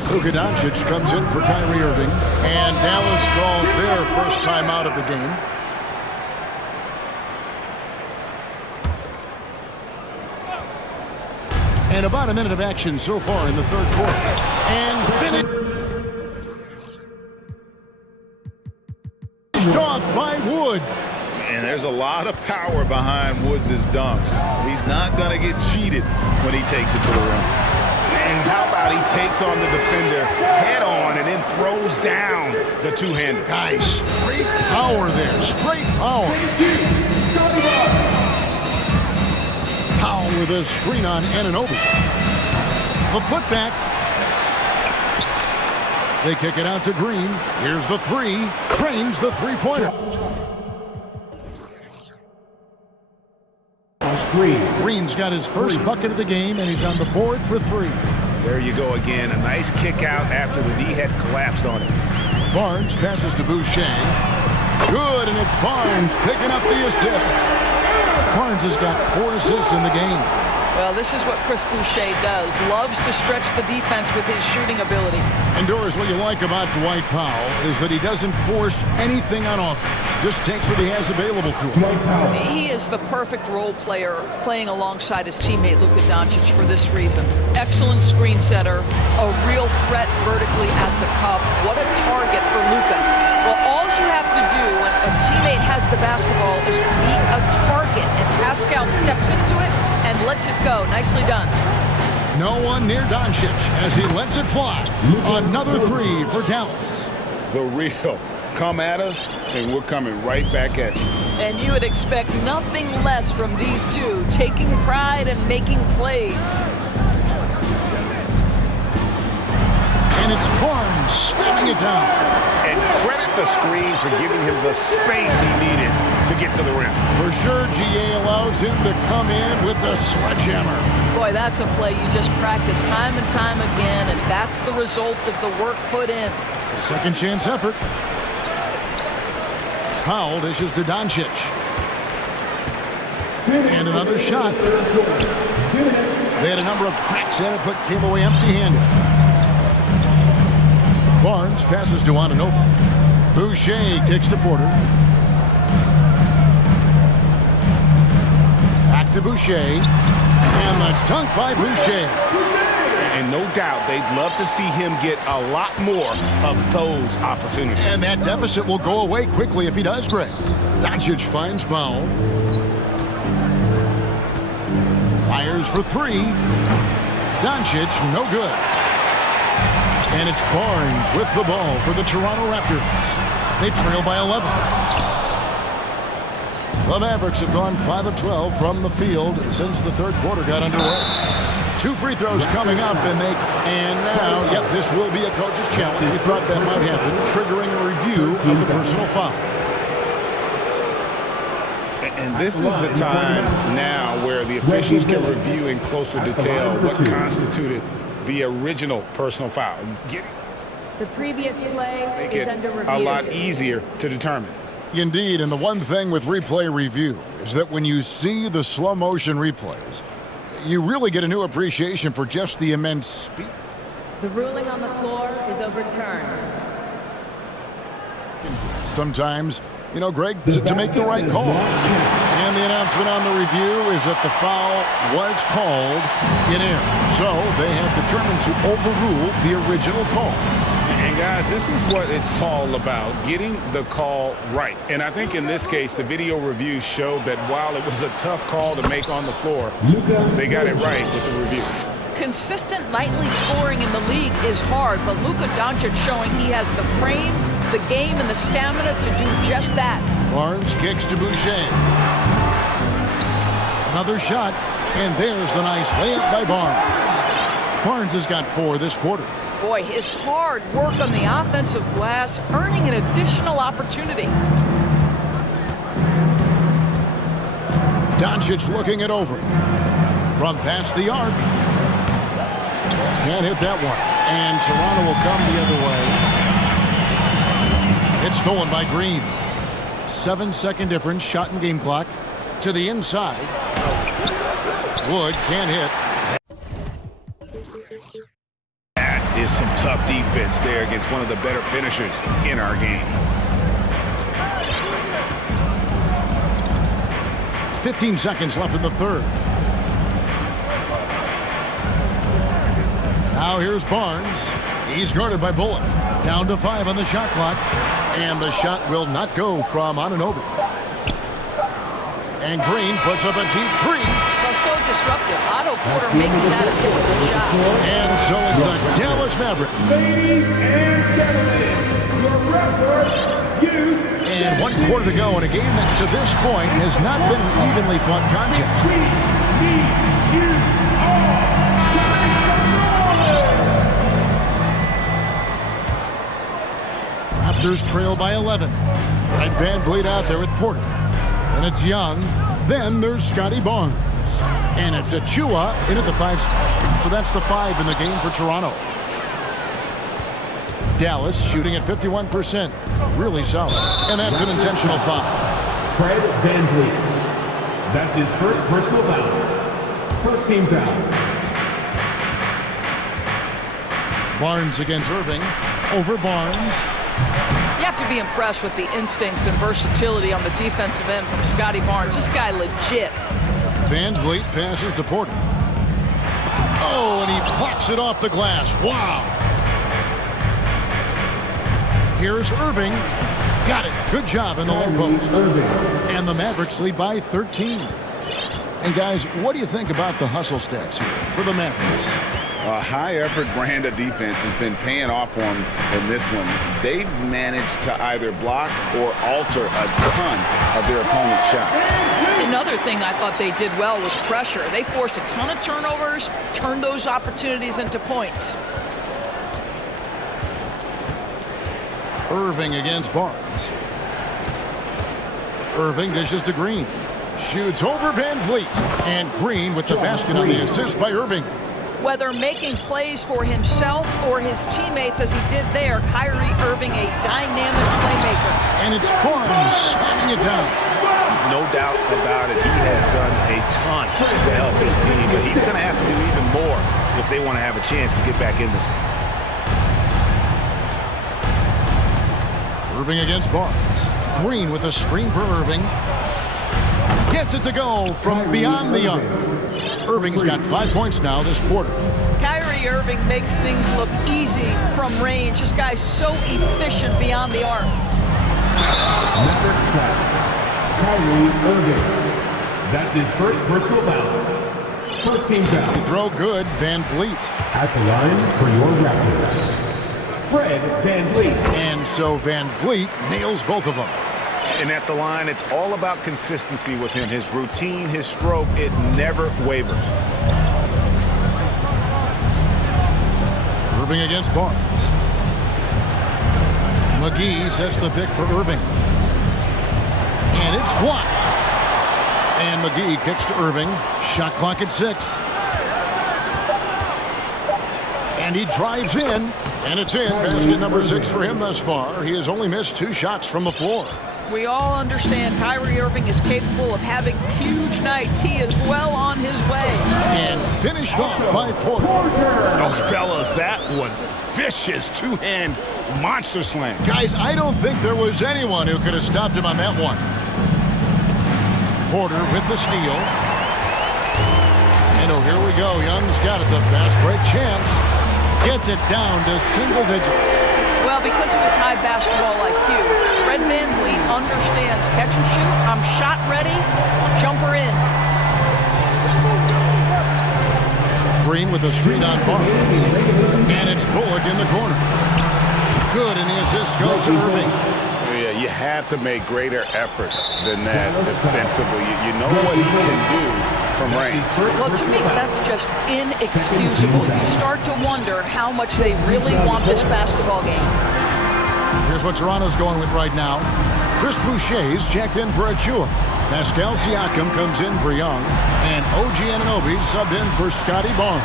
Luka Doncic comes in for Kyrie Irving. And Dallas calls their first time out of the game. And about a minute of action so far in the third quarter. And finished off by Wood. And there's a lot of power behind Woods' dunks. He's not going to get cheated when he takes it to the rim. And how about he takes on the defender head on and then throws down the two-hander. Guys, straight power there. Straight power. Powell with a screen on Anunoby. The putback. They kick it out to Green. Here's the 3. Cranes the three-pointer. Green's got his first bucket of the game, and he's on the board for 3. There you go again. A nice kick out after the knee had collapsed on him. Barnes passes to Boucher. Good, and it's Barnes picking up the assist. Barnes has got 4 assists in the game. Well, this is what Chris Boucher does. Loves to stretch the defense with his shooting ability. And Doris, what you like about Dwight Powell is that he doesn't force anything on offense. Just takes what he has available to him. He is the perfect role player playing alongside his teammate Luka Doncic for this reason. Excellent screen setter, a real threat vertically at the cup. What a target for Luka. Well, all you have to do when a teammate has the basketball is be a target, and Pascal steps into it and lets it go. Nicely done. No one near Doncic as he lets it fly. Another 3 for Dallas. The real. Come at us, and we're coming right back at you. And you would expect nothing less from these two, taking pride and making plays. And it's Barnes slamming it down. And credit the screen for giving him the space he needed to get to the rim. For sure, GA allows him to come in with the sledgehammer. Boy, that's a play you just practice time and time again, and that's the result of the work put in. Second chance effort. Powell dishes to Doncic. And another shot. They had a number of cracks at it, but came away empty-handed. Barnes passes to Anunoby. Boucher kicks to Porter. Back to Boucher. And the dunk by Boucher. And no doubt they'd love to see him get a lot more of those opportunities. And that deficit will go away quickly if he does, Greg. Doncic finds Powell. Fires for three. Doncic, no good. And it's Barnes with the ball for the Toronto Raptors. They trail by 11. The Mavericks have gone 5 of 12 from the field since the third quarter got underway. 2 free throws coming up, and now, yep, this will be a coach's challenge. We thought that might happen, triggering a review of the personal foul. And this is the time now where the officials can review in closer detail what constituted the original personal foul. The previous play Make is it under review. a lot easier to determine. Indeed, and the one thing with replay review is that when you see the slow motion replays, you really get a new appreciation for just the immense speed. The ruling on the floor is overturned. Sometimes, you know, Greg, to make the right call. And the announcement on the review is that the foul was called in air. So they have determined to overrule the original call. And guys, this is what it's all about, getting the call right. And I think in this case, the video review showed that while it was a tough call to make on the floor, they got it right with the review. Consistent nightly scoring in the league is hard, but Luka Doncic showing he has the frame, the game, and the stamina to do just that. Barnes kicks to Boucher. Another shot, and there's the nice layup by Barnes. Barnes has got 4 this quarter. Boy, his hard work on the offensive glass, earning an additional opportunity. Doncic looking it over. From past the arc. Can't hit that one. And Toronto will come the other way. It's stolen by Green. 7-second difference, shot and game clock. To the inside. Wood can't hit. That is some tough defense there against one of the better finishers in our game. 15 seconds left in the third. Now here's Barnes. He's guarded by Bullock. Down to 5 on the shot clock. And the shot will not go from Anunoby. And Green puts up a deep 3. Well, so disruptive. Otto Porter making that a difficult shot. And so it's the Dallas Mavericks. Ladies and gentlemen, your referee, And 1 quarter to go in a game that to this point has not been an evenly fought contest. we need you all. Raptors trail by 11. And Van Vliet out there with Porter. And it's Young. Then there's Scotty Barnes. And it's Achua in at the 5 spot. So that's the 5 in the game for Toronto. Dallas shooting at 51%. Really solid. And that's an intentional foul. Fred Van Vliet. That's his first personal foul. First team foul. Barnes against Irving. Over Barnes. You have to be impressed with the instincts and versatility on the defensive end from Scotty Barnes. This guy legit. Van Vliet passes to Porter. Oh, and he blocks it off the glass. Wow. Here's Irving. Got it. Good job in the low post. And the Mavericks lead by 13. And guys, what do you think about the hustle stats here for the Mavericks? A high-effort brand of defense has been paying off for them in this one. They've managed to either block or alter a ton of their opponent's shots. Another thing I thought they did well was pressure. They forced a ton of turnovers, turned those opportunities into points. Irving against Barnes. Irving dishes to Green. Shoots over Van Vliet. And Green with the basket on the assist by Irving. Whether making plays for himself or his teammates as he did there, Kyrie Irving, a dynamic playmaker. And it's Barnes slapping it down. No doubt about it. He has done a ton to help his team, but he's going to have to do even more if they want to have a chance to get back in this one. Irving against Barnes. Green with a screen for Irving. Gets it to go from beyond the arc. Irving's got 5 points now this quarter. Kyrie Irving makes things look easy from range. This guy's so efficient beyond the arc. Mavericks foul. Kyrie Irving. That's his first personal foul. First team foul. Throw good, Van Vliet. At the line for your Raptors, Fred Van Vliet. And so Van Vliet nails both of them. And at the line, it's all about consistency with him. His routine, his stroke, it never wavers. Irving against Barnes. McGee sets the pick for Irving. And it's blocked. And McGee kicks to Irving. Shot clock at 6. And he drives in. And it's in. Basket number 6 for him thus far. He has only missed 2 shots from the floor. We all understand Kyrie Irving is capable of having huge nights. He is well on his way. And finished off by Porter. Oh, fellas, that was vicious two-hand monster slam. Guys, I don't think there was anyone who could have stopped him on that one. Porter with the steal. And oh, here we go. Young's got it. The fast break chance. Gets it down to single digits. Well, because of his high basketball IQ, Fred Van Vliet understands catch and shoot. I'm shot ready. Jumper in. Green with the screen on Barnes. And it's Bullock in the corner. Good, and the assist goes to Irving. Yeah, you have to make greater effort than that defensively. You know what he can do from range. Well, to me, that's just inexcusable. You start to wonder how much they really want this basketball game. Here's what Toronto's going with right now. Chris Boucher's checked in for Achua. Pascal Siakam comes in for Young. And OG Anunoby subbed in for Scotty Barnes.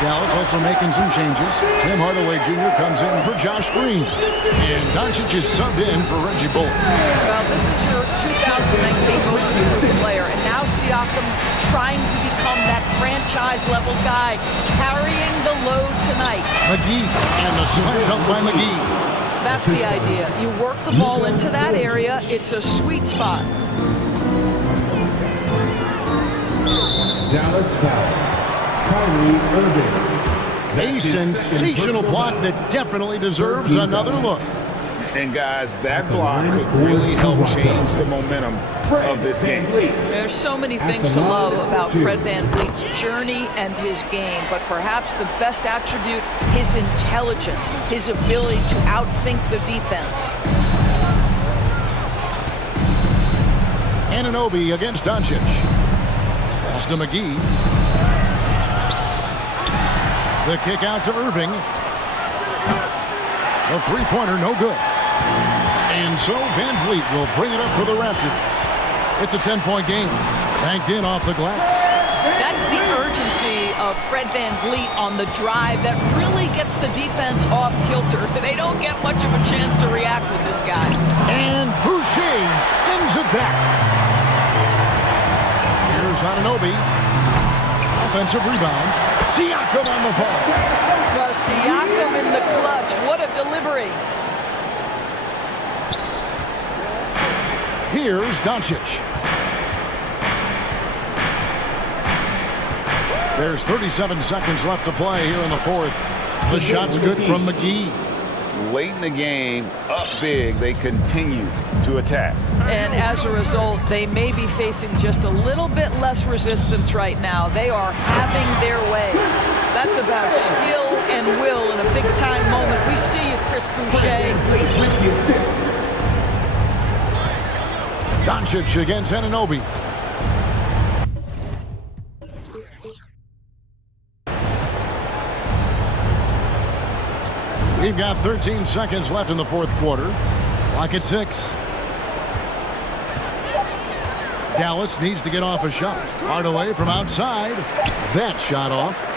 Dallas also making some changes. Tim Hardaway Jr. comes in for Josh Green. And Doncic is subbed in for Reggie Bullock. Well, this is your 2019 most improved player. And now Siakam trying to become that franchise-level guy, carrying the load tonight. McGee, and the slam dunk by McGee. That's the idea. You work the ball into that area. It's a sweet spot. Dallas foul. Kyrie Irving. A sensational block that definitely deserves another look. And guys, that block could really help change the momentum of this game. There's so many things to love about Fred Van Vliet's journey and his game, but perhaps the best attribute, his intelligence, his ability to outthink the defense. Anunoby against Doncic. Pass to McGee. The kick out to Irving. The three-pointer, no good. And so Van Vliet will bring it up for the Raptors. It's a 10-point game. Banked in off the glass. That's the urgency of Fred Van Vliet on the drive that really gets the defense off kilter. They don't get much of a chance to react with this guy. And Boucher sends it back. Here's Anunoby. Offensive rebound. Siakam on the ball. Well, Siakam in the clutch. What a delivery. Here's Doncic. There's 37 seconds left to play here in the fourth. The shot's good from McGee. Late in the game, up big, they continue to attack. And as a result, they may be facing just a little bit less resistance right now. They are having their way. That's about skill and will in a big-time moment. We see you, Chris Boucher. Doncic against Anunoby. We've got 13 seconds left in the fourth quarter. Clock at 6. Dallas needs to get off a shot. Hardaway from outside. That shot off.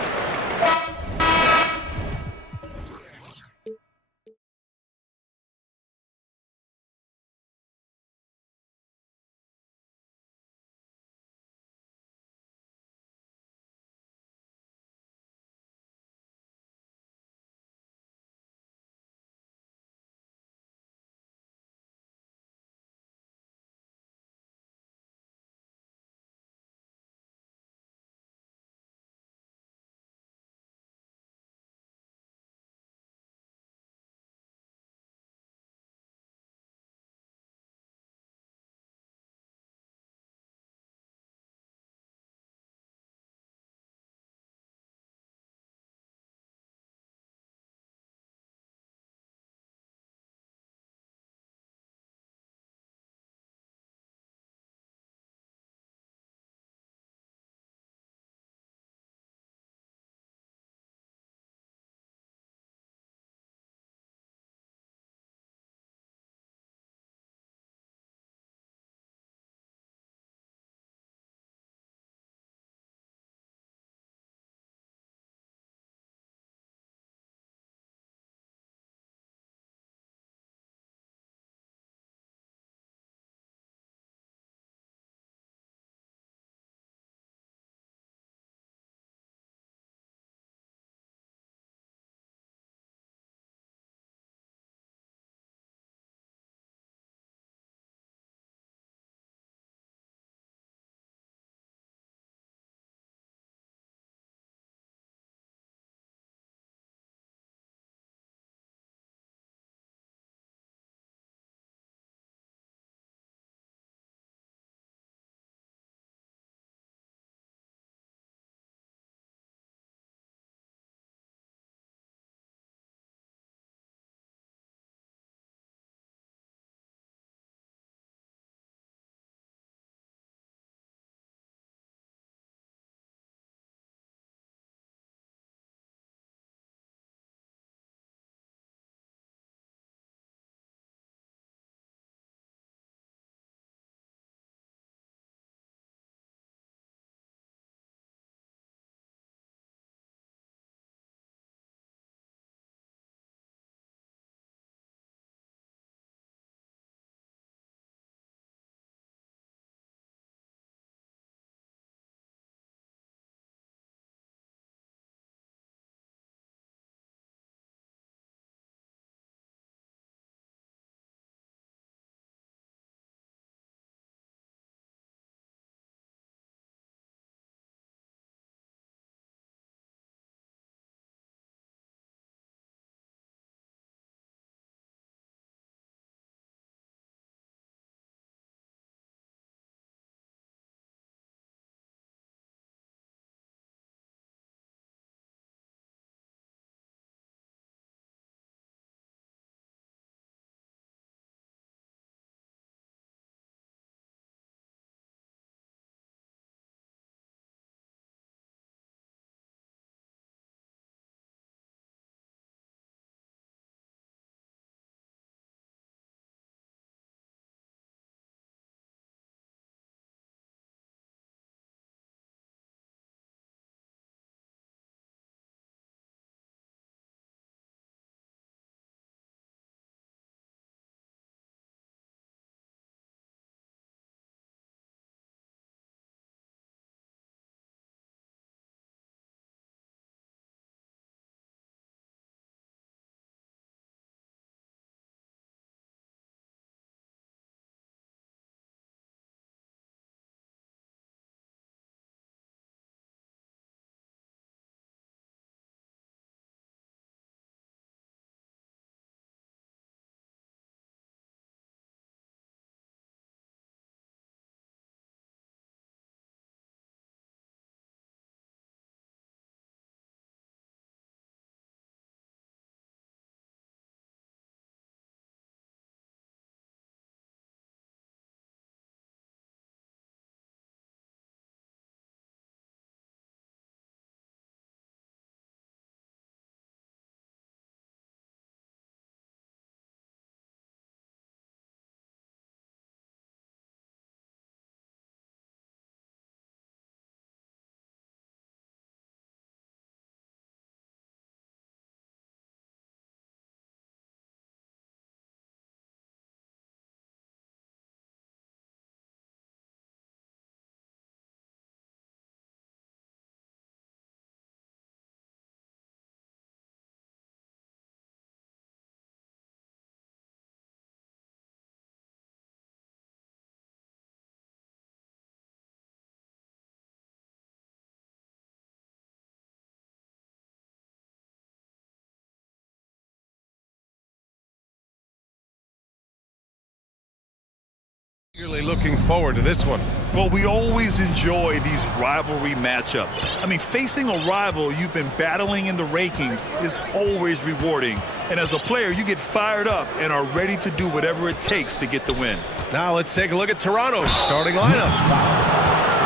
Eagerly looking forward to this one. Well, we always enjoy these rivalry matchups. I mean, facing a rival you've been battling in the rankings is always rewarding. And as a player, you get fired up and are ready to do whatever it takes to get the win. Now let's take a look at Toronto's starting lineup.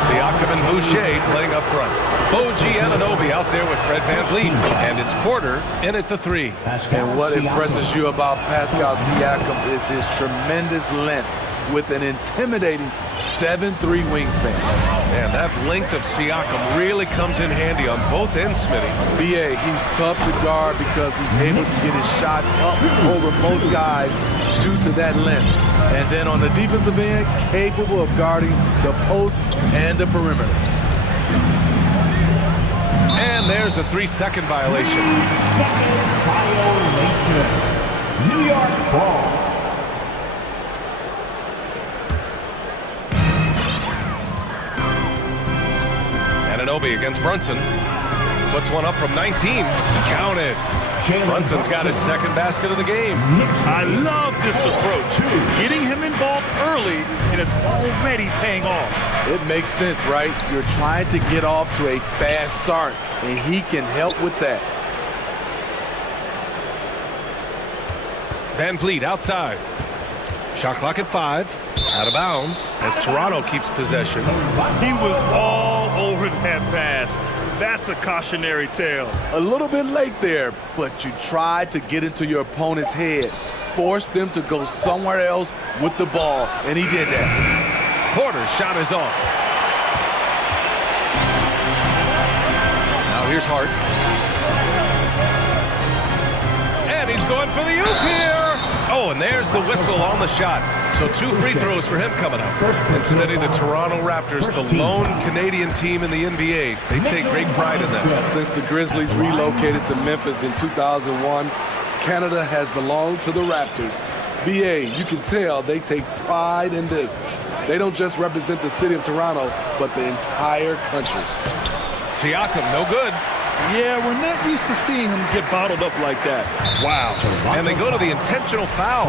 Siakam and Boucher playing up front. Foji Anunoby out there with Fred VanVleet. And it's Porter in at the 3. And what impresses you about Pascal Siakam is his tremendous length with an intimidating 7'3" wingspan. Man, that length of Siakam really comes in handy on both ends, Smitty. BA, he's tough to guard because he's able to get his shots up over most guys due to that length. And then on the defensive end, capable of guarding the post and the perimeter. And there's a 3-second violation. Second violation. New York ball. Anunoby against Brunson. Puts one up from 19. Counted. Brunson's got his second basket of the game. I love this approach. Getting him involved early, and it's already paying off. It makes sense, right? You're trying to get off to a fast start, and he can help with that. VanVleet outside. Shot clock at 5. Out of bounds as Toronto keeps possession. He was all over that pass. That's a cautionary tale. A little bit late there, but you tried to get into your opponent's head. Force them to go somewhere else with the ball, and he did that. Porter's shot is off. Now here's Hart. And he's going for the oop here. Oh, and there's the whistle on the shot. So 2 free throws for him coming up. And Smitty, the Toronto Raptors, the lone Canadian team in the NBA. They take great pride in that. Since the Grizzlies relocated to Memphis in 2001, Canada has belonged to the Raptors. BA, you can tell they take pride in this. They don't just represent the city of Toronto, but the entire country. Siakam, no good. Yeah, we're not used to seeing him get bottled up like that. Wow. And they go to the intentional foul.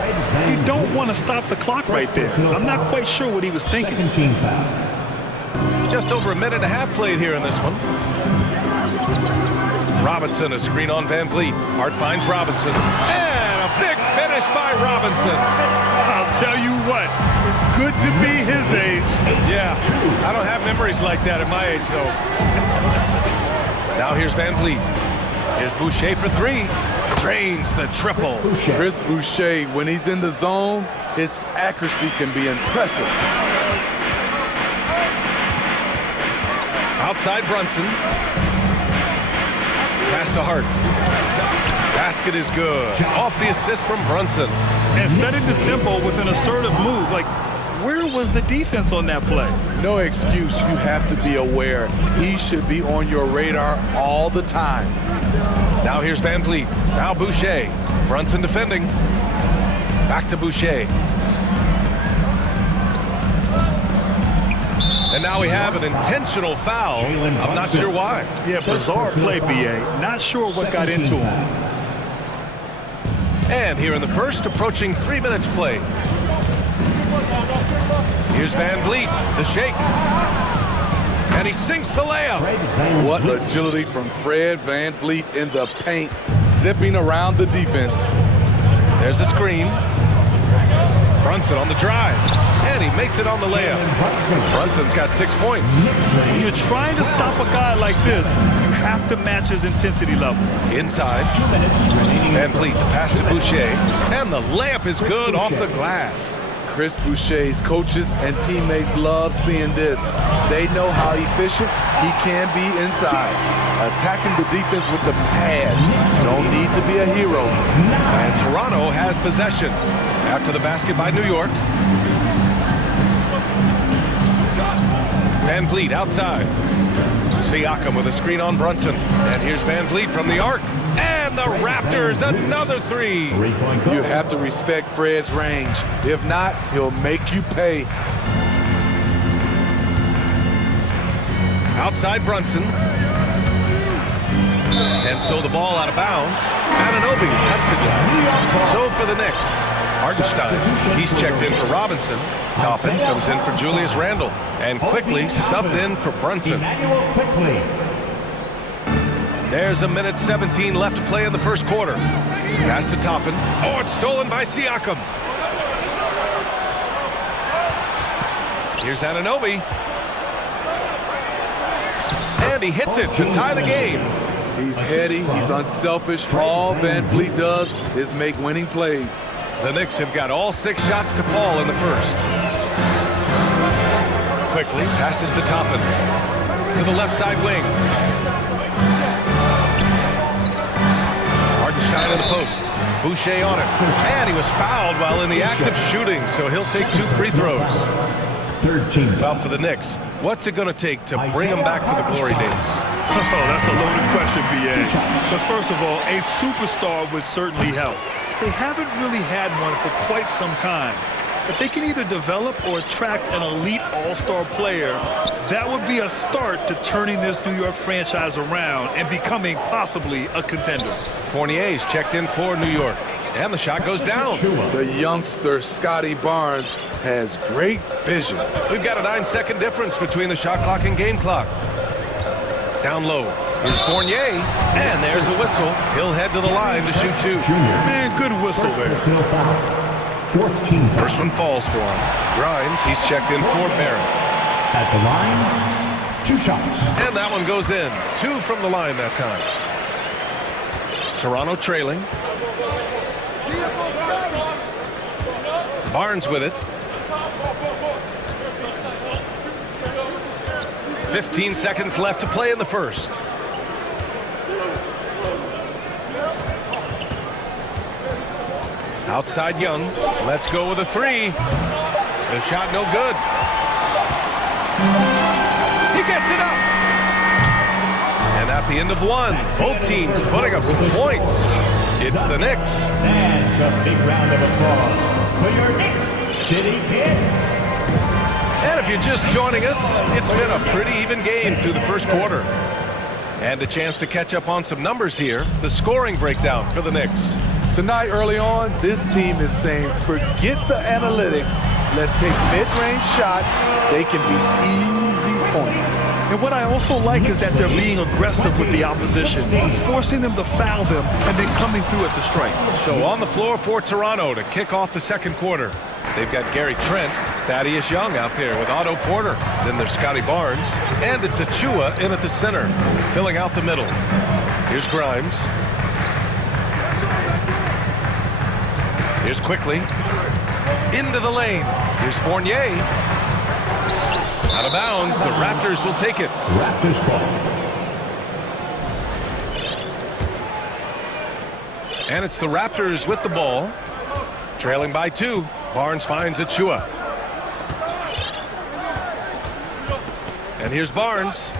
You don't want to stop the clock right there. I'm not quite sure what he was thinking. Just over a minute and a half played here in this one. Robinson, a screen on VanVleet. Hart finds Robinson. And a big finish by Robinson. I'll tell you what, it's good to be his age. Yeah, I don't have memories like that at my age, though. Now here's VanVleet. Here's Boucher for 3. Drains the triple. Chris Boucher, when he's in the zone, his accuracy can be impressive. Outside Brunson. Pass to Hart. Basket is good. Off the assist from Brunson. And setting the tempo with an assertive move. Like, where was the defense on that play? No excuse. You have to be aware. He should be on your radar all the time. Now here's VanVleet. Now Boucher. Brunson defending. Back to Boucher. And now we have an intentional foul. I'm not sure why. Yeah, bizarre play, BA. Not sure what got into him. And here in the first, approaching 3 minutes play. Here's VanVleet, the shake. And he sinks the layup. What agility from Fred VanVleet in the paint, zipping around the defense. There's a screen. Brunson on the drive. And he makes it on the layup. Brunson's got 6 points. When you're trying to stop a guy like this, you have to match his intensity level. Inside. VanVleet, the pass to Boucher. And the layup is good off the glass. Chris Boucher's coaches and teammates love seeing this. They know how efficient he can be inside. Attacking the defense with the pass. Don't need to be a hero. And Toronto has possession after the basket by New York. VanVleet outside. Siakam with a screen on Brunson. And here's VanVleet from the arc. And the Raptors, another 3. You have to respect Fred's range. If not, he'll make you pay. Outside Brunson. And so the ball out of bounds. Anunoby touched the glass. So for the Knicks, Hartenstein, he's checked in for Robinson. Toppin comes in for Julius Randle. And quickly subbed in for Brunson. There's a minute 17 left to play in the first quarter. Pass to Toppin. Oh, it's stolen by Siakam. Here's Anunoby. And he hits it to tie the game. He's heady, he's unselfish. All Van Vliet does is make winning plays. The Knicks have got all 6 shots to fall in the first. Quickly passes to Toppin. To the left side wing. Hartenstein in the post. Boucher on him. And he was fouled while in the act of shooting, so he'll take 2 free throws. Third team foul for the Knicks. What's it going to take to bring them back to the glory days? Oh, that's a loaded question, B.A. But first of all, a superstar would certainly help. They haven't really had one for quite some time. If they can either develop or attract an elite all-star player, that would be a start to turning this New York franchise around and becoming possibly a contender. Fournier's checked in for New York. And the shot goes down. The youngster, Scotty Barnes, has great vision. We've got a 9-second difference between the shot clock and game clock. Down low. Here's Fournier. And there's a whistle. He'll head to the line to shoot 2. Man, good whistle there. First one falls for him. Grimes, he's checked in for Barrett. At the line, 2 shots. And that one goes in. 2 from the line that time. Toronto trailing. Barnes with it. 15 seconds left to play in the first. Outside Young. Let's go with a 3. The shot no good. He gets it up. And at the end of 1, both teams putting up some points. It's the Knicks. And a big round of applause for your Knicks City Kids. And if you're just joining us, it's been a pretty even game through the first quarter. And a chance to catch up on some numbers here. The scoring breakdown for the Knicks. Tonight, early on, this team is saying, forget the analytics. Let's take mid-range shots. They can be easy points. And what I also like is that they're being aggressive with the opposition, forcing them to foul them and then coming through at the stripe. So on the floor for Toronto to kick off the second quarter. They've got Gary Trent, Thaddeus Young out there with Otto Porter. Then there's Scotty Barnes. And it's Achua in at the center, filling out the middle. Here's Grimes. Here's Quickly. Into the lane. Here's Fournier. Out of bounds. The Raptors will take it. Raptors ball. And it's the Raptors with the ball. Trailing by 2. Barnes finds Achua. And here's Barnes.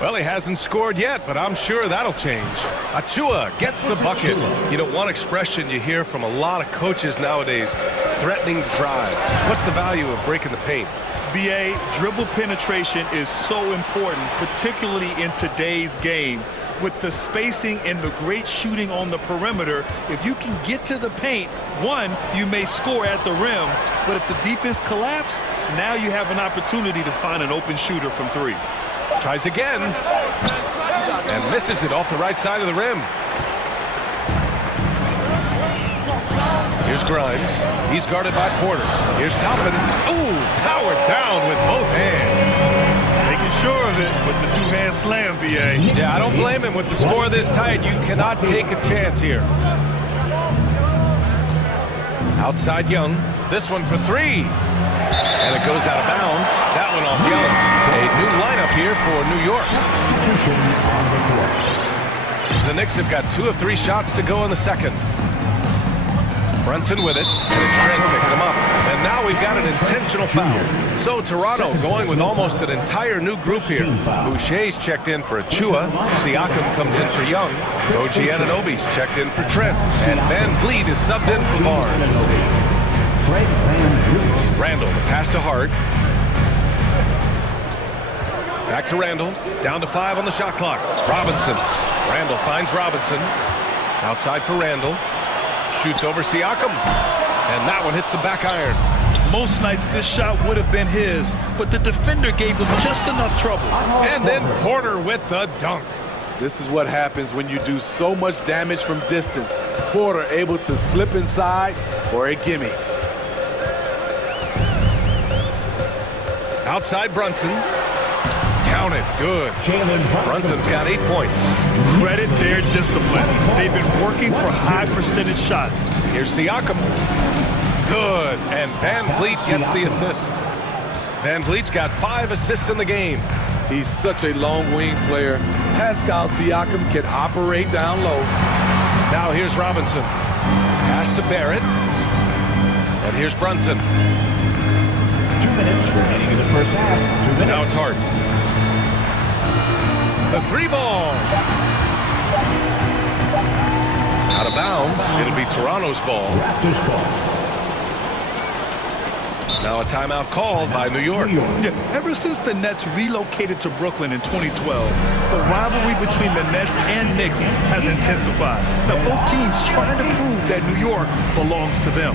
Well, he hasn't scored yet, but I'm sure that'll change. Achua gets the bucket. You know, one expression you hear from a lot of coaches nowadays, threatening drive. What's the value of breaking the paint? BA, dribble penetration is so important, particularly in today's game. With the spacing and the great shooting on the perimeter, if you can get to the paint, 1, you may score at the rim, but if the defense collapses, now you have an opportunity to find an open shooter from 3. Tries again. And misses it off the right side of the rim. Here's Grimes. He's guarded by Porter. Here's Toppin. Ooh, powered down with both hands. Making sure of it with the 2-hand slam, BA. Yeah, I don't blame him with the score this tight. You cannot take a chance here. Outside Young. This one for 3. And it goes out of bounds. That one off Young. A new lineup here for New York. The Knicks have got 2 of 3 shots to go in the second. Brunson with it, and it's Trent picking him up. And now we've got an intentional foul. So Toronto going with almost an entire new group here. Boucher's checked in for Achua. Siakam comes in for Young. OG Anunoby's checked in for Trent. And Van Vliet is subbed in for Barnes. Randle, the pass to Hart. Back to Randle. Down to 5 on the shot clock. Robinson. Randle finds Robinson. Outside for Randle. Shoots over Siakam. And that one hits the back iron. Most nights this shot would have been his, but the defender gave him just enough trouble. And then Porter with the dunk. This is what happens when you do so much damage from distance. Porter able to slip inside for a gimme. Outside Brunson. Counted. Good. Brunson's got 8 points. Credit their discipline. They've been working for high percentage shots. Here's Siakam. Good. And Van Vliet gets the assist. Van Vliet's got 5 assists in the game. He's such a long wing player. Pascal Siakam can operate down low. Now here's Robinson. Pass to Barrett. And here's Brunson. 2 minutes remaining in the first half. 2 minutes. Now it's Hart. The 3 ball. Out of bounds. It'll be Toronto's ball. Raptors ball. Now a timeout called by New York. Yeah, ever since the Nets relocated to Brooklyn in 2012, the rivalry between the Nets and Knicks has intensified. Now both teams trying to prove that New York belongs to them.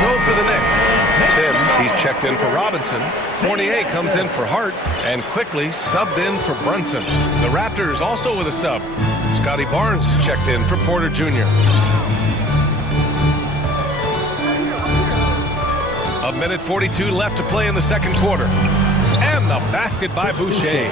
So for the Knicks, Sims, he's checked in for Robinson. Fournier comes in for Hart and quickly subbed in for Brunson. The Raptors also with a sub. Scotty Barnes checked in for Porter Jr. A minute 42 left to play in the second quarter. And the basket by Boucher.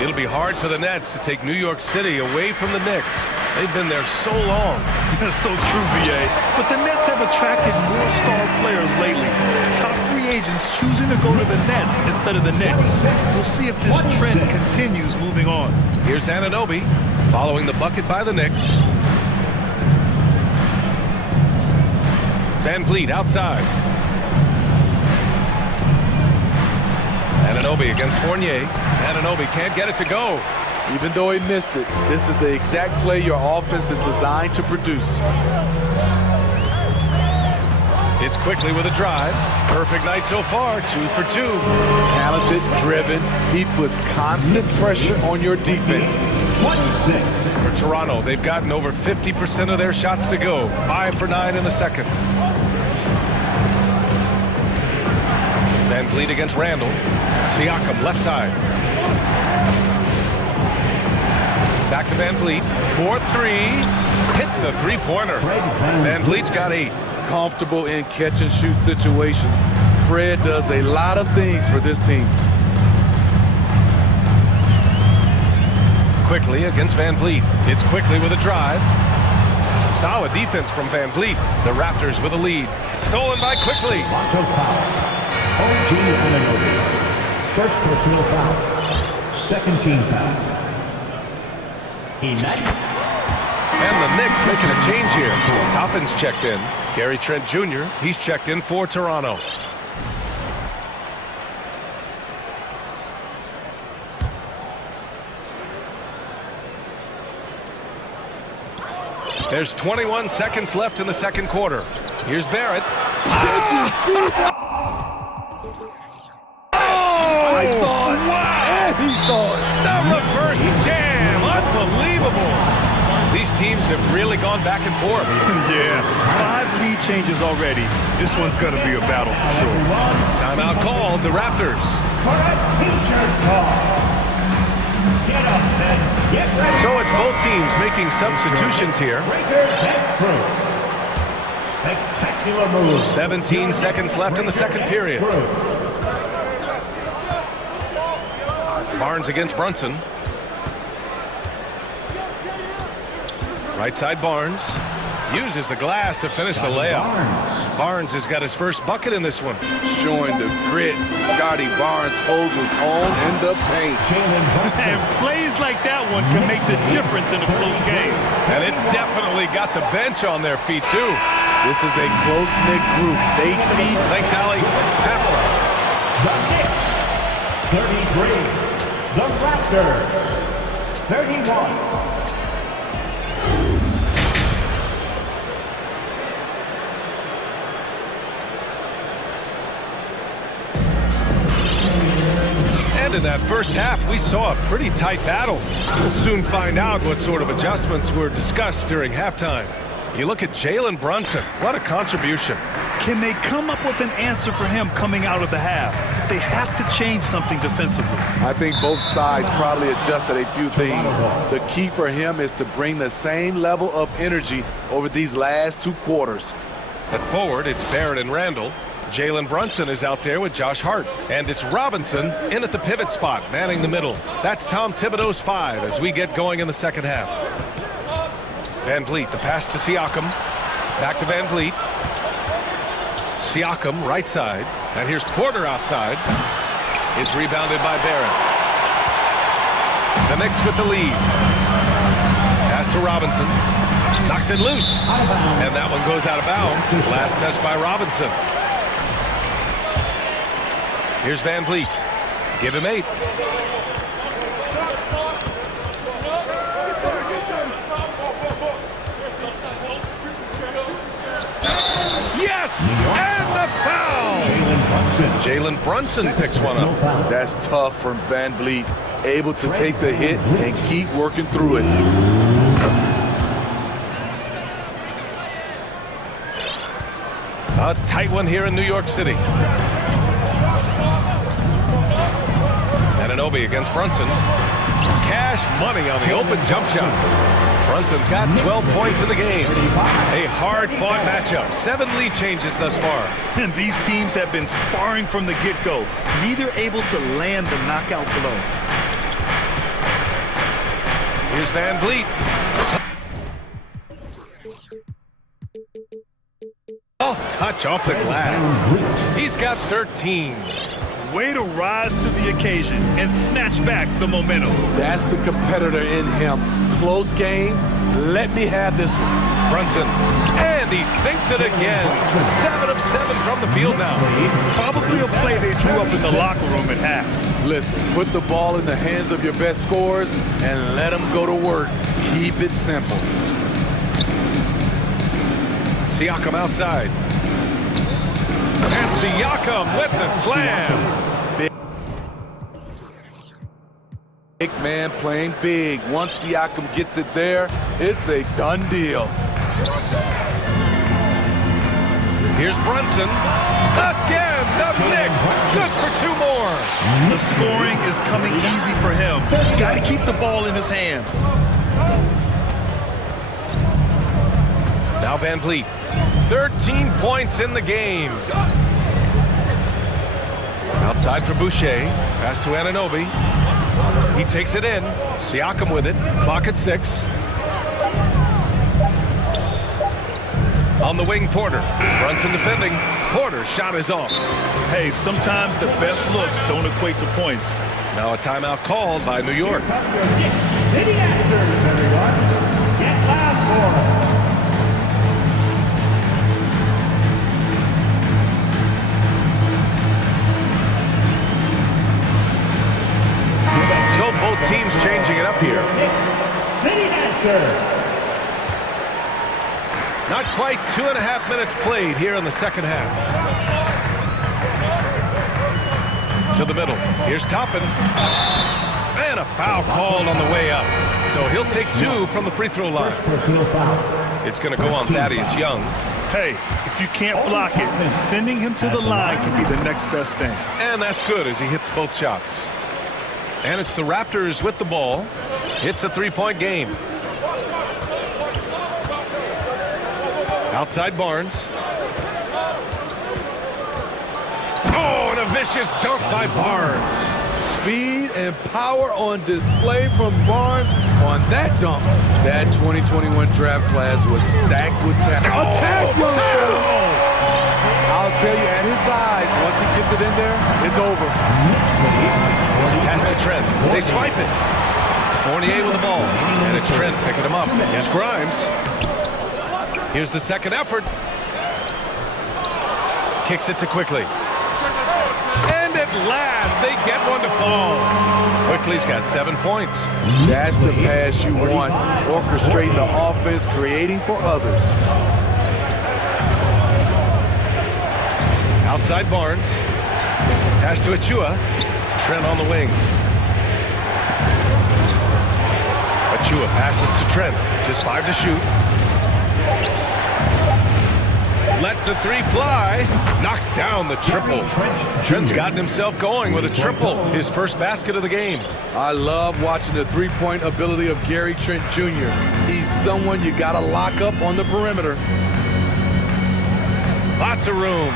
It'll be hard for the Nets to take New York City away from the Knicks. They've been there so long. That's so true, VA. But the Nets have attracted more star players lately. Top free agents choosing to go to the Nets instead of the Knicks. We'll see if this trend continues moving on. Here's Anunoby following the bucket by the Knicks. Van Vliet outside. Anunoby against Fournier. Anunoby can't get it to go. Even though he missed it, this is the exact play your offense is designed to produce. It's quickly with a drive. Perfect night so far, 2 for 2. Talented, driven, he puts constant pressure on your defense. 26. For Toronto, they've gotten over 50% of their shots to go. 5 for 9 in the second. Van Vliet against Randall. Siakam left side. Back to Van Vliet. 4-3. Hits a three-pointer. Van Vliet's got 8. Comfortable in catch-and-shoot situations. Fred does a lot of things for this team. Quickly against Van Vliet. It's quickly with a drive. Some solid defense from Van Vliet. The Raptors with a lead. Stolen by Quickly. Toronto foul. OG Anunoby. First personal foul. Second team foul. And the Knicks making a change here. Toppin's checked in. Gary Trent Jr., he's checked in for Toronto. There's 21 seconds left in the second quarter. Here's Barrett. I saw it. Wow. And he saw it. The reverse jam. Unbelievable. These teams have really gone back and forth. Yeah, 5 lead changes already. This one's going to be a battle for sure. Timeout called. The Raptors. For a t-shirt call. Get up and get ready. So it's both teams making substitutions here. Spectacular move. 17 seconds left in the second period. Barnes against Brunson. Right side Barnes. Uses the glass to finish the layup. Barnes has got his first bucket in this one. Showing the grit. Scotty Barnes holds his own in the paint. And plays like that one can make the difference in a close game. And it definitely got the bench on their feet, too. This is a close-knit group. They feed. Thanks, Allie. After. The Knicks, 33. The Raptors, 31. that first half, we saw a pretty tight battle. We'll soon find out what sort of adjustments were discussed during halftime. You look at Jalen Brunson. What a contribution. Can they come up with an answer for him coming out of the half? They have to change something defensively. I think both sides probably adjusted a few things. The key for him is to bring the same level of energy over these last 2 quarters. At forward, it's Barrett and Randall. Jalen Brunson is out there with Josh Hart. And it's Robinson in at the pivot spot, manning the middle. That's Tom Thibodeau's 5 as we get going in the second half. Van Vliet, the pass to Siakam. Back to Van Vliet. Siakam, right side. And here's Porter outside. Is rebounded by Barrett. The Knicks with the lead. Pass to Robinson. Knocks it loose. And that one goes out of bounds. Last touch by Robinson. Here's Van Vliet. Give him 8. Yes! And the foul! Jalen Brunson picks one up. That's tough from Van Vliet. Able to take the hit and keep working through it. A tight one here in New York City. Anunoby against Brunson. Cash money on the open jump shot. Brunson's got 12 points in the game. A hard-fought matchup. 7 lead changes thus far. And these teams have been sparring from the get-go. Neither able to land the knockout blow. Here's Van Vliet. Soft touch off the glass. He's got 13. Way to rise to the occasion and snatch back the momentum. That's the competitor in him. Close game. Let me have this one. Brunson. And he sinks it again. 7 of 7 from the field now. Probably a play they drew up in the locker room at half. Listen, put the ball in the hands of your best scorers and let them go to work. Keep it simple. Siakam outside. And Siakam with the slam. Big man playing big. Once Siakam gets it there, it's a done deal. Here's Brunson. Again, the Knicks. Good for 2 more. The scoring is coming easy for him. Got to keep the ball in his hands. Now Van Vliet. 13 points in the game. Outside for Boucher. Pass to Anunoby. He takes it in. Siakam with it. Clock at 6. On the wing, Porter. Brunson defending. Porter's shot is off. Hey, sometimes the best looks don't equate to points. Now a timeout called by New York. City answers, everyone. Get loud for them. So both teams changing it up here. City answers. Not quite 2.5 minutes played here in the second half. To the middle. Here's Toppin. And a foul called on the way up. So he'll take 2 from the free throw line. It's going to go on Thaddeus Young. Hey, if you can't block it, then sending him to the line can be the next best thing. And that's good as he hits both shots. And it's the Raptors with the ball. It's a 3-point game. Outside Barnes. Oh, and a vicious dunk by Barnes. Speed and power on display from Barnes on that dunk. That 2021 draft class was stacked with talent. Attack! I'll tell you, at his size, once he gets it in there, it's over. Pass to Trent. They swipe it. Fournier with the ball. And it's Trent picking him up. Here's Grimes. Here's the second effort. Kicks it to Quickly. And at last, they get one to fall. Quickly's got 7 points. That's the pass you want. Orchestrating the offense, creating for others. Outside Barnes. Pass to Achua. Trent on the wing. Achua passes to Trent. Just 5 to shoot. Lets the three fly. Knocks down the triple. Trent's gotten himself going with a triple. His first basket of the game. I love watching the three-point ability of Gary Trent Jr. He's someone you got to lock up on the perimeter. Lots of room.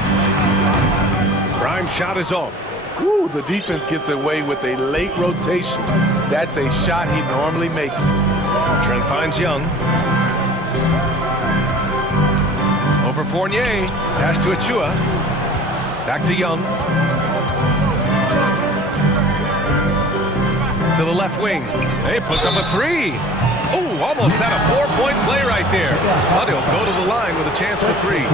Grimes' shot is off. Woo, the defense gets away with a late rotation. That's a shot he normally makes. Trent finds Young. Over Fournier. Pass to Achua. Back to Young. To the left wing. He puts up a three. Oh, almost had a 4-point play right there. But he'll go to the line with a chance for three.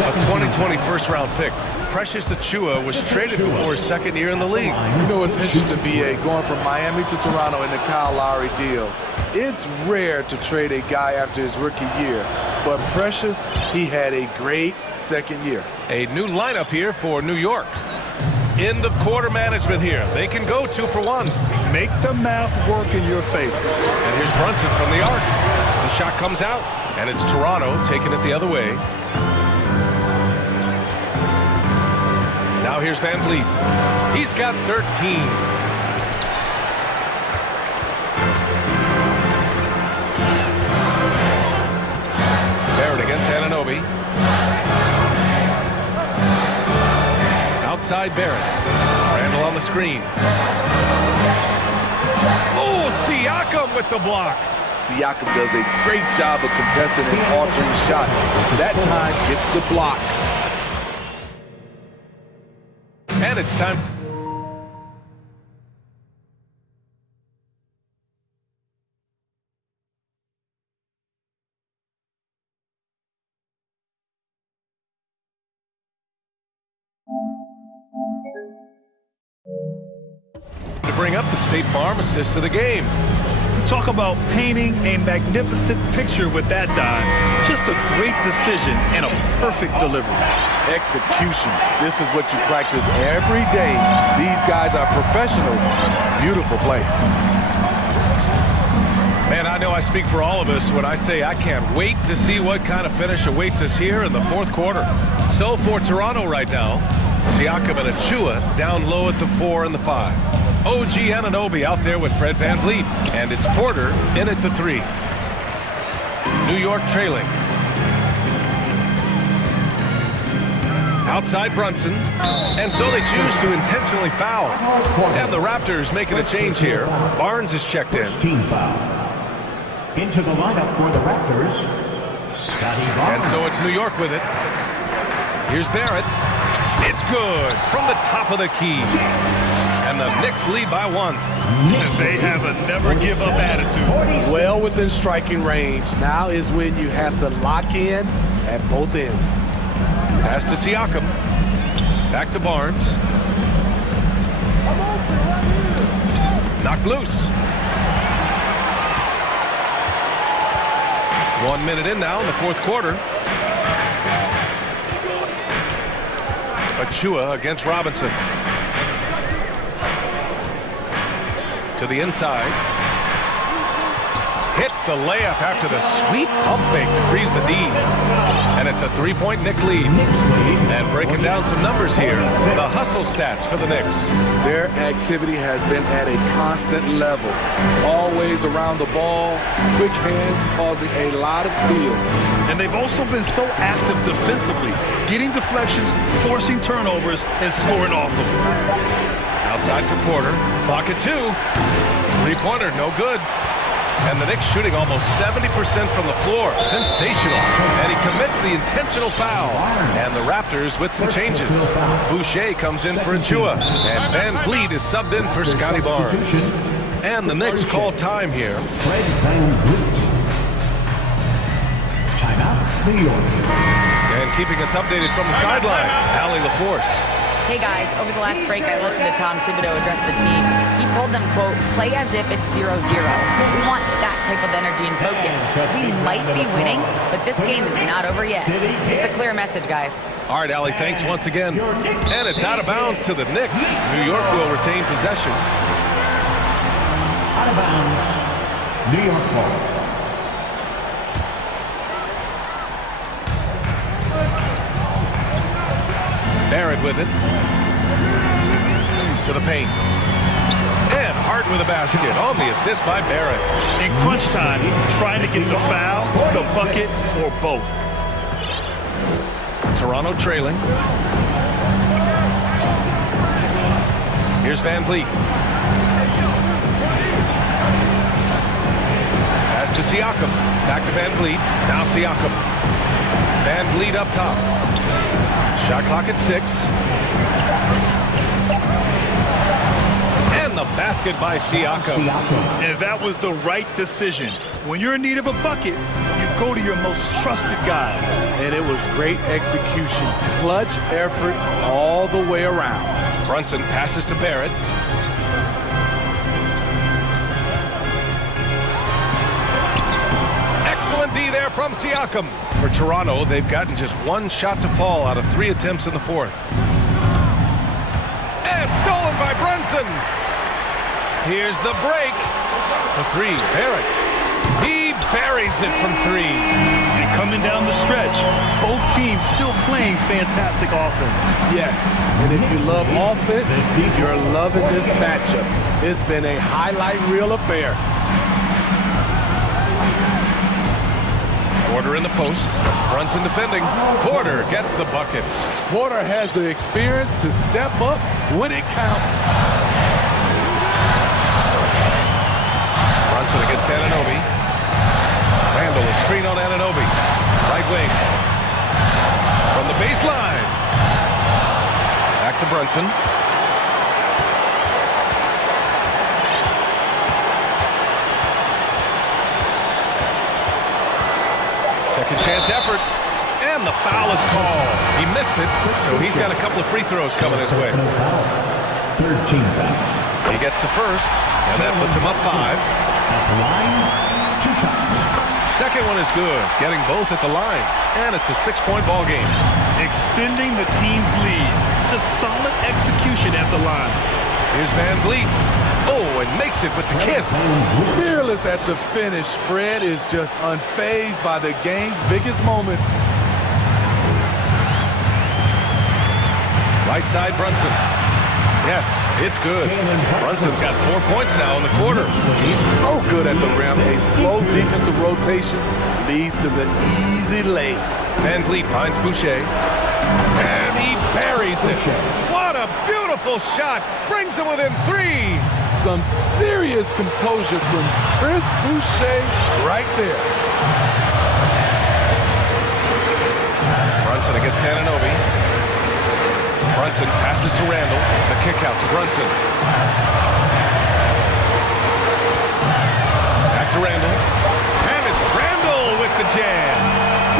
A 2020 first-round pick. Precious Achua was traded before his second year in the league. You know, it's interesting, B.A., going from Miami to Toronto in the Kyle Lowry deal. It's rare to trade a guy after his rookie year, but Precious, he had a great second year. A new lineup here for New York. End of quarter management here. They can go 2 for 1. Make the math work in your favor. And here's Brunson from the arc. The shot comes out, and it's Toronto taking it the other way. Now here's Van Vliet. He's got 13. Barrett against Anunoby. Outside Barrett. Randall on the screen. Oh, Siakam with the block. Siakam does a great job of contesting and altering shots. That time gets the block. And it's time. To bring up the State Farm assist to the game. Talk about painting a magnificent picture with that dive. Just a great decision and a perfect delivery. Execution. This is what you practice every day. These guys are professionals. Beautiful play. Man, I know I speak for all of us when I say I can't wait to see what kind of finish awaits us here in the fourth quarter. So for Toronto right now, Siakam and Achua down low at the 4 and the 5. OG Anunoby out there with Fred Van Vliet, and it's Porter in at the 3. New York trailing. Outside Brunson, and so they choose to intentionally foul. And the Raptors making a change here. Barnes is checked in. Team foul. Into the lineup for the Raptors, Scotty Barnes. And so it's New York with it. Here's Barrett. It's good from the top of the key. And the Knicks lead by 1. They have a never-give-up attitude. Well within striking range. Now is when you have to lock in at both ends. Pass to Siakam. Back to Barnes. Knocked loose. 1 minute in now in the fourth quarter. Achua against Robinson. To the inside. Hits the layup after the sweet pump fake to freeze the D. And it's a 3-point Knick lead. And breaking down some numbers here, the hustle stats for the Knicks. Their activity has been at a constant level. Always around the ball, quick hands causing a lot of steals. And they've also been so active defensively, getting deflections, forcing turnovers, and scoring off of them. Outside for Porter. Clock at 2. 3-pointer, no good. And the Knicks shooting almost 70% from the floor. Sensational. And he commits the intentional foul. And the Raptors with some changes. Boucher comes in for Achua. And Van Vliet is subbed in for Scotty Barnes. And the Knicks call time here. Fred Van Vliet. Timeout, New York. And keeping us updated from the sideline, Allie LaForce. Hey guys, over the last break I listened to Tom Thibodeau address the team. He told them, quote, play as if it's 0-0. We want that type of energy and focus. We might be winning, but this game is not over yet. It's a clear message, guys. All right, Allie, thanks once again. And it's out of bounds to the Knicks. New York will retain possession. Out of bounds, New York ball. Barrett with it. To the paint. And Hart with a basket on the assist by Barrett. In crunch time, trying to get the foul, the bucket, or both. Toronto trailing. Here's Van Vliet. Pass to Siakam. Back to Van Vliet. Now Siakam. Van Vliet up top. Shot clock at 6. And the basket by Siakam. And that was the right decision. When you're in need of a bucket, you go to your most trusted guys. And it was great execution. Clutch effort all the way around. Brunson passes to Barrett. Excellent D there from Siakam. For Toronto, they've gotten just one shot to fall out of 3 attempts in the 4th. And stolen by Brunson. Here's the break. For 3, Barrett. He buries it from 3. And coming down the stretch, both teams still playing fantastic offense. Yes, and if you love offense, you're loving this matchup. It's been a highlight reel affair. Porter in the post. Brunson defending. Porter gets the bucket. Porter has the experience to step up when it counts. Brunson against Anunoby. Randall, a screen on Anunoby. Right wing. From the baseline. Back to Brunson. Second chance effort. And the foul is called. He missed it, so he's got a couple of free throws coming his way. 13 foul. He gets the first, and that puts him up 5. At the line, 2 shots. Second one is good, getting both at the line, and it's a 6-point ball game. Extending the team's lead. Just solid execution at the line. Here's Van Vliet. Oh, and makes it with the kiss. Fearless at the finish. Fred is just unfazed by the game's biggest moments. Right side, Brunson. Yes, it's good. Brunson's got 4 points now in the quarter. He's so good at the rim. A slow defensive rotation leads to the easy lay. Van Vliet finds Boucher. And he buries it. What a beautiful shot. Brings him within 3. Some serious composure from Chris Boucher right there. Brunson against Anunoby. Brunson passes to Randall. The kick out to Brunson. Back to Randall. And it's Randall with the jam.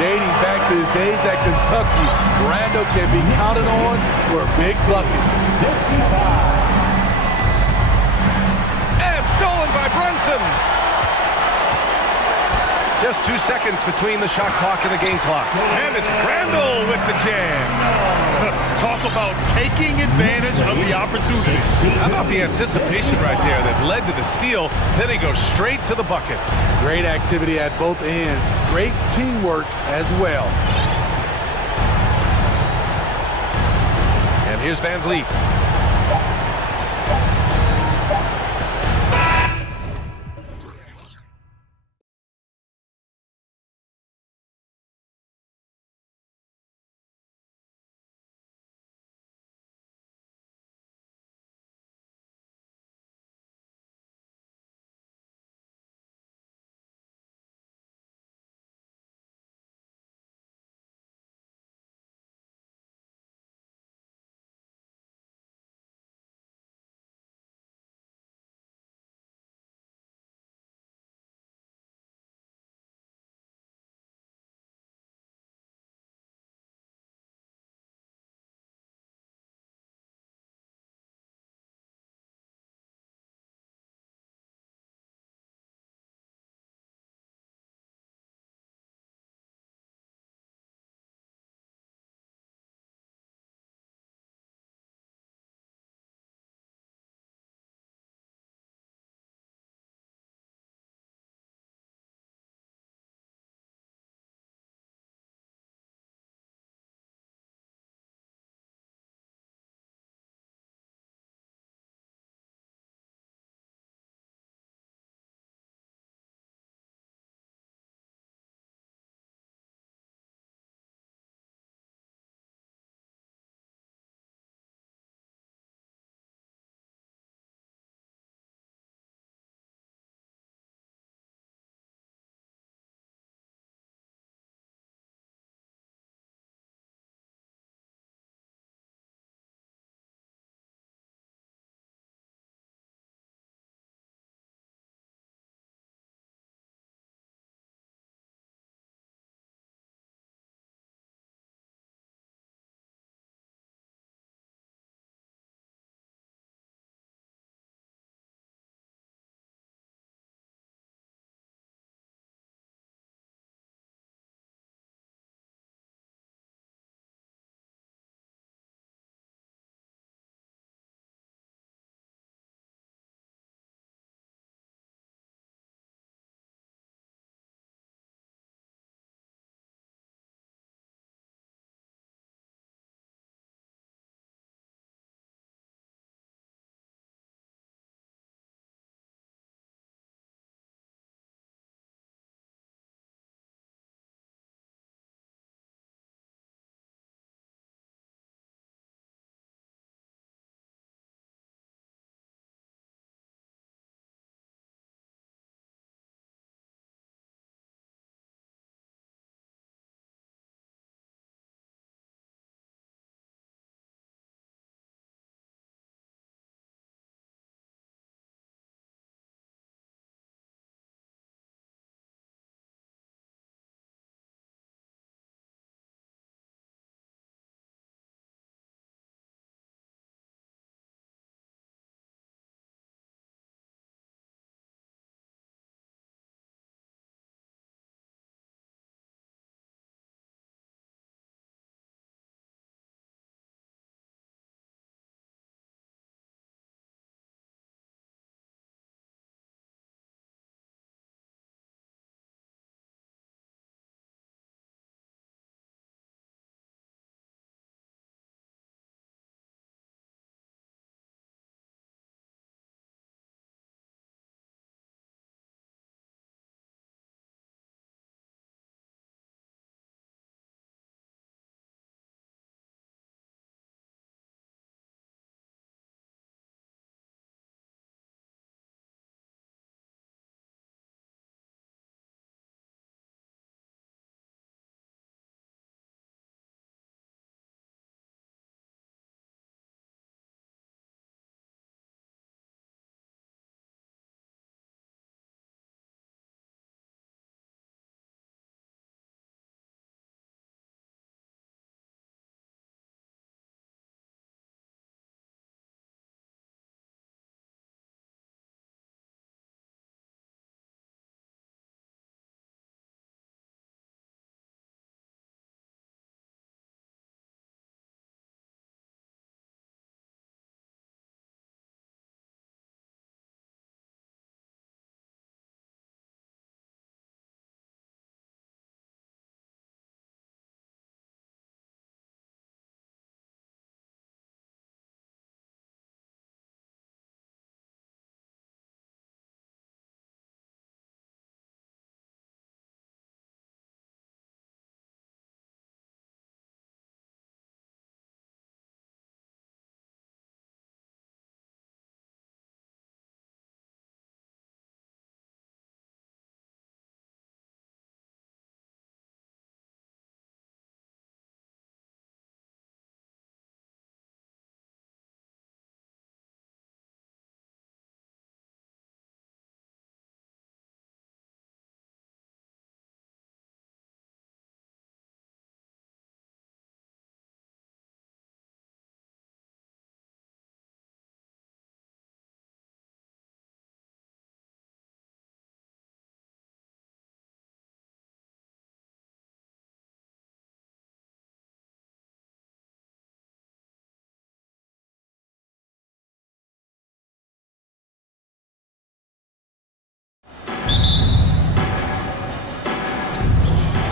Dating back to his days at Kentucky, Randall can be counted on for big buckets. And stolen by Brunson. Just 2 seconds between the shot clock and the game clock. And it's Randall with the jam. Talk about taking advantage of the opportunity. How about the anticipation right there that led to the steal? Then he goes straight to the bucket. Great activity at both ends. Great teamwork as well. And here's Van Vliet.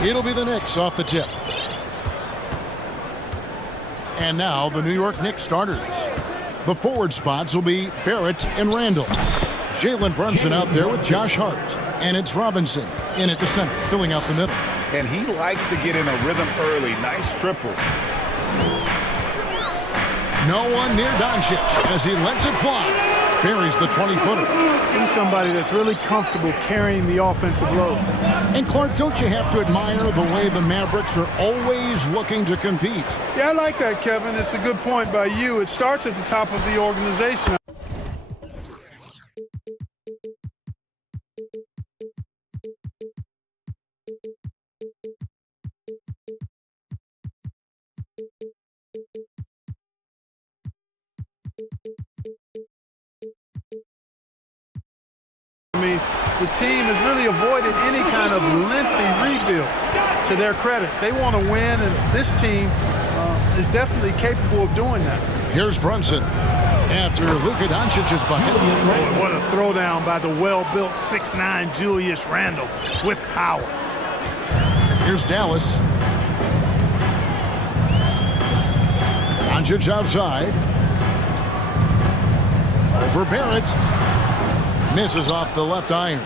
It'll be the Knicks off the tip. And now the New York Knicks starters. The forward spots will be Barrett and Randall. Jalen Brunson out there with Josh Hart. And it's Robinson in at the center, filling out the middle. And he likes to get in a rhythm early. Nice triple. No one near Doncic as he lets it fly. Buries the 20-footer. He's somebody that's really comfortable carrying the offensive load. And Clark, don't you have to admire the way the Mavericks are always looking to compete? Yeah, I like that, Kevin. It's a good point by you. It starts at the top of the organization. I mean, the team has really avoided any kind of lengthy rebuild, to their credit. They want to win, and this team is definitely capable of doing that. Here's Brunson after Luka Doncic's bucket. Boy, what a throwdown by the well-built 6'9" Julius Randle with power. Here's Dallas. Doncic outside. Over Barrett. Misses off the left iron.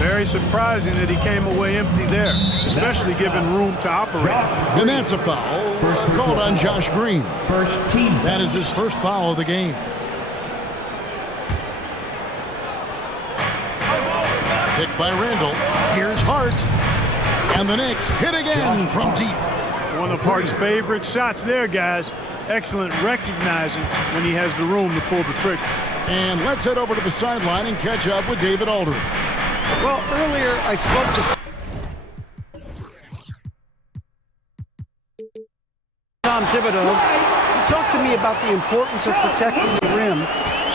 Very surprising that he came away empty there, especially given room to operate. And that's a foul called on Josh Green. First team. That is his first foul of the game. Picked by Randall. Here's Hart. And the Knicks hit again from deep. One of Hart's favorite shots there, guys. Excellent recognizing when he has the room to pull the trigger. And let's head over to the sideline and catch up with David Aldridge. Well, earlier I spoke to Tom Thibodeau. He talked to me about the importance of protecting the rim,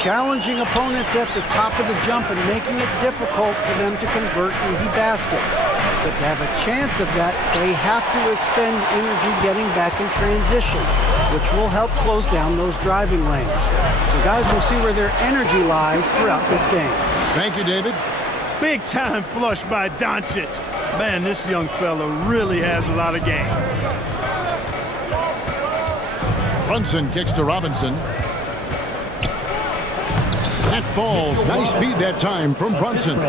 challenging opponents at the top of the jump and making it difficult for them to convert easy baskets. But to have a chance of that, they have to expend energy getting back in transition, which will help close down those driving lanes. So guys, we'll see where their energy lies throughout this game. Thank you, David. Big time flush by Doncic. Man, this young fella really has a lot of game. Brunson kicks to Robinson. That falls. Nice speed that time from Brunson.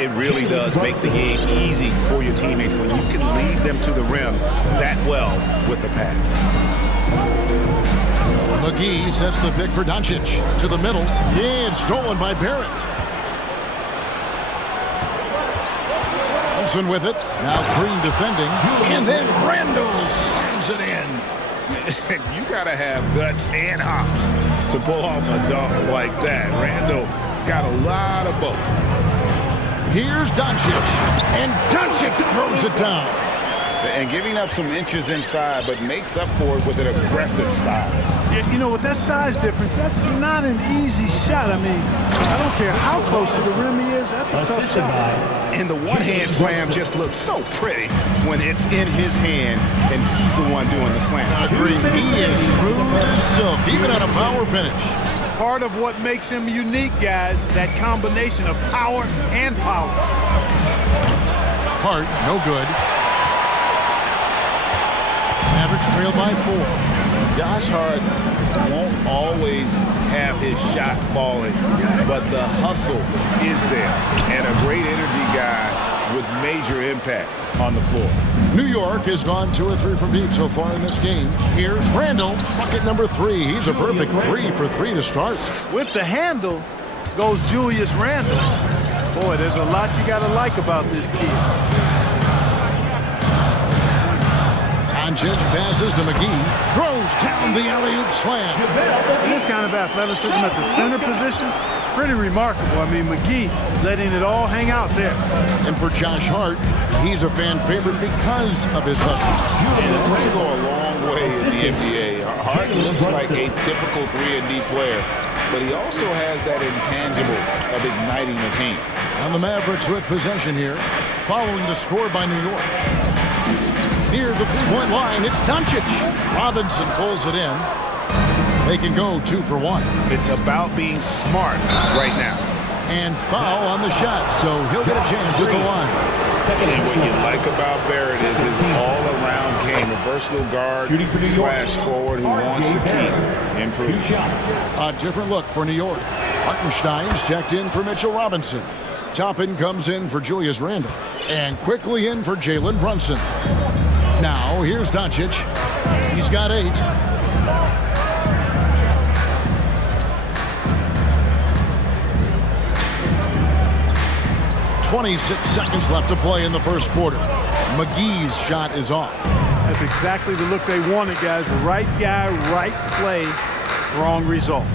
It really does make the game easy for your teammates when you can lead them to the rim that well with a pass. McGee sets the pick for Doncic. To the middle. Yeah, it's stolen by Barrett. Brunson with it. Now Green defending. And then Randall slams it in. You got to have guts and hops to pull off a dunk like that. Randall got a lot of both. Here's Doncic. And Doncic throws it down. And giving up some inches inside, but makes up for it with an aggressive style. Yeah, you know, with that size difference, that's not an easy shot. I mean, I don't care how close to the rim he is, that's a tough shot. And the one-hand slam just looks so pretty when it's in his hand and he's the one doing the slam. Agreed. He is smooth as silk, even on a power finish. Part of what makes him unique, guys, that combination of power and power. Hart, no good. Mavericks trail by 4. Josh Hart won't always have his shot falling, but the hustle is there. And a great energy guy with major impact on the floor. New York has gone 2 or 3 from deep so far in this game. Here's Randall, bucket number 3. He's a perfect 3 for 3 to start. With the handle goes Julius Randle. Boy, there's a lot you got to like about this kid. Doncic passes to McGee, throws down the alley-oop slam. This kind of athleticism at the center position, pretty remarkable. I mean, McGee letting it all hang out there. And for Josh Hart, he's a fan favorite because of his hustle. And that can go a long way in the NBA. Hart looks like a typical 3-and-D player, but he also has that intangible of igniting the team. And the Mavericks with possession here, following the score by New York. Near the 3-point line, it's Doncic. Robinson pulls it in. They can go 2 for 1. It's about being smart right now. And foul on the shot, so he'll get a chance at the line. And what you like about Barrett is his all-around game, a versatile guard slash forward who wants to keep improving. A different look for New York. Hartenstein's checked in for Mitchell Robinson. Toppin comes in for Julius Randle. And quickly in for Jalen Brunson. Now, here's Doncic. He's got 8. .26 seconds left to play in the first quarter. McGee's shot is off. That's exactly the look they wanted, guys. Right guy, right play, wrong result.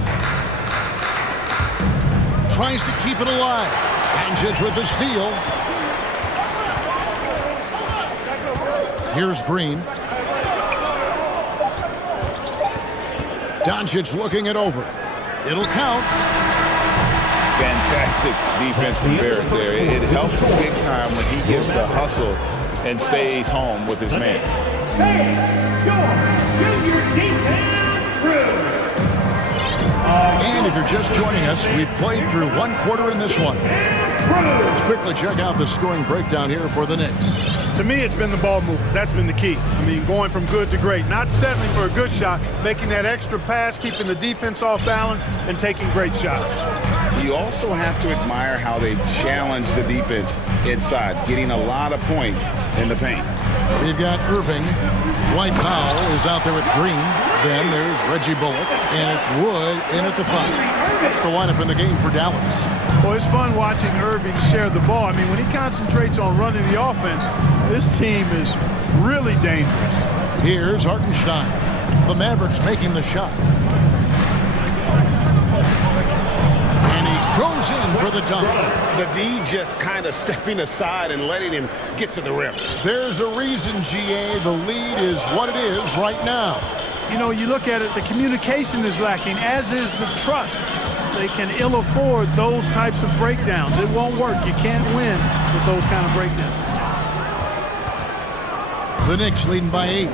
Tries to keep it alive. Doncic with the steal. Here's Green. Doncic looking it over. It'll count. Fantastic defense from Barrett there. It helps him big time when he gives the hustle and stays home with his man. And if you're just joining us, we've played through one quarter in this one. Let's quickly check out the scoring breakdown here for the Knicks. To me, it's been the ball movement. That's been the key. I mean, going from good to great. Not settling for a good shot, making that extra pass, keeping the defense off balance, and taking great shots. You also have to admire how they've challenged the defense inside, getting a lot of points in the paint. We've got Irving. Dwight Powell is out there with Green. Then there's Reggie Bullock, and it's Wood in at the 5. That's the lineup in the game for Dallas. Well, it's fun watching Irving share the ball. I mean, when he concentrates on running the offense, this team is really dangerous. Here's Hartenstein. The Mavericks making the shot. And he goes in for the dunk. The D just kind of stepping aside and letting him get to the rim. There's a reason, GA, the lead is what it is right now. You know, you look at it, the communication is lacking, as is the trust. They can ill afford those types of breakdowns. It won't work. You can't win with those kind of breakdowns. The Knicks leading by 8.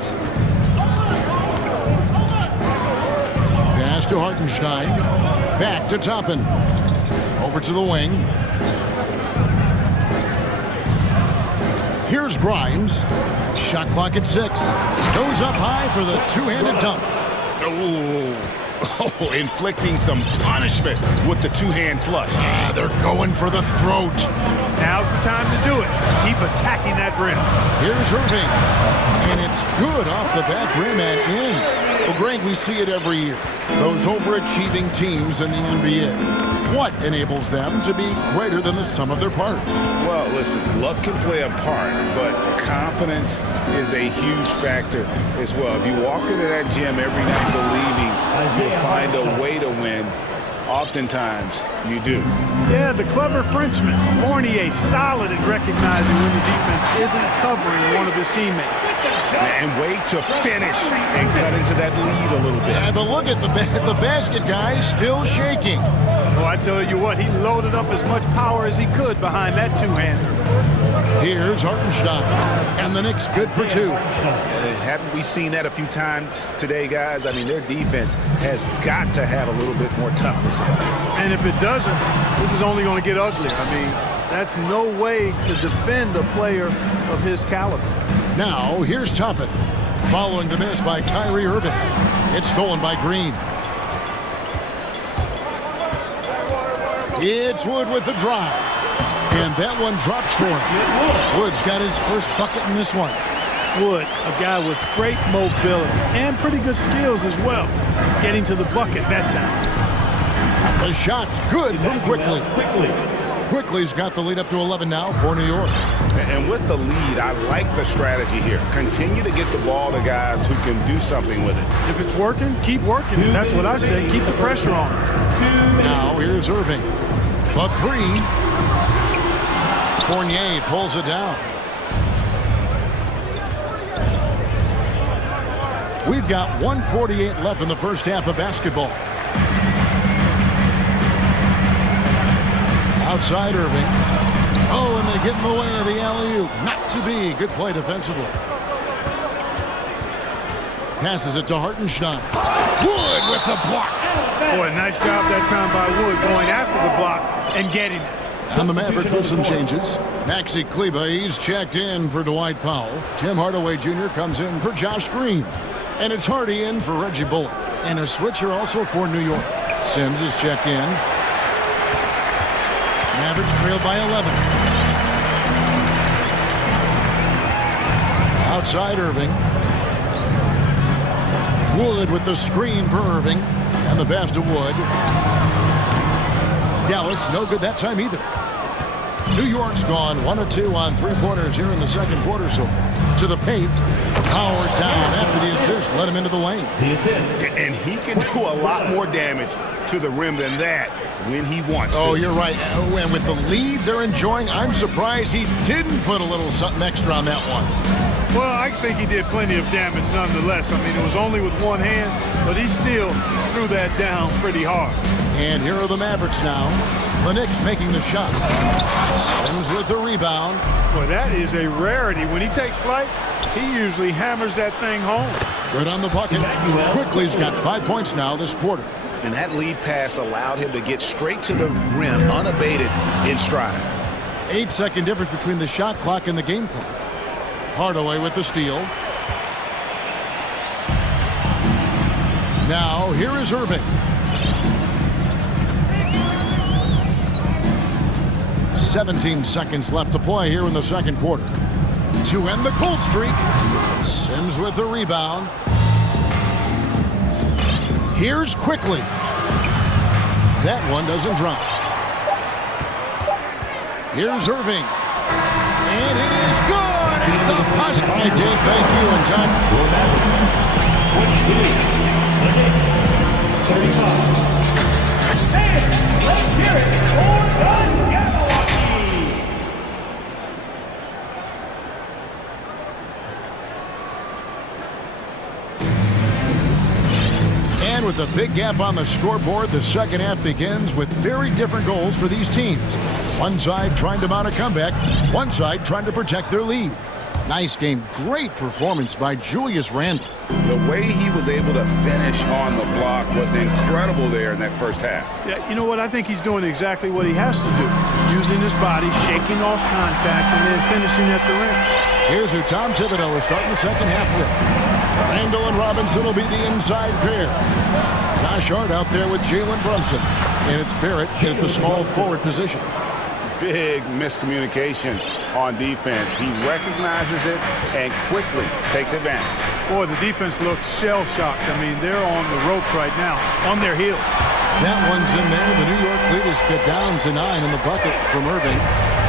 Pass to Hartenstein. Back to Toppin. Over to the wing. Here's Grimes. Shot clock at 6. Goes up high for the two-handed dunk. Oh, inflicting some punishment with the two-hand flush. They're going for the throat. Now's the time to do it. Keep attacking that rim. Here's Irving. And it's good off the back rim and in. Well, Greg, we see it every year. Those overachieving teams in the NBA. What enables them to be greater than the sum of their parts? Well, listen, luck can play a part, but confidence is a huge factor as well. If you walk into that gym every night believing you'll find a way to win, oftentimes you do. Yeah, the clever Frenchman, Fournier, solid at recognizing when the defense isn't covering one of his teammates. And wait to finish and cut into that lead a little bit. Yeah, but look at the basket guy still shaking. Well, I tell you what, he loaded up as much power as he could behind that two-hander. Here's Hartenstein, and the Knicks good for 2. Haven't we seen that a few times today, guys? I mean, their defense has got to have a little bit more toughness about it. And if it doesn't, this is only going to get uglier. I mean, that's no way to defend a player of his caliber. Now, here's Toppin, following the miss by Kyrie Irving. It's stolen by Green. It's Wood with the drive. And that one drops for him. Wood's got his first bucket in this one. Wood, a guy with great mobility and pretty good skills as well. Getting to the bucket that time. The shot's good from Quickly. Quickly's got the lead up to 11 now for New York. And with the lead, I like the strategy here. Continue to get the ball to guys who can do something with it. If it's working, keep working. And that's what I say. Keep the pressure on. Now here's Irving. The 3. Fournier pulls it down. We've got 1:48 left in the first half of basketball. Outside Irving. Oh, and they get in the way of the alley-oop. Not to be. Good play defensively. Passes it to Hartenstein. Wood with the block. Boy, nice job that time by Wood going after the block and getting it. And the Mavericks with some changes. Maxi Kleba, he's checked in for Dwight Powell. Tim Hardaway Jr. comes in for Josh Green. And it's Hardy in for Reggie Bullock. And a switcher also for New York. Sims is checked in. Mavericks trail by 11. Outside Irving. Wood with the screen for Irving. And the pass to Wood. Dallas, no good that time either. New York's gone 1 of 2 on three-pointers here in the second quarter so far. To the paint. Howard down after the assist. Let him into the lane. The assist. And he can do a lot more damage to the rim than that when he wants to. Oh, you're right. And with the lead they're enjoying, I'm surprised he didn't put a little something extra on that one. Well, I think he did plenty of damage nonetheless. I mean, it was only with one hand, but he still threw that down pretty hard. And here are the Mavericks now. The Knicks making the shot. Sims with the rebound. Boy, that is a rarity. When he takes flight, he usually hammers that thing home. Good on the bucket. Quickly's got 5 points now this quarter. And that lead pass allowed him to get straight to the rim unabated in stride. 8-second difference between the shot clock and the game clock. Hardaway with the steal. Now here is Irving. 17 seconds left to play here in the second quarter. To end the cold streak, Sims with the rebound. Here's Quickly. That one doesn't drop. Here's Irving. And it is good at the buzzer. All right, Dave, thank you. And time. 35. And let's hear it for the And with a big gap on the scoreboard, the second half begins with very different goals for these teams. One side trying to mount a comeback, one side trying to protect their lead. Nice game. Great performance by Julius Randle. The way he was able to finish on the block was incredible there in that first half. Yeah, you know what? I think he's doing exactly what he has to do. Using his body, shaking off contact, and then finishing at the rim. Here's who Tom Thibodeau is starting the second half with. Randle and Robinson will be the inside pair. Josh Hart out there with Jalen Brunson. And it's Barrett at the small forward position. Big miscommunication on defense. He recognizes it and quickly takes advantage. Boy, the defense looks shell-shocked. I mean, they're on the ropes right now, on their heels. That one's in there. The New York leaders get down to 9 in the bucket from Irving.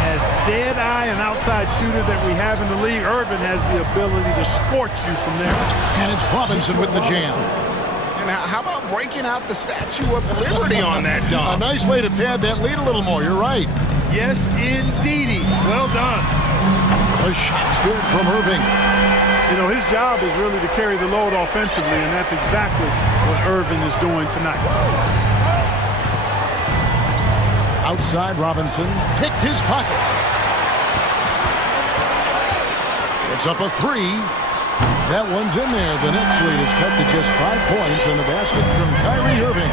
As dead-eye and outside shooter that we have in the league, Irving has the ability to scorch you from there. And it's Robinson with the jam. And how about breaking out the Statue of Liberty on that dunk? A nice way to pad that lead a little more. You're right. Yes, indeedy. Well done. The shot's good from Irving. You know, his job is really to carry the load offensively, and that's exactly what Irving is doing tonight. Outside, Robinson picked his pocket. It's up a 3. That one's in there. The next lead is cut to just 5 points in the basket from Kyrie Irving.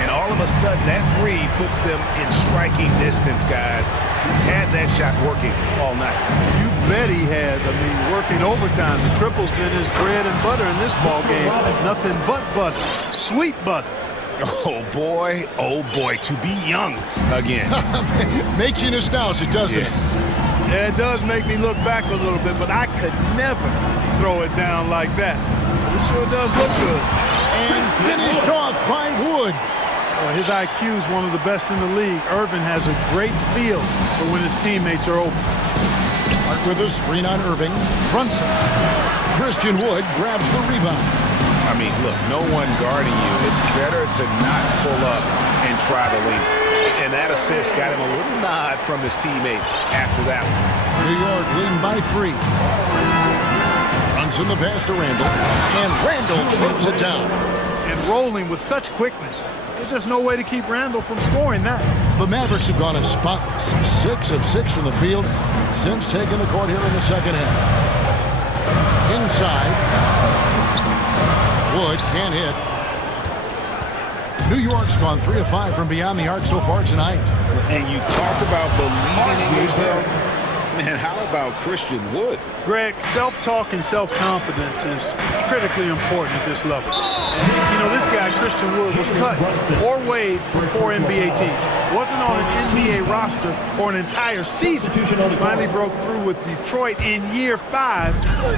And all of a sudden, that 3 puts them in striking distance, guys. He's had that shot working all night. You bet he has. I mean, working overtime. The triple's been his bread and butter in this ball game. Nothing but butter. Sweet butter. Oh, boy, to be young again. Makes you nostalgic, doesn't it? Yeah, it does make me look back a little bit, but I could never throw it down like that. It sure does look good. And finished off by Wood. Well, his IQ is one of the best in the league. Irving has a great feel for when his teammates are open. Hart with a screen on Irving. Brunson. Christian Wood grabs the rebound. I mean, look, no one guarding you. It's better to not pull up and try to lead. And that assist got him a little nod from his teammate after that one. New York leading by 3. Brunson the pass to Randle. And Randle throws it down. And rolling with such quickness. There's just no way to keep Randle from scoring that. The Mavericks have gone as spotless. 6 of 6 from the field since taking the court here in the second half. Inside. Wood can't hit. New York's gone 3 of 5 from beyond the arc so far tonight. And you talk about believing in yourself. Man, how about Christian Wood? Greg, self-talk and self-confidence is critically important at this level. You know, this guy, Christian Wood, was cut or waived from 4 NBA teams. Wasn't on an NBA roster for an entire season. Finally broke through with Detroit in year 5,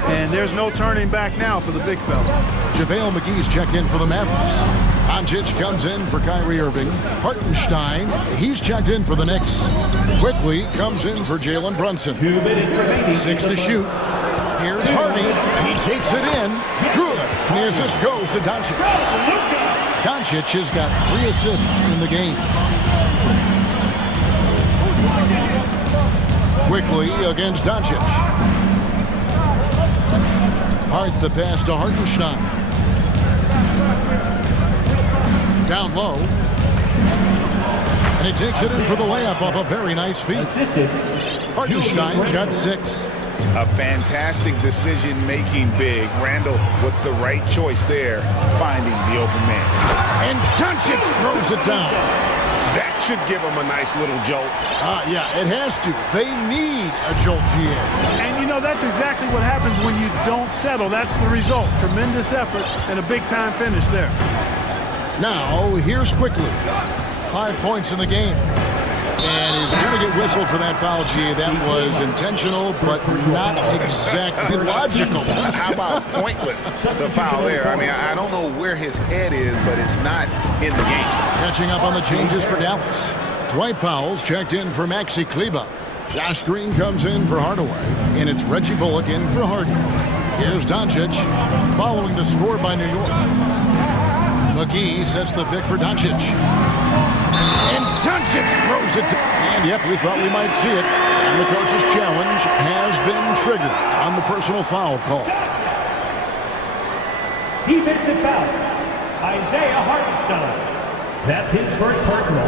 and there's no turning back now for the big fella. JaVale McGee's checked in for the Mavericks. Doncic comes in for Kyrie Irving. Hartenstein, he's checked in for the Knicks. Quickly comes in for Jalen Brunson. 6 to shoot. Here's Hardy. He takes it in. Good. And the assist goes to Doncic. Doncic has got 3 assists in the game. Quickly against Doncic. Hart the pass to Hartenstein. Down low. And he takes it in for the layup off a very nice feed. Hartenstein's got 6. A fantastic decision-making big. Randall with the right choice there, finding the open man. And Doncic throws it down. That should give him a nice little jolt. Yeah, it has to. They need a jolt, GM. And, you know, that's exactly what happens when you don't settle. That's the result. Tremendous effort and a big-time finish there. Now, here's Quickly. 5 points in the game. And he's going to get whistled for that foul, GA. That was intentional, but not exactly logical. How about pointless to foul there? I mean, I don't know where his head is, but it's not in the game. Catching up on the changes for Dallas. Dwight Powell's checked in for Maxi Kleber. Josh Green comes in for Hardaway, and it's Reggie Bullock in for Hardy. Here's Doncic, following the score by New York. McGee sets the pick for Doncic. And Doncic throws it. And, yep, we thought we might see it. And the coach's challenge has been triggered on the personal foul call. Defensive foul. Isaiah Hartenstein. That's his first personal.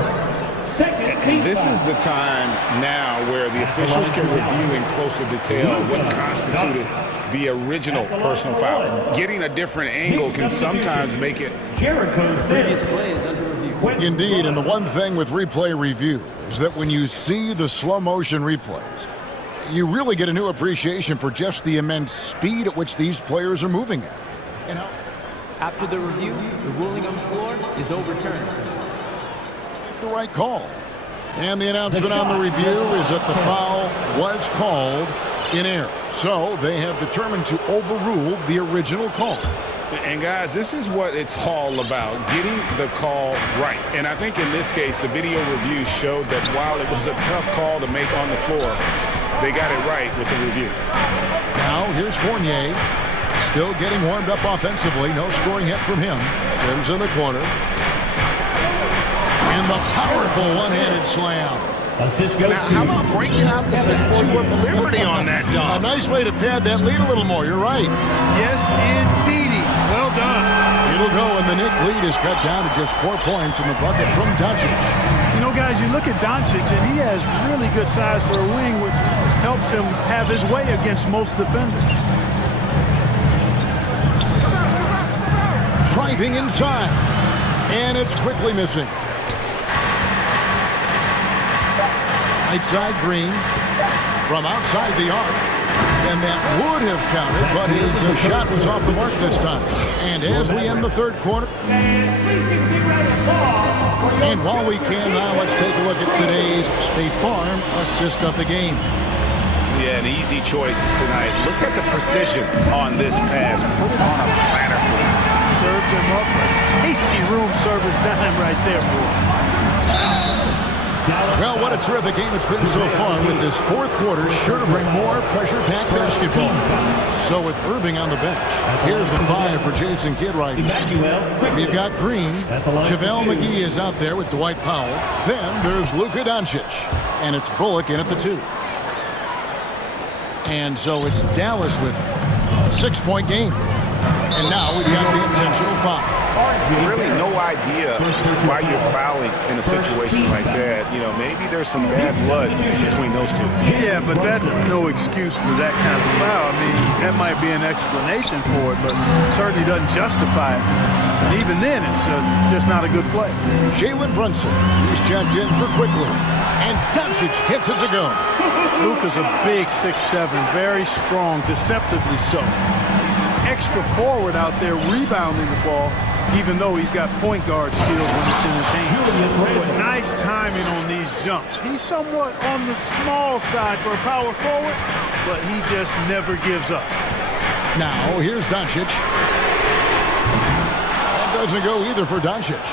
Second team This foul. is the time now where the officials can review in closer detail what constituted the original personal foul. Getting a different angle can sometimes make it. Jericho Sims. Indeed, and the one thing with replay review is that when you see the slow motion replays, you really get a new appreciation for just the immense speed at which these players are moving at. And how After the review, the ruling on the floor is overturned. the right call. And the announcement on the review is that the foul was called in error. So they have determined to overrule the original call. And guys, this is what it's all about, getting the call right. And I think in this case, the video review showed that while it was a tough call to make on the floor, they got it right with the review. Now here's Fournier, still getting warmed up offensively. No scoring hit from him. Sims in the corner. And the powerful one-handed slam. Now, how about breaking out the Statue of Liberty on that dunk? A nice way to pad that lead a little more. You're right. Yes, indeedy. Well done. It'll go, and the Knick lead is cut down to just 4 points in the bucket from Doncic. You know, guys, you look at Doncic, and he has really good size for a wing, which helps him have his way against most defenders. Driving inside, and it's quickly missing. Right side Green from outside the arc. And that would have counted, but his shot was off the mark this time. And as we end the third quarter. And while we can now, let's take a look at today's State Farm assist of the game. Yeah, an easy choice tonight. Look at the precision on this pass. Put it on a platter. Served him up a tasty room service dime right there, boy. Well, what a terrific game it's been so far, with this fourth quarter sure to bring more pressure-packed basketball. So with Irving on the bench, here's the 5 for Jason Kidd right now. We've got Green. JaVale McGee is out there with Dwight Powell. Then there's Luka Doncic. And it's Bullock in at the 2. And so it's Dallas with a 6-point game. And now we've got the intentional foul. Really no idea why you're fouling in a situation like that. You know, maybe there's some bad blood between those two. Yeah, but that's no excuse for that kind of foul. I mean, that might be an explanation for it, but certainly doesn't justify it. And even then, it's just not a good play. Jalen Brunson, he's checked in for quickly. And Doncic hits it to go. Luka's a big 6'7", very strong, deceptively so. He's an extra forward out there rebounding the ball, even though he's got point guard skills when it's in his hand. But nice timing on these jumps. He's somewhat on the small side for a power forward, but he just never gives up. Now, here's Doncic. That doesn't go either for Doncic.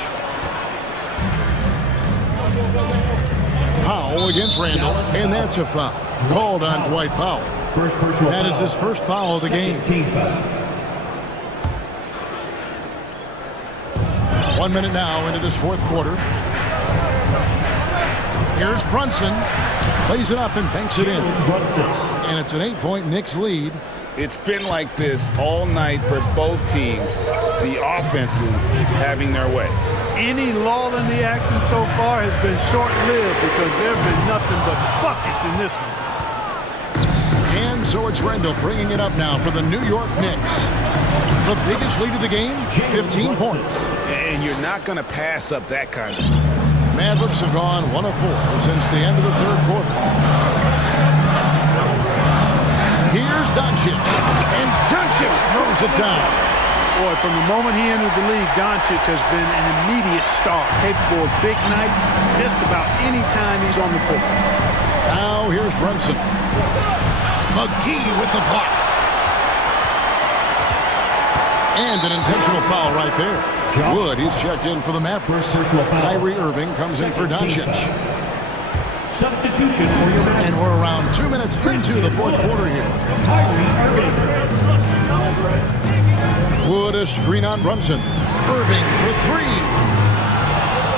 Powell against Randall, and that's a foul. Called on Dwight Powell. That is his first foul of the game. 1 minute now into this fourth quarter. Here's Brunson. Plays it up and banks it in. And it's an 8-point Knicks lead. It's been like this all night for both teams. The offenses having their way. Any lull in the action so far has been short-lived because there have been nothing but buckets in this one. And so it's Randall bringing it up now for the New York Knicks. The biggest lead of the game, 15 points. And you're not going to pass up that kind of. Mavericks have gone 1 of 4 since the end of the third quarter. Here's Doncic, and Doncic throws it down. Boy, from the moment he entered the league, Doncic has been an immediate star, capable of big nights just about any time he's on the court. Now here's Brunson. McGee with the block. And an intentional foul right there. Wood, he's checked in for the Mavericks. Kyrie Irving comes in for Doncic. Substitution for your man. And we're around 2 minutes into the fourth quarter here. Wood, a screen on Brunson. Irving for 3.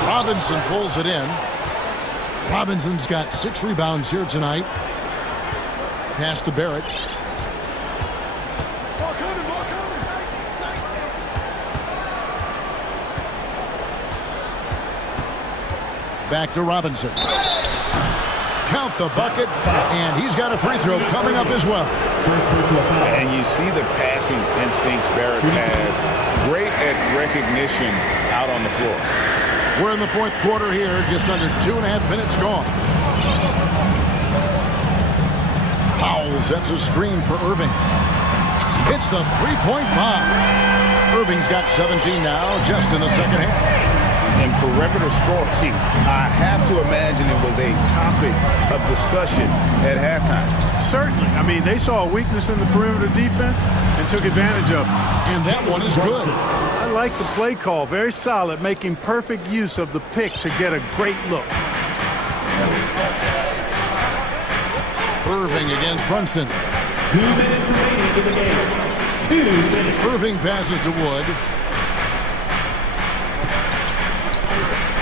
Robinson pulls it in. Robinson's got 6 rebounds here tonight. Pass to Barrett. Back to Robinson. Count the bucket, and he's got a free throw coming up as well. And you see the passing instincts Barrett has. Great at recognition out on the floor. We're in the fourth quarter here, just under 2.5 minutes gone. Powell sets a screen for Irving. Hits the three-point bomb. Irving's got 17 now, just in the second half. And perimeter scoring, I have to imagine it was a topic of discussion at halftime. Certainly. I mean, they saw a weakness in the perimeter defense and took advantage of it. And that one is good. I like the play call. Very solid, making perfect use of the pick to get a great look. Irving against Brunson. 2 minutes remaining in the game. 2 minutes. Irving passes to Wood.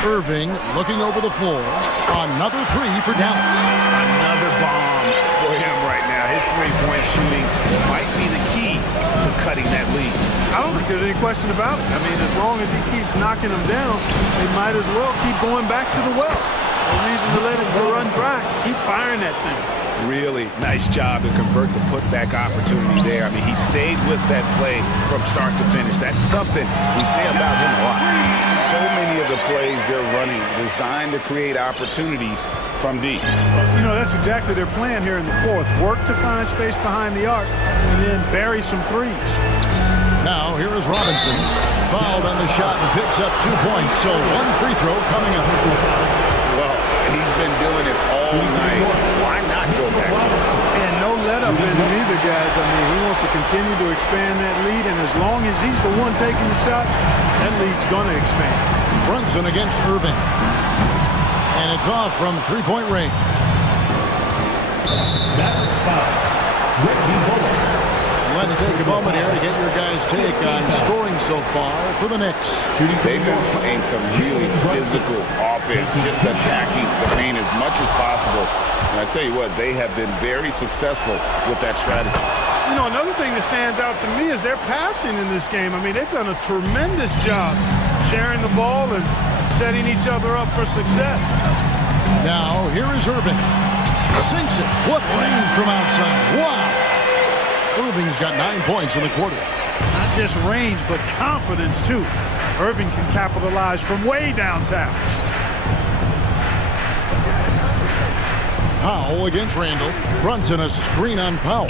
Irving looking over the floor. Another 3 for Dallas. Another bomb for him right now. His three-point shooting might be the key to cutting that lead. I don't think there's any question about it. I mean, as long as he keeps knocking them down, they might as well keep going back to the well. No reason to let it run dry. Keep firing that thing. Really nice job to convert the putback opportunity there. I mean, he stayed with that play from start to finish. That's something we say about him a lot. So many of the plays they're running designed to create opportunities from deep. You know, that's exactly their plan here in the fourth. Work to find space behind the arc and then bury some threes. Now, here is Robinson. Fouled on the shot and picks up 2 points. So 1 free throw coming up. Well, he's been doing it all night. Why not go back to it? And no let up in him either, guys. I mean, he wants to continue to expand that lead, and as long as he's the one taking the shots, that lead's going to expand. Brunson against Irving. And it's off from 3-point range. Let's take a moment here to get your guys' take on scoring so far for the Knicks. They've been playing some really physical offense, just attacking the paint as much as possible. And I tell you what, they have been very successful with that strategy. You know, another thing that stands out to me is their passing in this game. I mean, they've done a tremendous job sharing the ball and setting each other up for success. Now, here is Irving. Sinks it. What range from outside. Wow. Irving's got 9 points in the quarter. Not just range, but confidence, too. Irving can capitalize from way downtown. Powell against Randall. Brunson a screen on Powell.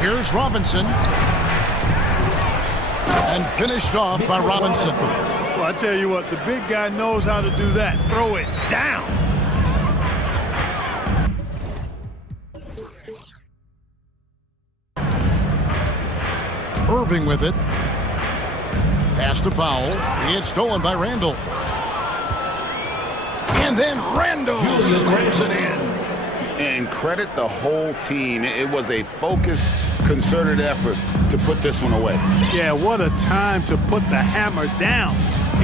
Here's Robinson. And finished off by Robinson. Well, I tell you what, the big guy knows how to do that. Throw it down. Irving with it. Pass to Powell. It's stolen by Randall. And then Randall scrapes it in. And credit the whole team. It was a focused, concerted effort to put this one away. Yeah, what a time to put the hammer down.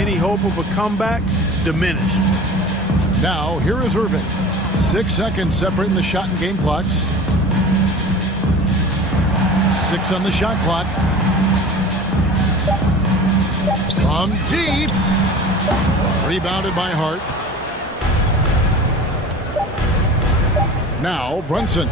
Any hope of a comeback? Diminished. Now, here is Irving. 6 seconds separating the shot and game clocks. 6 on the shot clock. From deep. Rebounded by Hart. Now, Brunson.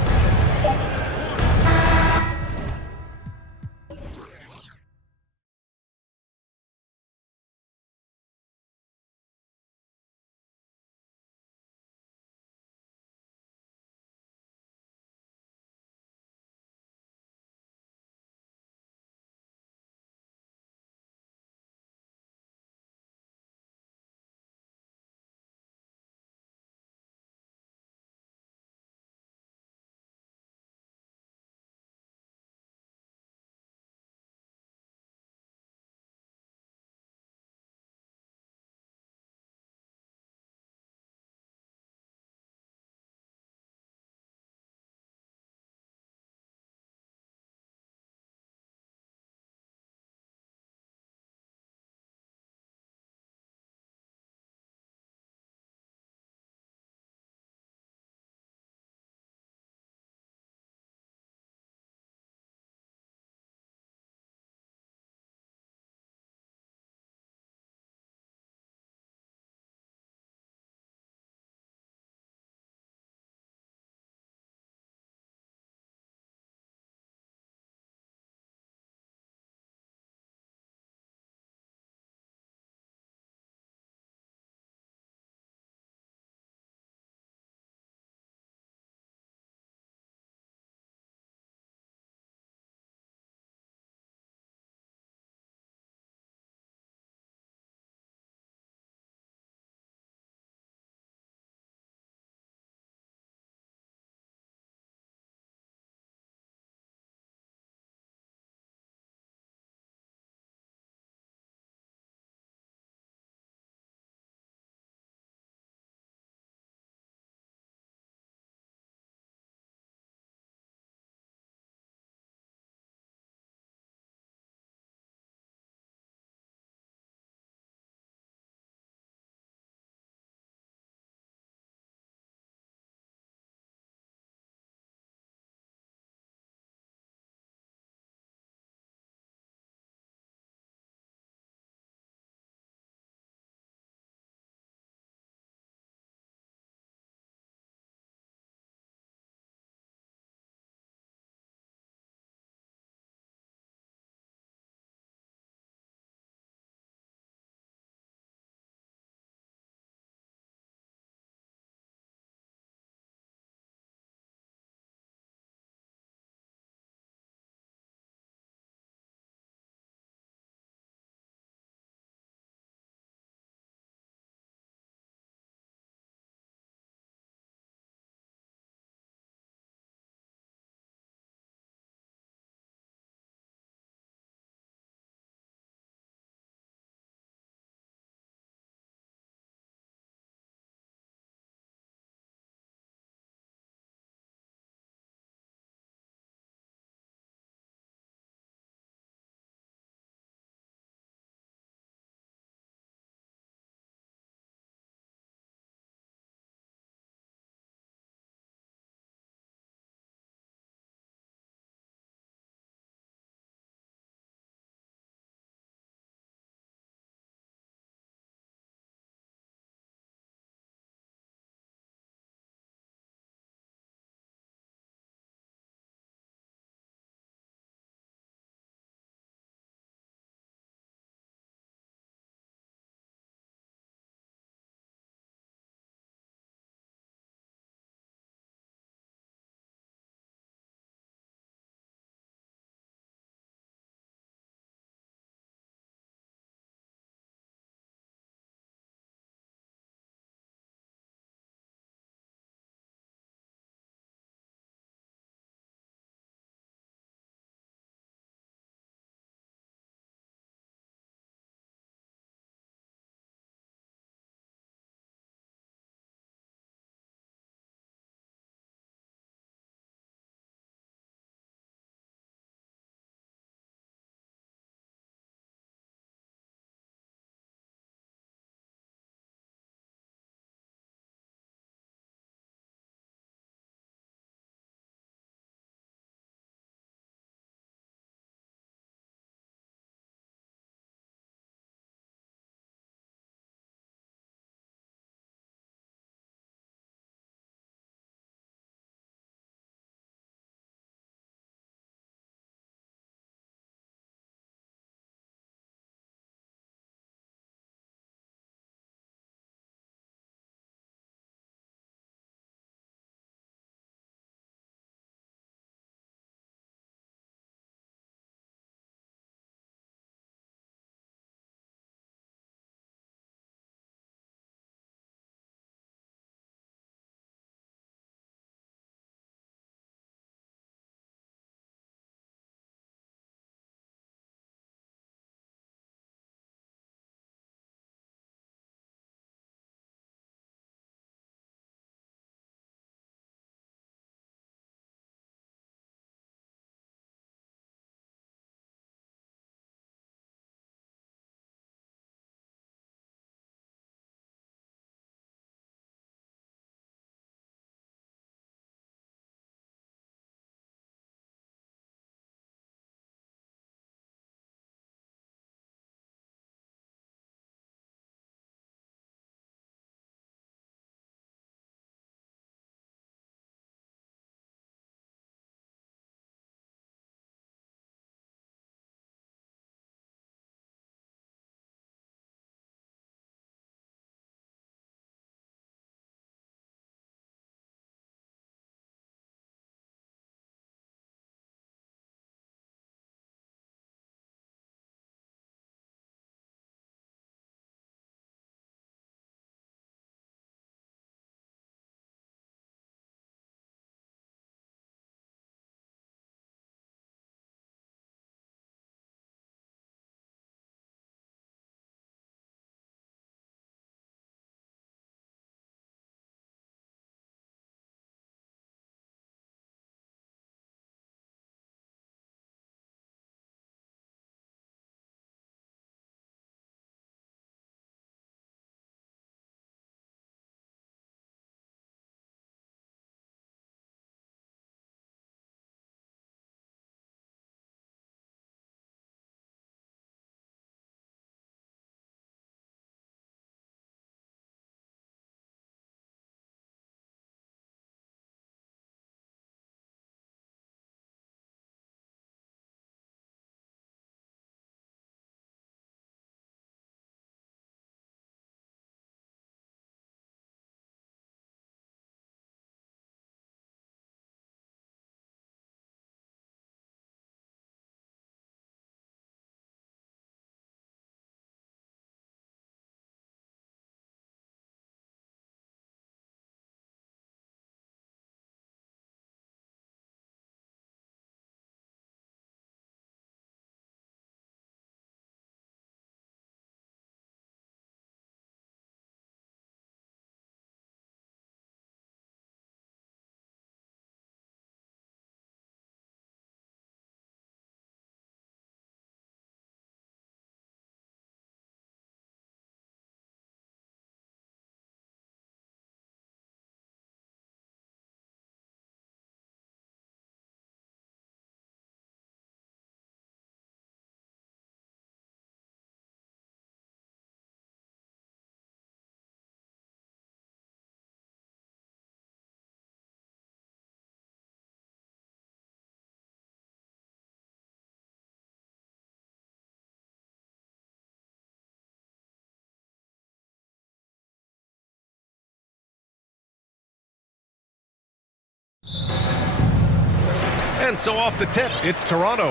And so off the tip, it's Toronto.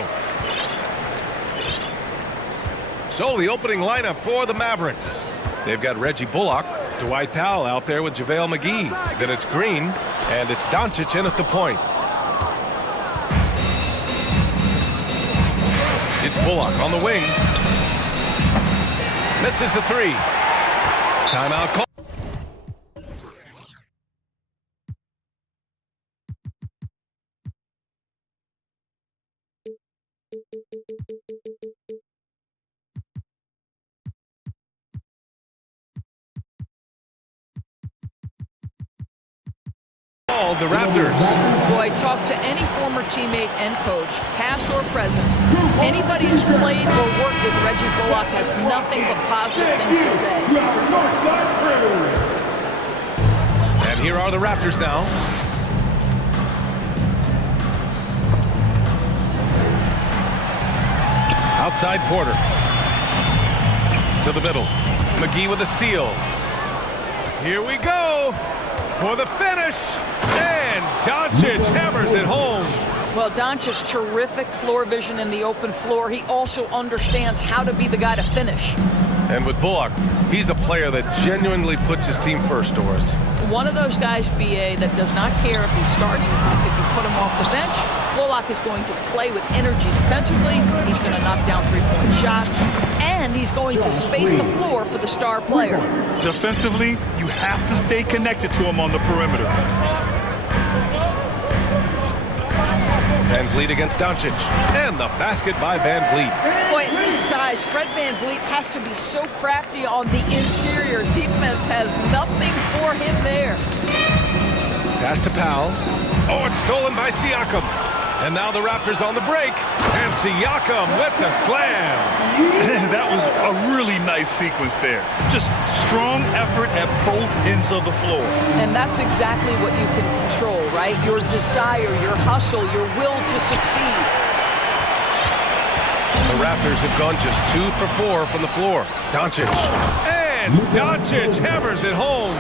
So the opening lineup for the Mavericks. They've got Reggie Bullock, Dwight Powell out there with JaVale McGee. Then it's Green, and it's Doncic in at the point. It's Bullock on the wing. Misses the three. Timeout call. The Raptors. Boy, talk to any former teammate and coach, past or present. Anybody who's played or worked with Reggie Bullock has nothing but positive things to say. And here are the Raptors now. Outside Porter. To the middle. McGee with a steal. Here we go for the finish. And Doncic hammers it home. Well, Doncic, terrific floor vision in the open floor. He also understands how to be the guy to finish. And with Bullock, he's a player that genuinely puts his team first, Doris. One of those guys, BA, that does not care if he's starting, if you put him off the bench. Bullock is going to play with energy defensively. He's going to knock down three-point shots. And he's going to space the floor for the star player. Defensively, you have to stay connected to him on the perimeter. Van Vliet against Doncic. And the basket by Van Vliet. Boy, at his size, Fred Van Vliet has to be so crafty on the interior. Defense has nothing for him there. Pass to Powell. Oh, it's stolen by Siakam. And now the Raptors on the break. And Siakam with the slam. That was a really nice sequence there. Just strong effort at both ends of the floor. And that's exactly what you can control, right? Your desire, your hustle, your will to succeed. The Raptors have gone just 2 for 4 from the floor. Doncic. And Doncic hammers it home.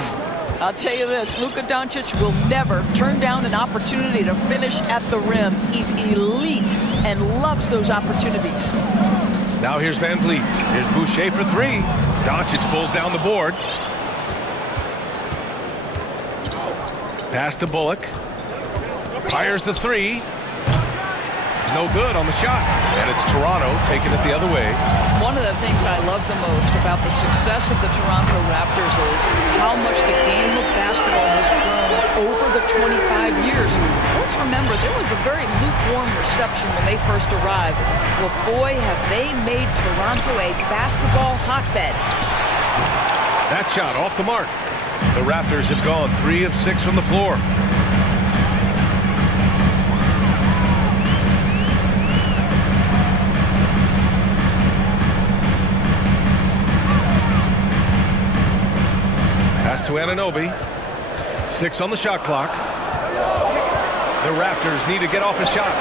I'll tell you this, Luka Doncic will never turn down an opportunity to finish at the rim. He's elite and loves those opportunities. Now here's Van Vliet. Here's Boucher for three. Doncic pulls down the board. Pass to Bullock. Fires the three. No good on the shot. And it's Toronto taking it the other way. One of the things I love the most about the success of the Toronto Raptors is how much the game of basketball has grown over the 25 years. Let's remember, there was a very lukewarm reception when they first arrived. Well, boy, have they made Toronto a basketball hotbed. That shot off the mark. The Raptors have gone 3 of 6 from the floor. Pass to Anunoby. 6 on the shot clock. The Raptors need to get off a shot.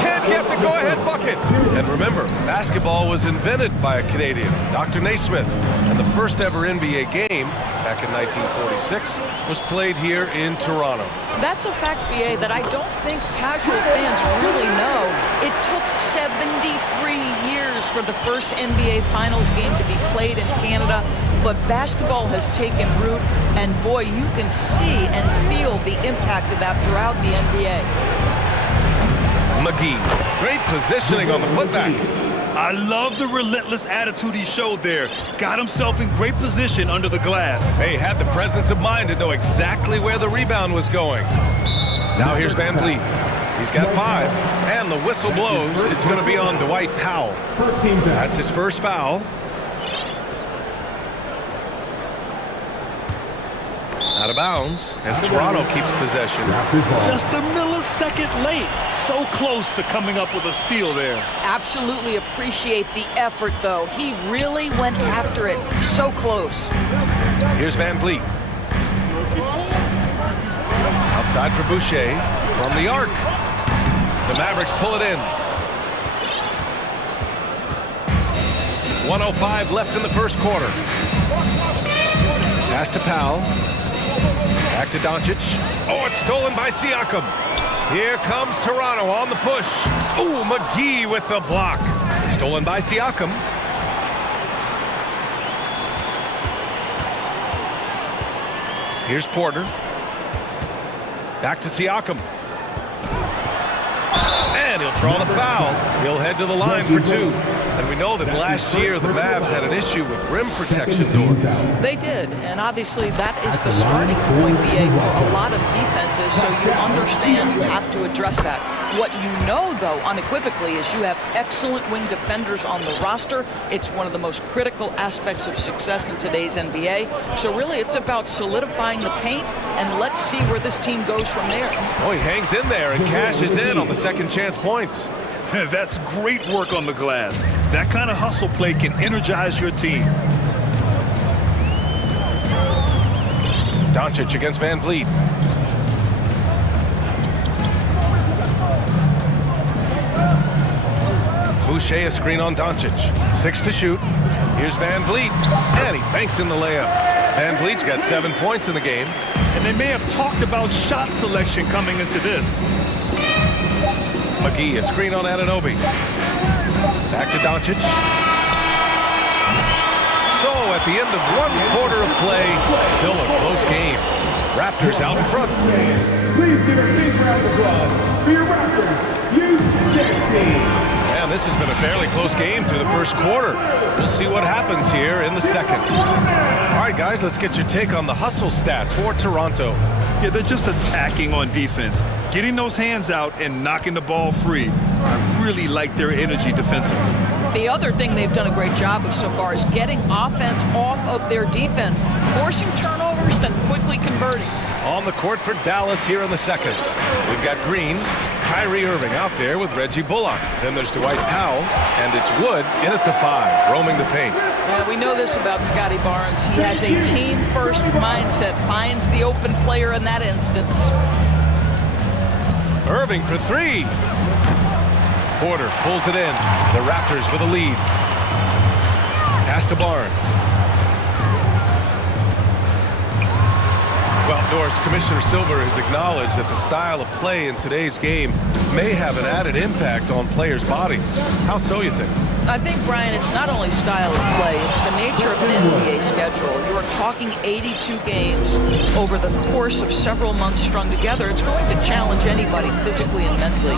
Can't get the go-ahead bucket. And remember, basketball was invented by a Canadian, Dr. Naismith. And the first ever NBA game, back in 1946, was played here in Toronto. That's a fact, BA, that I don't think casual fans really know. It took 73 years for the first NBA Finals game to be played in Canada, but basketball has taken root, and boy, you can see and feel the impact of that throughout the NBA. McGee, great positioning on the putback. I love the relentless attitude he showed there. Got himself in great position under the glass. He had the presence of mind to know exactly where the rebound was going. Now here's Van Vliet. He's got 5, and the whistle blows. It's going to be on Dwight Powell. That's his first foul. Out of bounds as Toronto keeps possession. Just a millisecond late. So close to coming up with a steal there. Absolutely appreciate the effort, though. He really went after it. So close. Here's Van Vliet. Outside for Boucher. From the arc. The Mavericks pull it in. 1:05 left in the first quarter. Pass to Powell. Back to Doncic. Oh, it's stolen by Siakam. Here comes Toronto on the push. Ooh, McGee with the block. Stolen by Siakam. Here's Porter. Back to Siakam. And he'll draw the foul. He'll head to the line for two. And we know that last year the Mavs had an issue with rim protection doors. They did, and obviously that is the starting point, BA, for a lot of defenses, so you understand you have to address that. What you know, though, unequivocally, is you have excellent wing defenders on the roster. It's one of the most critical aspects of success in today's NBA. So really, it's about solidifying the paint, and let's see where this team goes from there. Oh, he hangs in there and cashes in on the second chance points. That's great work on the glass. That kind of hustle play can energize your team. Doncic against Van Vliet. Boucher a screen on Doncic. 6 to shoot. Here's Van Vliet. And he banks in the layup. Van Vliet's got 7 points in the game. And they may have talked about shot selection coming into this. McGee, a screen on Anunoby. Back to Doncic. So at the end of 1 quarter of play, still a close game. Raptors out in front. Please give a big round of applause for your Raptors, U16. And this has been a fairly close game through the first quarter. We'll see what happens here in the second. All right, guys, let's get your take on the hustle stats for Toronto. Yeah, they're just attacking on defense, getting those hands out and knocking the ball free. I really like their energy defensively. The other thing they've done a great job of so far is getting offense off of their defense, forcing turnovers, then quickly converting. On the court for Dallas here in the second. We've got Green, Kyrie Irving out there with Reggie Bullock. Then there's Dwight Powell, and it's Wood in at the 5, roaming the paint. Yeah, we know this about Scotty Barnes. He has a team-first mindset, finds the open player in that instance. Irving for 3. Porter pulls it in. The Raptors with a lead. Pass to Barnes. Well, Doris, Commissioner Silver has acknowledged that the style of play in today's game may have an added impact on players' bodies. How so, you think? I think, Brian, it's not only style of play, it's the nature of an NBA schedule. You're talking 82 games over the course of several months strung together. It's going to challenge anybody physically and mentally.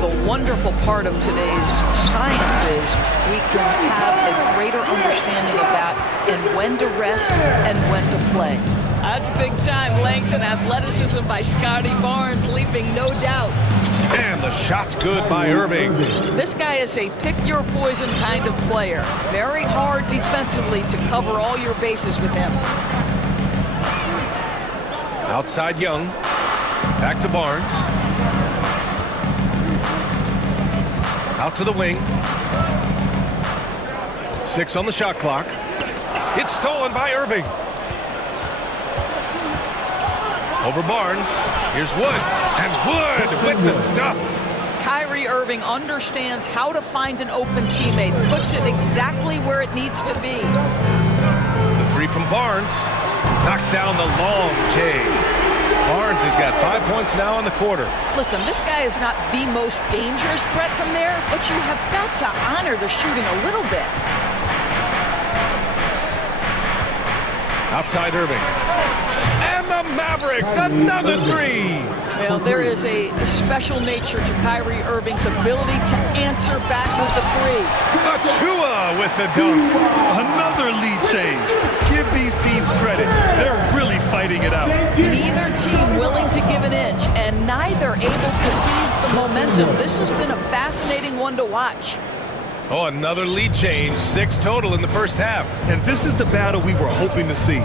The wonderful part of today's science is we can have a greater understanding of that and when to rest and when to play. That's big time length and athleticism by Scotty Barnes, leaving no doubt. And the shot's good by Irving. This guy is a pick-your-poison kind of player. Very hard defensively to cover all your bases with him. Outside Young. Back to Barnes. Out to the wing. 6 on the shot clock. It's stolen by Irving. Over Barnes. Here's Wood. And Wood with the stuff. Kyrie Irving understands how to find an open teammate. Puts it exactly where it needs to be. The 3 from Barnes. Knocks down the long J. Barnes has got 5 points now in the quarter. Listen, this guy is not the most dangerous threat from there, but you have got to honor the shooting a little bit. Outside Irving. And the Mavericks, another 3. Well, there is a special nature to Kyrie Irving's ability to answer back with the 3. Achua with the dunk. Another lead change. Give these teams credit. They're really fighting it out. Neither team willing to give an inch, and neither able to seize the momentum. This has been a fascinating one to watch. Oh, another lead change. 6 total in the first half. And this is the battle we were hoping to see.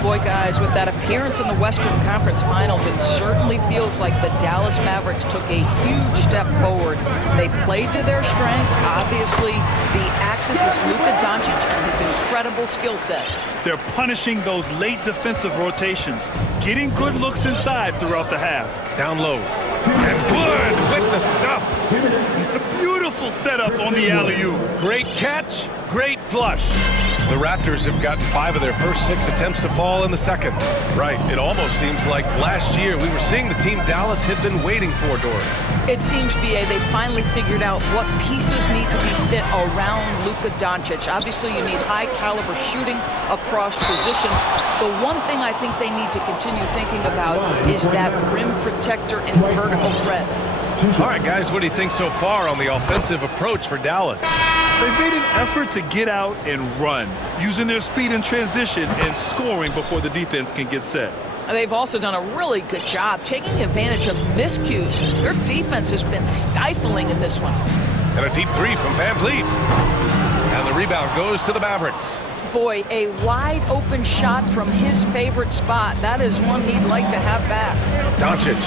Boy, guys, with that appearance in the Western Conference Finals, it certainly feels like the Dallas Mavericks took a huge step forward. They played to their strengths. Obviously, the axis is Luka Doncic and his incredible skill set. They're punishing those late defensive rotations, getting good looks inside throughout the half. Down low. And Wood with the stuff. Beautiful setup on the alley-oop. Great catch, great flush. The Raptors have gotten 5 of their first 6 attempts to fall in the second. Right, it almost seems like last year we were seeing the team Dallas had been waiting for, Doris. It seems, B.A., they finally figured out what pieces need to be fit around Luka Doncic. Obviously, you need high-caliber shooting across positions. The one thing I think they need to continue thinking about is that rim protector and vertical threat. All right, guys, what do you think so far on the offensive approach for Dallas? They've made an effort to get out and run, using their speed in transition and scoring before the defense can get set. They've also done a really good job taking advantage of miscues. Their defense has been stifling in this one. And a deep 3 from Van Vliet. And the rebound goes to the Mavericks. Boy, a wide open shot from his favorite spot. That is one he'd like to have back. Doncic.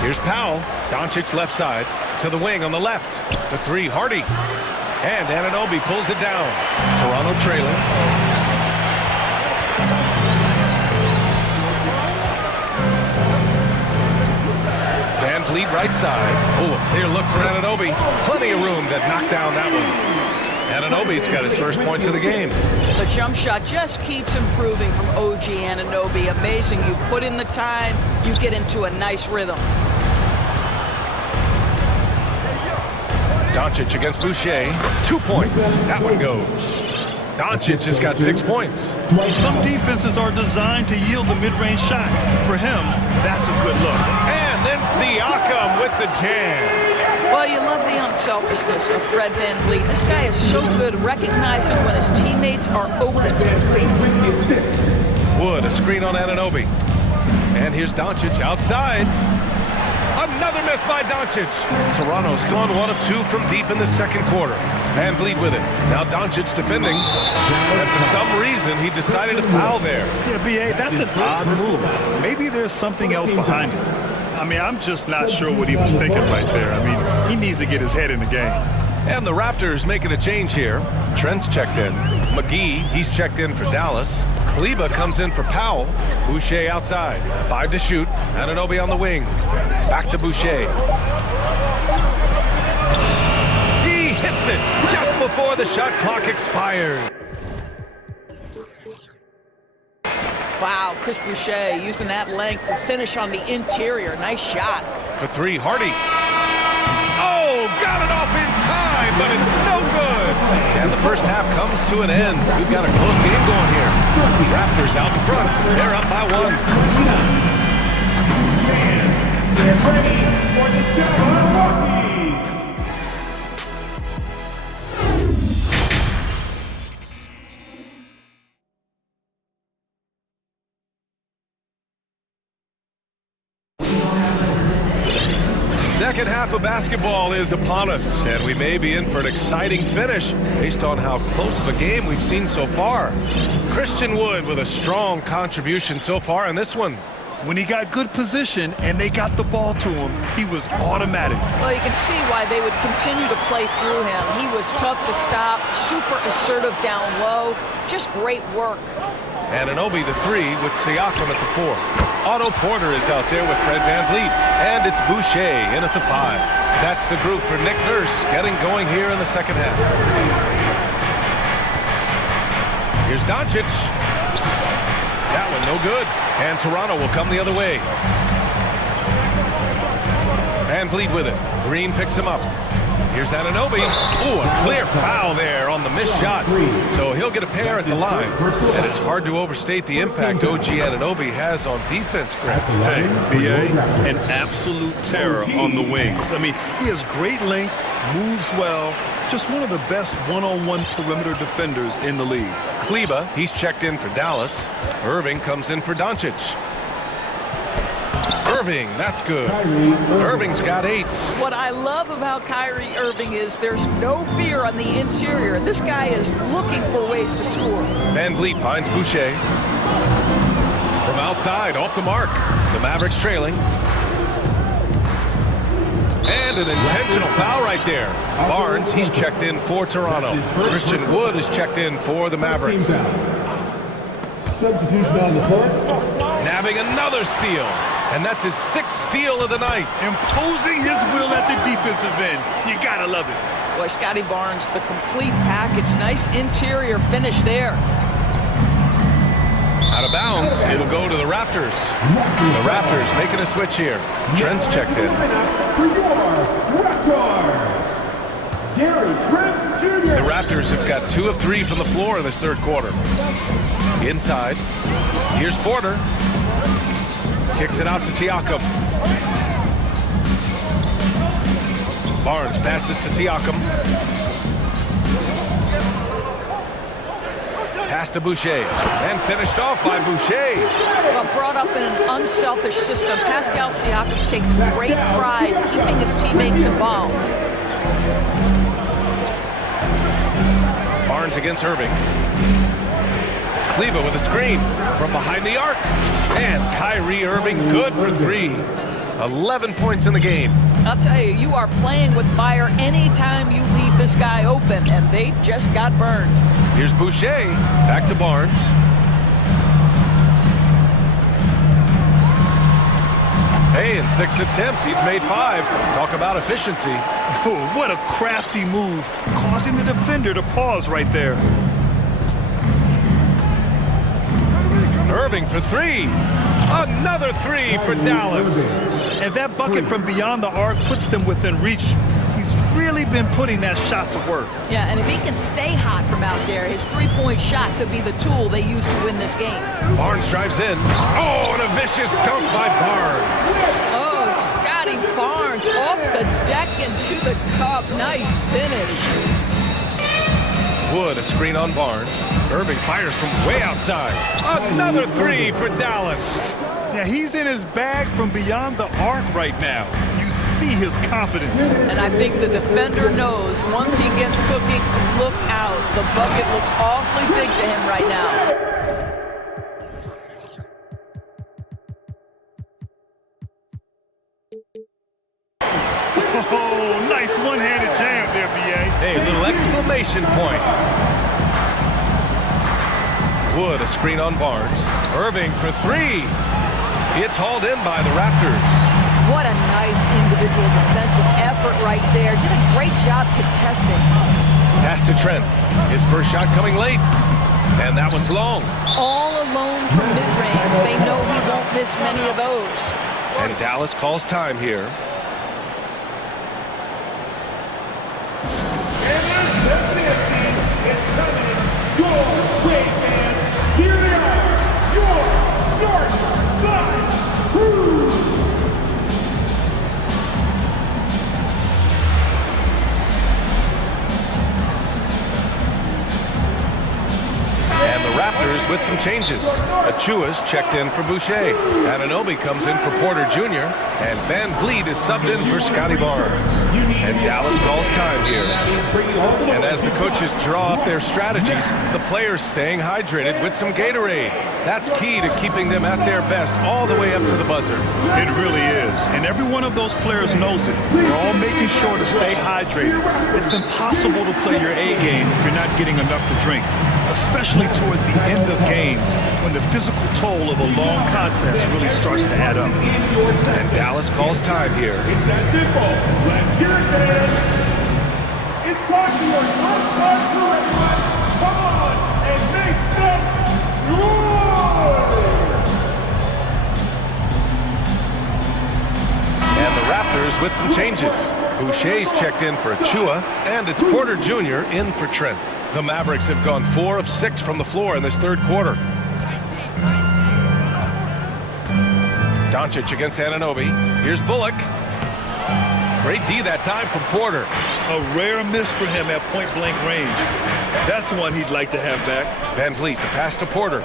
Here's Powell. Doncic left side to the wing on the left. The 3, Hardy. And Anunoby pulls it down. Toronto trailing. Van Vliet right side. Oh, a clear look for Anunoby. Plenty of room that knocked down that one. Anunoby's got his first points of the game. The jump shot just keeps improving from OG Anunoby. Amazing. You put in the time, you get into a nice rhythm. Doncic against Boucher. 2 points. That one goes. Doncic has got 6 points. Some defenses are designed to yield the mid-range shot. For him, that's a good look. And then Siakam with the jam. Well, you love the unselfishness of Fred VanVleet. This guy is so good recognizing when his teammates are over the top. Wood, a screen on Anunoby. And here's Doncic outside. Another miss by Doncic. Toronto's gone 1 of 2 from deep in the second quarter. Van Vliet with it. Now Doncic defending. And for some reason, he decided to foul there. Yeah, B.A., that's an odd move. Maybe there's something else behind it. I mean, I'm just not sure what he was thinking right there. I mean, he needs to get his head in the game. And the Raptors making a change here. Trent's checked in. McGee, he's checked in for Dallas. Kleber comes in for Powell. Boucher outside. 5 to shoot. Anunoby on the wing. Back to Boucher. He hits it just before the shot clock expires. Wow, Chris Boucher using that length to finish on the interior. Nice shot. For 3, Hardy. Oh, got it off in time, but it's no good. And the first half comes to an end. We've got a close game going here. Raptors out in front. They're up by 1. Get ready for the Milwaukee. Second half of basketball is upon us, and we may be in for an exciting finish based on how close of a game we've seen so far. Christian Wood with a strong contribution so far in this one. When he got good position and they got the ball to him, he was automatic. Well, you can see why they would continue to play through him. He was tough to stop, super assertive down low, just great work. Anunoby the 3 with Siakam at the 4. Otto Porter is out there with Fred VanVleet, and it's Boucher in at the 5. That's the group for Nick Nurse getting going here in the second half. Here's Doncic. That one no good. And Toronto will come the other way. VanVleet with it. Green picks him up. Here's Anunoby. Ooh, a clear foul there on the missed shot. So he'll get a pair at the line. And it's hard to overstate the impact OG Anunoby has on defense, Grant. Hey, B.A., an absolute terror on the wings. I mean, he has great length, moves well, just one of the best one-on-one perimeter defenders in the league. Kleber, he's checked in for Dallas. Irving comes in for Doncic. Irving, that's good. Irving's got 8. What I love about Kyrie Irving is there's no fear on the interior. This guy is looking for ways to score. VanVleet finds Boucher. From outside, off the mark. The Mavericks trailing. And an intentional foul right there. Barnes, he's checked in for Toronto. Christian Wood is checked in for the Mavericks. Substitution on the court. Nabbing another steal. And that's his 6th steal of the night. Imposing his will at the defensive end. You gotta love it. Boy, Scotty Barnes, the complete package. Nice interior finish there. Out of bounds, it'll go to the Raptors. The Raptors making a switch here. Trent's checked in. For your Raptors, Gary Trent Jr. The Raptors have got 2 of 3 from the floor in this third quarter. Inside, here's Porter. Kicks it out to Siakam. Barnes passes to Siakam. Pass to Boucher, and finished off by Boucher. Well, brought up in an unselfish system, Pascal Siakam takes great pride keeping his teammates involved. Barnes against Irving. Kleba with a screen from behind the arc. And Kyrie Irving good for 3. 11 points in the game. I'll tell you, you are playing with fire anytime you leave this guy open, and they just got burned. Here's Boucher, back to Barnes. Hey, in 6 attempts, he's made 5. Talk about efficiency. Oh, what a crafty move, causing the defender to pause right there. Irving for 3. Another 3 for Dallas. And that bucket from beyond the arc puts them within reach. He's really been putting that shot to work. Yeah, and if he can stay hot from out there, his three-point shot could be the tool they use to win this game. Barnes drives in. Oh, and a vicious dunk by Barnes. Oh, Scotty Barnes off the deck and to the cup. Nice finish. Wood, a screen on Barnes. Irving fires from way outside. Another 3 for Dallas. Yeah, he's in his bag from beyond the arc right now. You see his confidence. And I think the defender knows once he gets cooking, look out. The bucket looks awfully big to him right now. Oh, nice one-handed jam there, B.A. Hey, a little exclamation point. Wood, a screen on Barnes. Irving for 3. It's hauled in by the Raptors. What a nice individual defensive effort right there. Did a great job contesting. Pass to Trent. His first shot coming late. And that one's long. All alone from mid-range. They know he won't miss many of those. And Dallas calls time here. It's coming. Your great fans. Here they are. Your North Side Crew. And the Raptors with some changes. Achua's checked in for Boucher. Anunoby comes in for Porter Jr. And Van Vliet is subbed in for Scotty Barnes. And Dallas calls time here. And as the coaches draw up their strategies, the players staying hydrated with some Gatorade. That's key to keeping them at their best all the way up to the buzzer. It really is. And every one of those players knows it. They're all making sure to stay hydrated. It's impossible to play your A game if you're not getting enough to drink, especially towards the end of games when the physical toll of a long contest really starts to add up. And Dallas calls time here. It's that simple. Let's hear it, fans. It's time for your North Side Crew, everyone. Come on and make some noise. And the Raptors with some changes. Boucher's checked in for Achua, and it's Porter Jr. in for Trent. The Mavericks have gone 4 of 6 from the floor in this third quarter. Doncic against Anunoby. Here's Bullock. Great D that time from Porter. A rare miss for him at point-blank range. That's one he'd like to have back. Van Vliet, the pass to Porter.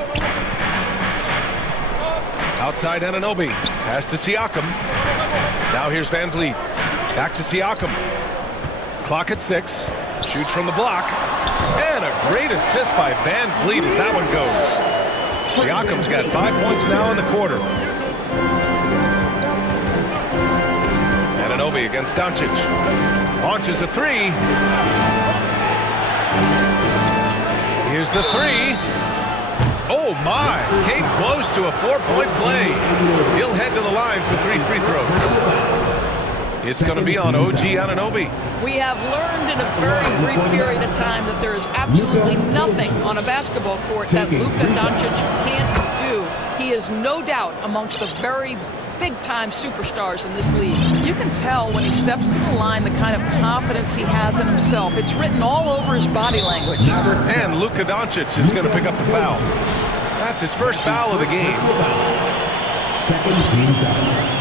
Outside Anunoby. Pass to Siakam. Now here's Van Vliet. Back to Siakam. Clock at 6. Shoots from the block. And a great assist by Van Vliet as that one goes. Siakam's got 5 points now in the quarter. Anunoby against Doncic. Launches a 3. Here's the 3. Oh my! Came close to a 4-point play. He'll head to the line for 3 free throws. It's going to be on OG Anunoby. We have learned in a very brief period of time that there is absolutely nothing on a basketball court that Luka Doncic can't do. He is no doubt amongst the very big-time superstars in this league. You can tell when he steps to the line the kind of confidence he has in himself. It's written all over his body language. And Luka Doncic is going to pick up the foul. That's his first foul of the game. Second team foul.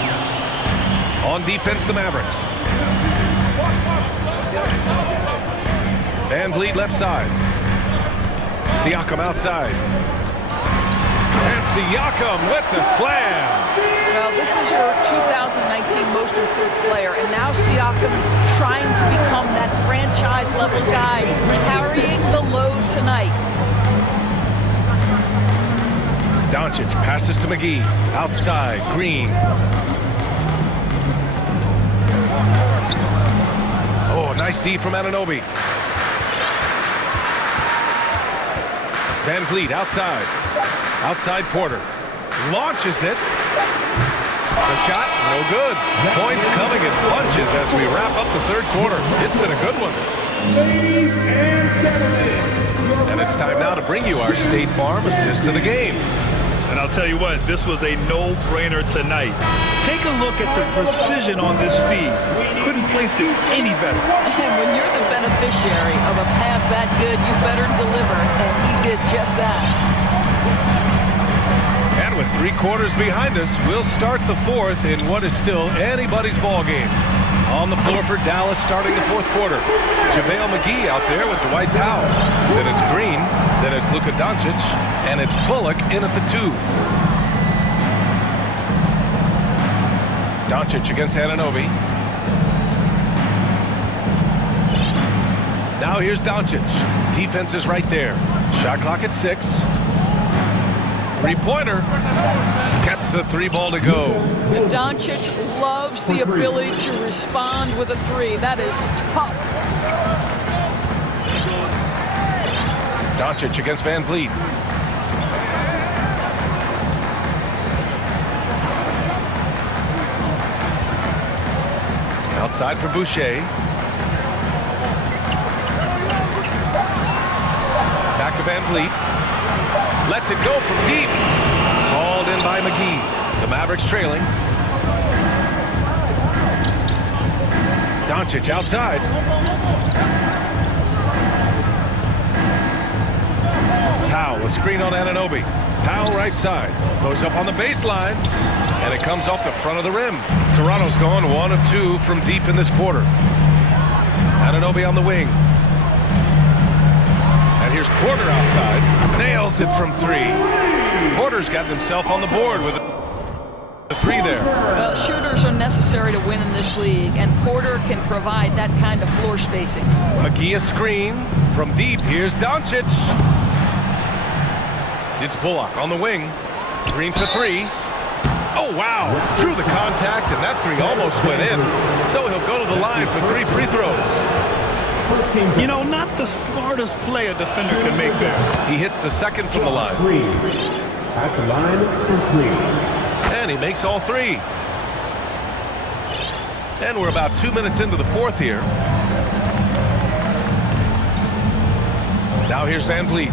On defense, the Mavericks. Van Vliet left side. Siakam outside. And Siakam with the slam. Well, this is your 2019 most improved player, and now Siakam trying to become that franchise-level guy, carrying the load tonight. Doncic passes to McGee. Outside, Green. Oh, nice D from Anunoby. Van Vliet outside. Outside Porter. Launches it. The shot, no good. Points coming in bunches as we wrap up the third quarter. It's been a good one. Ladies and gentlemen. And it's time now to bring you our State Farm assist of the game. And I'll tell you what, this was a no-brainer tonight. Take a look at the precision on this feed. Couldn't place it any better. And when you're the beneficiary of a pass that good, you better deliver, and he did just that. And with 3 quarters behind us, we'll start the fourth in what is still anybody's ball game. On the floor for Dallas starting the fourth quarter. JaVale McGee out there with Dwight Powell. Then it's Green. Then it's Luka Doncic. And it's Bullock in at the 2. Doncic against Anunoby. Now here's Doncic. Defense is right there. Shot clock at 6. 3-pointer. Gets the 3 ball to go. And Doncic loves the ability to respond with a 3. That is tough. Doncic against Van Vliet. Outside for Boucher. Back to Van Vliet. Lets it go from deep. Called in by McGee. The Mavericks trailing. Doncic outside. Powell, a screen on Anunoby. Powell right side. Goes up on the baseline. And it comes off the front of the rim. Toronto's gone 1 of 2 from deep in this quarter. Anunoby on the wing. And here's Porter outside. Nails it from 3. Porter's got himself on the board with the 3 there. Well, shooters are necessary to win in this league, and Porter can provide that kind of floor spacing. McGee a screen from deep. Here's Doncic. It's Bullock on the wing. Green for 3. Oh, wow. Drew the contact, and that 3 almost went in. So he'll go to the line for 3 free throws. You know, not the smartest play a defender can make there. He hits the second from the line. At the line for 3. And he makes all 3. And we're about 2 minutes into the fourth here. Now here's Van Vliet.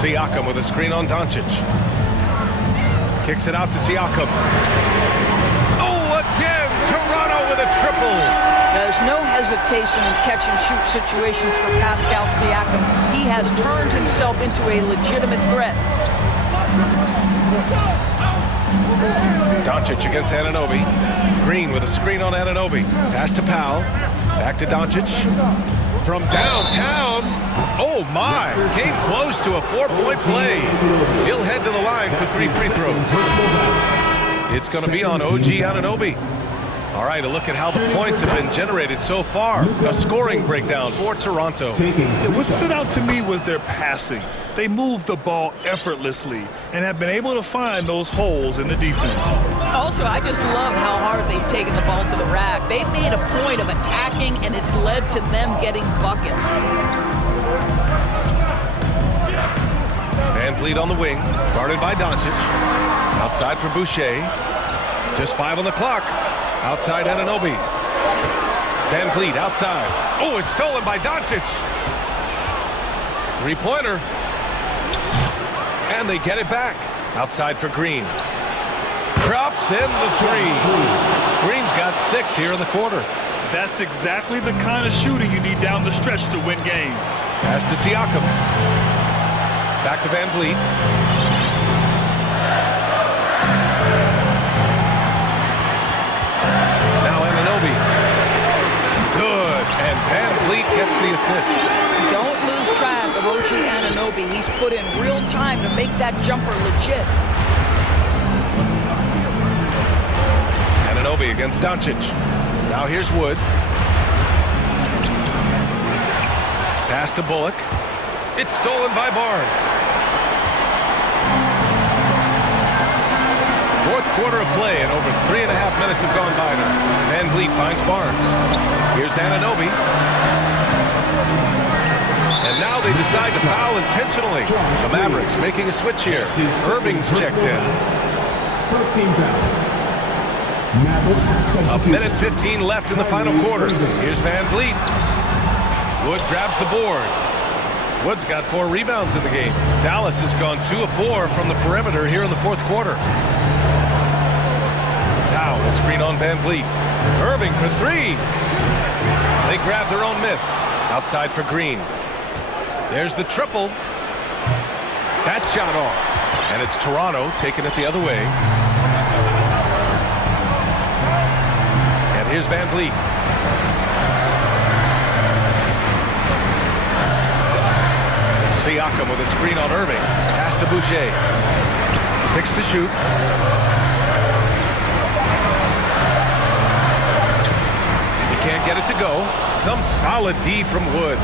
Siakam with a screen on Doncic. Kicks it out to Siakam. Oh, again! Toronto with a triple! There's no hesitation in catch-and-shoot situations for Pascal Siakam. He has turned himself into a legitimate threat. Doncic against Anunoby. Green with a screen on Anunoby. Pass to Powell. Back to Doncic. From downtown. Oh, my. Came close to a 4-point play. He'll head to the line for 3 free throws. It's going to be on OG Anunoby. All right, a look at how the points have been generated so far. A scoring breakdown for Toronto. What stood out to me was their passing. They moved the ball effortlessly and have been able to find those holes in the defense. Also, I just love how hard they've taken the ball to the rack. They've made a point of attacking, and it's led to them getting buckets. Van Vliet on the wing, guarded by Doncic. Outside for Boucher. Just 5 on the clock. Outside Anunoby. Van Vliet outside. Oh, it's stolen by Doncic. Three-pointer. And they get it back. Outside for Green. Drops in the three. Green's got 6 here in the quarter. That's exactly the kind of shooting you need down the stretch to win games. Pass to Siakam. Back to Van Vliet. Now Anunoby. Good. And Van Vliet gets the assist. Don't lose track of OG Anunoby. He's put in real time to make that jumper legit. Anunoby against Doncic. Now here's Wood. Pass to Bullock. It's stolen by Barnes. Fourth quarter of play, and over 3.5 minutes have gone by now. Van Vliet finds Barnes. Here's Anunoby. And now they decide to foul intentionally. The Mavericks making a switch here. Irving's checked in. First team foul. A minute 15 left in the final quarter. Here's Van Vliet. Wood grabs the board. Wood's got 4 rebounds in the game. Dallas has gone 2 of 4 from the perimeter here in the fourth quarter. Now a screen on Van Vliet. Irving for 3. They grab their own miss. Outside for Green. There's the triple. That shot off. And it's Toronto taking it the other way. And here's Van Vliet. Siakam with a screen on Irving. Pass to Boucher. 6 to shoot. He can't get it to go. Some solid D from Wood.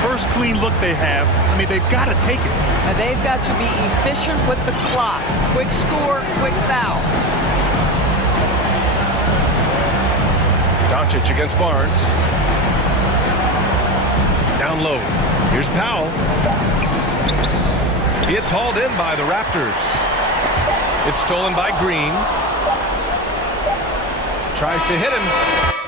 First clean look they have. I mean, they've got to take it. And they've got to be efficient with the clock. Quick score, quick foul. Doncic against Barnes. Down low. Here's Powell. It's hauled in by the Raptors. It's stolen by Green. Tries to hit him.